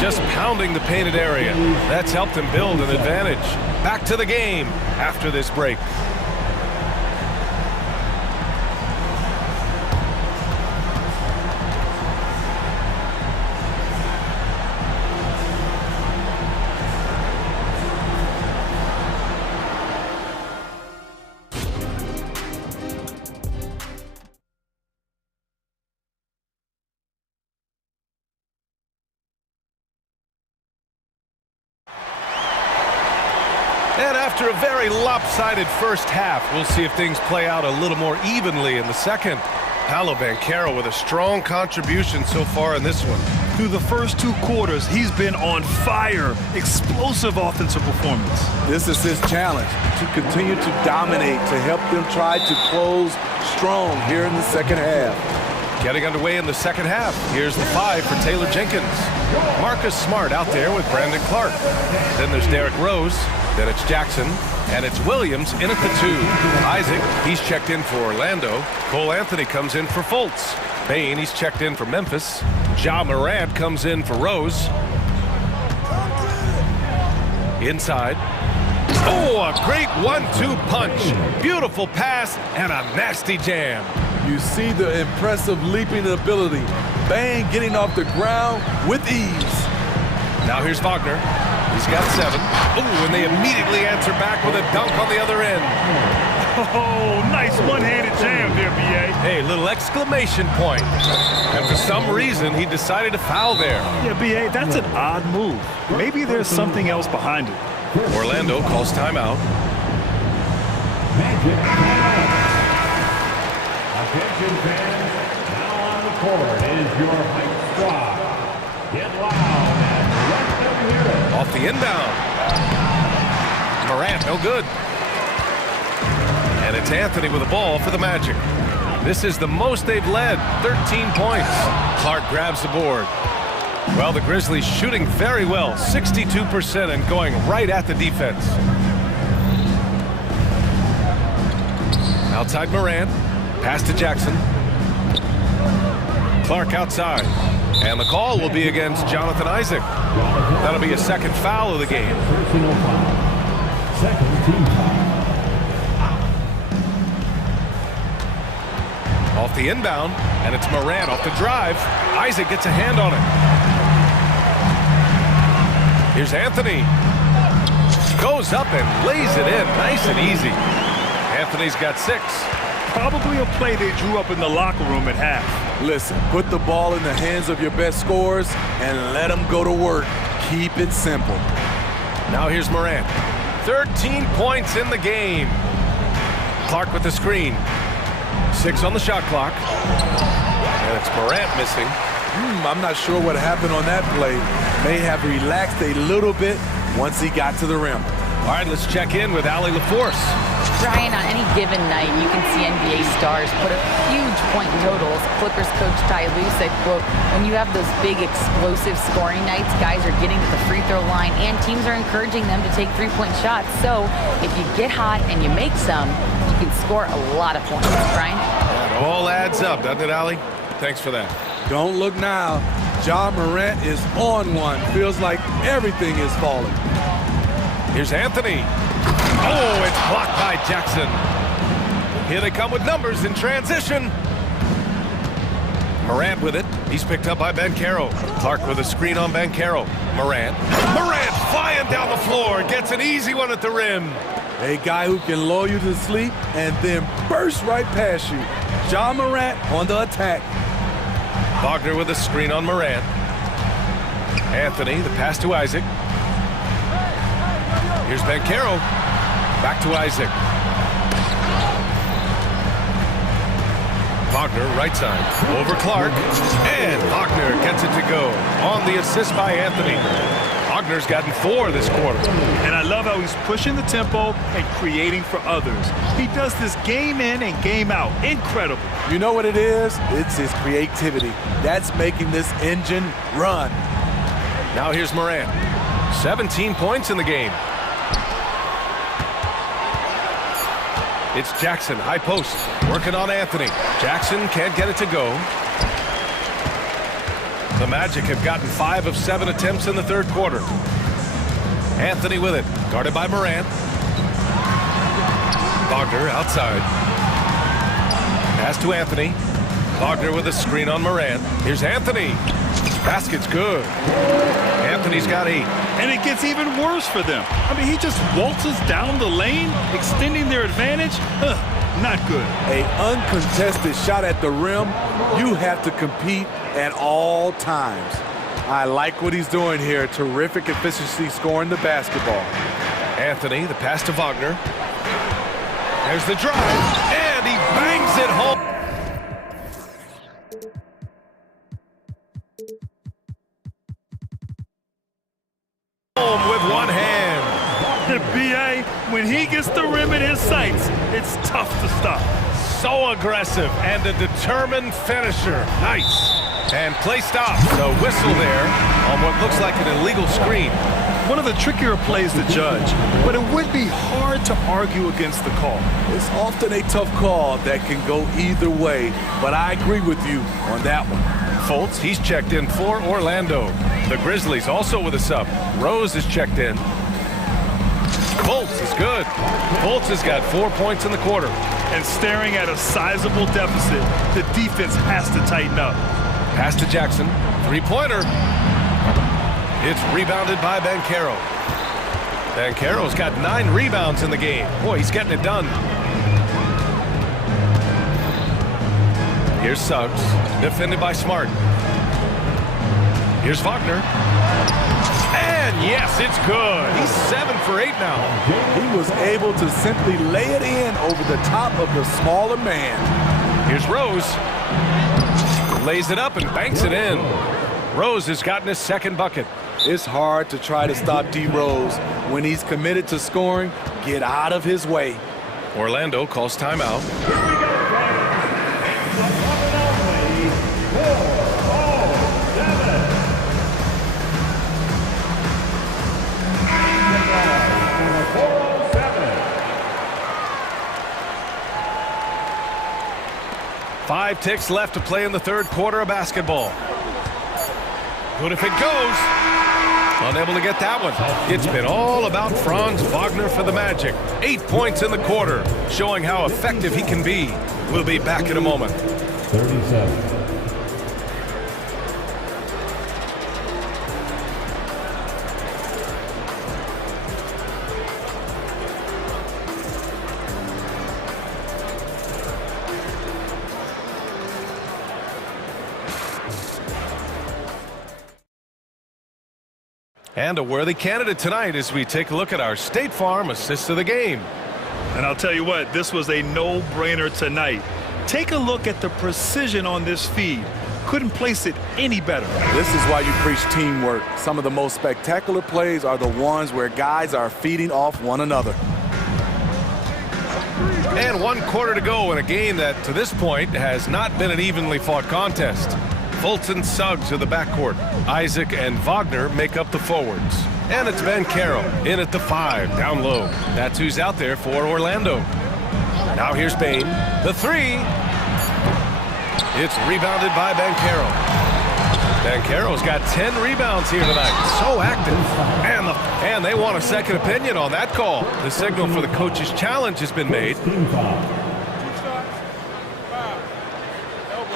Just pounding the painted area. That's helped them build an advantage. Back to the game after this break. And after a very lopsided first half, we'll see if things play out a little more evenly in the second. Paolo Banchero with a strong contribution so far in this one. Through the first 2 quarters, he's been on fire. Explosive offensive performance. This is his challenge, to continue to dominate, to help them try to close strong here in the second half. Getting underway in the second half. Here's the 5 for Taylor Jenkins. Marcus Smart out there with Brandon Clark. Then there's Derrick Rose. Then it's Jackson. And it's Williams in at the 2. Isaac, he's checked in for Orlando. Cole Anthony comes in for Fultz. Bain, he's checked in for Memphis. Ja Morant comes in for Rose. Inside. Oh, a great 1-2 punch. Beautiful pass and a nasty jam. You see the impressive leaping ability. Bang getting off the ground with ease. Now here's Wagner. He's got 7. Oh, and they immediately answer back with a dunk on the other end. Oh, nice one-handed jam there, B.A. Hey, little exclamation point. And for some reason, he decided to foul there. Yeah, B.A., that's an odd move. Maybe there's something else behind it. Orlando calls timeout. Magic timeout. Attention fans, now on the court is your hype squad. Get loud and let them hear it. Off the inbound. Morant, no good. And it's Anthony with the ball for the Magic. This is the most they've led, 13 points. Clark grabs the board. Well, the Grizzlies shooting very well, 62% and going right at the defense. Outside Morant, pass to Jackson. Clark outside. And the call will be against Jonathan Isaac. That'll be a second foul of the game. Personal foul. Second team foul. Off the inbound, and it's Morant off the drive. Isaac gets a hand on it. Here's Anthony. Goes up and lays it in, nice and easy. Anthony's got 6. Probably a play they drew up in the locker room at half. Listen, put the ball in the hands of your best scorers and let them go to work. Keep it simple. Now here's Morant. 13 points in the game. Clark with the screen. 6 on the shot clock. And it's Morant missing. I'm not sure what happened on that play. May have relaxed a little bit once he got to the rim. All right, let's check in with Allie LaForce. Brian, on any given night, you can see NBA stars put up huge point totals. Clippers coach Ty Lue said, quote, when you have those big explosive scoring nights, guys are getting to the free throw line and teams are encouraging them to take three-point shots. So if you get hot and you make some, you can score a lot of points. Brian? It all adds up, doesn't it, Allie? Thanks for that. Don't look now. Ja Morant is on one. Feels like everything is falling. Here's Anthony. Oh, it's blocked by Jackson. Here they come with numbers in transition. Morant with it. He's picked up by Banchero. Clark with a screen on Banchero. Morant flying down the floor. Gets an easy one at the rim. A guy who can lull you to sleep and then burst right past you. Ja Morant on the attack. Wagner with a screen on Morant. Anthony, the pass to Isaac. Here's Banchero. Back to Isaac. Wagner, right side. Over Clark. And Wagner gets it to go. On the assist by Anthony. Wagner's gotten 4 this quarter. And I love how he's pushing the tempo and creating for others. He does this game in and game out. Incredible. You know what it is? It's his creativity. That's making this engine run. Now here's Morant. 17 points in the game. It's Jackson, high post, working on Anthony. Jackson can't get it to go. The Magic have gotten 5 of 7 attempts in the third quarter. Anthony with it, guarded by Morant. Wagner outside. Pass to Anthony. Wagner with a screen on Morant. Here's Anthony. Basket's good. Anthony's got 8. And it gets even worse for them. I mean, he just waltzes down the lane, extending their advantage. Not good. An uncontested shot at the rim. You have to compete at all times. I like what he's doing here. Terrific efficiency scoring the basketball. Anthony, the pass to Wagner. There's the drive, and he bangs it home. With one hand. B.A., when he gets the rim in his sights, it's tough to stop. So aggressive and a determined finisher. Nice. And play stops. A whistle there on what looks like an illegal screen. One of the trickier plays to judge, but it would be hard to argue against the call. It's often a tough call that can go either way, but I agree with you on that one. Fultz, he's checked in for Orlando. The Grizzlies also with a sub. Rose is checked in. Fultz is good. Fultz has got 4 points in the quarter. And staring at a sizable deficit, the defense has to tighten up. Pass to Jackson. Three-pointer. It's rebounded by Banchero. Banchero's got 9 rebounds in the game. Boy, he's getting it done. Here's Suggs, defended by Smart. Here's Wagner. And yes, it's good. He's 7 for 8 now. He was able to simply lay it in over the top of the smaller man. Here's Rose. Lays it up and banks it in. Rose has gotten his second bucket. It's hard to try to stop D. Rose. When he's committed to scoring, get out of his way. Orlando calls timeout. Five ticks left to play in the third quarter of basketball. Good if it goes. Unable to get that one. It's been all about Franz Wagner for the Magic. 8 points in the quarter, showing how effective he can be. We'll be back in a moment. 37. And a worthy candidate tonight as we take a look at our State Farm assist of the game. And I'll tell you what, this was a no-brainer tonight. Take a look at the precision on this feed. Couldn't place it any better. This is why you preach teamwork. Some of the most spectacular plays are the ones where guys are feeding off one another. And 1 quarter to go in a game that, to this point, has not been an evenly fought contest. Fultz and Suggs are the backcourt. Isaac and Wagner make up the forwards. And it's Banchero in at the 5, down low. That's who's out there for Orlando. Now here's Bain. The 3. It's rebounded by Banchero. Banchero's got 10 rebounds here tonight. So active. And they want a second opinion on that call. The signal for the coach's challenge has been made.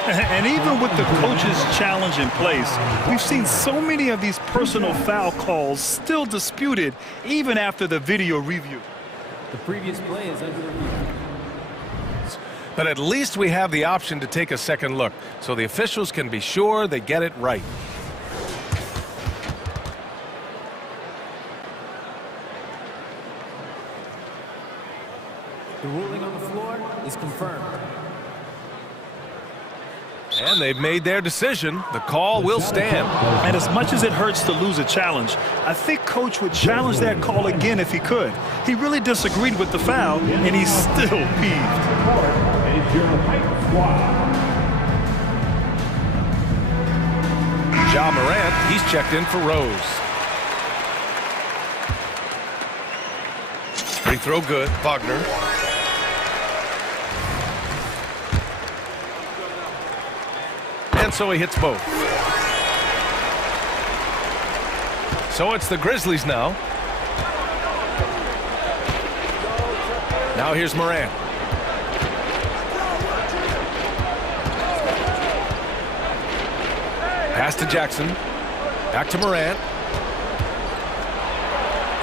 And even with the coach's challenge in place, we've seen so many of these personal foul calls still disputed even after the video review. The previous play is under review. But at least we have the option to take a second look, so the officials can be sure they get it right. The ruling on the floor is confirmed. And they've made their decision. The call will stand. And as much as it hurts to lose a challenge, I think Coach would challenge that call again if he could. He really disagreed with the foul, and he's still peeved. Ja Morant, he's checked in for Rose. Free throw good. Wagner. And so he hits both. So it's the Grizzlies now. Now here's Morant. Pass to Jackson. Back to Morant.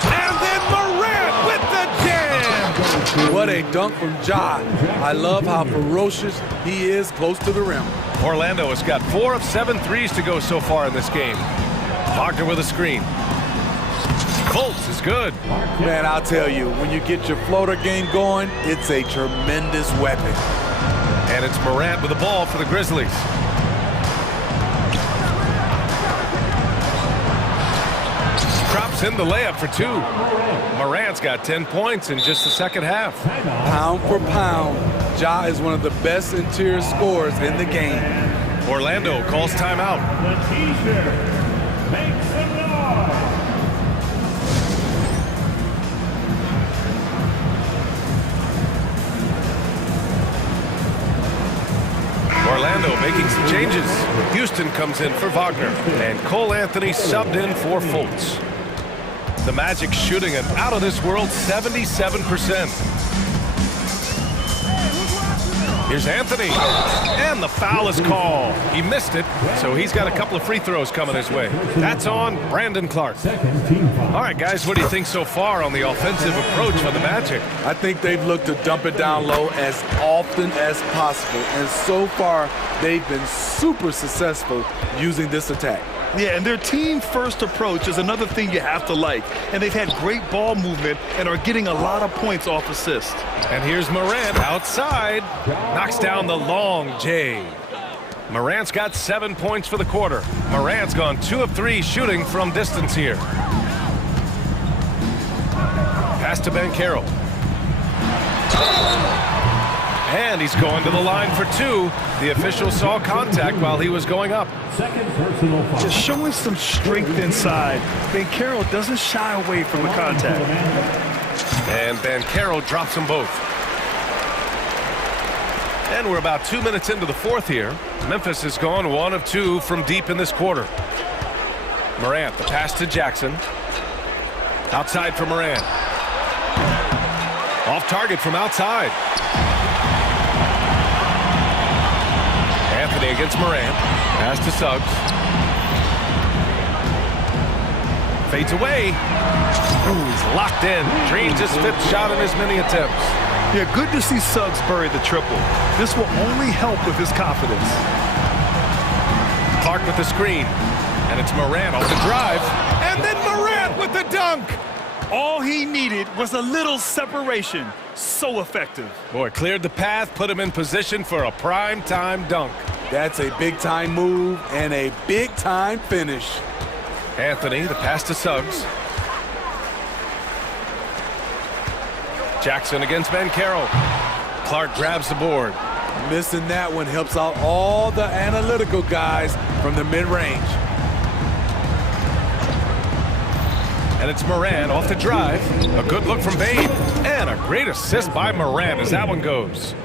And then Morant with the jam! What a dunk from Ja. I love how ferocious he is close to the rim. Orlando has got 4 of 7 threes to go so far in this game. Wagner with a screen. Fultz is good. Man, I'll tell you, when you get your floater game going, it's a tremendous weapon. And it's Morant with the ball for the Grizzlies. Drops in the layup for 2. Morant's got 10 points in just the second half. Pound for pound, Ja is one of the best interior scorers in the game. Orlando calls timeout. The teaser makes some noise. Orlando making some changes. Houston comes in for Wagner, and Cole Anthony subbed in for Fultz. The Magic shooting an out-of-this-world 77%. Here's Anthony, and the foul is called. He missed it, so he's got a couple of free throws coming his way. That's on Brandon Clark. All right, guys, what do you think so far on the offensive approach for the Magic? I think they've looked to dump it down low as often as possible, and so far they've been super successful using this attack. Yeah, and their team-first approach is another thing you have to like. And they've had great ball movement and are getting a lot of points off assists. And here's Morant outside. Knocks down the long J. Morant's got 7 points for the quarter. Morant's gone 2 of 3 shooting from distance here. Pass to Banchero. And he's going to the line for 2. The official saw contact while he was going up. Just showing some strength inside. Banchero doesn't shy away from the contact. And Banchero drops them both. And we're about 2 minutes into the fourth here. Memphis has gone 1 of 2 from deep in this quarter. Morant, the pass to Jackson. Outside for Morant. Off target from outside. Anthony against Morant. Pass to Suggs. Fades away. Ooh, he's locked in. Dreams his 5th shot in as many attempts. Yeah, good to see Suggs bury the triple. This will only help with his confidence. Clark with the screen. And it's Morant off the drive. And then Morant with the dunk. All he needed was a little separation. So effective. Boy, cleared the path, put him in position for a prime-time dunk. That's a big-time move and a big-time finish. Anthony, the pass to Suggs. Jackson against Banchero. Clark grabs the board. Missing that one helps out all the analytical guys from the mid-range. And it's Morant off the drive. A good look from Bane. And a great assist by Morant as that one goes.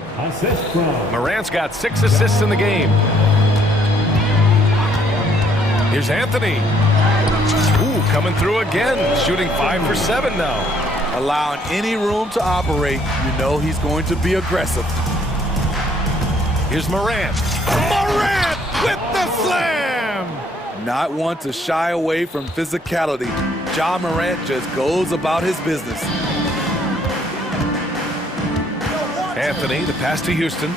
Morant's got 6 assists in the game. Here's Anthony. Ooh, coming through again. Shooting 5 for 7 now. Allowing any room to operate, you know he's going to be aggressive. Here's Morant. Morant with the slam! Not one to shy away from physicality. Ja Morant just goes about his business. Anthony, the pass to Houston.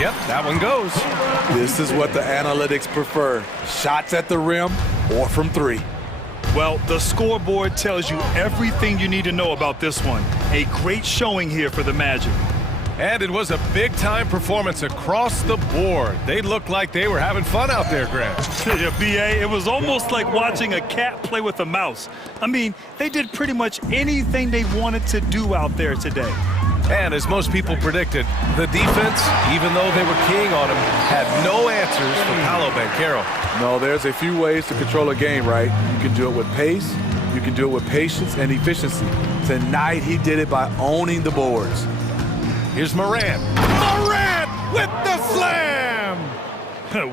Yep, that one goes. This is what the analytics prefer. Shots at the rim or from 3. Well, the scoreboard tells you everything you need to know about this one. A great showing here for the Magic. And it was a big-time performance across the board. They looked like they were having fun out there, Grant. Yeah, B.A., it was almost like watching a cat play with a mouse. I mean, they did pretty much anything they wanted to do out there today. And as most people predicted, the defense, even though they were keying on him, had no answers for Paolo Banchero. No, there's a few ways to control a game, right? You can do it with pace, you can do it with patience and efficiency. Tonight, he did it by owning the boards. Here's Morant. Morant with the slam!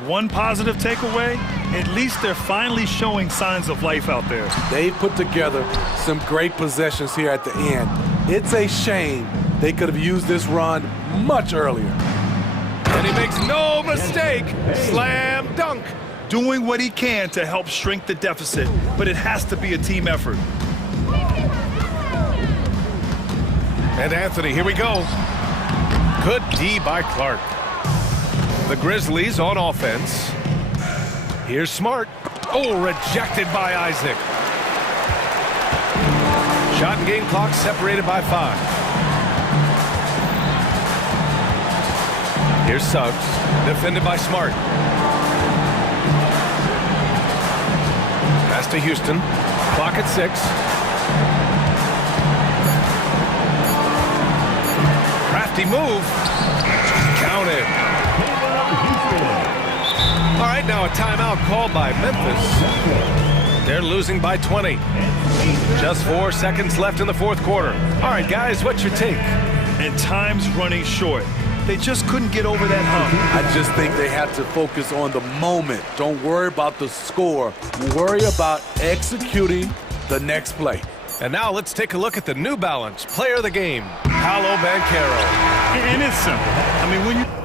One positive takeaway, at least they're finally showing signs of life out there. They put together some great possessions here at the end. It's a shame they could have used this run much earlier. And he makes no mistake. Slam dunk. Doing what he can to help shrink the deficit, but it has to be a team effort. And Anthony, here we go. Good D by Clark. The Grizzlies on offense. Here's Smart. Oh, rejected by Isaac. Shot and game clock separated by 5. Here's Suggs, defended by Smart. Pass to Houston. Clock at 6. Crafty move. Counted. All right, now a timeout called by Memphis. They're losing by 20. Just 4 seconds left in the fourth quarter. All right, guys, what's your take? And time's running short. They just couldn't get over that hump. I just think they have to focus on the moment. Don't worry about the score. Worry about executing the next play. And now let's take a look at the New Balance Player of the Game, Paolo Banchero. And it's simple. I mean, when you